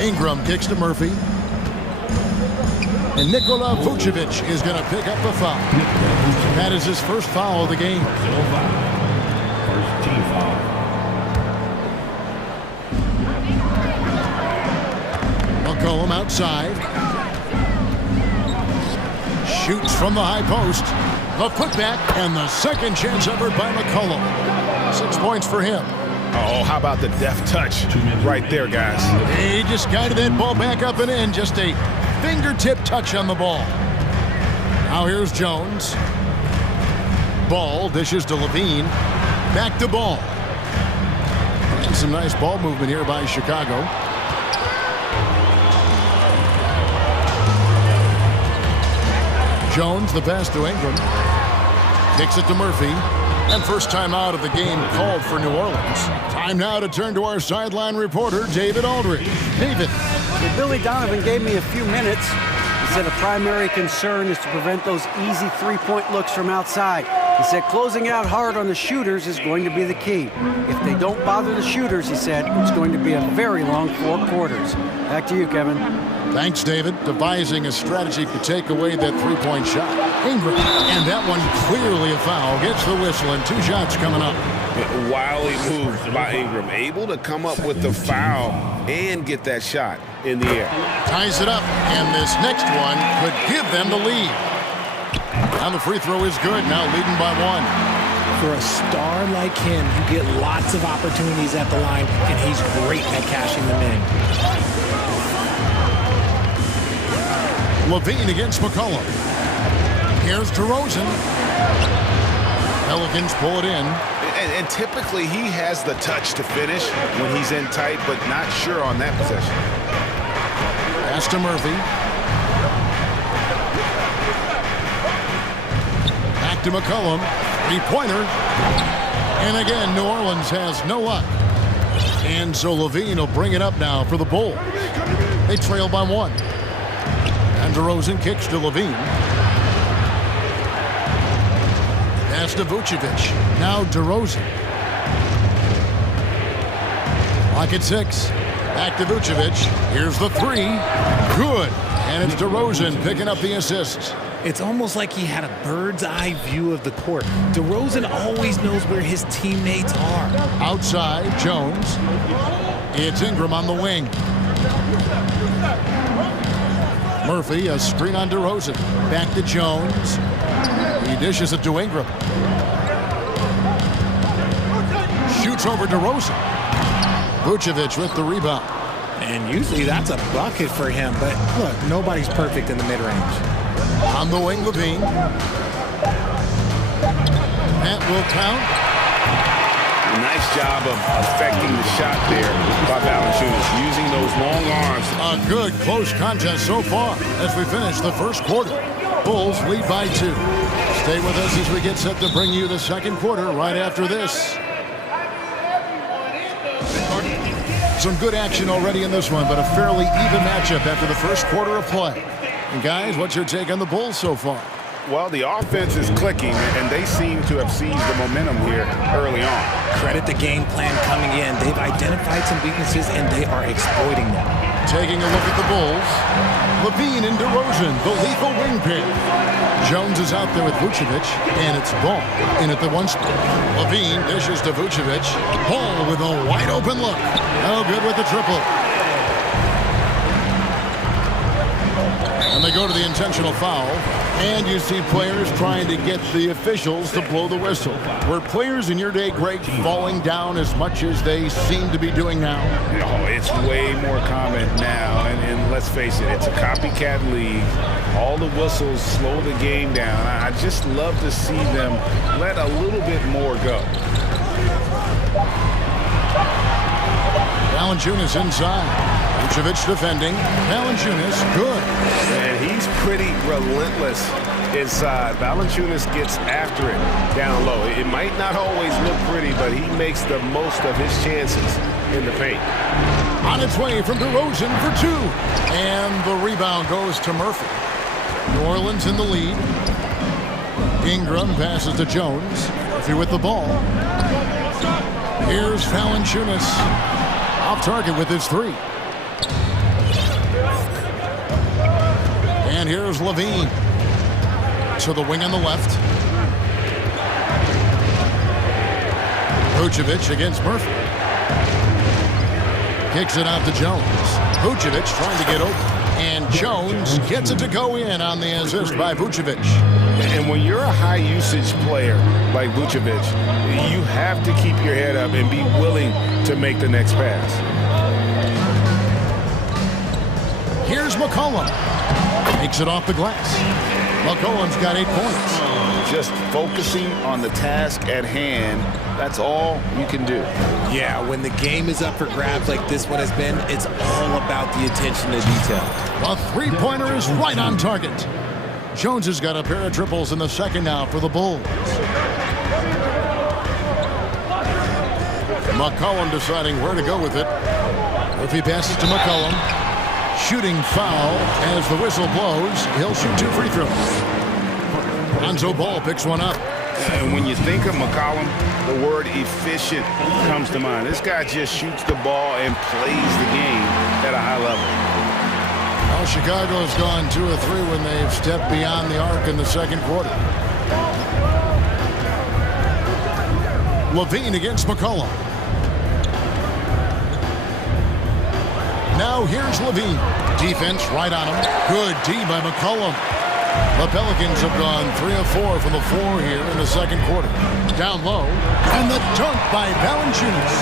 Ingram kicks to Murphy. And Nikola Vucevic is going to pick up the foul. That is his first foul of the game. First team foul. McCollum outside. Shoots from the high post. The putback and the second chance effort by McCollum. 6 points for him. Oh, how about the deft touch right there, guys? He just guided that ball back up and in. Just a fingertip touch on the ball. Now here's Jones. Ball dishes to Levine. Back to Ball. And some nice ball movement here by Chicago. Jones, the pass to Ingram. Kicks it to Murphy. And first time out of the game called for New Orleans. Time now to turn to our sideline reporter, David Aldridge. David. Well, Billy Donovan gave me a few minutes. He said a primary concern is to prevent those easy three-point looks from outside. He said closing out hard on the shooters is going to be the key. If they don't bother the shooters, he said, it's going to be a very long 4 quarters. Back to you, Kevin. Thanks, David. Devising a strategy to take away that three-point shot. Ingram, and that one clearly a foul. Gets the whistle, and 2 shots coming up. Wildly moved by Ingram, able to come up with the foul and get that shot in the air. Ties it up, and this next one could give them the lead. And the free throw is good, now leading by 1. For a star like him, you get lots of opportunities at the line, and he's great at cashing them in. Levine against McCollum. Here's DeRozan. Pelicans pull it in. And typically he has the touch to finish when he's in tight, but not sure on that possession. Pass to Murphy. Back to McCollum. Three-pointer. And again, New Orleans has no luck. And so Levine will bring it up now for the Bulls. They trail by 1. And DeRozan kicks to Levine. Pass to Vucevic. Now DeRozan. Clock at 6. Back to Vucevic. Here's the 3. Good. And it's DeRozan picking up the assists. It's almost like he had a bird's eye view of the court. DeRozan always knows where his teammates are. Outside, Jones. It's Ingram on the wing. Murphy, a screen on DeRozan. Back to Jones. He dishes it to Ingram. Shoots over DeRozan. Vucevic with the rebound. And usually that's a bucket for him, but look, nobody's perfect in the mid-range. On the wing, Levine. That will count. Nice job of affecting the shot there by Valanciunas, using those long arms. A good close contest so far as we finish the first quarter. Bulls lead by 2. Stay with us as we get set to bring you the second quarter right after this. Some good action already in this one, but a fairly even matchup after the first quarter of play. And guys, what's your take on the Bulls so far? Well, the offense is clicking, and they seem to have seized the momentum here early on. Credit the game plan coming in. They've identified some weaknesses, and they are exploiting them. Taking a look at the Bulls. Levine and DeRozan, the lethal wing pair. Jones is out there with Vucevic, and it's Ball in at the 1 spot. Levine dishes to Vucevic. Ball with a wide open look. No good with the triple. And they go to the intentional foul. And you see players trying to get the officials to blow the whistle. Were players in your day, Greg, falling down as much as they seem to be doing now? Oh, it's way more common now. And let's face it, it's a copycat league. All the whistles slow the game down. I just love to see them let a little bit more go. Valanciunas inside. Vucevic defending. Valanciunas, good. And he's pretty relentless inside. Valanciunas gets after it down low. It might not always look pretty, but he makes the most of his chances in the paint. On its way from DeRozan for 2. And the rebound goes to Murphy. New Orleans in the lead. Ingram passes to Jones. Murphy with the ball. Here's Valanciunas. Off target with his 3. And here's Levine. To the wing on the left. Vucevic against Murphy. Kicks it out to Jones. Vucevic trying to get open. And Jones gets it to go in on the assist by Vucevic. And when you're a high-usage player like Vucevic, you have to keep your head up and be willing to make the next pass. Here's McCollum. Takes it off the glass. McCollum's got 8 points. Just focusing on the task at hand, that's all you can do. Yeah, when the game is up for grabs like this one has been, it's all about the attention to detail. The 3-pointer is right on target. Jones has got a pair of triples in the second now for the Bulls. McCollum deciding where to go with it. Murphy passes to McCollum. Shooting foul as the whistle blows. He'll shoot 2 free throws. Lonzo Ball picks one up. And when you think of McCollum, the word efficient comes to mind. This guy just shoots the ball and plays the game at a high level. Well, Chicago's gone 2 of 3 when they've stepped beyond the arc in the second quarter. Levine against McCollum. Now here's Levine. Defense right on him. Good D by McCollum. The Pelicans have gone 3 of 4 from the floor here in the second quarter. Down low. And the dunk by Valanciunas.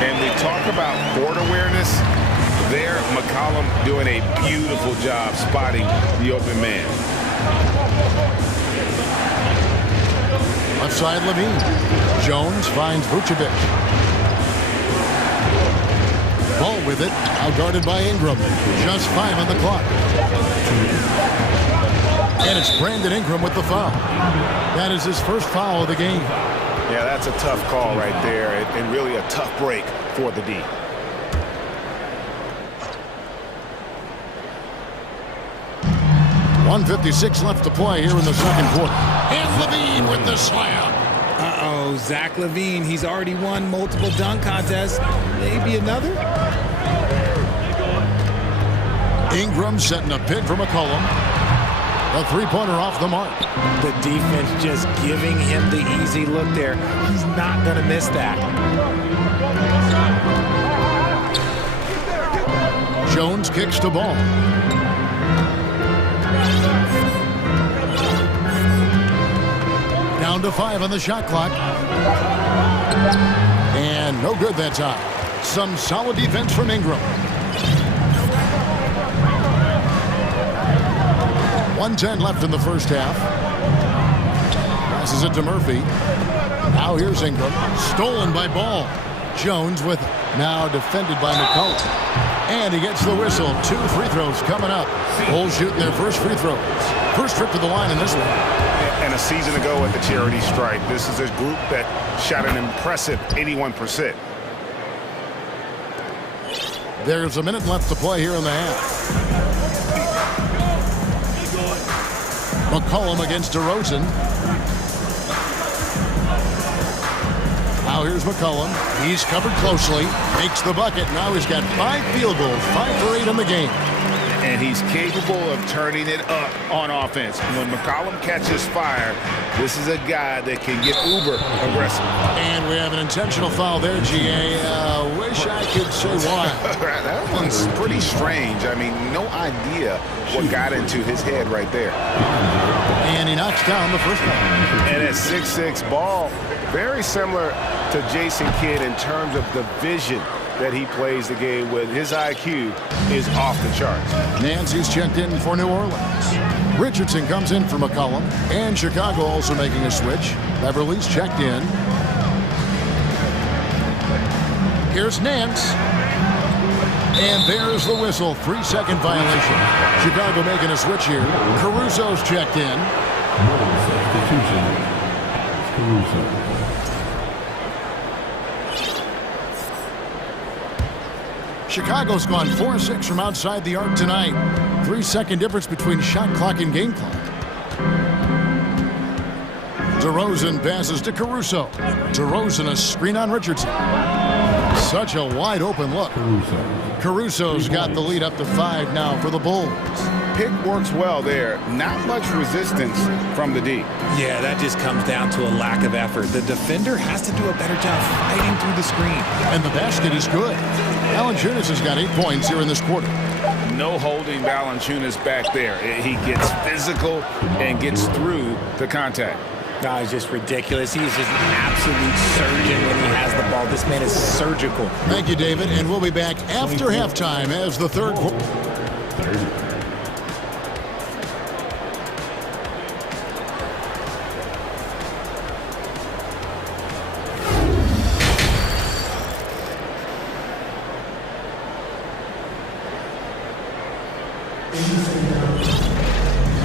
And we talk about court awareness. There, McCollum doing a beautiful job spotting the open man. Left side Levine. Jones finds Vucevic. Ball with it, out guarded by Ingram. Just 5 on the clock. And it's Brandon Ingram with the foul. That is his first foul of the game. Yeah, that's a tough call right there, and really a tough break for the D. .156 left to play here in the second quarter. And Levine with the slam. Uh-oh, Zach LaVine. He's already won multiple dunk contests. Maybe another? Ingram setting a pick for McCollum. A three-pointer off the mark. The defense just giving him the easy look there. He's not going to miss that. Jones kicks the ball. Down to 5 on the shot clock. And no good that time. Some solid defense from Ingram. 1:10 left in the first half. Passes it to Murphy. Now here's Ingram. Stolen by Ball. Jones with it. Now defended by McCollum. And he gets the whistle. 2 free throws coming up. Bulls shooting their first free throws. First trip to the line in this one. And a season ago at the charity stripe, this is a group that shot an impressive 81%. There's a minute left to play here in the half. McCollum against DeRozan. Now here's McCollum. He's covered closely. Makes the bucket. Now he's got 5 field goals. 5 for 8 on the game. And he's capable of turning it up on offense. When McCollum catches fire, this is a guy that can get uber aggressive. And we have an intentional foul there, GA. Wish I could say why. That one's pretty strange. I mean, no idea what got into his head right there. And he knocks down the first one. And at 6'6", Ball, very similar to Jason Kidd in terms of the vision that he plays the game with. His IQ is off the charts. Nancy's checked in for New Orleans. Richardson comes in for McCollum. And Chicago also making a switch. Beverly's checked in. Here's Nance. And there's the whistle. 3-second violation. Chicago making a switch here. Caruso's checked in. Substitution. Caruso. Chicago's gone 4-6 from outside the arc tonight. 3-second difference between shot clock and game clock. DeRozan passes to Caruso. DeRozan a screen on Richardson. Such a wide open look. Caruso's got the lead up to 5 now for the Bulls. Pick works well there. Not much resistance from the D. Yeah, that just comes down to a lack of effort. The defender has to do a better job fighting through the screen. And the basket is good. Valanciunas has got 8 points here in this quarter. No holding Valanciunas back there. He gets physical and gets through the contact. No, it's just ridiculous. He's just an absolute surgeon when he has the ball. This man is surgical. Thank you, David. And we'll be back after halftime as the third quarter.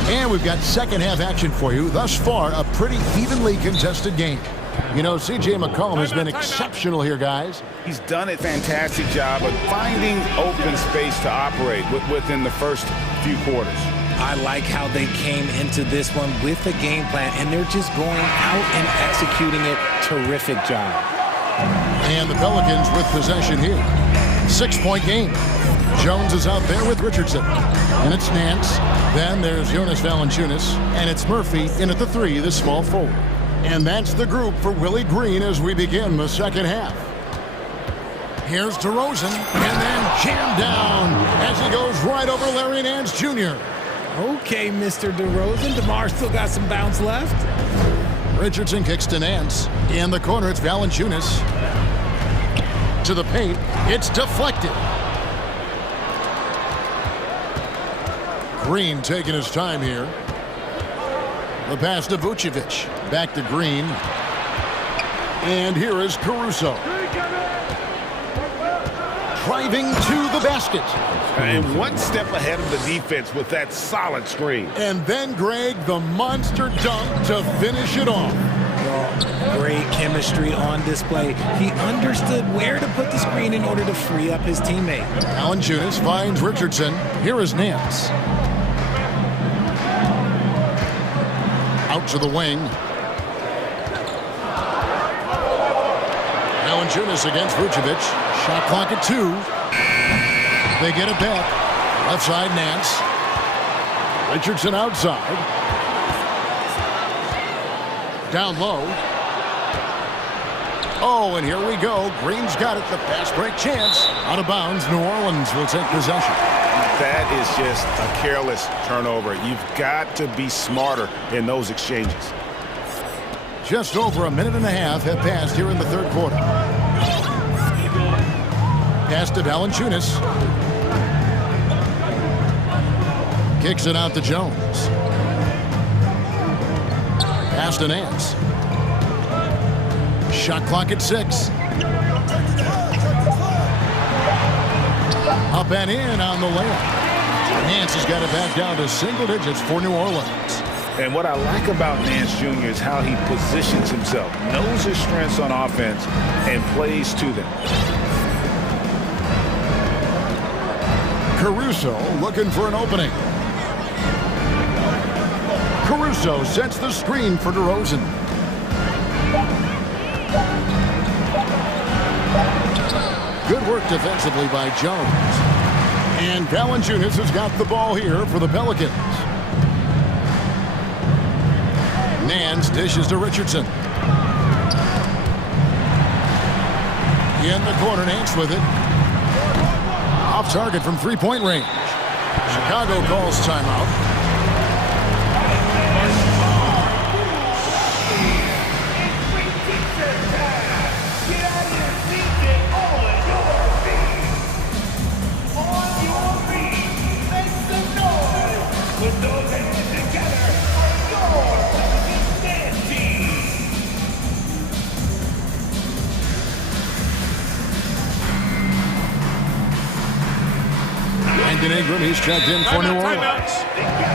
And we've got second half action for you. Thus far, a pretty evenly contested game. You know, C.J. McCollum has been exceptional here, guys. He's done a fantastic job of finding open space to operate within the first few quarters. I like how they came into this one with a game plan, and they're just going out and executing it. Terrific job. And the Pelicans with possession here. 6-point game. Jones is out there with Richardson. And it's Nance. Then there's Jonas Valanciunas. And it's Murphy in at the 3, the small forward. And that's the group for Willie Green as we begin the second half. Here's DeRozan. And then jammed down as he goes right over Larry Nance Jr. Okay, Mr. DeRozan. DeMar still got some bounce left. Richardson kicks to Nance. In the corner, it's Valanciunas. To the paint. It's deflected. Green taking his time here. The pass to Vucevic. Back to Green. And here is Caruso. Driving to the basket. And one step ahead of the defense with that solid screen. And then, Greg, the monster dunk to finish it off. Well, great chemistry on display. He understood where to put the screen in order to free up his teammate. Valanciunas finds Richardson. Here is Nance. Out to the wing. Valanciunas against Vucevic. Shot clock at 2. They get it back. Left side, Nance. Richardson outside. Down low. Oh, and here we go. Green's got it. The fast break chance. Out of bounds. New Orleans will take possession. That is just a careless turnover. You've got to be smarter in those exchanges. Just over a minute and a half have passed here in the third quarter. Pass to Valanciunas. Kicks it out to Jones. Pass to Nance. Shot clock at 6. Up and in on the layup. Nance has got it back down to single digits for New Orleans. And what I like about Nance Jr. is how he positions himself, knows his strengths on offense, and plays to them. Caruso looking for an opening. Caruso sets the screen for DeRozan. Good work defensively by Jones. And Valanciunas has got the ball here for the Pelicans. Nance dishes to Richardson. In the corner, Nance with it. Off target from three-point range. Chicago calls timeout. Ingram, he's checked in for New Orleans.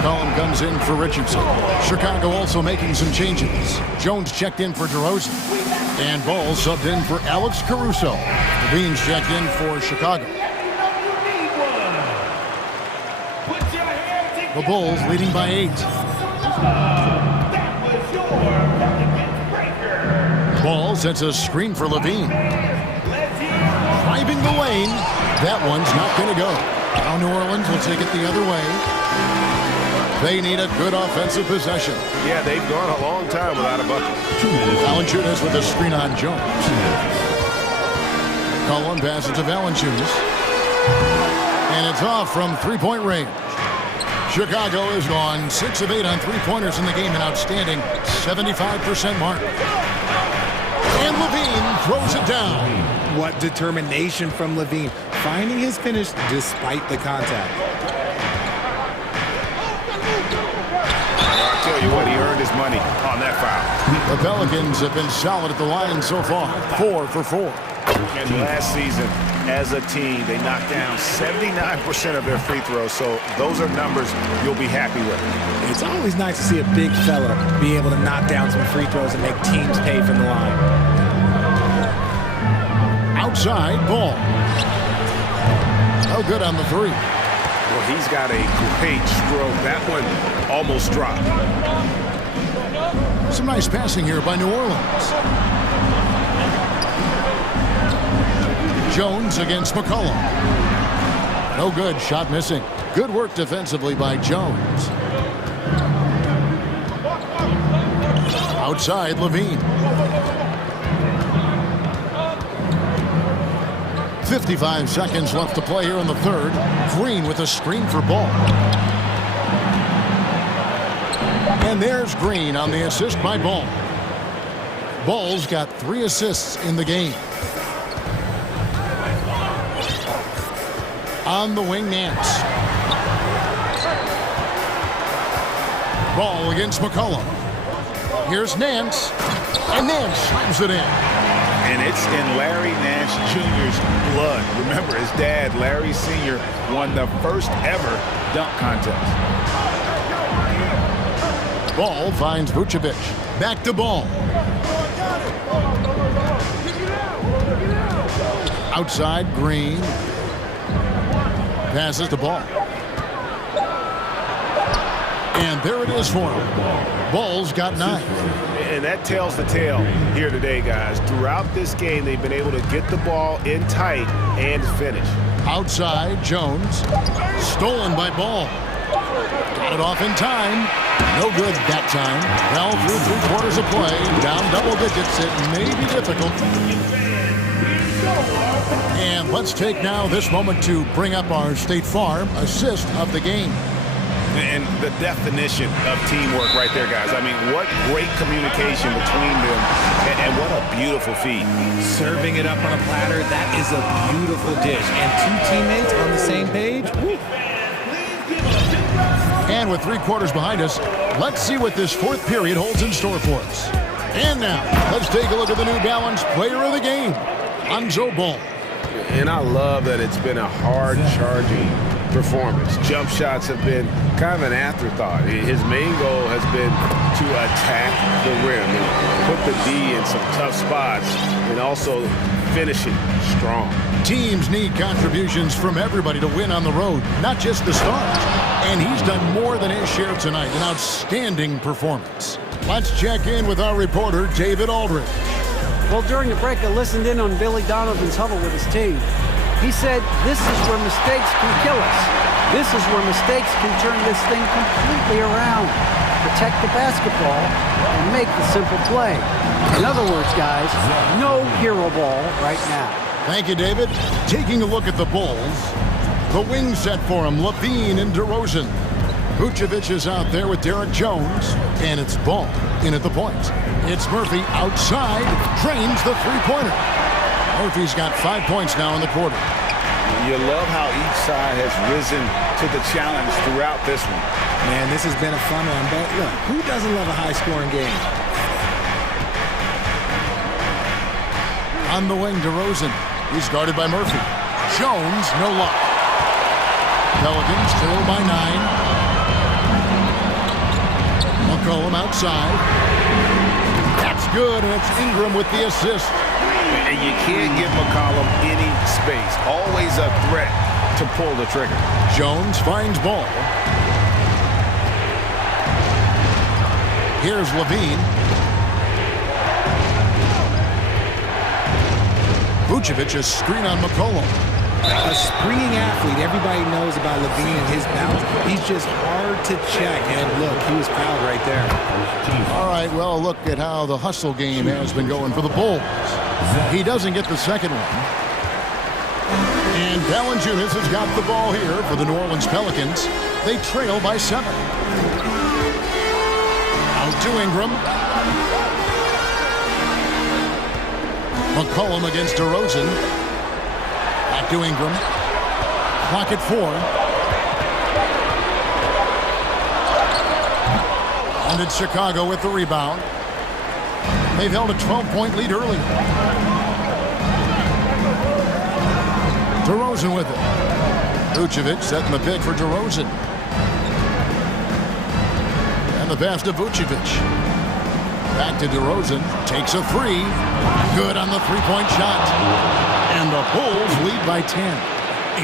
Collin comes in for Richardson. Chicago also making some changes. Jones checked in for DeRozan. And Ball subbed in for Alex Caruso. Levine's checked in for Chicago. The Bulls leading by 8. Ball sets a screen for Levine. Driving the lane. That one's not going to go. Now New Orleans will take it the other way. They need a good offensive possession. Yeah, they've gone a long time without a bucket. Valanciunas with a screen on Jones. Collin passes to Valanciunas. And it's off from three-point range. Chicago has gone 6 of 8 on three-pointers in the game, an outstanding 75% mark. And Levine throws it down. What determination from Levine, finding his finish despite the contact. I'll tell you what, he earned his money on that foul. The Pelicans have been solid at the line so far, 4 for 4. And last season, as a team, they knocked down 79% of their free throws, so those are numbers you'll be happy with. It's always nice to see a big fella be able to knock down some free throws and make teams pay from the line. Outside Ball. Oh, good on the 3. Well, he's got a great stroke. That one almost dropped. Some nice passing here by New Orleans. Jones against McCollum. No good. Shot missing. Good work defensively by Jones. Outside Levine. 55 seconds left to play here in the third. Green with a screen for Ball. And there's Green on the assist by Ball. Ball's got 3 assists in the game. On the wing, Nance. Ball against McCollum. Here's Nance. And Nance slams it in. And it's in Larry Nance Jr.'s blood. Remember, his dad, Larry Sr., won the first ever dunk contest. Ball finds Vucevic. Back to Ball. Outside, Green. Passes the ball. And there it is for him. Ball's got 9. And that tells the tale here today, guys. Throughout this game, they've been able to get the ball in tight and finish. Outside, Jones. Stolen by Ball. Got it off in time. No good that time. Well, through 3/4 of play, down double digits. It may be difficult. And let's take now this moment to bring up our State Farm assist of the game. And the definition of teamwork right there, guys. I mean, what great communication between them, and what a beautiful feed. Serving it up on a platter, that is a beautiful dish. And 2 teammates on the same page. Woo. And with 3/4 behind us, let's see what this 4th period holds in store for us. And now, let's take a look at the New Balance player of the game, Anzo Ball. And I love that it's been a hard-charging performance. Jump shots have been kind of an afterthought. His main goal has been to attack the rim and put the D in some tough spots and also finish it strong. Teams need contributions from everybody to win on the road, not just the stars. And he's done more than his share tonight. An outstanding performance. Let's check in with our reporter, David Aldridge. Well, during the break, I listened in on Billy Donovan's huddle with his team. He said, this is where mistakes can kill us. This is where mistakes can turn this thing completely around. Protect the basketball and make the simple play. In other words, guys, no hero ball right now. Thank you, David. Taking a look at the Bulls. The wing set for him, Levine and DeRozan. Vucevic is out there with Derek Jones, and it's Ball in at the point. It's Murphy outside, drains the three-pointer. Murphy's got 5 points now in the quarter. You love how each side has risen to the challenge throughout this one. Man, this has been a fun one, but look, who doesn't love a high-scoring game? On the wing, DeRozan. He's guarded by Murphy. Jones, no luck. Pelicans trail by 9. McCollum outside. That's good, and it's Ingram with the assist. And you can't give McCollum any space. Always a threat to pull the trigger. Jones finds Ball. Here's Levine. Vucevic, a screen on McCollum. A springing athlete. Everybody knows about Levine and his bounce. He's just hard to check. And look, he was fouled right there. All right, well, look at how the hustle game has been going for the Bulls. He doesn't get the second one. And Valanciunas has got the ball here for the New Orleans Pelicans. They trail by 7. Out to Ingram. McCollum against DeRozan. Back to Ingram. Clock at 4. And it's Chicago with the rebound. They've held a 12-point lead early. DeRozan with it. Vucevic setting the pick for DeRozan. And the pass to Vucevic. Back to DeRozan. Takes a 3. Good on the three-point shot. And the Bulls lead by 10.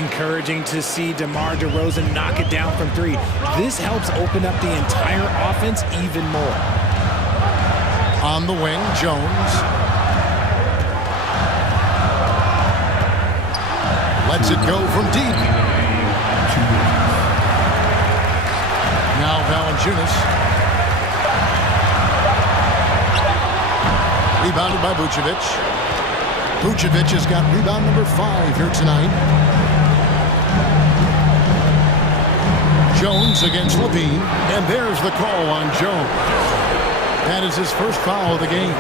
Encouraging to see DeMar DeRozan knock it down from 3. This helps open up the entire offense even more. On the wing, Jones. Lets it go from deep. Now Valanciunas. Rebounded by Vucevic. Vucevic has got rebound number 5 here tonight. Jones against Levine. And there's the call on Jones. That is his first foul of the game.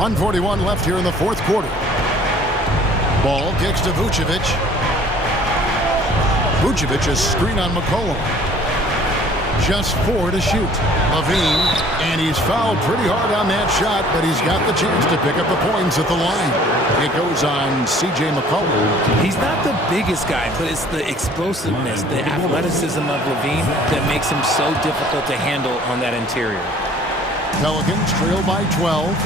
.141 left here in the fourth quarter. Ball kicks to Vucevic. Vucevic, a screen on McCollum. Just 4 to shoot. Levine, and he's fouled pretty hard on that shot, but he's got the chance to pick up the points at the line. It goes on C.J. McCollum. He's not the biggest guy, but it's the explosiveness, the athleticism of Levine that makes him so difficult to handle on that interior. Pelicans trail by 12.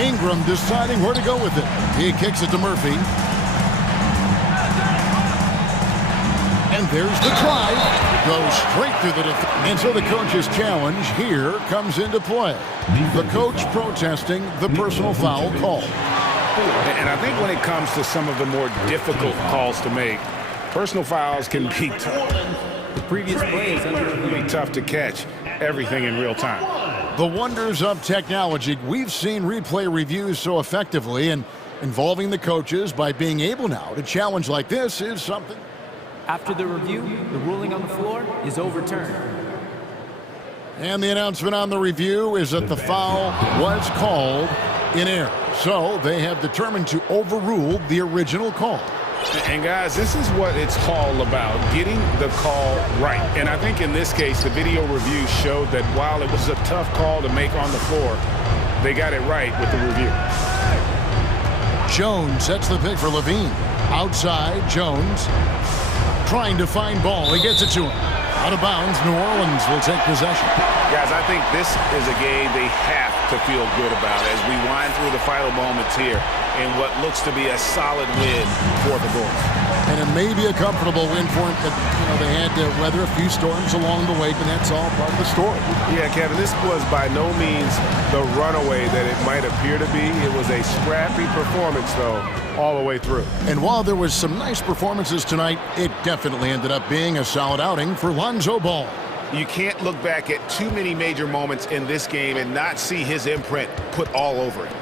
Ingram deciding where to go with it. He kicks it to Murphy. And there's the drive. Goes straight through the defense. And so the coach's challenge here comes into play. The coach protesting the personal foul call. And I think when it comes to some of the more difficult calls to make, personal fouls can be tough. The previous play is under It can be tough to catch everything in real time. The wonders of technology. We've seen replay reviews so effectively, and involving the coaches by being able now to challenge like this is something. After the review, the ruling on the floor is overturned. And the announcement on the review is that the foul was called in error. So they have determined to overrule the original call. And guys, this is what it's all about, getting the call right. And I think in this case, the video review showed that while it was a tough call to make on the floor, they got it right with the review. Jones sets the pick for Levine. Outside, Jones trying to find ball. He gets it to him. Out of bounds, New Orleans will take possession. Guys, I think this is a game they have to feel good about as we wind through the final moments here in what looks to be a solid win for the Bulls. And it may be a comfortable win for them, but they had to weather a few storms along the way, but that's all part of the story. Yeah, Kevin, this was by no means the runaway that it might appear to be. It was a scrappy performance, though, all the way through. And while there was some nice performances tonight, it definitely ended up being a solid outing for Lonzo Ball. You can't look back at too many major moments in this game and not see his imprint put all over it.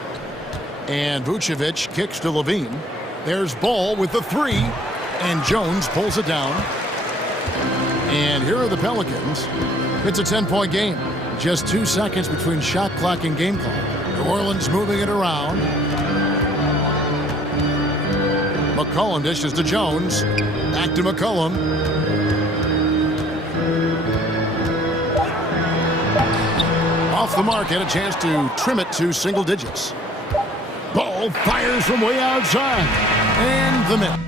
And Vucevic kicks to Levine. There's Ball with the three, and Jones pulls it down. And here are the Pelicans. It's a 10-point game. Just 2 seconds between shot clock and game clock. New Orleans moving it around. McCollum dishes to Jones. Back to McCollum. Off the mark, had a chance to trim it to single digits. Ball fires from way outside. And the miss.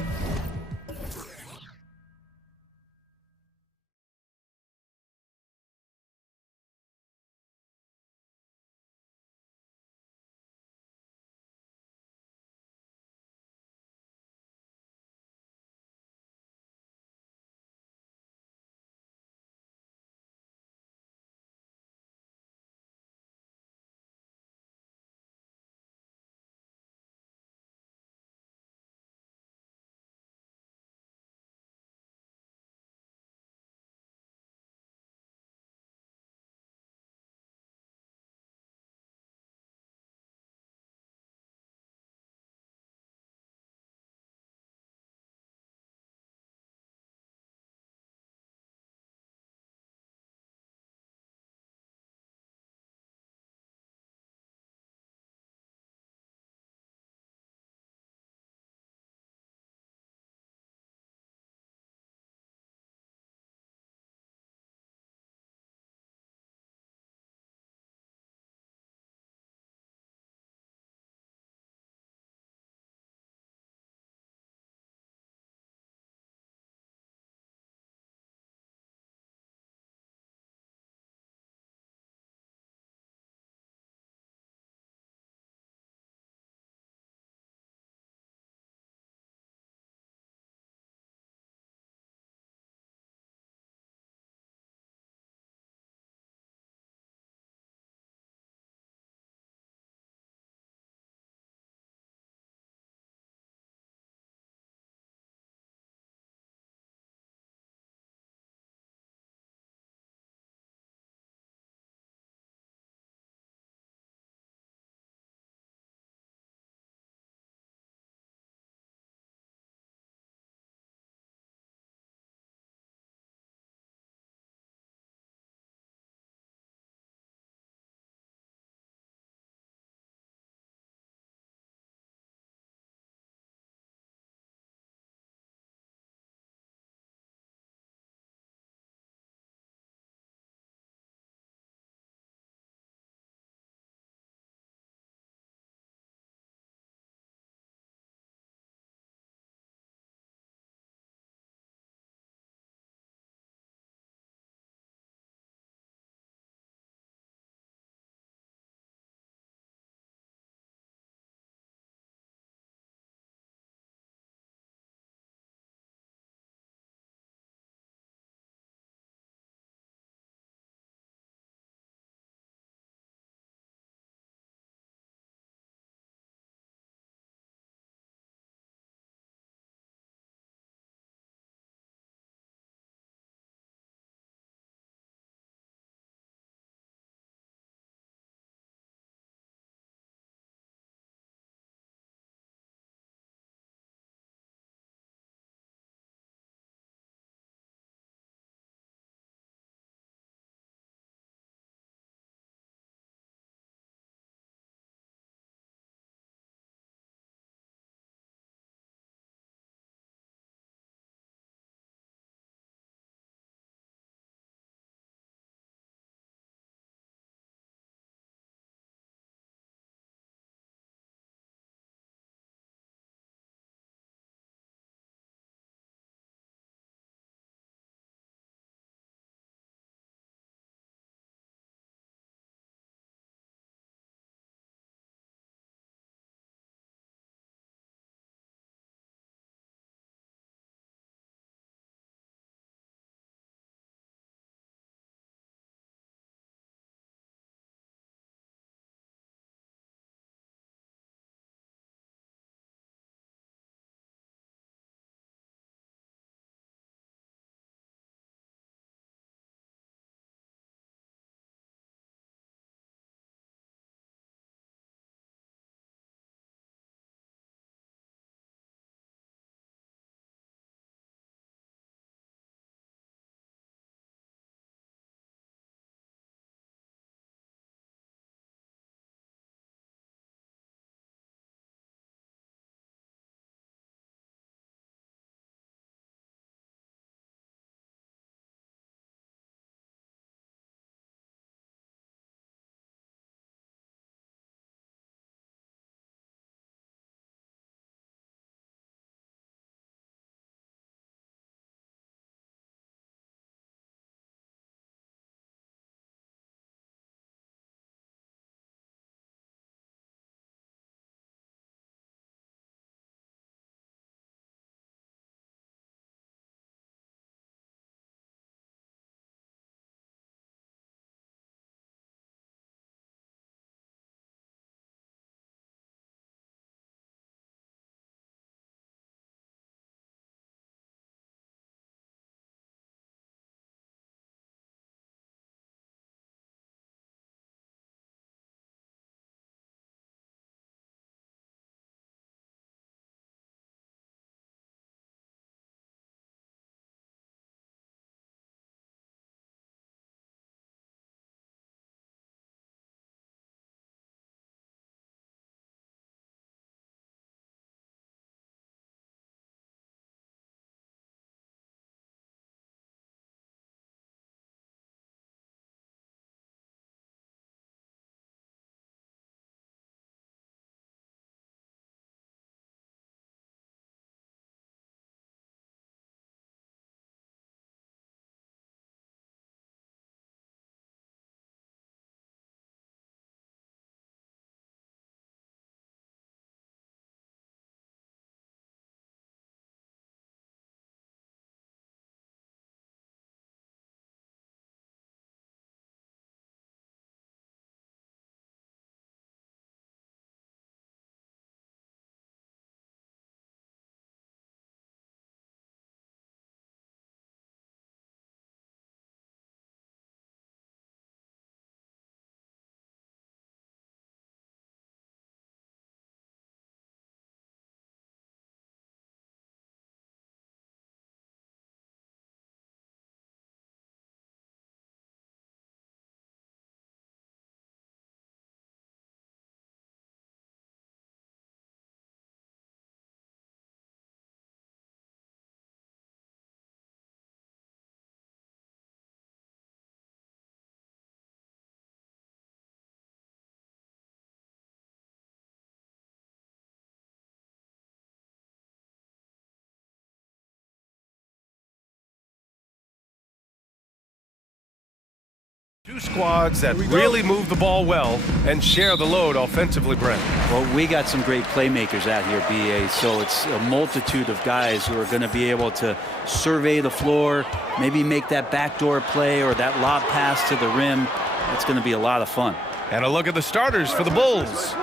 Two squads that really move the ball well and share the load offensively, Brent. Well, we got some great playmakers out here, BA, so it's a multitude of guys who are going to be able to survey the floor, maybe make that backdoor play or that lob pass to the rim. It's going to be a lot of fun. And a look at the starters for the Bulls.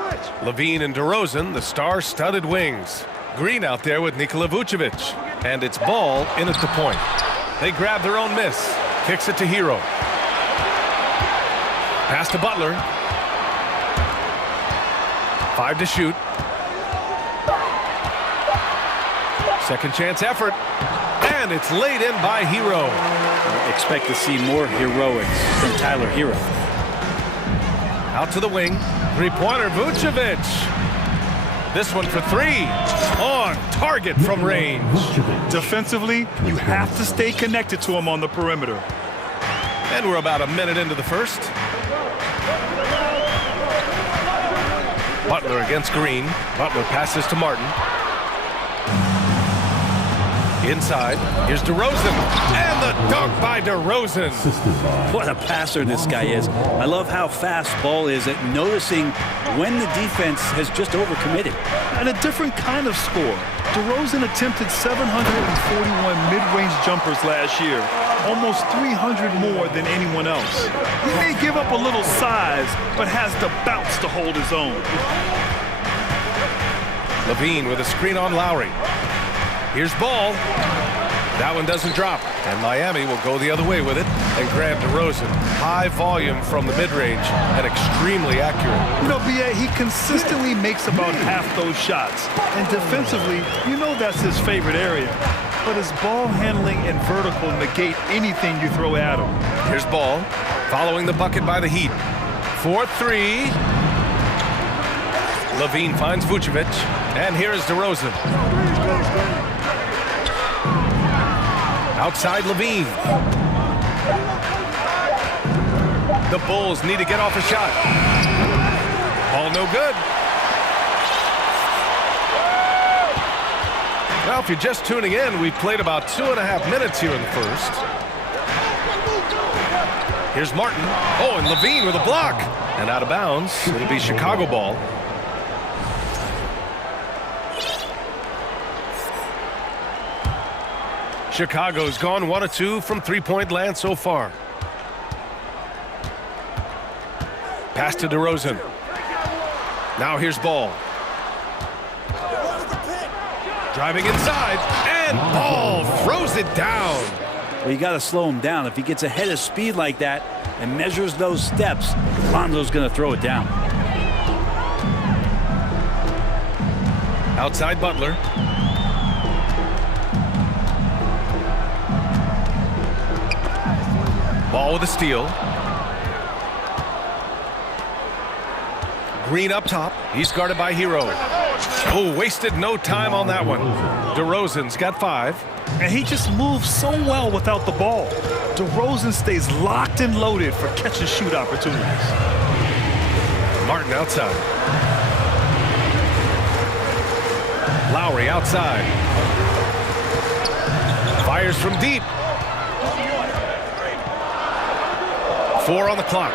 Levine and DeRozan, the star-studded wings. Green out there with Nikola Vucevic. And it's Ball in at the point. They grab their own miss. Kicks it to Hero. Pass to Butler. 5 to shoot. Second chance effort. And it's laid in by Hero. Expect to see more heroics from Tyler Hero. Out to the wing. Three-pointer, Vucevic. This one for 3. On target from range. Defensively, you have to stay connected to him on the perimeter. And we're about a minute into the first. Butler against Green. Butler passes to Martin. Inside, here's DeRozan, and the dunk by DeRozan. What a passer this guy is. I love how fast Ball is at noticing when the defense has just overcommitted. And a different kind of score. DeRozan attempted 741 mid-range jumpers last year, almost 300 more than anyone else. He may give up a little size, but has the bounce to hold his own. Levine with a screen on Lowry. Here's Ball. That one doesn't drop. And Miami will go the other way with it and grab DeRozan. High volume from the mid-range and extremely accurate. You know, B.A., he consistently makes about half those shots. And defensively, you know that's his favorite area. But his ball handling and vertical negate anything you throw at him. Here's Ball, following the bucket by the Heat. 4-3. Levine finds Vucevic. And here is DeRozan. Outside Levine. The Bulls need to get off a shot. Ball no good. Well, if you're just tuning in, we've played about 2.5 minutes here in the first. Here's Martin. Oh, and Levine with a block. And out of bounds. It'll be Chicago ball. Chicago's gone 1 of 2 from three-point land so far. Pass to DeRozan. Now here's Ball. Driving inside, and Ball throws it down. Well, you got to slow him down. If he gets ahead of speed like that and measures those steps, Lonzo's going to throw it down. Outside Butler. Ball with a steal. Green up top. He's guarded by Hero. Oh, wasted no time on that one. DeRozan's got 5. And he just moves so well without the ball. DeRozan stays locked and loaded for catch-and-shoot opportunities. Martin outside. Lowry outside. Fires from deep. 4 on the clock.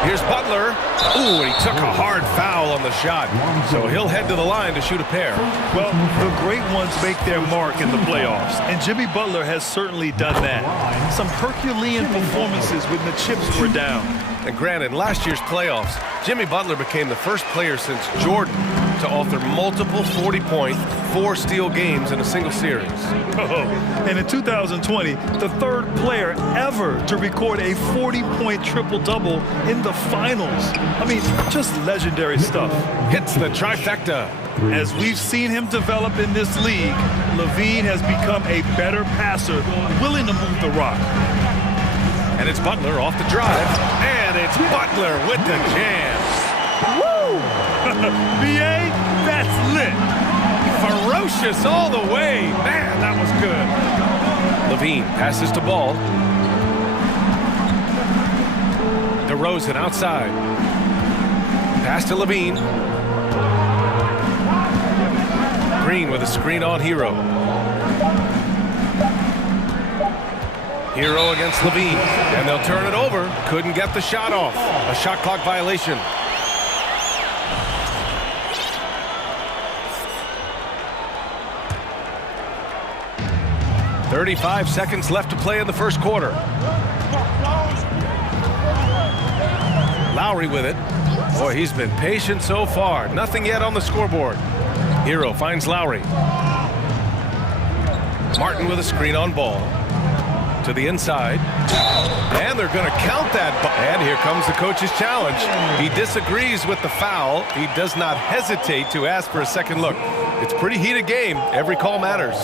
Here's Butler. Ooh, and he took a hard foul on the shot. So he'll head to the line to shoot a pair. Well, the great ones make their mark in the playoffs, and Jimmy Butler has certainly done that. Some Herculean performances when the chips were down. And granted, in last year's playoffs, Jimmy Butler became the first player since Jordan to author multiple 40-point, 4-steal games in a single series. Oh, and in 2020, the third player ever to record a 40-point triple-double in the finals. I mean, just legendary stuff. Hits the trifecta. As we've seen him develop in this league, Levine has become a better passer, willing to move the rock. And it's Butler off the drive, and it's Butler with the jam. Woo! B.A., that's lit. Ferocious all the way. Man, that was good. Levine passes to Ball. DeRozan outside. Pass to Levine. Green with a screen on Hero. Hero against Levine, and they'll turn it over. Couldn't get the shot off. A shot clock violation. "35 seconds left to play in the first quarter." Lowry with it. Boy, he's been patient so far. Nothing yet on the scoreboard. Hero finds Lowry. Martin with a screen on ball. To the inside. And they're going to count that. And here comes the coach's challenge. He disagrees with the foul. He does not hesitate to ask for a second look. It's a pretty heated game. Every call matters.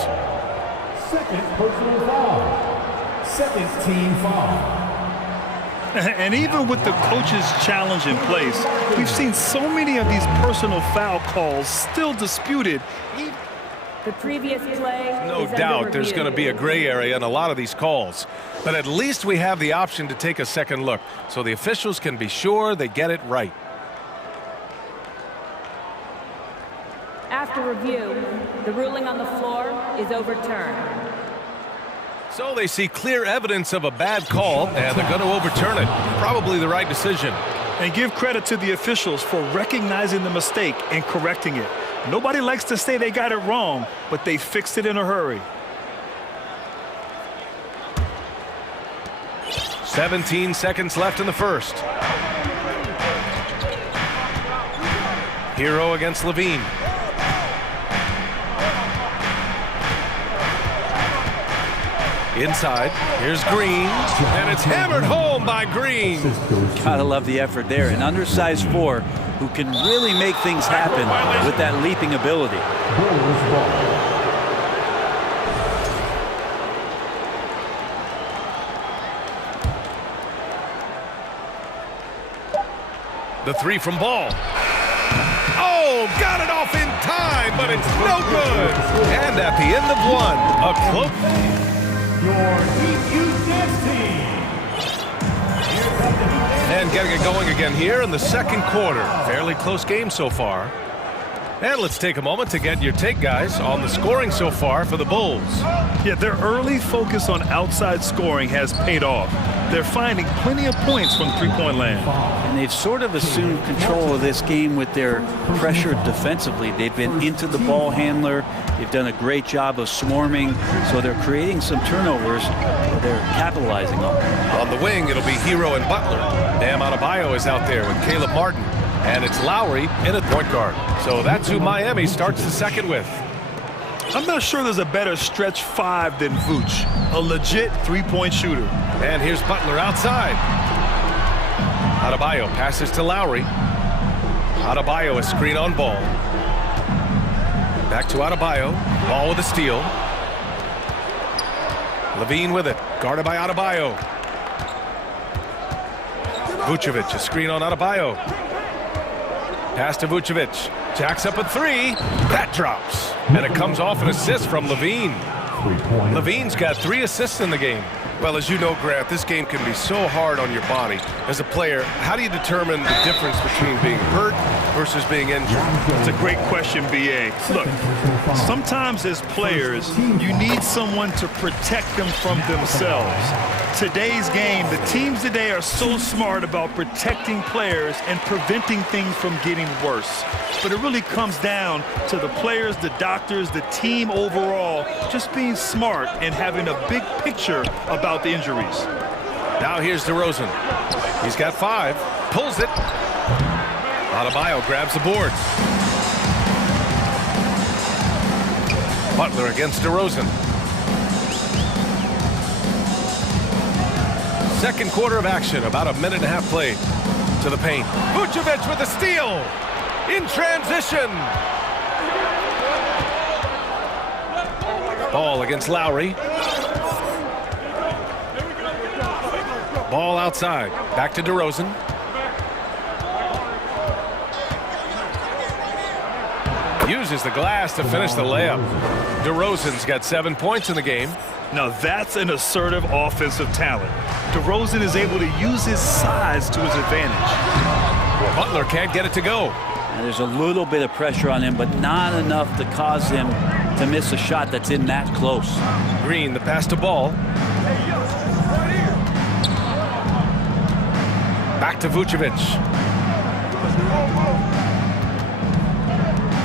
Second personal foul. Second team foul. And even with the coach's challenge in place, we've seen so many of these personal foul calls still disputed. The previous play No doubt there's going to be a gray area in a lot of these calls. But at least we have the option to take a second look, so the officials can be sure they get it right. After review, the ruling on the floor is overturned. So they see clear evidence of a bad call, and they're going to overturn it. Probably the right decision. And give credit to the officials for recognizing the mistake and correcting it. Nobody likes to say they got it wrong, but they fixed it in a hurry. 17 seconds left in the first. Hero against Levine. Inside, here's Green, and it's hammered home by Green. Gotta love the effort there. An undersized four who can really make things happen with that leaping ability. The three from Ball. Oh, got it off in time, but it's no good. And at the end of one, a close. Your EQ dance team. And getting it going again here in the second quarter. Fairly close game so far. And let's take a moment to get your take, guys, on the scoring so far for the Bulls. Yeah, their early focus on outside scoring has paid off. They're finding plenty of points from three-point land. And they've sort of assumed control of this game with their pressure defensively. They've been into the ball handler. They've done a great job of swarming, so they're creating some turnovers that they're capitalizing on. On the wing, it'll be Hero and Butler. Bam Adebayo is out there with Caleb Martin. And it's Lowry in at point guard. So that's who Miami starts the second with. I'm not sure there's a better stretch five than Vooch, a legit three-point shooter. And here's Butler outside. Adebayo passes to Lowry. Adebayo a screen on Ball. Back to Adebayo. Ball with a steal. Levine with it. Guarded by Adebayo. Vucevic a screen on Adebayo. Pass to Vucevic. Jacks up a three. That drops. And it comes off an assist from Levine. Levine's got 3 assists in the game. Well, as you know, Grant, this game can be so hard on your body. As a player, how do you determine the difference between being hurt versus being injured? That's a great question, B.A. Look, sometimes as players, you need someone to protect them from themselves. Today's game, the teams today are so smart about protecting players and preventing things from getting worse. But it really comes down to the players, the doctors, the team overall, just being smart and having a big picture about the injuries. Now here's DeRozan. He's got 5. Pulls it. Adebayo grabs the board. Butler against DeRozan. Second quarter of action. About a minute and a half played. To the paint. Vucevic with a steal. In transition. Ball against Lowry. Ball outside. Back to DeRozan. Uses the glass to finish the layup. DeRozan's got 7 points in the game. Now that's an assertive offensive talent. DeRozan is able to use his size to his advantage. Butler can't get it to go. And there's a little bit of pressure on him, but not enough to cause him to miss a shot that's in that close. Green, the pass to Ball. Back to Vucevic.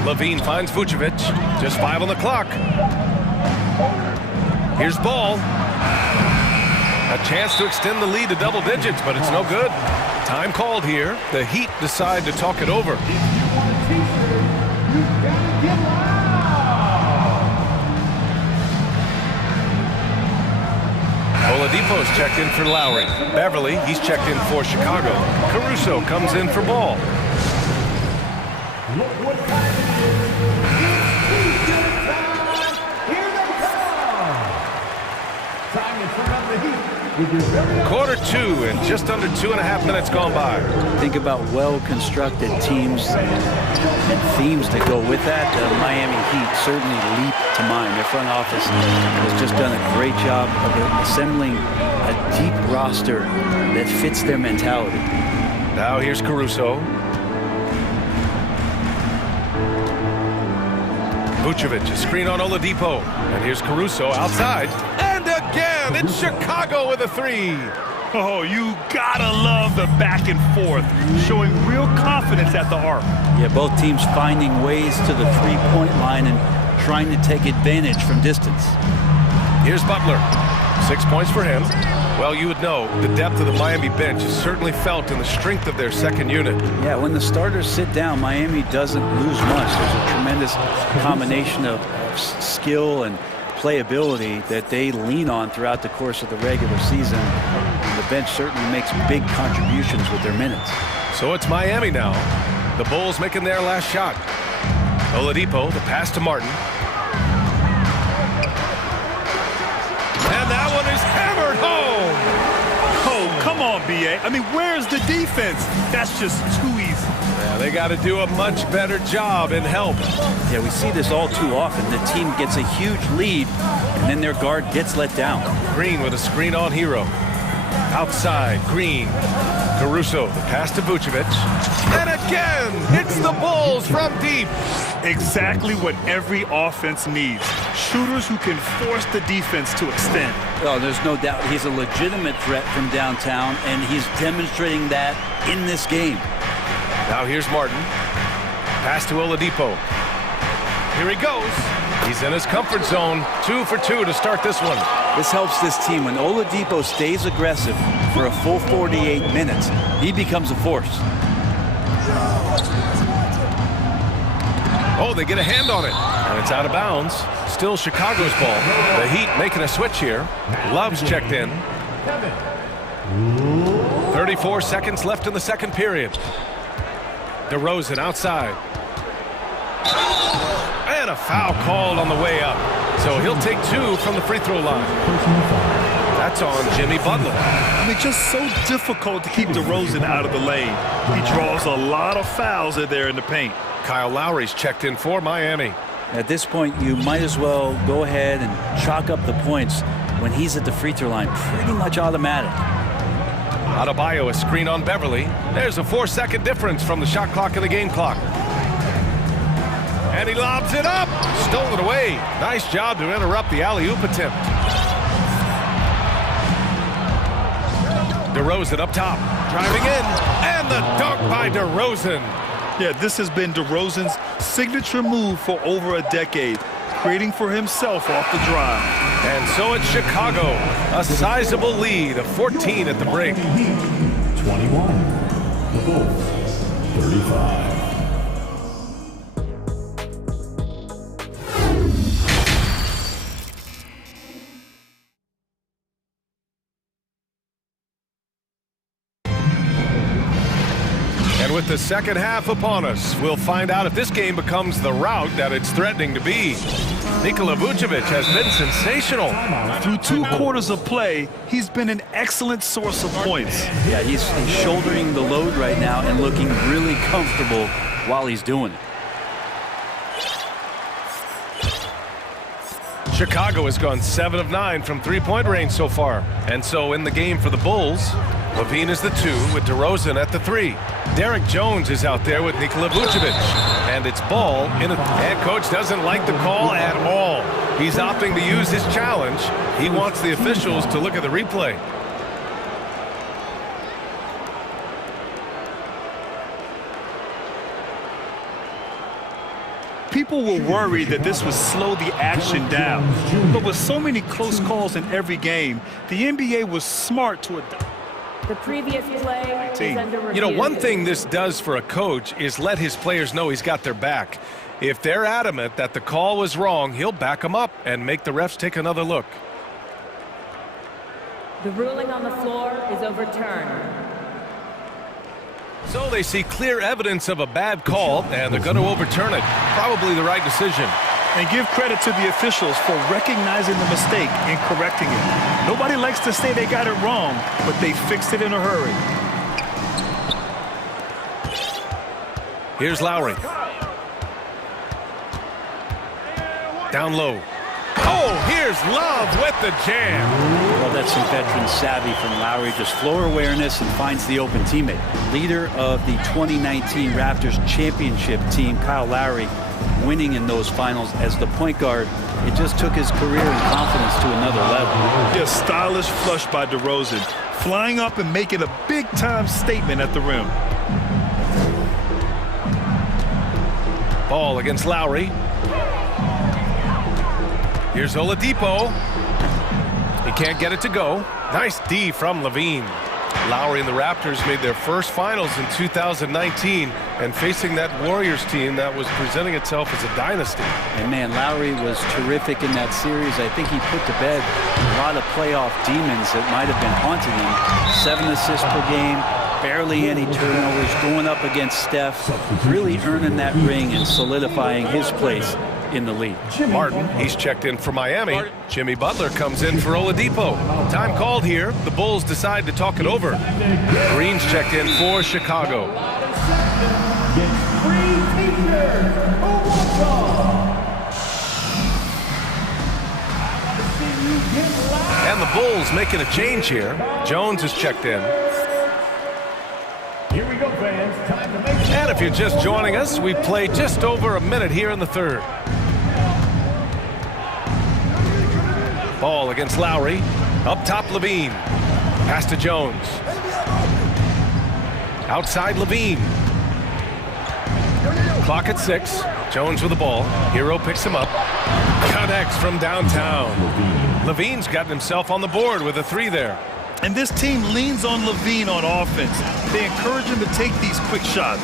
Levine finds Vucevic. Just 5 on the clock. Here's Ball. A chance to extend the lead to double digits, but it's no good. Time called here. The Heat decide to talk it over. Oladipo's checked in for Lowry. Beverly, he's checked in for Chicago. Caruso comes in for Ball. Quarter 2 and just under 2.5 minutes gone by. Think about well-constructed teams and themes that go with that. The Miami Heat certainly leap to mind. Their front office has just done a great job of assembling a deep roster that fits their mentality. Now here's Caruso. Vucevic, a screen on Oladipo. And here's Caruso outside. And again, it's Chicago with a 3. Oh, you gotta love the back and forth, showing real confidence at the arc. Yeah, both teams finding ways to the three-point line and trying to take advantage from distance. Here's Butler. 6 points for him. Well, you would know the depth of the Miami bench is certainly felt in the strength of their second unit. Yeah, when the starters sit down, Miami doesn't lose much. There's a tremendous combination of skill and playability that they lean on throughout the course of the regular season. And the bench certainly makes big contributions with their minutes. So it's Miami now. The Bulls making their last shot. Oladipo, the pass to Martin. And that one is hammered home. Oh, come on, B.A. I mean, where's the defense? That's just too easy. Yeah, they got to do a much better job in help. Yeah, we see this all too often. The team gets a huge lead, and then their guard gets let down. Green with a screen on Hero. Outside, Green. Caruso, the pass to Vucevic. And again, it's the Bulls from deep. Exactly what every offense needs. Shooters who can force the defense to extend. Oh, there's no doubt he's a legitimate threat from downtown, and he's demonstrating that in this game. Now here's Martin. Pass to Oladipo. Here he goes. He's in his comfort zone. 2 for 2 to start this one. This helps this team. When Oladipo stays aggressive for a full 48 minutes, he becomes a force. Oh, they get a hand on it. And it's out of bounds. Still Chicago's ball. The Heat making a switch here. Love's checked in. 34 seconds left in the second period. DeRozan outside. And a foul called on the way up. So he'll take 2 from the free throw line. That's on Jimmy Butler. I mean, just so difficult to keep DeRozan out of the lane. He draws a lot of fouls in there in the paint. Kyle Lowry's checked in for Miami. At this point, you might as well go ahead and chalk up the points when he's at the free throw line. Pretty much automatic. Adebayo, a screen on Beverly. There's a 4-second difference from the shot clock and the game clock. And he lobs it up. Stolen away. Nice job to interrupt the alley-oop attempt. DeRozan up top. Driving in. And the dunk by DeRozan. Yeah, this has been DeRozan's signature move for over a decade, creating for himself off the drive. And so it's Chicago, a sizable lead of 14 at the break. 21. The Bulls, 35. And with the second half upon us, we'll find out if this game becomes the rout that it's threatening to be. Nikola Vucevic has been sensational. Through 2 quarters of play, he's been an excellent source of points. Yeah, he's shouldering the load right now and looking really comfortable while he's doing it. Chicago has gone 7 of 9 from three-point range so far. And so in the game for the Bulls, Levine is the 2 with DeRozan at the 3. Derek Jones is out there with Nikola Vucevic. And it's ball in. And coach doesn't like the call at all. He's opting to use his challenge. He wants the officials to look at the replay. People were worried that this would slow the action down. But with so many close calls in every game, the NBA was smart to adapt. The previous play is under review. You know, one thing this does for a coach is let his players know he's got their back. If they're adamant that the call was wrong, he'll back them up and make the refs take another look. The ruling on the floor is overturned. So they see clear evidence of a bad call, and they're going to overturn it. Probably the right decision. And give credit to the officials for recognizing the mistake and correcting it. Nobody likes to say they got it wrong, but they fixed it in a hurry. Here's Lowry. Down low. Oh, here's Love with the jam. Well, that's some veteran savvy from Lowry. Just floor awareness and finds the open teammate. Leader of the 2019 Raptors championship team, Kyle Lowry, winning in those finals as the point guard. It just took his career and confidence to another level. Just stylish flush by DeRozan, flying up and making a big-time statement at the rim. Ball against Lowry. Here's Oladipo. He can't get it to go. Nice D from Levine. Lowry and the Raptors made their first finals in 2019, and facing that Warriors team that was presenting itself as a dynasty. And man, Lowry was terrific in that series. I think he put to bed a lot of playoff demons that might have been haunting him. 7 assists per game, barely any turnovers, going up against Steph, really earning that ring and solidifying his place in the league. Martin, he's checked in for Miami. Jimmy Butler comes in for Oladipo. Time called here. The Bulls decide to talk it over. Green's checked in for Chicago. And the Bulls making a change here. Jones is checked in. Here we go, fans. Time to make And if you're just joining us, we play just over a minute here in the third. Ball against Lowry. Up top, Levine. Pass to Jones. Outside, Levine. Clock at 6. Jones with the ball. Hero picks him up. Connects from downtown. Levine's gotten himself on the board with a 3 there. And this team leans on Levine on offense. They encourage him to take these quick shots.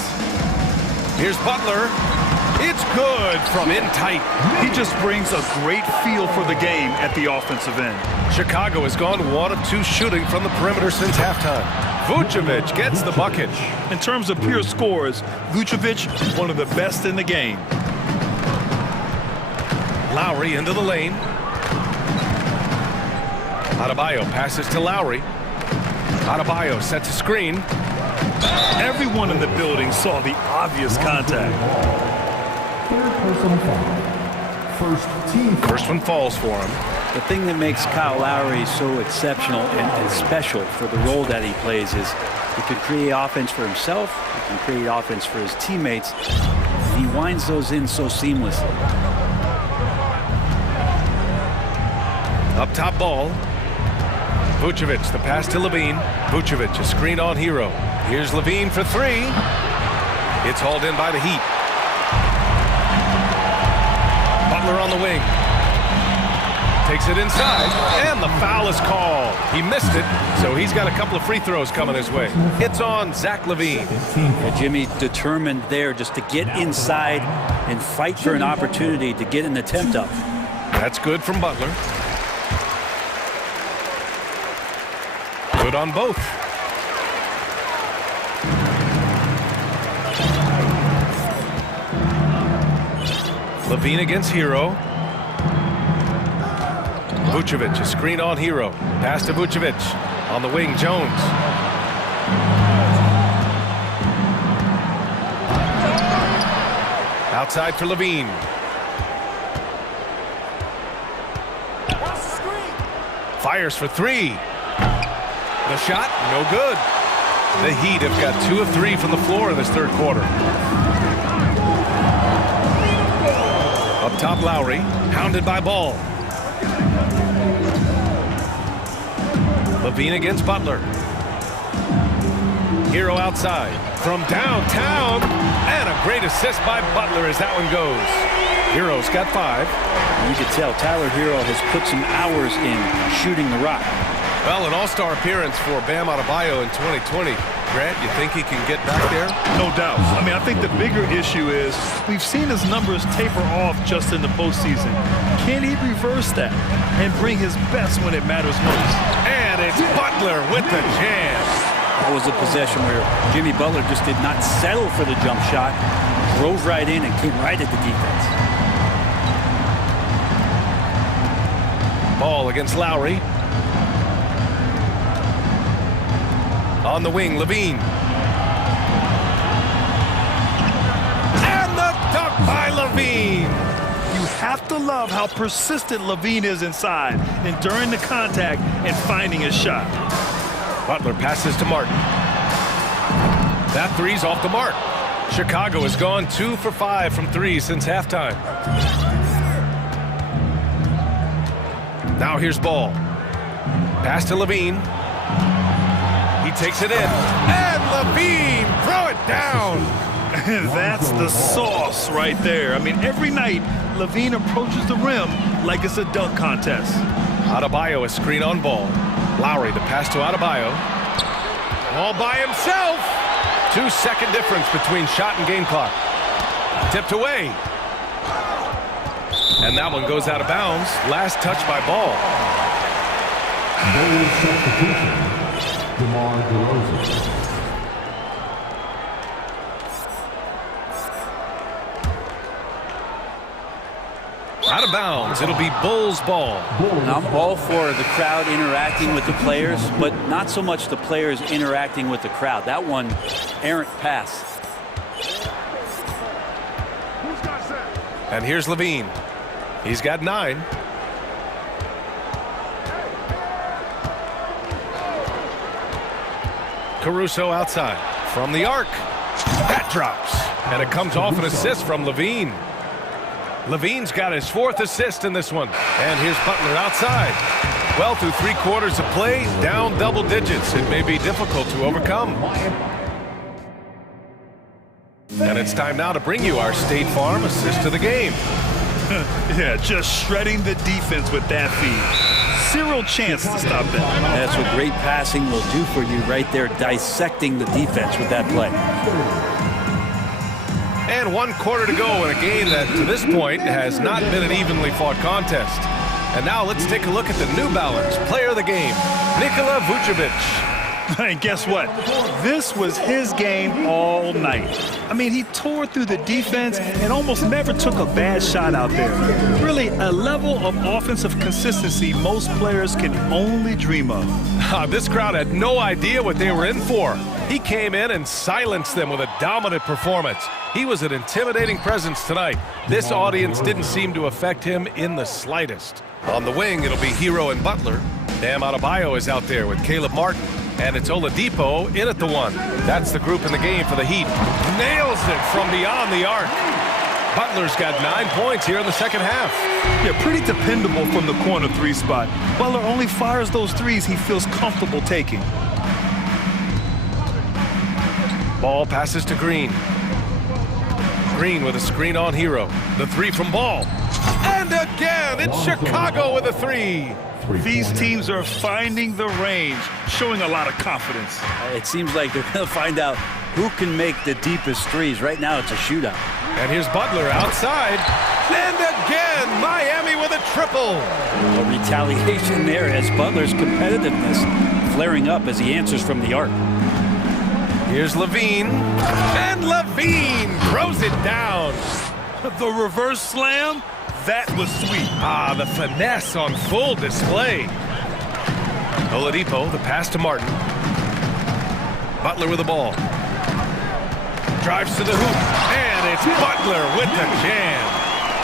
Here's Butler. It's good from in tight. He just brings a great feel for the game at the offensive end. Chicago has gone 1 of 2 shooting from the perimeter since halftime. Vucevic gets the bucket. In terms of pure scores, Vucevic, one of the best in the game. Lowry into the lane. Adebayo passes to Lowry. Adebayo sets a screen. Everyone in the building saw the obvious contact. third personal foul. First team foul. First one falls for him. The thing that makes Kyle Lowry so exceptional and special for the role that he plays is he can create offense for himself, he can create offense for his teammates. He winds those in so seamlessly. Up top ball. Vucevic, the pass to Levine. Vucevic, a screen on Hero. Here's Levine for 3. It's hauled in by the Heat. Butler on the wing. Takes it inside, and the foul is called. He missed it, so he's got a couple of free throws coming his way. It's on Zach Levine. Yeah, Jimmy determined there just to get inside and fight for an opportunity to get an attempt up. That's good from Butler. Good on both. Levine against Hero. Vucevic, a screen on Hero. Pass to Vucevic. On the wing, Jones. Outside for Levine. Fires for 3. The shot, no good. The Heat have got 2 of 3 from the floor in this third quarter. Up top, Lowry, hounded by Ball. Levine against Butler. Hero outside. From downtown, and a great assist by Butler as that one goes. Hero's got 5. You can tell Tyler Hero has put some hours in shooting the rock. Well, an all-star appearance for Bam Adebayo in 2020. Grant, you think he can get back there? No doubt. I mean, I think the bigger issue is we've seen his numbers taper off just in the postseason. Can he reverse that and bring his best when it matters most? And it's Butler with the jam. That was a possession where Jimmy Butler just did not settle for the jump shot, drove right in and came right at the defense. Ball against Lowry. On the wing, Levine. And the dunk by Levine. You have to love how persistent Levine is inside, enduring the contact and finding his shot. Butler passes to Martin. That three's off the mark. Chicago has gone 2 for 5 from 3 since halftime. Now here's Ball. Pass to Levine. He takes it in. And Levine, throw it down. That's the sauce right there. I mean, every night, Levine approaches the rim like it's a dunk contest. Adebayo a screen on Ball. Lowry the pass to Adebayo. All by himself. 2-second difference between shot and game clock. Tipped away. And that one goes out of bounds. Last touch by Ball. Out of bounds. It'll be Bulls ball. I'm all for the crowd interacting with the players, but not so much the players interacting with the crowd. That one, errant pass. And here's Levine. He's got 9. Caruso outside. From the arc. That drops. And it comes off an assist from Levine. Levine's got his 4th assist in this one. And here's Butler outside. Well, through 3 quarters of play, down double digits. It may be difficult to overcome. And it's time now to bring you our State Farm assist of the game. Yeah, just shredding the defense with that feed. Zero chance to stop that. That's what great passing will do for you right there, dissecting the defense with that play. And 1 quarter to go in a game that, to this point, has not been an evenly fought contest. And now let's take a look at the New Balance player of the game, Nikola Vucevic. And guess what? This was his game all night. I mean, he tore through the defense and almost never took a bad shot out there. Really, a level of offensive consistency most players can only dream of. This crowd had no idea what they were in for. He came in and silenced them with a dominant performance. He was an intimidating presence tonight. This audience didn't seem to affect him in the slightest. On the wing, it'll be Hero and Butler. Bam Adebayo is out there with Caleb Martin. And it's Oladipo in at the 1. That's the group in the game for the Heat. Nails it from beyond the arc. Butler's got 9 points here in the second half. Yeah, pretty dependable from the corner 3 spot. Butler only fires those threes he feels comfortable taking. Ball passes to Green. Green with a screen on Hero. The 3 from Ball. And again, it's Chicago with a 3. These teams are finding the range, showing a lot of confidence. It seems like they're going to find out who can make the deepest threes. Right now, it's a shootout. And here's Butler outside. And again, Miami with a triple. A retaliation there as Butler's competitiveness flaring up as he answers from the arc. Here's Levine. And Levine throws it down. The reverse slam. That was sweet. The finesse on full display. Oladipo, the pass to Martin. Butler with the ball. Drives to the hoop. And it's Butler with the jam.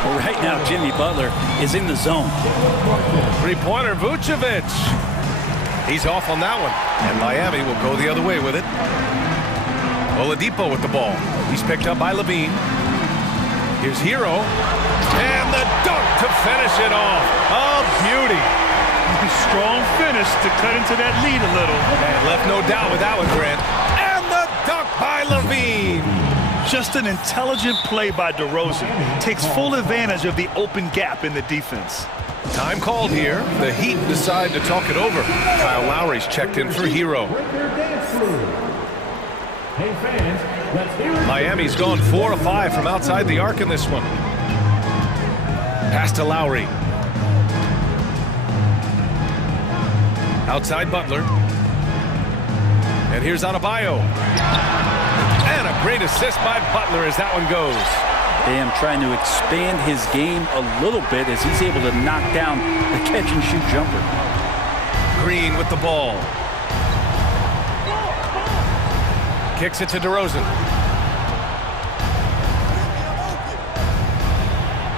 Well, right now, Jimmy Butler is in the zone. 3-pointer Vucevic. He's off on that one. And Miami will go the other way with it. Oladipo with the ball. He's picked up by Levine. Here's Hero. And the dunk to finish it off. Oh, beauty. Strong finish to cut into that lead a little. And left no doubt with that one, Grant. And the by Levine. Just an intelligent play by DeRozan. Takes full advantage of the open gap in the defense. Time called here. The Heat decide to talk it over. Kyle Lowry's checked in for Hero. Hey fans, let's hear it. Miami's gone 4 of 5 from outside the arc in this one. Pass to Lowry. Outside Butler. And here's Adebayo. And a great assist by Butler as that one goes. Bam trying to expand his game a little bit as he's able to knock down the catch-and-shoot jumper. Green with the ball. Kicks it to DeRozan.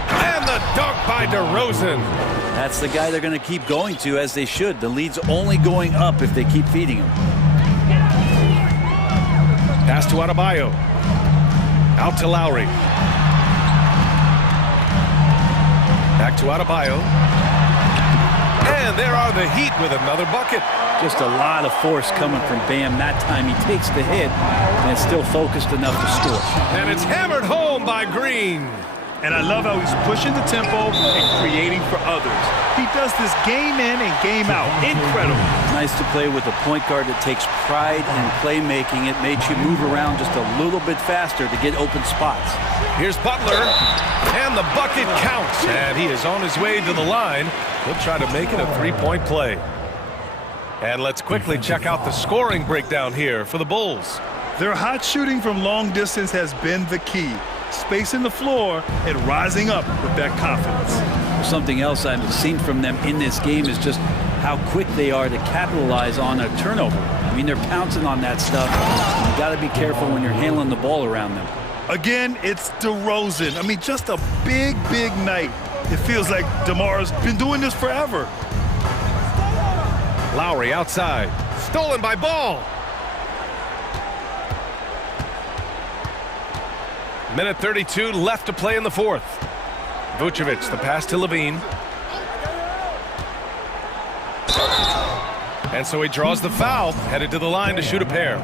And the dunk by DeRozan. That's the guy they're going to keep going to, as they should. The lead's only going up if they keep feeding him. Pass to Adebayo. Out to Lowry. Back to Adebayo. And there are the Heat with another bucket. Just a lot of force coming from Bam. That time he takes the hit and is still focused enough to score. And it's hammered home by Green. And I love how he's pushing the tempo and creating for others. He does this game in and game out. Incredible. Nice to play with a point guard that takes pride in playmaking. It makes you move around just a little bit faster to get open spots. Here's Butler, and the bucket counts. And he is on his way to the line. He'll try to make it a three-point play. And let's quickly check out the scoring breakdown here for the Bulls. Their hot shooting from long distance has been the key. Spacing the floor and rising up with that confidence. Something else I've seen from them in this game is just how quick they are to capitalize on a turnover. I mean, they're pouncing on that stuff. You got to be careful when you're handling the ball around them. Again, it's DeRozan. I mean, just a big, big night. It feels like DeMar's been doing this forever. Lowry outside. Stolen by Ball. Minute 32 left to play in the fourth. Vucevic, the pass to Levine. And so he draws the foul, headed to the line to shoot a pair.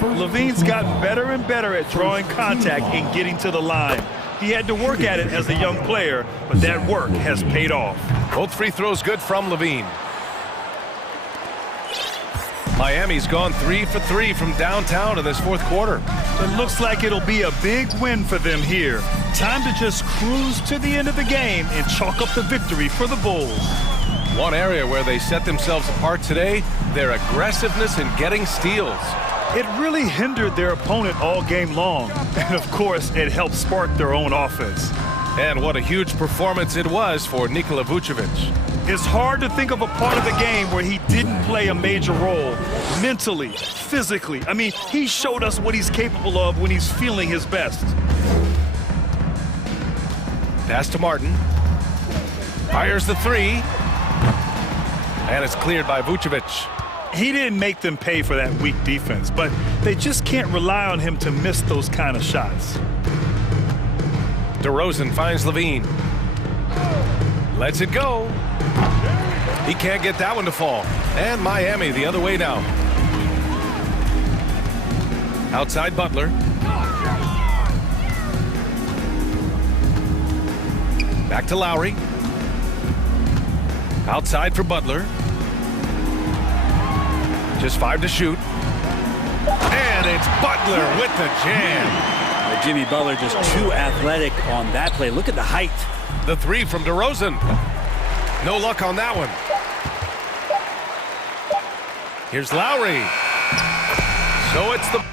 Levine's gotten better and better at drawing contact and getting to the line. He had to work at it as a young player, but that work has paid off. Both free throws good from Levine. Miami's gone 3 for 3 from downtown in this fourth quarter. It looks like it'll be a big win for them here. Time to just cruise to the end of the game and chalk up the victory for the Bulls. One area where they set themselves apart today, their aggressiveness in getting steals. It really hindered their opponent all game long. And of course, it helped spark their own offense. And what a huge performance it was for Nikola Vucevic. It's hard to think of a part of the game where he didn't play a major role. Mentally, physically. I mean, he showed us what he's capable of when he's feeling his best. Pass to Martin. Fires the three. And it's cleared by Vucevic. He didn't make them pay for that weak defense, but they just can't rely on him to miss those kind of shots. DeRozan finds Levine. Lets it go. He can't get that one to fall. And Miami the other way now. Outside Butler. Back to Lowry. Outside for Butler. Just 5 to shoot. And it's Butler with the jam. Jimmy Butler just too athletic on that play. Look at the height. The three from DeRozan. No luck on that one. Here's Lowry. So it's the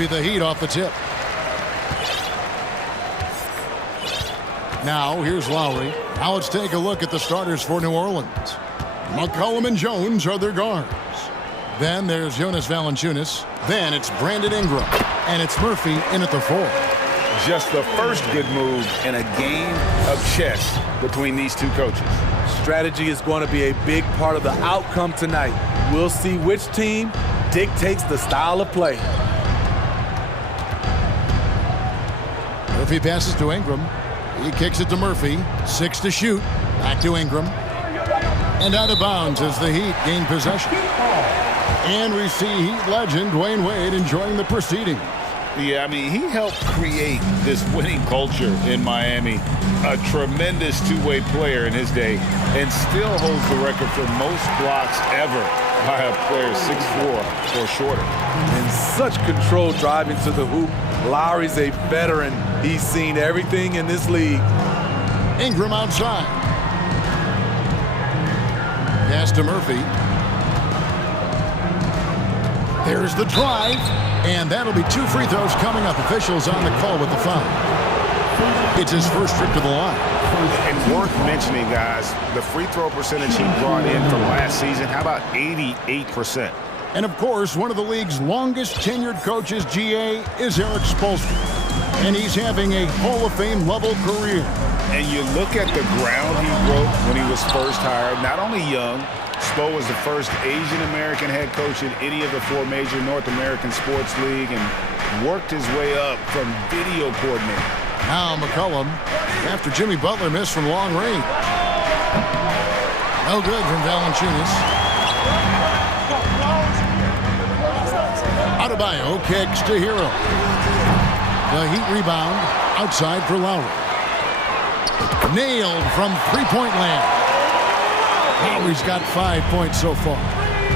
be the Heat off the tip. Now, here's Lowry. Now let's take a look at the starters for New Orleans. McCollum and Jones are their guards. Then there's Jonas Valanciunas. Then it's Brandon Ingram. And it's Murphy in at the 4. Just the first good move in a game of chess between these two coaches. Strategy is going to be a big part of the outcome tonight. We'll see which team dictates the style of play. Murphy passes to Ingram. He kicks it to Murphy. 6 to shoot. Back to Ingram. And out of bounds as the Heat gain possession. And we see Heat legend Dwayne Wade enjoying the proceedings. Yeah, I mean, he helped create this winning culture in Miami. A tremendous two-way player in his day, and still holds the record for most blocks ever by a player 6'4" or shorter. And such control driving to the hoop. Lowry's a veteran. He's seen everything in this league. Ingram outside. Pass to Murphy. There's the drive, and that'll be 2 free throws coming up. Officials on the call with the foul. It's his first trip to the line. And worth mentioning, guys, the free throw percentage he brought in from last season, how about 88%? And of course, one of the league's longest tenured coaches, GA, is Eric Spoelstra. And he's having a Hall of Fame level career. And you look at the ground he broke when he was first hired, not only young, Spo was the first Asian-American head coach in any of the 4 major North American sports league and worked his way up from video coordinator. Now McCollum, after Jimmy Butler missed from long range. No good from Valanciunas. Adebayo kicks to Hero. The Heat rebound outside for Lowry. Nailed from three-point land. Lowry's got 5 points so far.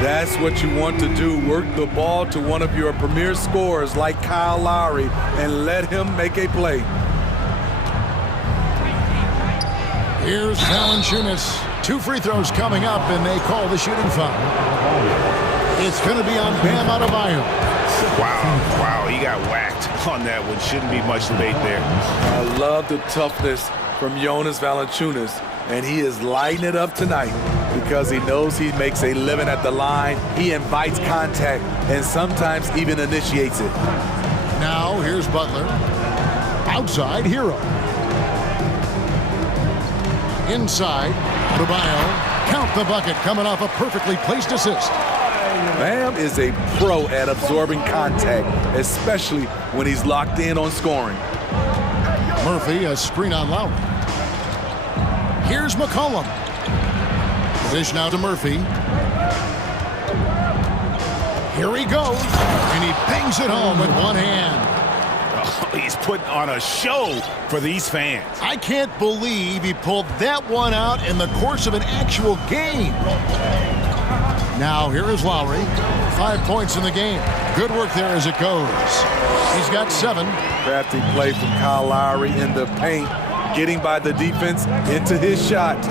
That's what you want to do. Work the ball to one of your premier scorers like Kyle Lowry and let him make a play. Here's Valanciunas. 2 free throws coming up, and they call the shooting foul. It's going to be on Bam Adebayo. Wow, he got whacked on that one. Shouldn't be much debate there. I love the toughness from Jonas Valanciunas, and he is lighting it up tonight because he knows he makes a living at the line. He invites contact and sometimes even initiates it. Now here's Butler. Outside, Hero. Inside, Adebayo. Count the bucket coming off a perfectly placed assist. Bam is a pro at absorbing contact, especially when he's locked in on scoring. Murphy, a screen on Lowry. Here's McCollum. Dish now to Murphy. Here he goes, and he bangs it home with one hand. Oh, he's putting on a show for these fans. I can't believe he pulled that one out in the course of an actual game. Now here is Lowry. 5 points in the game. Good work there as it goes. He's got 7. Crafty play from Kyle Lowry in the paint, getting by the defense into his shot.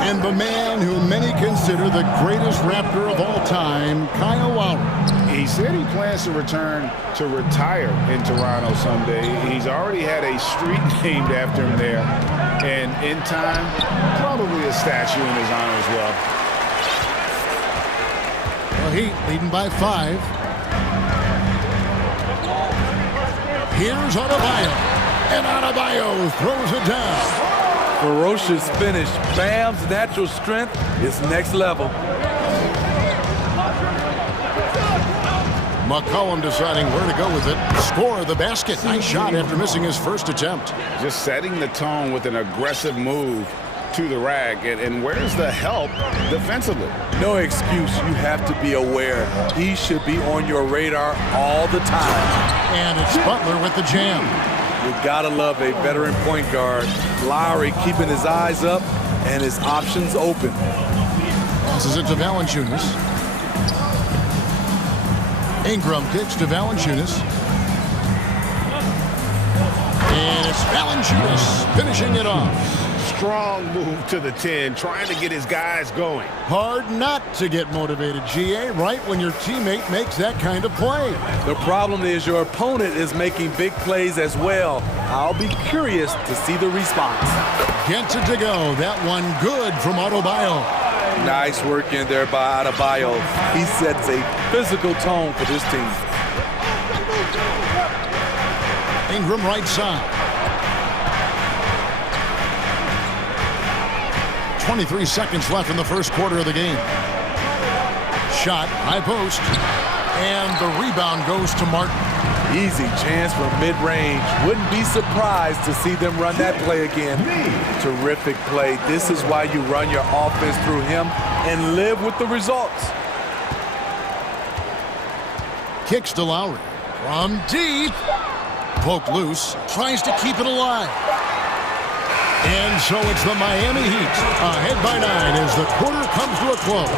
And the man who many consider the greatest Raptor of all time, Kyle Lowry. He said he plans to return to retire in Toronto someday. He's already had a street named after him there. And in time, probably a statue in his honor as well. The Heat leading by 5. Here's Adebayo. And Adebayo throws it down. Ferocious finish. Bam's natural strength is next level. McCollum deciding where to go with it. Score the basket. Nice shot after missing his first attempt. Just setting the tone with an aggressive move to the rack. And where's the help defensively? No excuse. You have to be aware. He should be on your radar all the time. And it's Butler with the jam. You gotta love a veteran point guard. Lowry keeping his eyes up and his options open. Passes it to Valanciunas. Ingram kicks to Valanciunas. And it's Valanciunas finishing it off. Strong move to the 10, trying to get his guys going. Hard not to get motivated, GA, right when your teammate makes that kind of play. The problem is your opponent is making big plays as well. I'll be curious to see the response. Gets it to go. That one good from Adebayo. Nice work in there by Adebayo. He sets a physical tone for this team. Ingram right side. 23 seconds left in the first quarter of the game. Shot, high post, and the rebound goes to Martin. Easy chance from mid-range. Wouldn't be surprised to see them run that play again. Terrific play. This is why you run your offense through him and live with the results. Kicks to Lowry. From deep. Poke loose. Tries to keep it alive. And so it's the Miami Heat ahead by 9 as the quarter comes to a close.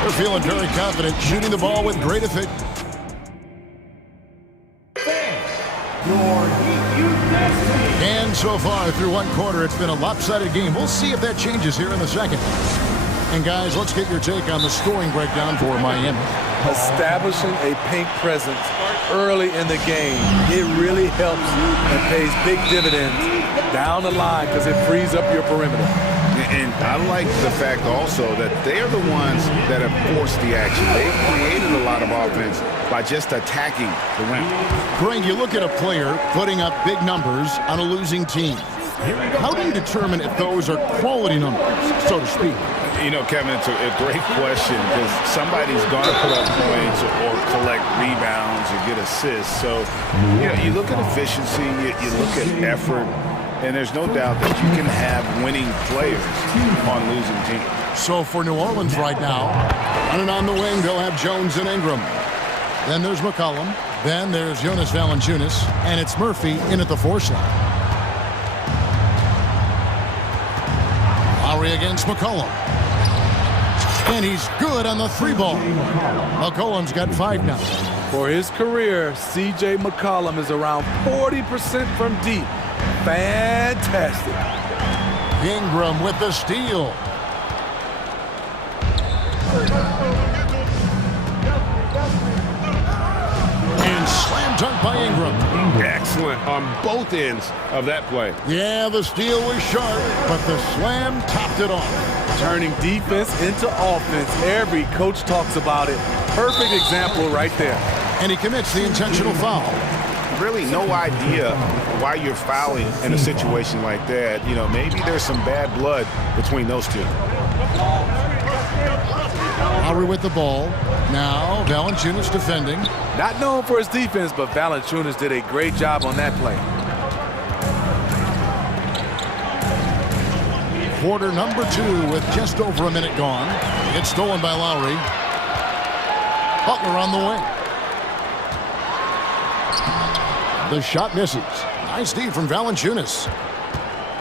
They're feeling very confident, shooting the ball with great efficiency. And so far through one quarter, it's been a lopsided game. We'll see if that changes here in the second. And guys, let's get your take on the scoring breakdown for Miami. Establishing a paint presence early in the game, it really helps and pays big dividends down the line because it frees up your perimeter. And I like the fact also that they're the ones that have forced the action. They've created a lot of offense by just attacking the rim. Greg, you look at a player putting up big numbers on a losing team. How do you determine if those are quality numbers, so to speak? You know, Kevin, it's a great question because somebody's going to put up points or collect rebounds or get assists. So, you know, you look at efficiency, you look at effort, and there's no doubt that you can have winning players on losing teams. So for New Orleans right now, running on the wing, they'll have Jones and Ingram. Then there's McCollum. Then there's Jonas Valanciunas. And it's Murphy in at the 4 slot. Lowry against McCollum. And he's good on the 3-ball. McCollum's got 5 now. For his career, C.J. McCollum is around 40% from deep. Fantastic. Ingram with the steal. And slam dunk by Ingram. Excellent on both ends of that play. Yeah, the steal was sharp, but the slam topped it off. Turning defense into offense. Every coach talks about it. Perfect example right there. And he commits the intentional foul. Really no idea why you're fouling in a situation like that. You know, maybe there's some bad blood between those two. Lowry with the ball. Now Valanciunas defending. Not known for his defense, but Valanciunas did a great job on that play. Quarter number 2 with just over a minute gone. It's stolen by Lowry. Butler on the wing. The shot misses. Nice D from Valanciunas.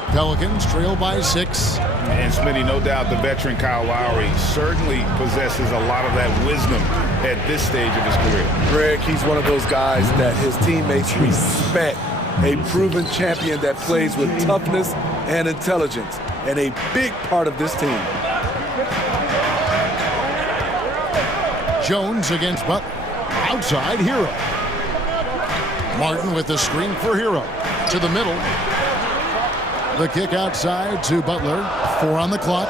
Pelicans trail by 6. And Smitty, no doubt the veteran Kyle Lowry certainly possesses a lot of that wisdom at this stage of his career. Greg, he's one of those guys that his teammates respect. A proven champion that plays with toughness and intelligence. And a big part of this team. Jones against Butler. Outside, Hero. Martin with the screen for Hero. To the middle. The kick outside to Butler. 4 on the clock.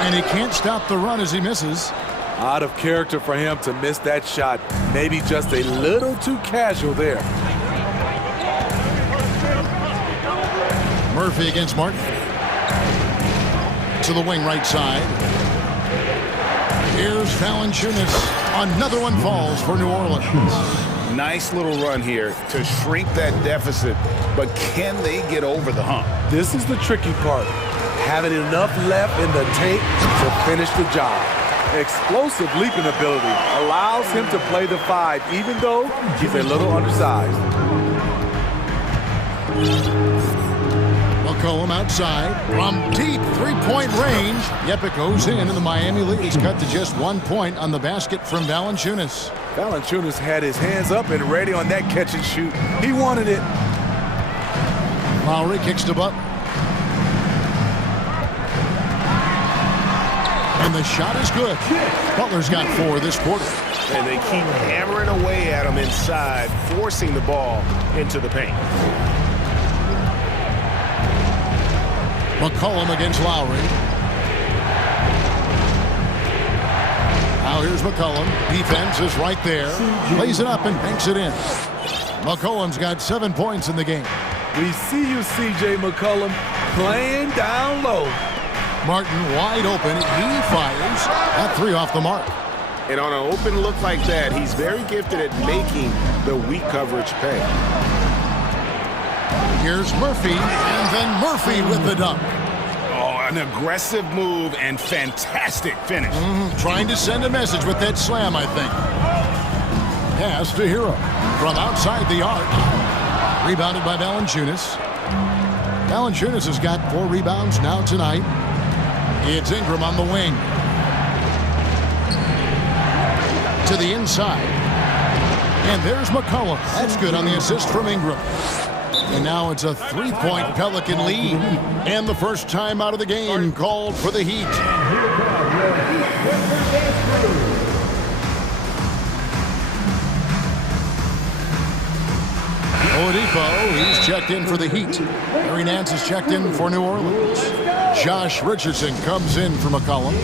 And he can't stop the run as he misses. Out of character for him to miss that shot. Maybe just a little too casual there. Murphy against Martin. To the wing right side. Here's Valanciunas. Another one falls for New Orleans. Nice little run here to shrink that deficit, but can they get over the hump? This is the tricky part. Having enough left in the tank to finish the job. Explosive leaping ability allows him to play the 5, even though he's a little undersized. McCollum outside from deep 3-point range. Yep, it goes in, and the Miami lead is cut to just 1 point on the basket from Valanciunas. Valanciunas had his hands up and ready on that catch and shoot. He wanted it. Lowry kicks to Butler. And the shot is good. Butler's got 4 this quarter. And they keep hammering away at him inside, forcing the ball into the paint. McCollum against Lowry. Now here's McCollum. Defense is right there. Lays it up and banks it in. McCollum's got 7 points in the game. We see you, C.J. McCollum, playing down low. Martin wide open. He fires. That 3 off the mark. And on an open look like that, he's very gifted at making the weak coverage pay. Here's Murphy, and then Murphy with the dunk. Oh, an aggressive move and fantastic finish. Trying to send a message with that slam, I think. Pass to Hero from outside the arc. Rebounded by Valanciunas. Valanciunas has got 4 rebounds now tonight. It's Ingram on the wing. To the inside. And there's McCollum. That's good on the assist from Ingram. And now it's a 3-point Pelican lead. And the first time out of the game called for the Heat. Oladipo, he's checked in for the Heat. Larry Nance is checked in for New Orleans. Josh Richardson comes in for McCollum.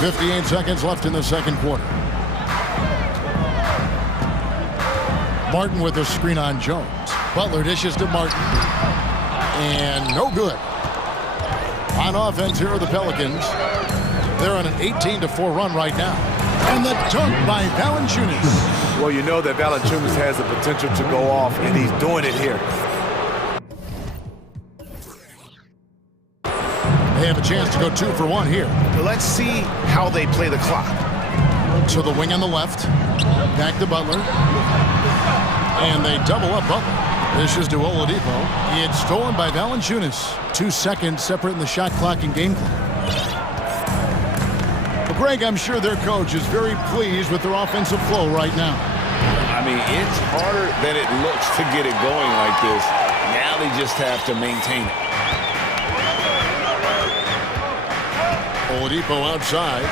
58 seconds left in the second quarter. Martin with a screen on Jones. Butler dishes to Martin. And no good. On offense, here are the Pelicans. They're on an 18-4 run right now. And the dunk by Valanciunas. Well, you know that Valanciunas has the potential to go off, and he's doing it here. They have a chance to go 2 for 1 here. Let's see how they play the clock. To the wing on the left. Back to Butler. And they double up Butler. This is to Oladipo. It's stolen by Valanciunas. 2 seconds separating the shot clock and game clock. But Greg, I'm sure their coach is very pleased with their offensive flow right now. I mean, it's harder than it looks to get it going like this. Now they just have to maintain it. Oladipo outside.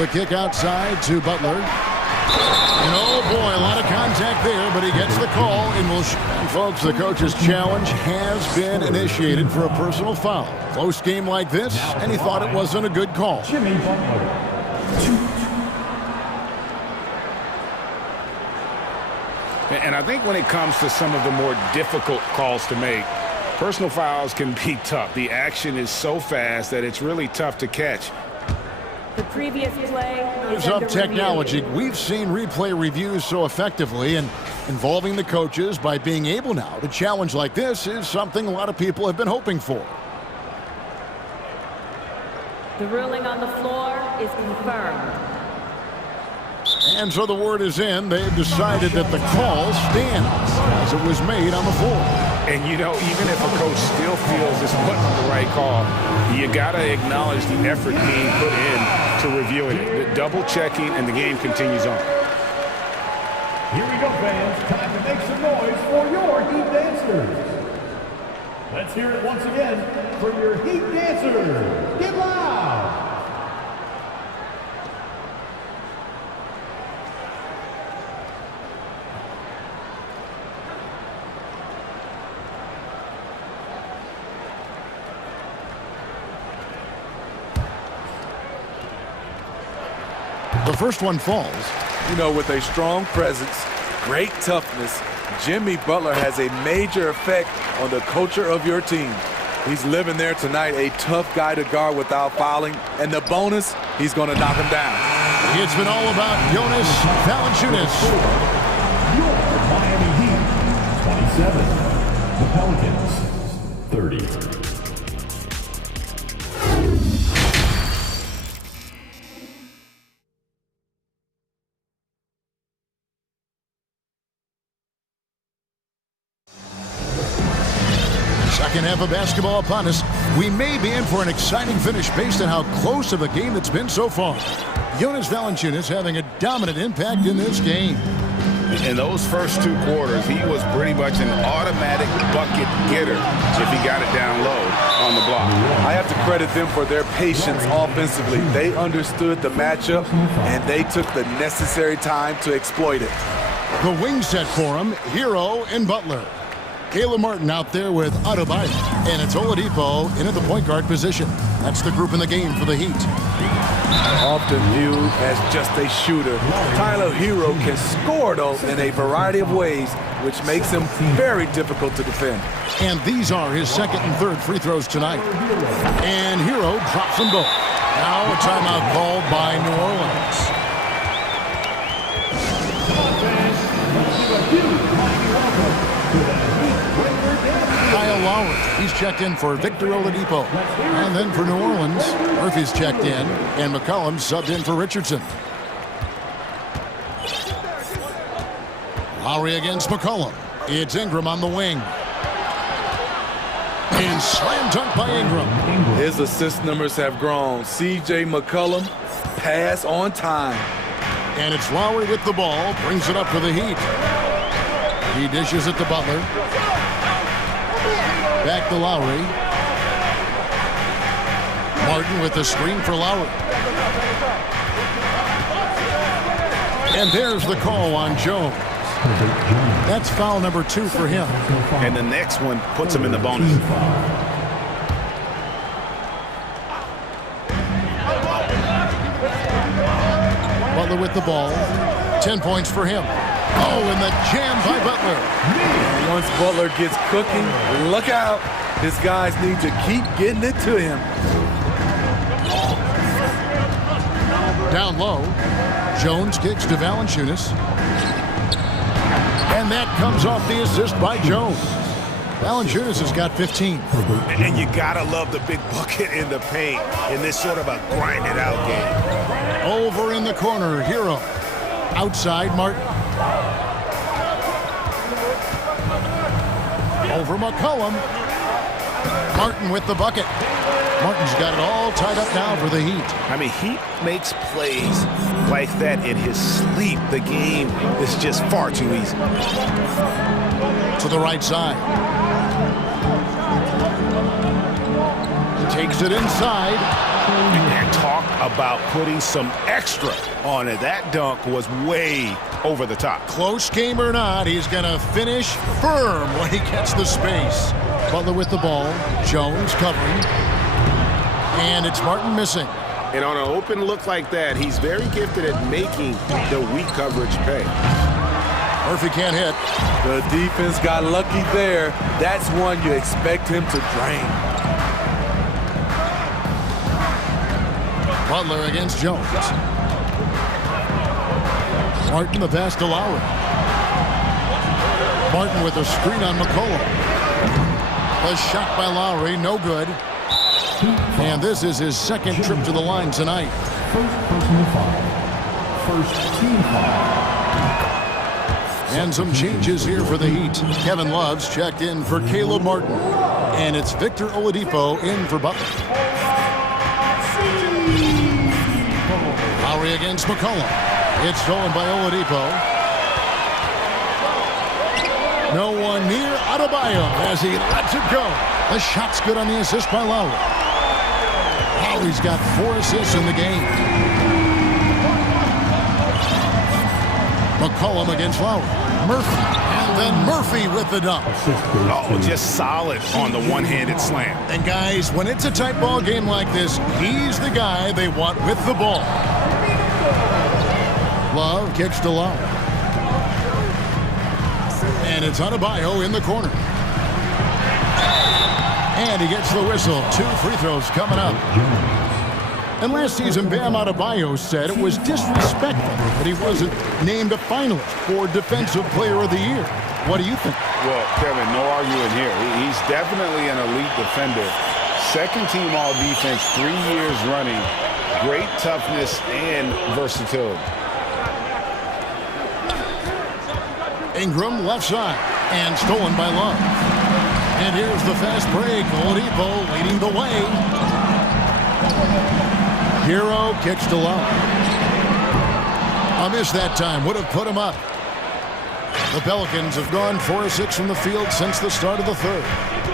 The kick outside to Butler. And oh boy, a lot of contact there, but he gets the call. And folks, the coach's challenge has been initiated for a personal foul. Close game like this, and he thought it wasn't a good call. Jimmy Butler. And I think when it comes to some of the more difficult calls to make, personal fouls can be tough. The action is so fast that it's really tough to catch. The previous play There's up technology. We've seen replay reviews so effectively, and involving the coaches by being able now to challenge like this is something a lot of people have been hoping for. The ruling on the floor is confirmed. And so the word is in. They've decided that the call stands as it was made on the floor. And, you know, even if a coach still feels this wasn't the right call, you got to acknowledge the effort being put in to reviewing it. The double checking, and the game continues on. Here we go, fans. Time to make some noise for your Heat dancers. Let's hear it once again from your Heat dancers. Get loud! The first one falls. You know, with a strong presence, great toughness, Jimmy Butler has a major effect on the culture of your team. He's living there tonight, a tough guy to guard without fouling, and the bonus, he's going to knock him down. It's been all about Jonas Valanciunas. Your Miami Heat, 27. The Pelicans, 30. Second half of basketball upon us. We may be in for an exciting finish based on how close of a game it's been so far. Jonas Valanciunas having a dominant impact in this game. In those first 2 quarters, he was pretty much an automatic bucket getter if he got it down low on the block. I have to credit them for their patience offensively. They understood the matchup, and they took the necessary time to exploit it. The wing set for him, Hero and Butler. Caleb Martin out there with Adebayo, and it's Oladipo in at the point guard position. That's the group in the game for the Heat. Often viewed as just a shooter, Tyler Hero can score, though, in a variety of ways, which makes him very difficult to defend. And these are his second and third free throws tonight. And Hero drops them both. Now a timeout called by New Orleans. Kyle Lowry, he's checked in for Victor Oladipo. And then for New Orleans, Murphy's checked in, and McCollum subbed in for Richardson. Lowry against McCollum. It's Ingram on the wing. And slam dunk by Ingram. His assist numbers have grown. C.J. McCollum, pass on time. And it's Lowry with the ball, brings it up for the Heat. He dishes it to Butler. Back to Lowry. Martin with the screen for Lowry. And there's the call on Jones. That's foul number 2 for him. And the next one puts him in the bonus. Butler with the ball. 10 points for him. Oh, and the jam by Butler. And once Butler gets cooking, look out. His guys need to keep getting it to him. Down low. Jones kicks to Valanciunas. And that comes off the assist by Jones. Valanciunas has got 15. And you gotta love the big bucket in the paint in this sort of a grind-it-out game. Over in the corner, Hero. Outside, Martin. Over McCollum. Martin with the bucket. Martin's got it all tied up now for the Heat. I mean, he makes plays like that in his sleep. The game is just far too easy. To the right side. Takes it inside. And talk about putting some extra on it. That dunk was way over the top. Close game or not, he's going to finish firm when he gets the space. Butler with the ball. Jones covering. And it's Martin missing. And on an open look like that, he's very gifted at making the weak coverage pay. Murphy can't hit. The defense got lucky there. That's one you expect him to drain. Butler against Jones. Martin the pass to Lowry. Martin with a screen on McCollum. A shot by Lowry, no good. And this is his second trip to the line tonight. First personal foul. First team foul. And some changes here for the Heat. Kevin Love's checked in for Caleb Martin. And it's Victor Oladipo in for Butler. Lowry against McCollum. It's stolen by Oladipo. No one near Adebayo as he lets it go. The shot's good on the assist by Lowry. Lowry's got 4 assists in the game. McCollum against Lowry. Murphy. And then Murphy with the dunk. Oh, just solid on the one-handed slam. And guys, when it's a tight ball game like this, he's the guy they want with the ball. Love kicks to Lowry. And it's Adebayo in the corner. And he gets the whistle. 2 free throws coming up. And last season, Bam Adebayo said it was disrespectful that he wasn't named a finalist for Defensive Player of the Year. What do you think? Well, Kevin, no arguing here. He's definitely an elite defender. Second team all-defense, 3 years running. Great toughness and versatility. Ingram left side and stolen by Love. And here's the fast break. Oladipo leading the way. Hero kicks to Love. A miss that time would have put him up. The Pelicans have gone 4 of 6 from the field since the start of the third.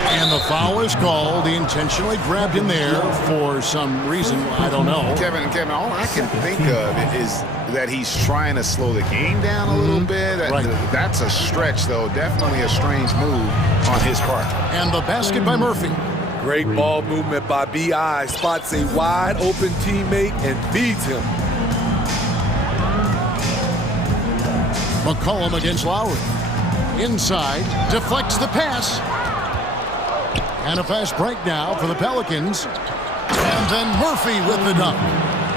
And the foul is called. He intentionally grabbed him there for some reason. I don't know. Kevin, all I can think of is that he's trying to slow the game down a little bit. Right. That's a stretch, though. Definitely a strange move on his part. And the basket by Murphy. Great ball movement by B.I. Spots a wide open teammate and feeds him. McCollum against Lowry. Inside, deflects the pass. And a fast break now for the Pelicans. And then Murphy with the dunk.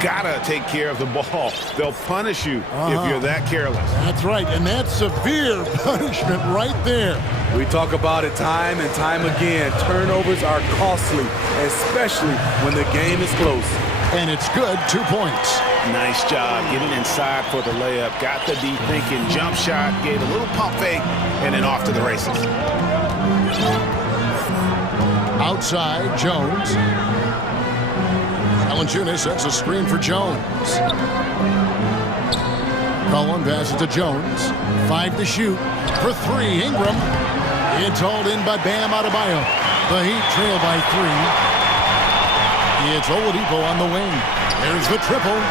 Gotta take care of the ball. They'll punish you if you're that careless. That's right, and that's severe punishment right there. We talk about it time and time again. Turnovers are costly, especially when the game is close. And it's good, 2 points. Nice job getting inside for the layup. Got the deep thinking jump shot, gave a little pump fake, and then off to the races. Outside, Jones. Valanciunas sets a screen for Jones. Cullen passes to Jones. 5 to shoot. For 3, Ingram. It's hauled in by Bam Adebayo. The Heat trail by 3. It's Oladipo on the wing. There's the triple.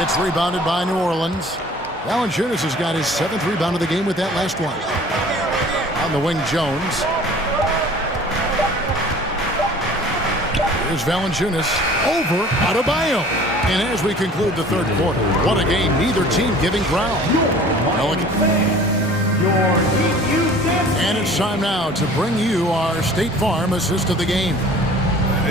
It's rebounded by New Orleans. Valanciunas has got his 7th rebound of the game with that last one. On the wing, Jones. Here's Valanciunas over Adebayo. And as we conclude the third quarter, what a game, neither team giving ground. And it's time now to bring you our State Farm assist of the game.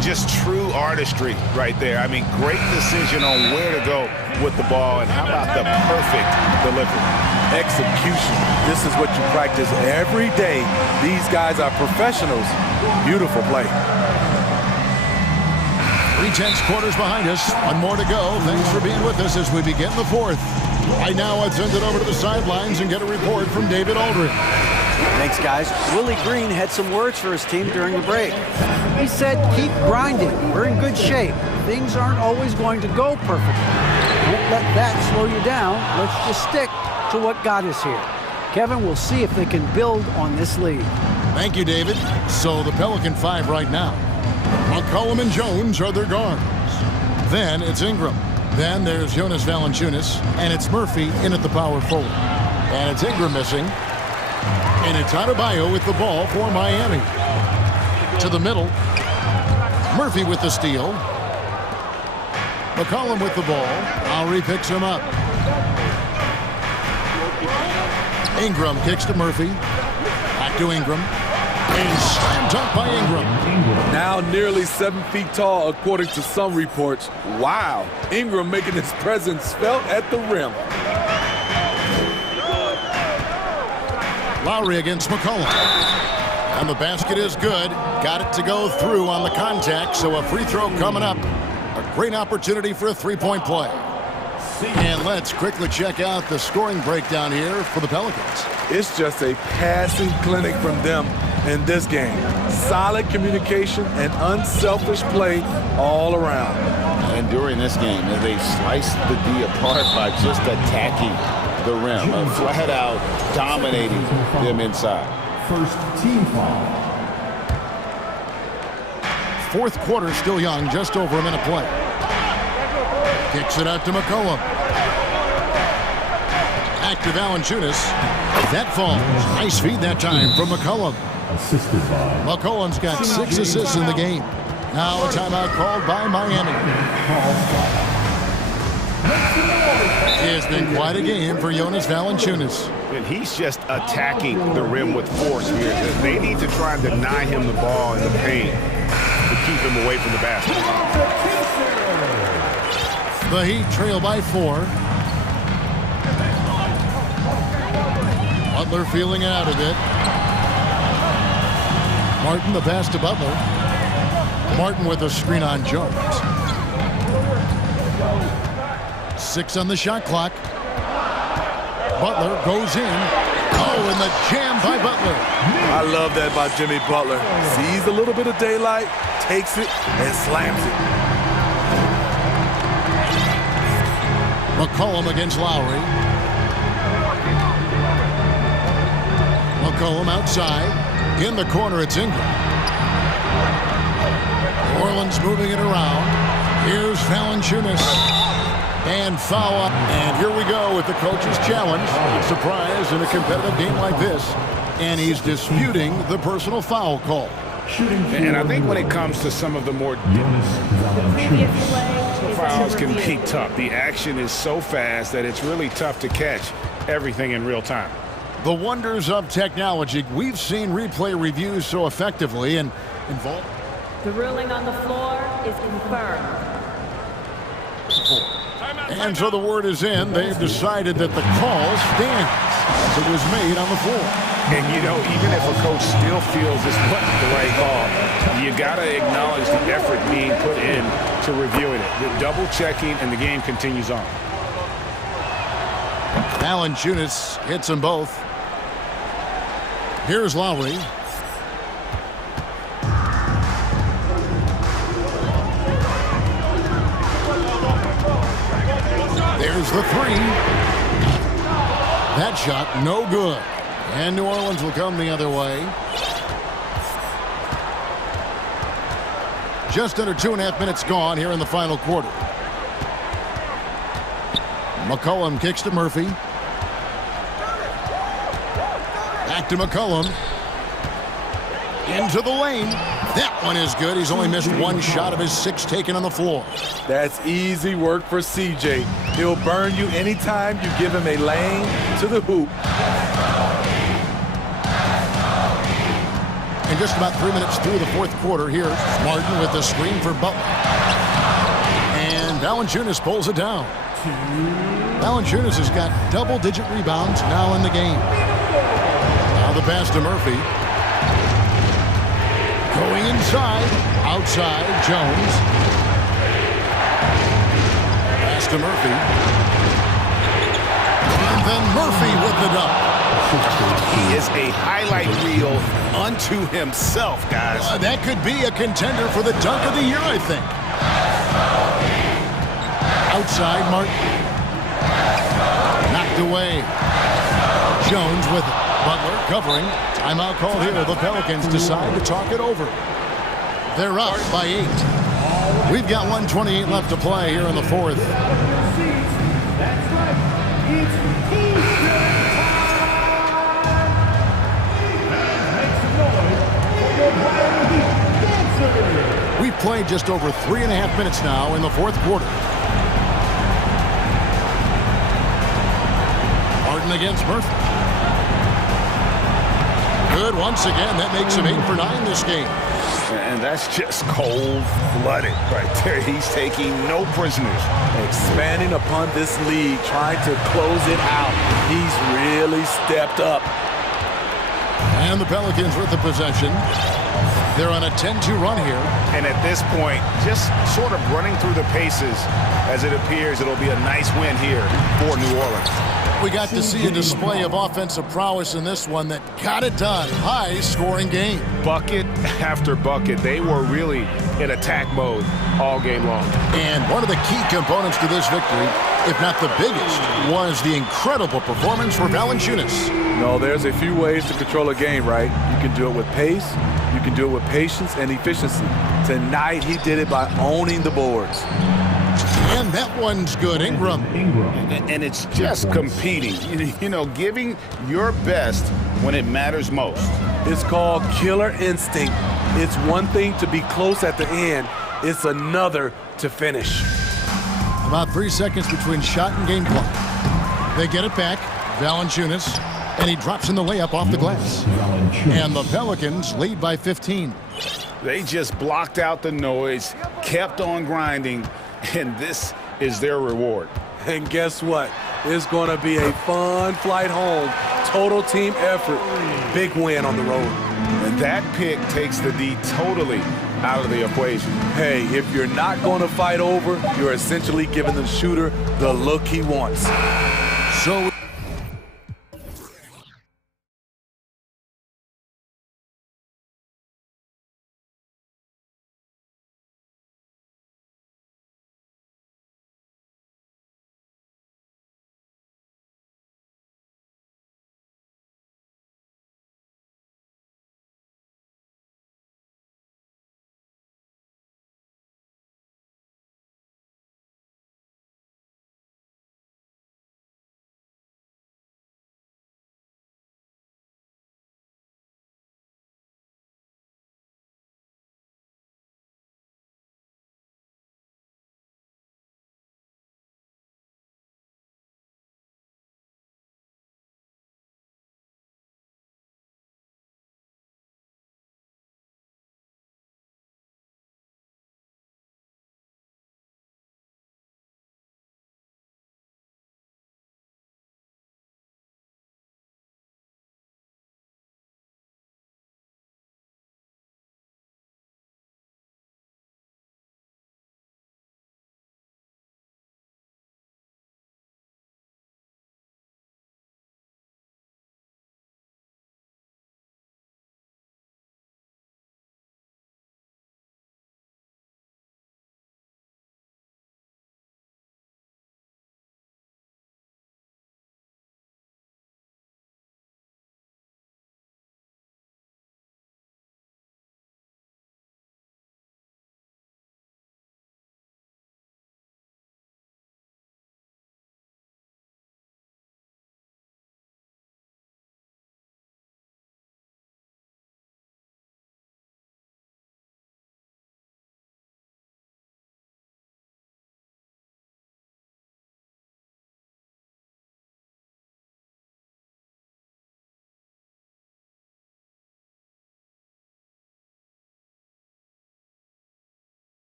Just true artistry right there. I mean, great decision on where to go with the ball, and how about the perfect delivery? Execution. This is what you practice every day. These guys are professionals. Beautiful play. 3/10 quarters behind us. One more to go. Thanks for being with us as we begin the fourth. Right now, let's send it over to the sidelines and get a report from David Aldridge. Thanks, guys. Willie Green had some words for his team during the break. He said, keep grinding. We're in good shape. Things aren't always going to go perfectly. Don't let that slow you down. Let's just stick to what got us here. Kevin, we'll see if they can build on this lead. Thank you, David. So the Pelican 5 right now. McCollum and Jones are their guards. Then it's Ingram. Then there's Jonas Valanciunas. And it's Murphy in at the power forward. And it's Ingram missing. And it's Adebayo with the ball for Miami. To the middle. Murphy with the steal. McCollum with the ball. Lowry picks him up. Ingram kicks to Murphy. Back to Ingram. And slam dunk by Ingram. Now nearly 7 feet tall, according to some reports. Wow. Ingram making his presence felt at the rim. Lowry against McCollum. And the basket is good. Got it to go through on the contact, so a free throw coming up. A great opportunity for a three-point play. And let's quickly check out the scoring breakdown here for the Pelicans. It's just a passing clinic from them in this game. Solid communication and unselfish play all around. And during this game, they sliced the D apart by just attacking the rim, flat out dominating them inside. First team foul. Fourth quarter still young, just over a minute play. Kicks it out to McCollum. Back to Valanciunas. That falls. Nice feed that time from McCollum. Assisted by McCollum's got 6 assists in the game. Now a timeout called by Miami. It's been quite a game for Jonas Valanciunas. And he's just attacking the rim with force here. They need to try and deny him the ball in the paint to keep him away from the basket. The Heat trail by 4. Butler feeling it out a bit. Martin the pass to Butler. Martin with a screen on Jones. 6 on the shot clock. Butler goes in. Oh, and the jam by Butler. I love that by Jimmy Butler. Sees a little bit of daylight, takes it, and slams it. McCollum against Lowry. McCollum outside. In the corner, it's Ingram. Orland's moving it around. Here's Valanciunas. And foul. And here we go with the coach's challenge. Surprise in a competitive game like this. And he's disputing the personal foul call. And I think when it comes to some of the more fouls can be tough. The action is so fast that it's really tough to catch everything in real time. The wonders of technology. We've seen replay reviews so effectively and involved. The ruling on the floor is confirmed. And so the word is in. They've decided that the call stands as it was made on the floor. And, you know, even if a coach still feels this wasn't the right call, you got to acknowledge the effort being put in to reviewing it. The double checking, and the game continues on. Valanciunas hits them both. Here's Lowry. There's the three. That shot, no good. And New Orleans will come the other way. Just under 2.5 minutes gone here in the final quarter. McCollum kicks to Murphy. Back to McCollum. Into the lane. That one is good. He's only missed one shot of his 6 taken on the floor. That's easy work for CJ. He'll burn you anytime you give him a lane to the hoop. And just about 3 minutes through the fourth quarter here, Martin with the screen for Butler. And Valanciunas pulls it down. Valanciunas has got double-digit rebounds now in the game. Now the pass to Murphy. Going inside, outside, Jones. Pass to Murphy. And then Murphy with the dunk. He is a highlight reel unto himself, guys. That could be a contender for the dunk of the year, I think. Outside, Martin. Knocked away. Jones with it. Butler covering. Timeout call here. The Pelicans decide to talk it over. They're up by 8. We've got 1:28 left to play here in the fourth. That's right. It's We've played just over 3.5 minutes now in the fourth quarter. Martin against Murphy. Good once again. That makes him 8 for 9 this game. And that's just cold-blooded right there. He's taking no prisoners. Expanding upon this lead, trying to close it out. He's really stepped up. And the Pelicans with the possession. They're on a 10-2 run here. And at this point, just sort of running through the paces as it appears it'll be a nice win here for New Orleans. We got to see a display of offensive prowess in this one that got it done. High-scoring game. Bucket after bucket. They were really in attack mode all game long. And one of the key components to this victory, if not the biggest, was the incredible performance for Valanciunas. No, there's a few ways to control a game, right? You can do it with pace, you can do it with patience and efficiency. Tonight, he did it by owning the boards. And that one's good, Ingram. And it's just competing, you know, giving your best when it matters most. It's called killer instinct. It's one thing to be close at the end. It's another to finish. About 3 seconds between shot and game clock. They get it back. Valanciunas. And he drops in the layup off the glass. And the Pelicans lead by 15. They just blocked out the noise, kept on grinding, and this is their reward. And guess what? It's going to be a fun flight home. Total team effort. Big win on the road. And that pick takes the D totally out of the equation. Hey, if you're not going to fight over, you're essentially giving the shooter the look he wants. So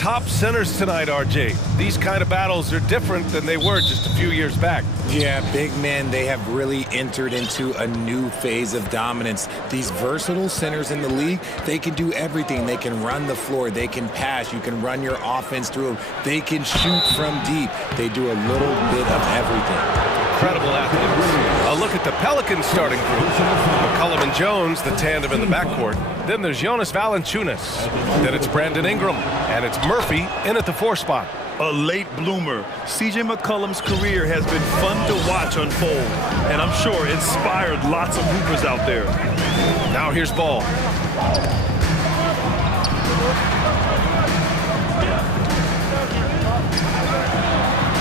top centers tonight, RJ. These kind of battles are different than they were just a few years back. Yeah, big men, they have really entered into a new phase of dominance. These versatile centers in the league, they can do everything. They can run the floor, they can pass, you can run your offense through them, they can shoot from deep. They do a little bit of everything. Incredible athletes. A look at the Pelicans starting group. McCollum and Jones, the tandem in the backcourt. Then there's Jonas Valanciunas. Then it's Brandon Ingram. And it's Murphy in at the 4 spot. A late bloomer. C.J. McCollum's career has been fun to watch unfold, and I'm sure inspired lots of hoopers out there. Now here's Ball.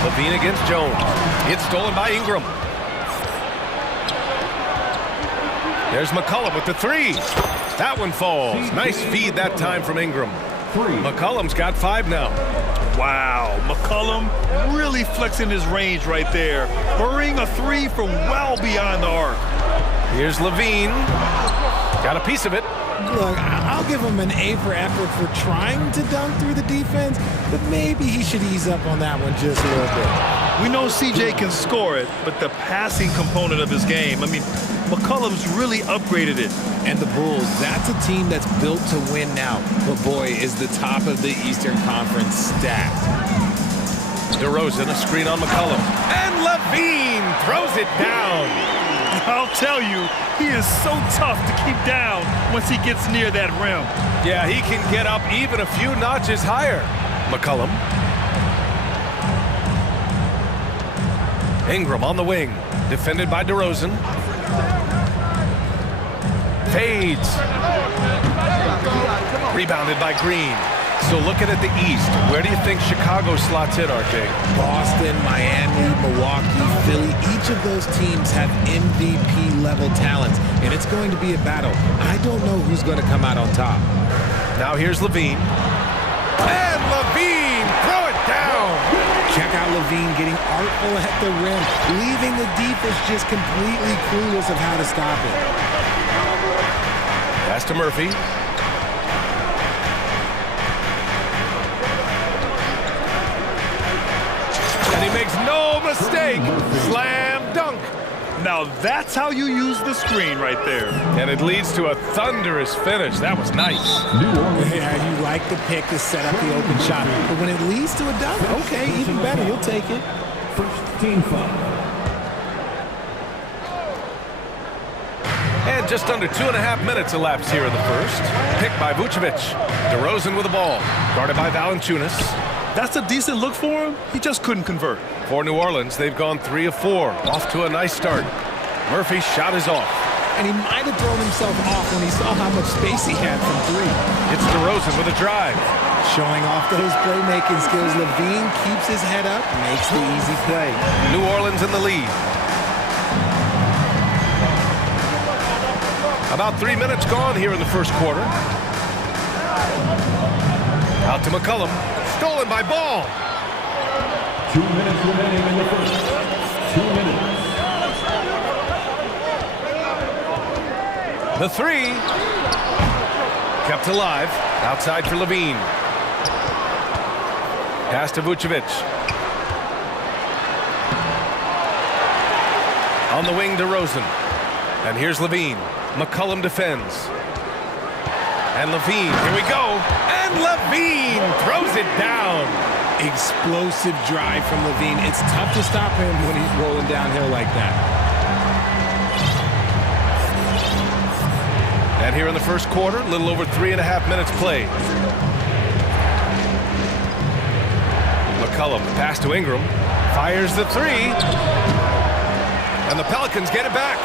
Levine against Jones. It's stolen by Ingram. There's McCollum with the 3. That one falls. Nice feed that time from Ingram. McCollum's got 5 now. Wow, McCollum really flexing his range right there. Burying a 3 from well beyond the arc. Here's Levine. Got a piece of it. Look, I'll give him an A for effort for trying to dunk through the defense, but maybe he should ease up on that one just a little bit. We know CJ can score it, but the passing component of his game, I mean, McCollum's really upgraded it. And the Bulls, that's a team that's built to win now. But boy, is the top of the Eastern Conference stacked. DeRozan, a screen on McCollum. And Levine throws it down. I'll tell you, he is so tough to keep down once he gets near that rim. Yeah, he can get up even a few notches higher. McCollum. Ingram on the wing, defended by DeRozan. Fades. Rebounded by Green. So looking at the East, where do you think Chicago slots in, RJ? Boston, Miami, Milwaukee, Philly, each of those teams have MVP-level talents, and it's going to be a battle. I don't know who's going to come out on top. Now here's Levine. And Levine, throw it down! Check out Levine getting artful at the rim, leaving the defense just completely clueless of how to stop it. Pass to Murphy. And he makes no mistake. Slam dunk. Now that's how you use the screen right there. And it leads to a thunderous finish. That was nice. Yeah, you like the pick to set up the open shot. But when it leads to a dunk, okay, even better. You'll take it. First team foul. And just under 2.5 minutes elapsed here in the first. Picked by Vucevic. DeRozan with the ball. Guarded by Valanciunas. That's a decent look for him. He just couldn't convert. For New Orleans, they've gone 3 of 4. Off to a nice start. Murphy's shot is off. And he might have thrown himself off when he saw how much space he had from 3. It's DeRozan with a drive. Showing off those playmaking skills, Levine keeps his head up, makes the easy play. New Orleans in the lead. About 3 minutes gone here in the first quarter. Out to McCollum. Stolen by Ball. 2 minutes remaining in the first. 2 minutes. The 3. Kept alive. Outside for Levine. Pass to Vucevic. On the wing, DeRozan. And here's Levine. McCollum defends. And Levine, here we go. And Levine throws it down. Explosive drive from Levine. It's tough to stop him when he's rolling downhill like that. And here in the first quarter, a little over 3.5 minutes played. McCollum, pass to Ingram. Fires the 3. And the Pelicans get it back.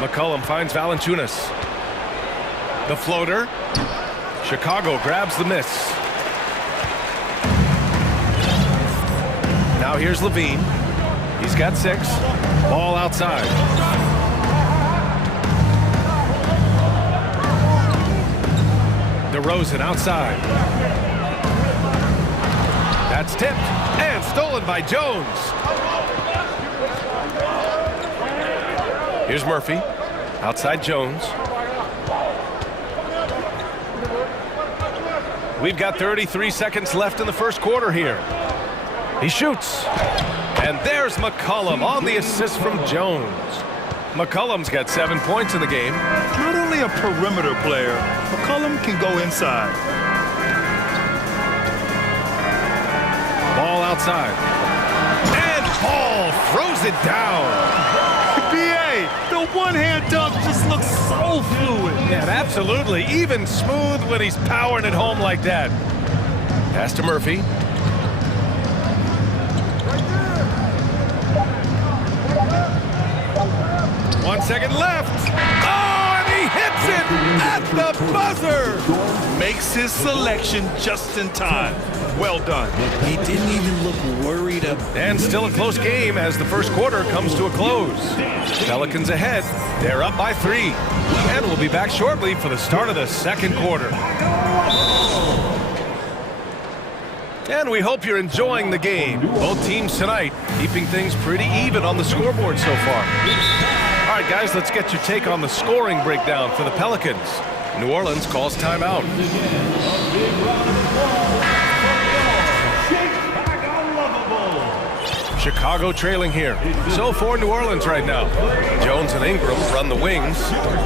McCollum finds Valanciunas. The floater. Chicago grabs the miss. Now here's Levine. He's got 6. Ball outside. DeRozan outside. That's tipped and stolen by Jones. Here's Murphy. Outside Jones. We've got 33 seconds left in the first quarter here. He shoots. And there's McCollum on the assist from Jones. McCollum's got 7 points in the game. Not only a perimeter player, McCollum can go inside. Ball outside. And Ball throws it down. BA, the one-hand dunk just looks so fluid. Yeah, absolutely. Even smooth when he's powering it home like that. Pass to Murphy. One second left. Oh, and he hits it at the buzzer. Makes his selection just in time. Well done. He didn't even look worried about. And still a close game as the first quarter comes to a close. Pelicans ahead. They're up by 3. And we'll be back shortly for the start of the second quarter. And we hope you're enjoying the game. Both teams tonight keeping things pretty even on the scoreboard so far. All right, guys, let's get your take on the scoring breakdown for the Pelicans. New Orleans calls timeout. Chicago trailing here. So for New Orleans right now. Jones and Ingram run the wings.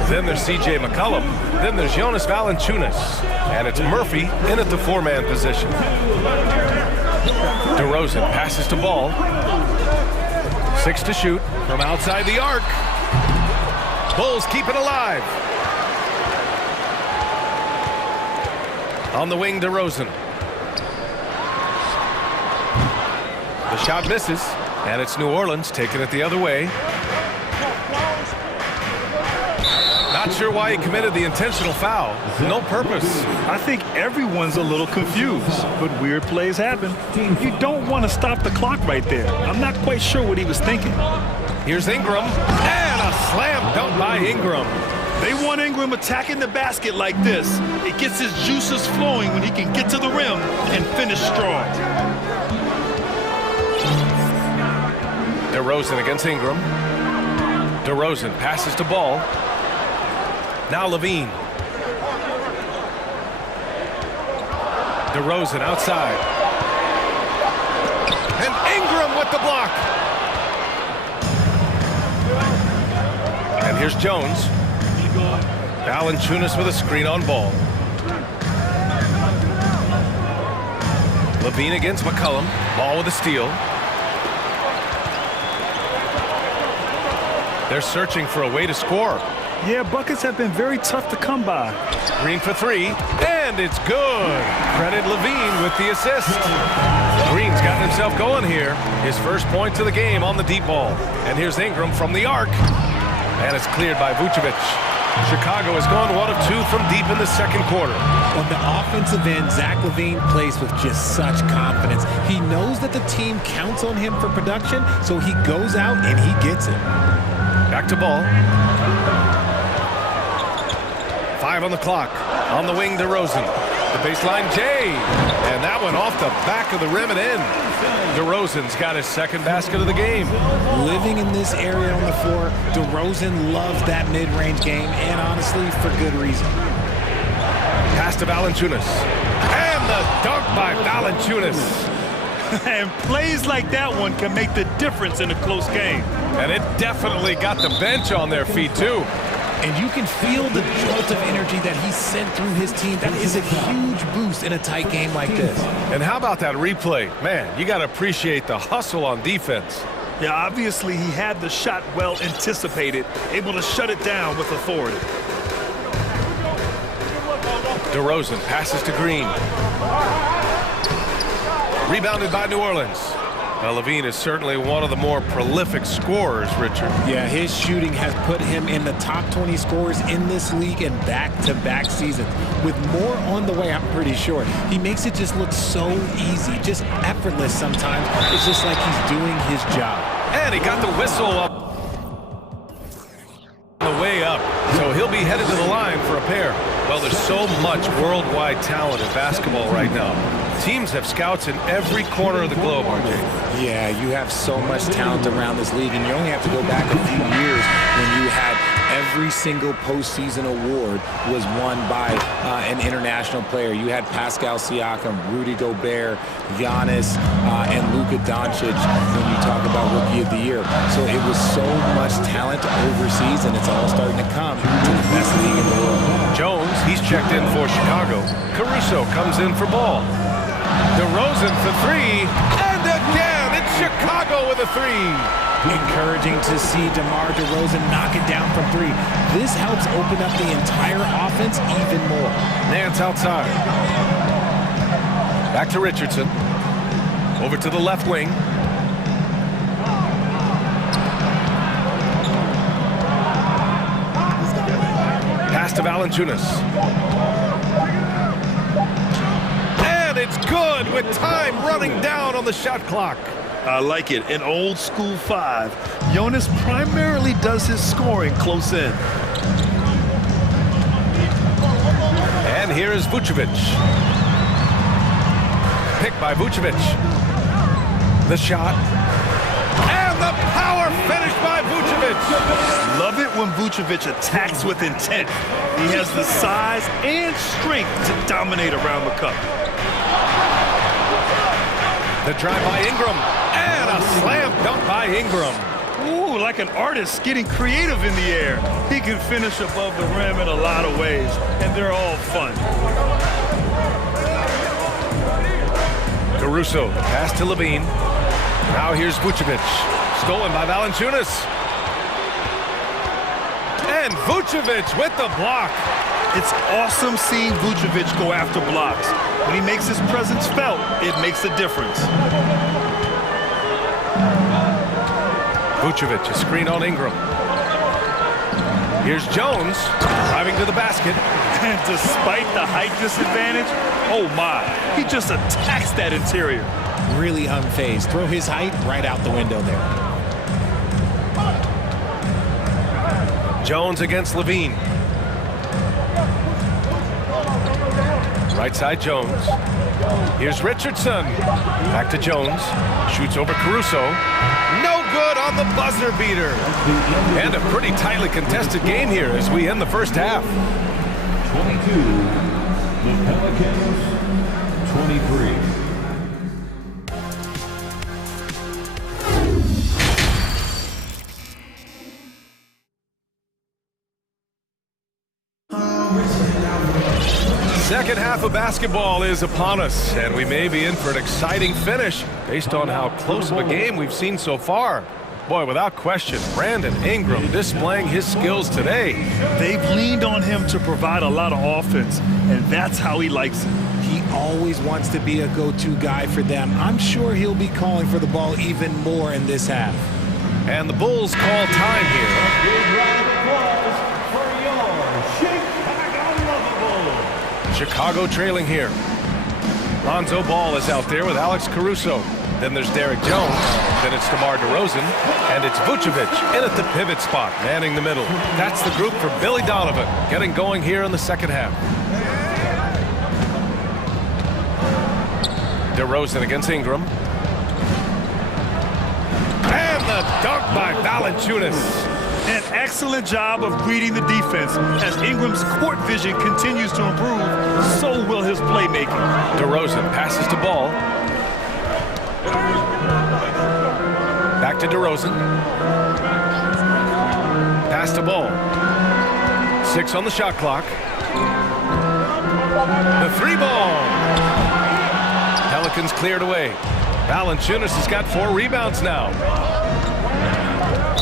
Then there's C.J. McCollum. Then there's Jonas Valanciunas. And it's Murphy in at the 4-man position. DeRozan passes to Ball. 6 to shoot from outside the arc. Bulls keep it alive. On the wing, DeRozan. The shot misses, and it's New Orleans taking it the other way. Not sure why he committed the intentional foul. No purpose. I think everyone's a little confused, but weird plays happen. You don't want to stop the clock right there. I'm not quite sure what he was thinking. Here's Ingram, and a slam dunk by Ingram. They want Ingram attacking the basket like this. It gets his juices flowing when he can get to the rim and finish strong. DeRozan against Ingram. DeRozan passes to Ball. Now Levine. DeRozan outside. And Ingram with the block. And here's Jones. Valanciunas with a screen on Ball. Levine against McCollum. Ball with a steal. They're searching for a way to score. Yeah, buckets have been very tough to come by. Green for 3, and it's good. Credit Levine with the assist. Green's gotten himself going here. His first point to the game on the deep ball. And here's Ingram from the arc. And it's cleared by Vucevic. Chicago has gone 1 of 2 from deep in the second quarter. On the offensive end, Zach LaVine plays with just such confidence. He knows that the team counts on him for production, so he goes out and he gets it. Back to Ball. 5 on the clock. On the wing, DeRozan. The baseline, Jay. And that one off the back of the rim and in. DeRozan's got his second basket of the game. Living in this area on the floor, DeRozan loves that mid-range game, and honestly, for good reason. Pass to Valanciunas. And the dunk by Valanciunas. And plays like that one can make the difference in a close game. And it definitely got the bench on their feet, too. And you can feel the jolt of energy that he sent through his team. That is a huge boost in a tight game like this. And how about that replay? Man, you got to appreciate the hustle on defense. Yeah, obviously he had the shot well anticipated, able to shut it down with authority. DeRozan passes to Green. Rebounded by New Orleans. Now, Levine is certainly one of the more prolific scorers, Richard. Yeah, his shooting has put him in the top 20 scorers in this league in back-to-back seasons. With more on the way, I'm pretty sure. He makes it just look so easy, just effortless sometimes. It's just like he's doing his job. And he got the whistle up on the way up. So he'll be headed to the line for a pair. Well, there's so much worldwide talent in basketball right now. Teams have scouts in every corner of the globe, RJ. Yeah, you have so much talent around this league, and you only have to go back a few years when you had every single postseason award was won by an international player. You had Pascal Siakam, Rudy Gobert, Giannis, and Luka Doncic when you talk about Rookie of the Year. So it was so much talent overseas, and it's all starting to come to the best league in the world. Jones, he's checked in for Chicago. Caruso comes in for ball. DeRozan for three, and again, it's Chicago with a three. Encouraging to see DeMar DeRozan knock it down from three. This helps open up the entire offense even more. Nance outside. Back to Richardson. Over to the left wing. Pass to Valanciunas. And it's good with time running down on the shot clock. I like it. An old school five. Jonas primarily does his scoring close in. And here is Vucevic. Picked by Vucevic. The shot. And the power finish by Vucevic. Love it when Vucevic attacks with intent. He has the size and strength to dominate around the cup. The drive by Ingram. And a slam dunk by Ingram. Ooh, like an artist getting creative in the air. He can finish above the rim in a lot of ways, and they're all fun. Caruso, pass to Levine. Now here's Vucevic. Stolen by Valanciunas. And Vucevic with the block. It's awesome seeing Vucevic go after blocks. When he makes his presence felt, it makes a difference. Vucevic, a screen on Ingram. Here's Jones, driving to the basket. And despite the height disadvantage, oh my, he just attacks that interior. Really unfazed. Throw his height right out the window there. Jones against Levine. Right side Jones. Here's Richardson. Back to Jones. Shoots over Caruso. No good on the buzzer beater. And a pretty tightly contested game here as we end the first half. 22, the Pelicans, 23. Second half of basketball is upon us, and we may be in for an exciting finish based on how close of a game we've seen so far. Boy, without question, Brandon Ingram displaying his skills today. They've leaned on him to provide a lot of offense, and that's how he likes it. He always wants to be a go-to guy for them. I'm sure he'll be calling for the ball even more in this half. And the Bulls call time here. Big round of applause for your Chicago Lovables. Chicago trailing here. Lonzo Ball is out there with Alex Caruso. Then there's Derek Jones. Then it's DeMar DeRozan. And it's Vucevic in at the pivot spot, manning the middle. That's the group for Billy Donovan, getting going here in the second half. DeRozan against Ingram. And the dunk by Valanciunas. An excellent job of reading the defense. As Ingram's court vision continues to improve, so will his playmaking. DeRozan passes to Ball. Back to DeRozan. Pass to Ball. 6 on the shot clock. The three ball. Pelicans cleared away. Valanciunas has got 4 rebounds now.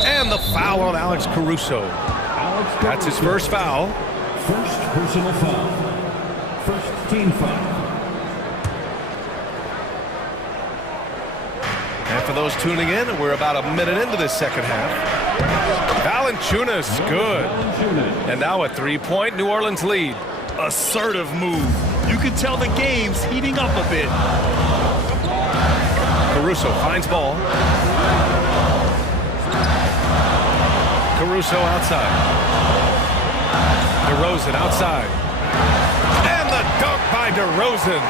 And the foul on Alex Caruso. That's his first foul. First personal foul. First team foul. And for those tuning in, we're about a minute into this second half. Valanciunas, good. And now a 3-point New Orleans lead. Assertive move. You can tell the game's heating up a bit. Caruso finds Ball. Caruso outside. DeRozan outside. And the dunk by DeRozan.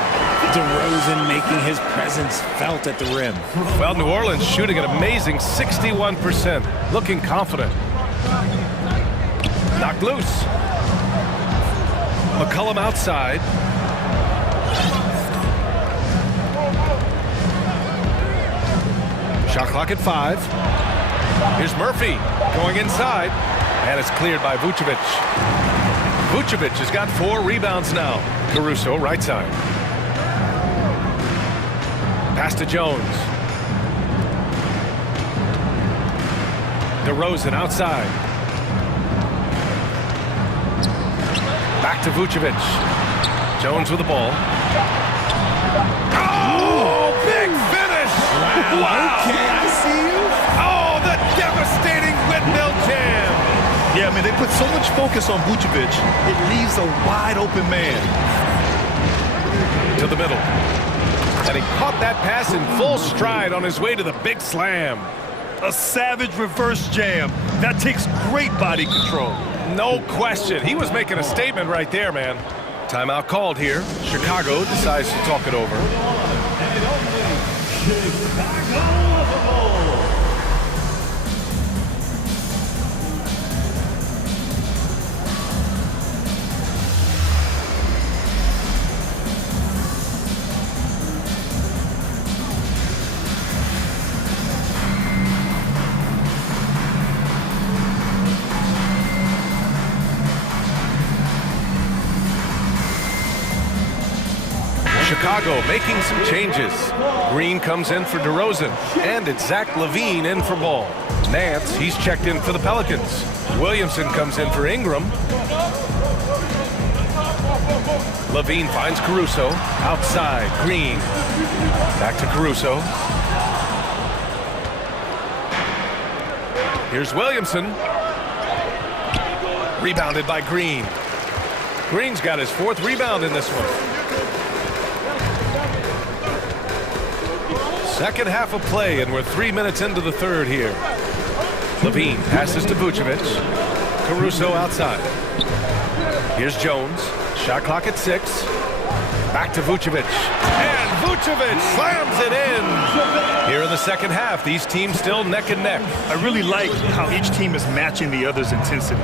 DeRozan making his presence felt at the rim. Well, New Orleans shooting an amazing 61%. Looking confident. Knocked loose. McCollum outside. Shot clock at 5. Here's Murphy going inside, and it's cleared by Vucevic. Vucevic has got 4 rebounds now. Caruso, right side. Pass to Jones. DeRozan outside. Back to Vucevic. Jones with the ball. Oh, big finish! Wow. Okay, I see you. Oh, the devastating windmill jam. Yeah, I mean, they put so much focus on Vucevic, it leaves a wide open man. To the middle. And he caught that pass in full stride on his way to the big slam. A savage reverse jam. That takes great body control. No question. He was making a statement right there, man. Timeout called here. Chicago decides to talk it over. Chicago making some changes. Green comes in for DeRozan, and it's Zach LaVine in for Ball. Nance, he's checked in for the Pelicans. Williamson comes in for Ingram. LaVine finds Caruso. Outside, Green. Back to Caruso. Here's Williamson. Rebounded by Green. Green's got his 4th rebound in this one. Second half of play, and we're 3 minutes into the third here. LaVine passes to Vucevic. Caruso outside. Here's Jones. Shot clock at 6. Back to Vucevic. And Vucevic slams it in. Here in the second half, these teams still neck and neck. I really like how each team is matching the other's intensity.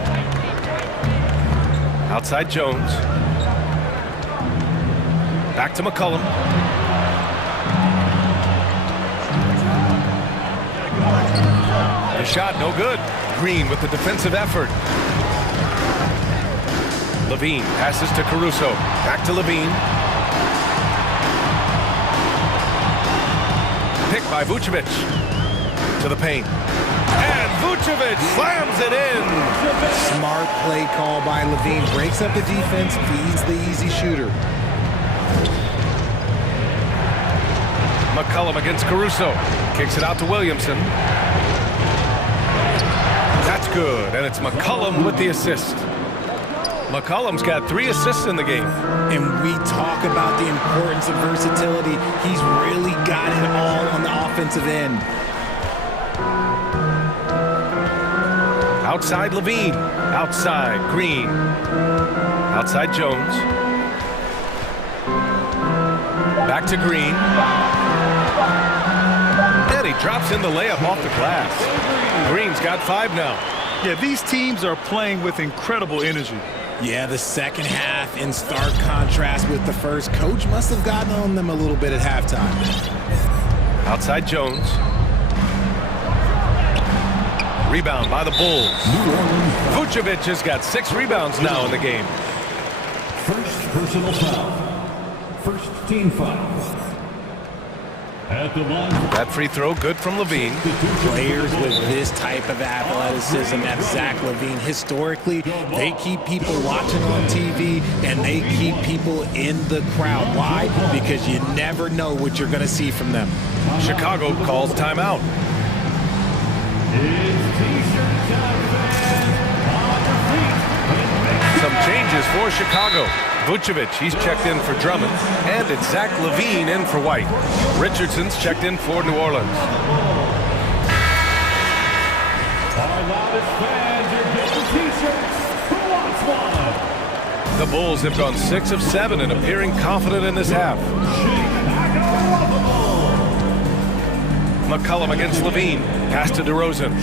Outside Jones. Back to McCollum. The shot no good. Green with the defensive effort. LaVine passes to Caruso. Back to LaVine. Picked by Vucevic. To the paint. And Vucevic slams it in. Smart play call by LaVine. Breaks up the defense, feeds the easy shooter. McCollum against Caruso. Kicks it out to Williamson. That's good, and it's McCollum with the assist. McCollum's got 3 assists in the game. And we talk about the importance of versatility. He's really got it all on the offensive end. Outside LaVine. Outside Green. Outside Jones. Back to Green. And he drops in the layup off the glass. Green's got 5 now. Yeah, these teams are playing with incredible energy. Yeah, the second half in stark contrast with the first. Coach must have gotten on them a little bit at halftime. Outside Jones. Rebound by the Bulls. Vucevic has got 6 rebounds now in the game. First personal foul. First team foul. At the line. That free throw good from LaVine. Players with this type of athleticism at Zach LaVine, historically, they keep people watching on TV and they keep people in the crowd. Why? Because you never know what you're going to see from them. Chicago calls timeout. Some changes for Chicago. Vucevic, he's checked in for Drummond, and it's Zach LaVine in for White. Richardson's checked in for New Orleans. Our loudest fans are getting t-shirts. Who wants one? The Bulls have gone 6 of 7 and appearing confident in this half. McCollum against LaVine. Pass to DeRozan.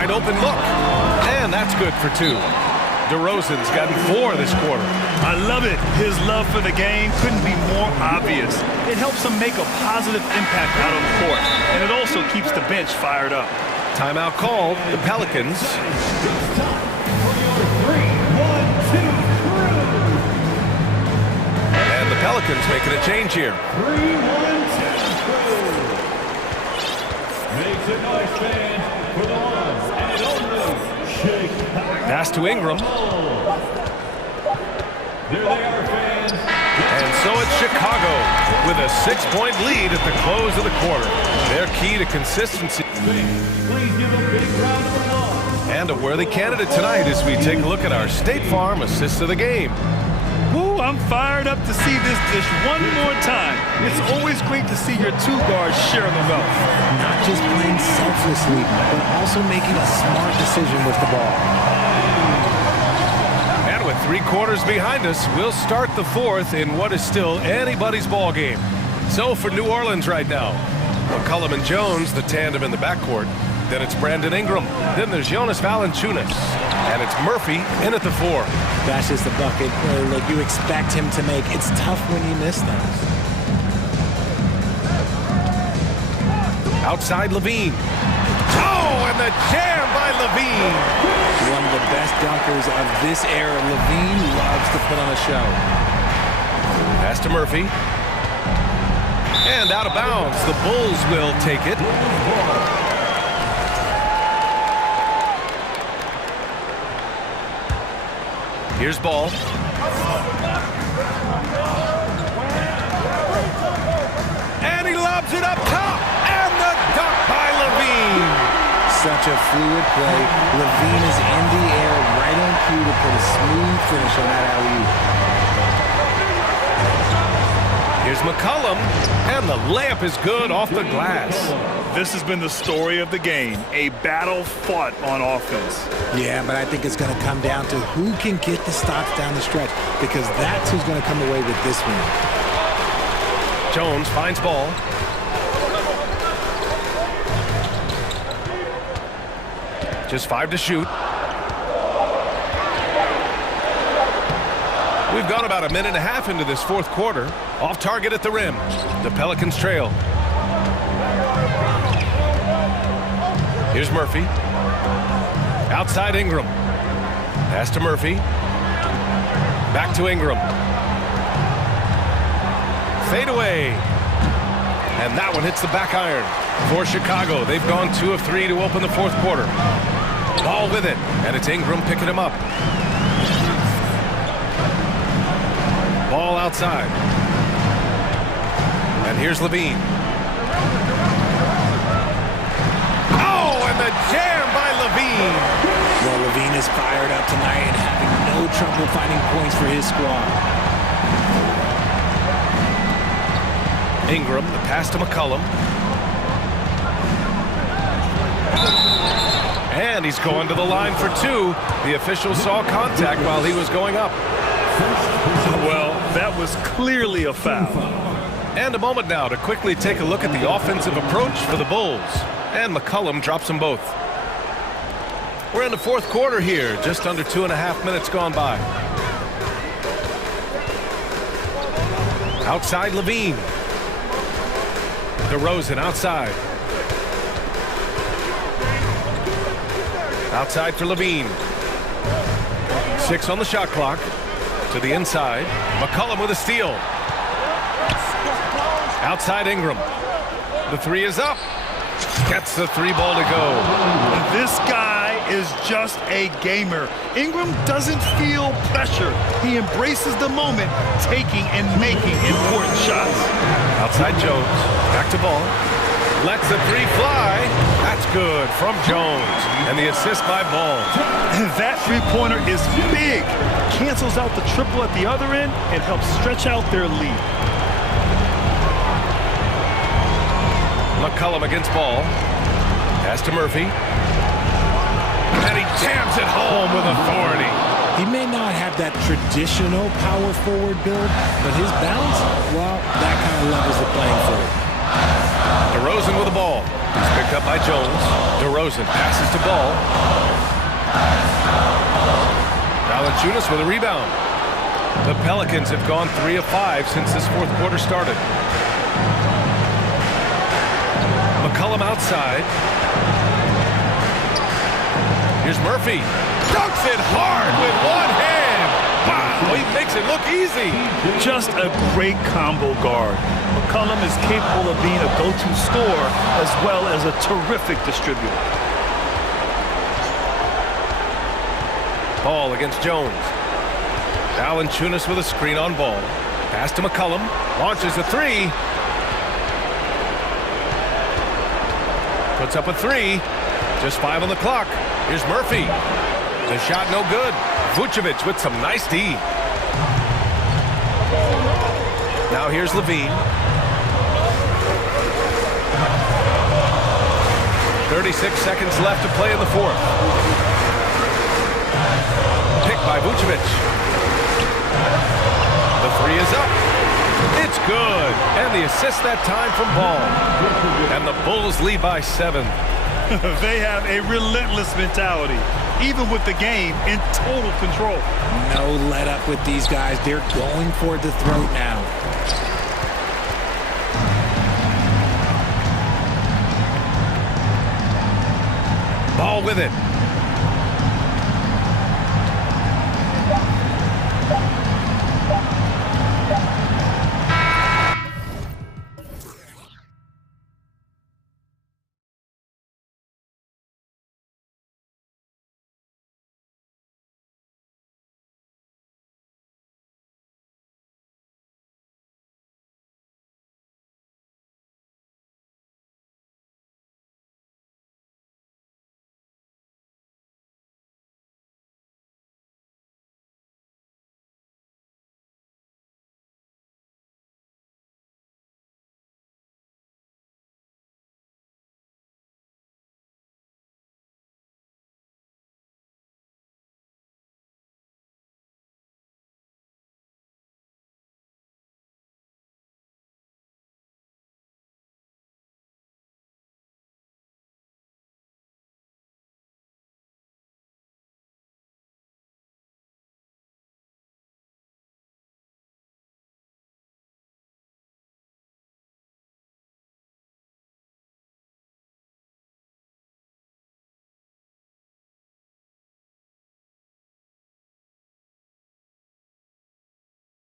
Wide open look. And that's good for 2. DeRozan's gotten 4 this quarter. I love it. His love for the game couldn't be more obvious. It helps him make a positive impact out on the court, and it also keeps the bench fired up. Timeout called. The Pelicans. And the Pelicans making a change here. 3-1-2. Make some noise, fans, for the one and only Chicago. Pass to Ingram. There they are, fans. And so it's Chicago with a 6-point lead at the close of the quarter. Their key to consistency. Please give a big round of applause. And a worthy candidate tonight as we take a look at our State Farm assist of the game. Woo, I'm fired up to see this dish one more time. It's always great to see your 2 guards sharing the wealth. Not just playing selflessly, but also making a smart decision with the ball. And with 3 quarters behind us, we'll start the 4th in what is still anybody's ball game. So for New Orleans right now, McCollum and Jones, the tandem in the backcourt. Then it's Brandon Ingram. Then there's Jonas Valanciunas. And it's Murphy in at the 4. That's just the bucket like you expect him to make. It's tough when you miss those. Outside Levine. Oh, and the jam by Levine. One of the best dunkers of this era. Levine loves to put on a show. Pass to Murphy. And out of bounds. The Bulls will take it. Here's Ball. And he lobs it up top. And the dunk by Levine. Such a fluid play. Levine is in the air right on cue to put a smooth finish on that alley-oop. Here's McCollum. And the layup is good off the glass. This has been the story of the game, a battle fought on offense. Yeah, but I think it's going to come down to who can get the stops down the stretch, because that's who's going to come away with this one. Jones finds Ball. Just 5 to shoot. We've gone about 1.5 minutes into this 4th quarter. Off target at the rim. The Pelicans trail. Here's Murphy. Outside Ingram. Pass to Murphy. Back to Ingram. Fade away. And that one hits the back iron for Chicago. They've gone 2 of 3 to open the 4th quarter. Ball with it. And it's Ingram picking him up. Ball outside. And here's Levine. The jam by Levine. Well, Levine is fired up tonight and having no trouble finding points for his squad. Ingram, the pass to McCollum. And he's going to the line for 2. The official saw contact while he was going up. Well, that was clearly a foul. And a moment now to quickly take a look at the offensive approach for the Bulls. And McCollum drops them both. We're in the 4th quarter here, just under 2.5 minutes gone by. Outside Levine. DeRozan outside. Outside for Levine. 6 on the shot clock. To the inside. McCollum with a steal. Outside Ingram. The 3 is up. Gets the 3 ball to go. This guy is just a gamer. Ingram doesn't feel pressure. He embraces the moment, taking and making important shots. Outside Jones. Back to Ball. Lets the 3 fly. That's good from Jones. And the assist by Ball. That 3-pointer is big. Cancels out the triple at the other end and helps stretch out their lead. McCollum against Ball. Pass to Murphy. And he jams it home with authority. He may not have that traditional power forward build, but his bounce, well, that kind of levels the playing field. DeRozan with the ball. He's picked up by Jones. DeRozan passes to Ball. Valanciunas with a rebound. The Pelicans have gone 3 of 5 since this fourth quarter started. McCollum outside. Here's Murphy. Dunks it hard with one hand. Wow, he makes it look easy. Just a great combo guard. McCollum is capable of being a go-to scorer as well as a terrific distributor. Ball against Jones. Valanciunas with a screen on Ball. Pass to McCollum. Launches a three. Puts up a three. Just 5 on the clock. Here's Murphy. The shot no good. Vucevic with some nice D. Now here's Levine. 36 seconds left to play in the fourth. Picked by Vucevic. The three is up. It's good. And the assist that time from Ball. And the Bulls lead by 7. They have a relentless mentality, even with the game in total control. No let up with these guys. They're going for the throat now. Ball with it.